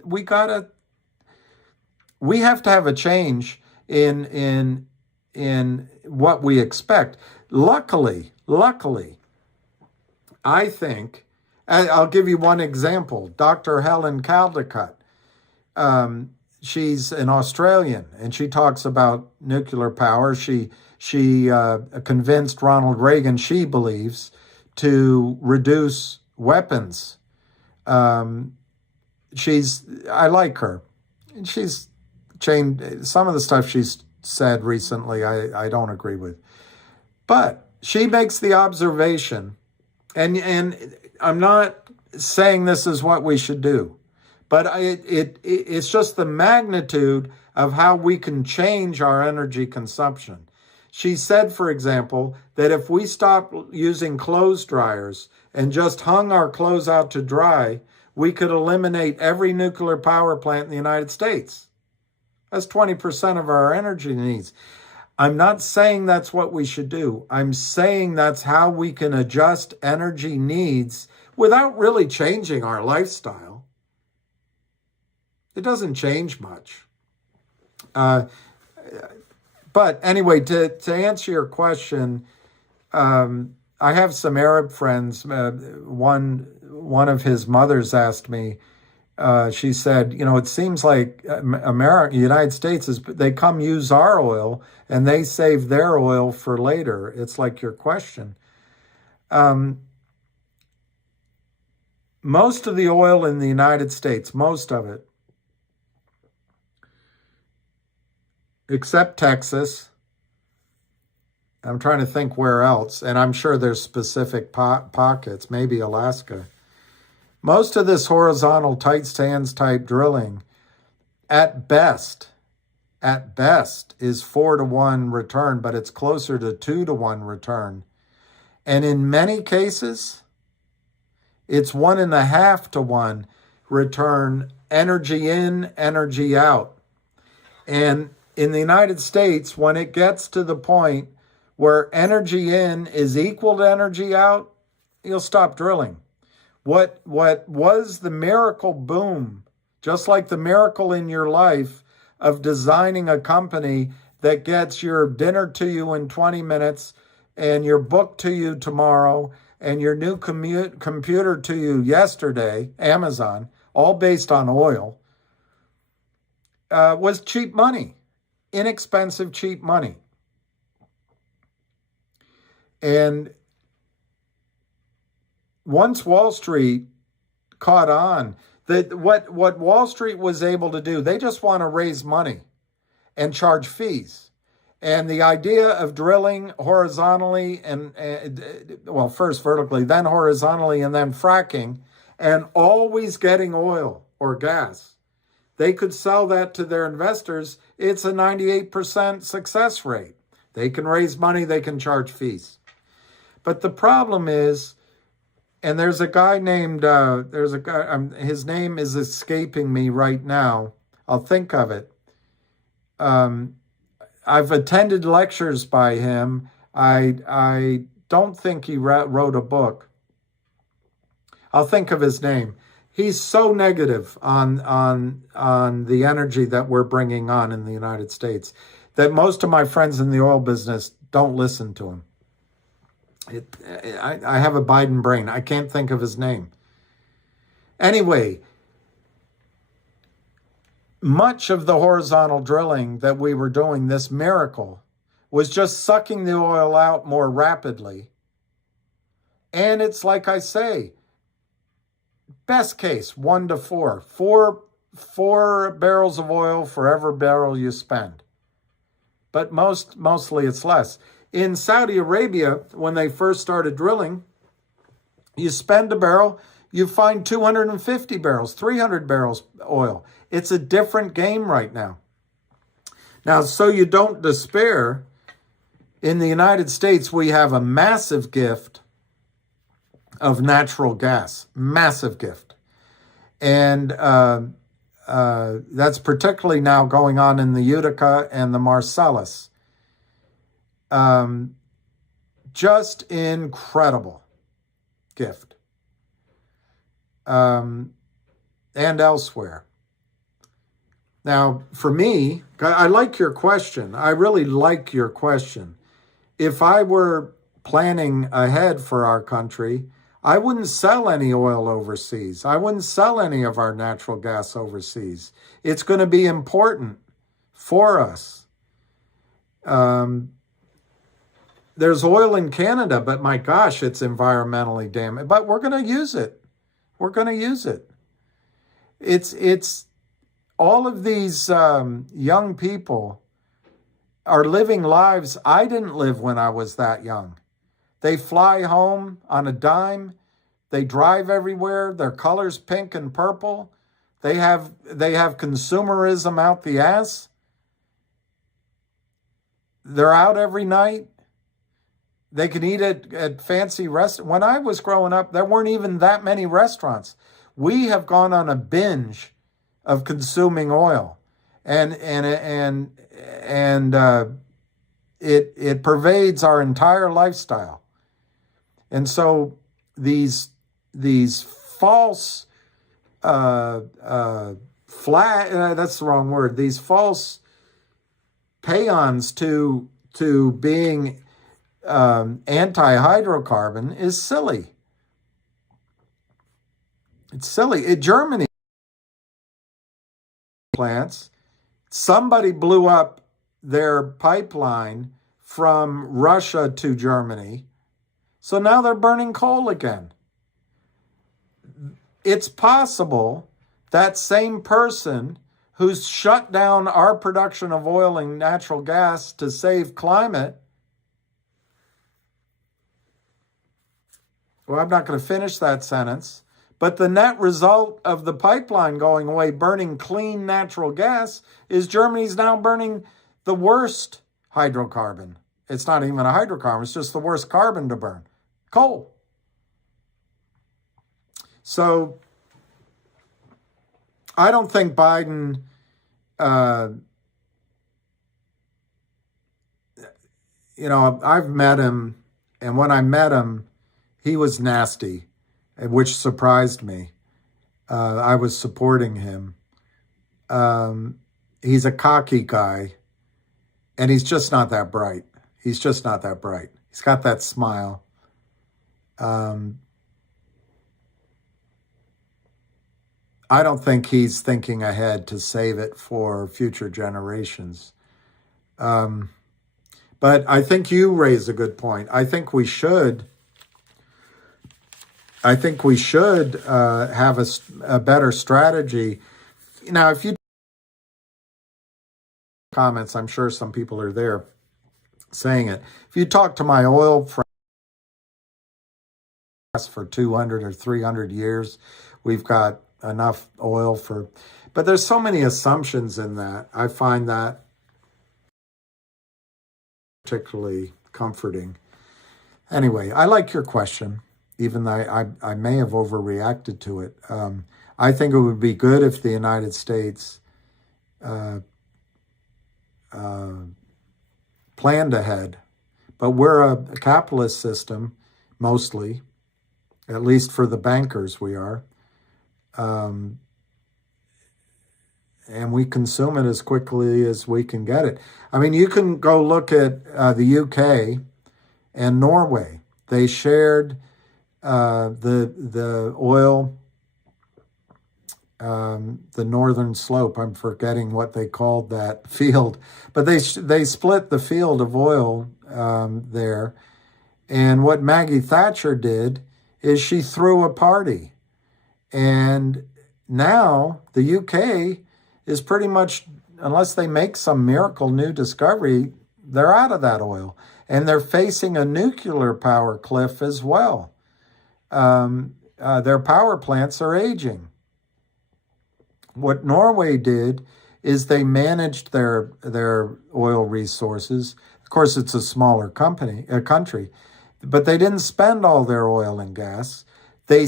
to have a change in what we expect. Luckily, I think, I'll give you one example. Dr. Helen Caldicott, she's an Australian, and she talks about nuclear power. She convinced Ronald Reagan, she believes, to reduce weapons. I like her. She's changed some of the stuff she's said recently. I don't agree with, but she makes the observation, and I'm not saying this is what we should do, but it's just the magnitude of how we can change our energy consumption. She said, for example, that if we stopped using clothes dryers and just hung our clothes out to dry, we could eliminate every nuclear power plant in the United States. That's 20% of our energy needs. I'm not saying that's what we should do. I'm saying that's how we can adjust energy needs without really changing our lifestyle. It doesn't change much. But anyway, to answer your question, I have some Arab friends. One of his mothers asked me, she said, it seems like United States, they come use our oil and they save their oil for later. It's like your question. Most of the oil in the United States, most of it, except Texas, I'm trying to think where else, and I'm sure there's specific pockets, maybe Alaska. Most of this horizontal tight sands type drilling, at best, is 4-to-1 return, but it's closer to 2-to-1 return. And in many cases, it's 1.5-to-1 return, energy in, energy out. And in the United States, when it gets to the point where energy in is equal to energy out, you'll stop drilling. What was the miracle boom, just like the miracle in your life of designing a company that gets your dinner to you in 20 minutes and your book to you tomorrow and your new computer to you yesterday, Amazon, all based on oil, was cheap money, inexpensive, cheap money. And once Wall Street caught on, that what Wall Street was able to do, they just want to raise money and charge fees. And the idea of drilling horizontally and first vertically, then horizontally, and then fracking, and always getting oil or gas, they could sell that to their investors. It's a 98% success rate. They can raise money, they can charge fees. But the problem is, and there's a guy named, his name is escaping me right now. I'll think of it. I've attended lectures by him. I don't think he wrote a book. I'll think of his name. He's so negative on the energy that we're bringing on in the United States that most of my friends in the oil business don't listen to him. I have a Biden brain. I can't think of his name. Anyway, much of the horizontal drilling that we were doing, this miracle, was just sucking the oil out more rapidly. And it's like I say, best case, 1 to 4. Four barrels of oil for every barrel you spend. But mostly it's less. In Saudi Arabia, when they first started drilling, you spend a barrel, you find 250 barrels, 300 barrels oil. It's a different game right now. Now, so you don't despair, in the United States, we have a massive gift of natural gas, massive gift. And that's particularly now going on in the Utica and the Marcellus. Just incredible gift. And elsewhere. Now, for me, I like your question. I really like your question. If I were planning ahead for our country, I wouldn't sell any oil overseas. I wouldn't sell any of our natural gas overseas. It's going to be important for us. There's oil in Canada, but my gosh, it's environmentally damaged. But we're going to use it. We're going to use it. It's all of these young people are living lives I didn't live when I was that young. They fly home on a dime. They drive everywhere. Their color's pink and purple. They have consumerism out the ass. They're out every night. They can eat at fancy restaurants. When I was growing up, there weren't even that many restaurants. We have gone on a binge of consuming oil, and it pervades our entire lifestyle. And so these false that's the wrong word. These false paeans to being anti-hydrocarbon is silly. It's silly. Germany plants, somebody blew up their pipeline from Russia to Germany, so now they're burning coal again. It's possible that same person who's shut down our production of oil and natural gas to save climate. Well, I'm not going to finish that sentence. But the net result of the pipeline going away, burning clean natural gas, is Germany's now burning the worst hydrocarbon. It's not even a hydrocarbon, it's just the worst carbon to burn. Coal. So I don't think Biden, I've met him, and when I met him, he was nasty, which surprised me. I was supporting him. He's a cocky guy, and he's just not that bright. He's just not that bright. He's got that smile. I don't think he's thinking ahead to save it for future generations. But I think you raise a good point. I think we should have a better strategy. Now, if you comments, I'm sure some people are there saying it. If you talk to my oil friends for 200 or 300 years, we've got enough oil for, but there's so many assumptions in that. I find that particularly comforting. Anyway, I like your question, even though I may have overreacted to it. I think it would be good if the United States uh, uh, planned ahead. But we're a capitalist system, mostly, at least for the bankers we are. And we consume it as quickly as we can get it. I mean, you can go look at the UK and Norway. They shared the oil, the northern slope. I'm forgetting what they called that field, but they split the field of oil there. And what Maggie Thatcher did is she threw a party, and now the UK is pretty much, unless they make some miracle new discovery, they're out of that oil. And they're facing a nuclear power cliff as well. Their power plants are aging. What Norway did is they managed their oil resources. Of course, it's a smaller country, but they didn't spend all their oil and gas. They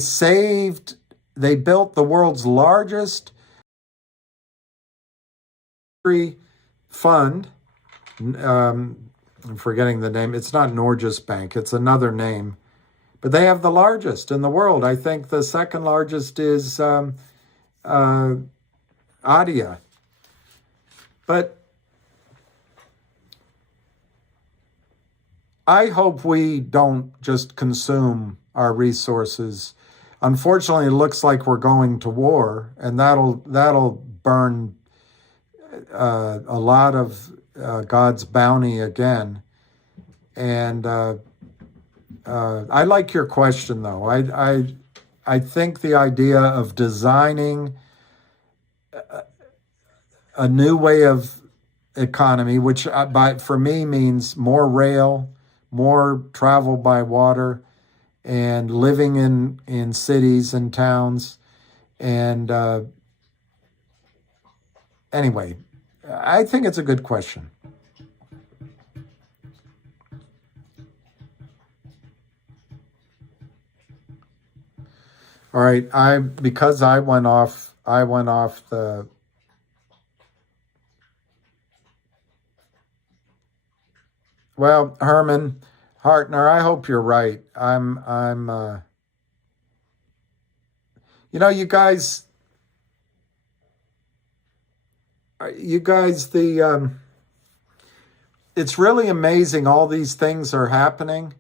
built the world's largest fund. I'm forgetting the name. It's not Norges Bank. It's another name. But they have the largest in the world. I think the second largest is Adia. But I hope we don't just consume our resources. Unfortunately, it looks like we're going to war, and that'll burn a lot of God's bounty again. And I like your question, though. I think the idea of designing a new way of economy, which for me means more rail, more travel by water, and living in cities and towns. And anyway, I think it's a good question. All right, because I went off the. Well, Herman Hartner, I hope you're right. You guys, it's really amazing. All these things are happening.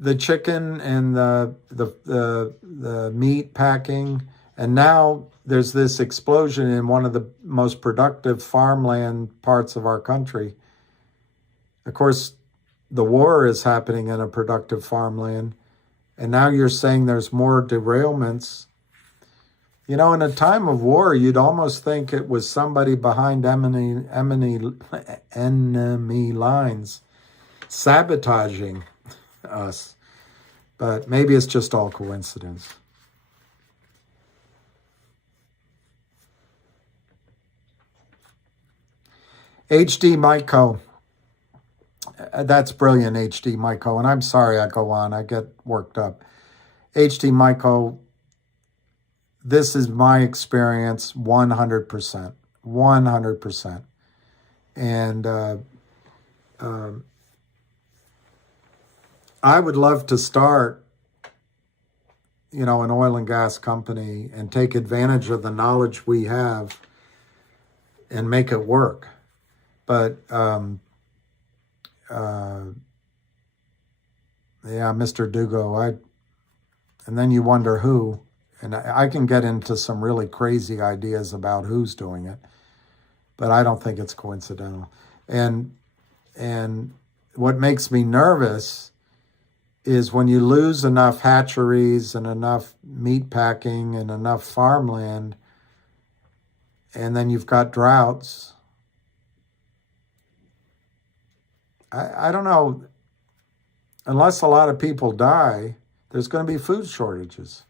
The chicken and the meat packing, and now there's this explosion in one of the most productive farmland parts of our country. Of course, the war is happening in a productive farmland, and now you're saying there's more derailments. In a time of war, you'd almost think it was somebody behind enemy lines sabotaging us. But maybe it's just all coincidence. HD Myco. That's brilliant, HD Myco. And I'm sorry I go on. I get worked up. HD Myco, this is my experience 100%. 100%. And I would love to start, an oil and gas company and take advantage of the knowledge we have and make it work. But, Mr. Dugo, and then you wonder who, and I can get into some really crazy ideas about who's doing it, but I don't think it's coincidental. And what makes me nervous is when you lose enough hatcheries and enough meat packing and enough farmland, and then you've got droughts. I don't know, unless a lot of people die, there's going to be food shortages.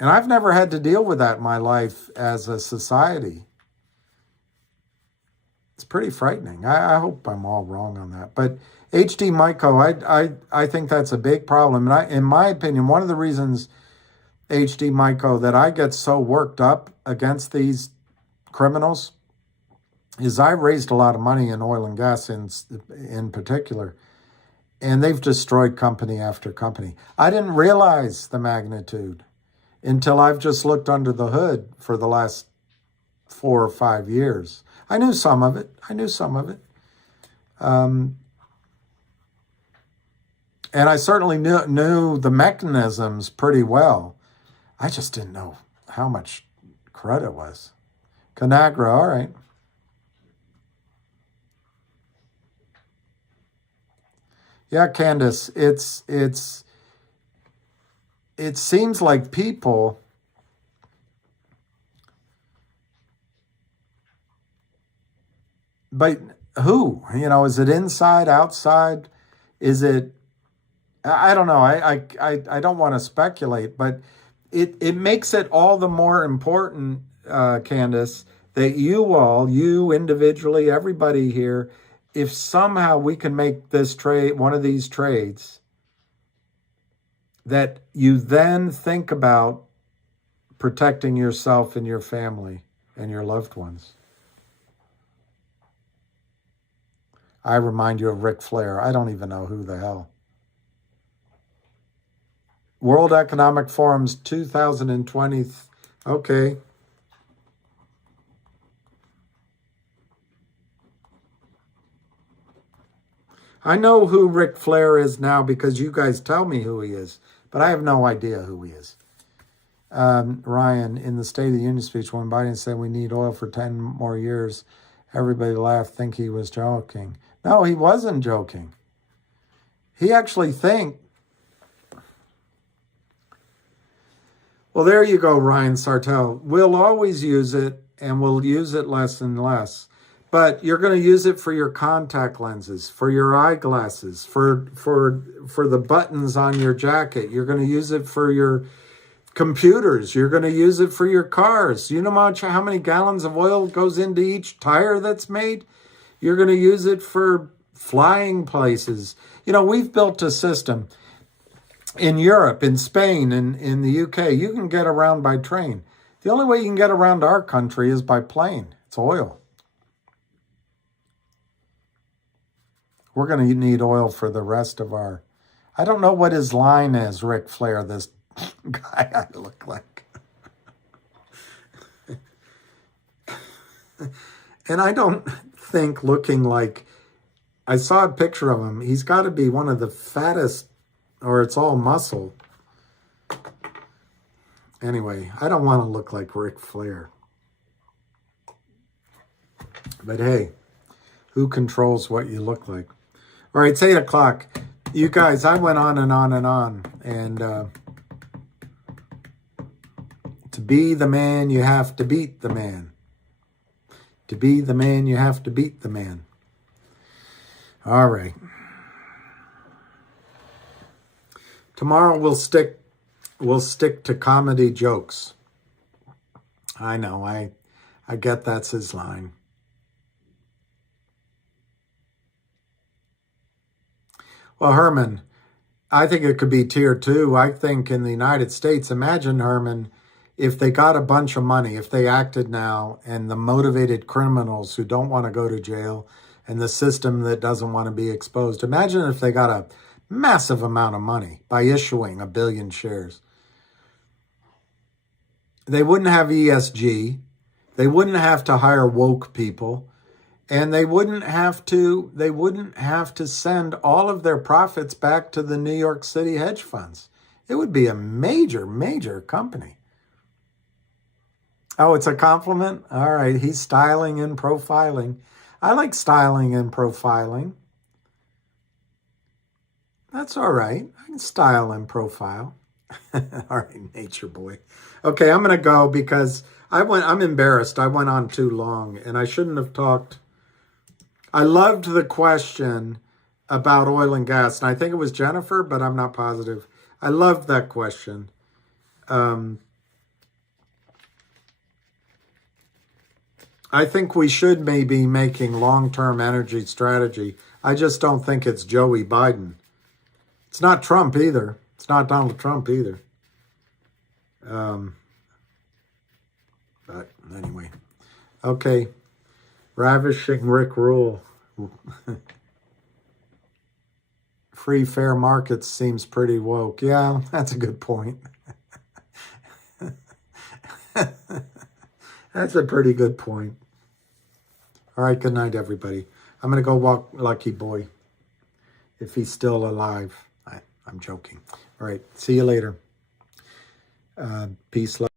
And I've never had to deal with that in my life as a society. It's pretty frightening. I hope I'm all wrong on that. But HD Myco, I think that's a big problem. And in my opinion, one of the reasons HD Myco that I get so worked up against these criminals is I raised a lot of money in oil and gas in particular, and they've destroyed company after company. I didn't realize the magnitude until I've just looked under the hood for the last 4 or 5 years. I knew some of it. And I certainly knew the mechanisms pretty well. I just didn't know how much crud it was. Conagra, all right. Yeah, Candace, it seems like people but who? Is it inside, outside? Is it I don't know. I don't want to speculate, but it makes it all the more important, Candace, that you individually, everybody here, if somehow we can make this trade, one of these trades, that you then think about protecting yourself and your family and your loved ones. I remind you of Ric Flair. I don't even know who the hell. World Economic Forum's 2020. Okay. I know who Ric Flair is now because you guys tell me who he is, but I have no idea who he is. Ryan, in the State of the Union speech, when Biden said we need oil for 10 more years, everybody laughed, think he was joking. No, he wasn't joking. He actually Well, there you go, Ryan Sartell. We'll always use it, and we'll use it less and less. But you're going to use it for your contact lenses, for your eyeglasses, for the buttons on your jacket. You're going to use it for your computers. You're going to use it for your cars. You know how many gallons of oil goes into each tire that's made? You're going to use it for flying places. We've built a system. In Europe, in Spain, in the UK, you can get around by train. The only way you can get around our country is by plane. It's oil. We're going to need oil for the rest of our... I don't know what his line is, Ric Flair, this guy I look like. And I don't think looking like... I saw a picture of him. He's got to be one of the fattest, or it's all muscle. Anyway, I don't want to look like Ric Flair. But hey, who controls what you look like? All right, it's 8 o'clock. You guys, I went on and on and on. And to be the man, you have to beat the man. To be the man, you have to beat the man. All right. Tomorrow we'll stick to comedy jokes. I know, I get that's his line. Well, Herman, I think it could be tier 2. I think in the United States, imagine, Herman, if they got a bunch of money, if they acted now, and the motivated criminals who don't want to go to jail, and the system that doesn't want to be exposed. Imagine if they got a massive amount of money by issuing 1 billion shares. They wouldn't have ESG. They wouldn't have to hire woke people. And they wouldn't have to send all of their profits back to the New York City hedge funds. It would be a major, major company. Oh, it's a compliment? All right, he's styling and profiling. I like styling and profiling. That's all right. I can style and profile. All right, nature boy. Okay, I'm going to go because I'm embarrassed. I went on too long and I shouldn't have talked. I loved the question about oil and gas. And I think it was Jennifer, but I'm not positive. I loved that question. I think we should maybe making long-term energy strategy. I just don't think it's Joey Biden. It's not Trump either. It's not Donald Trump either. But anyway. Okay. Ravishing Rick Rule. Free fair markets seems pretty woke. Yeah, that's a good point. That's a pretty good point. All right, good night, everybody. I'm going to go walk Lucky Boy if he's still alive. I'm joking. All right, see you later. Peace, love.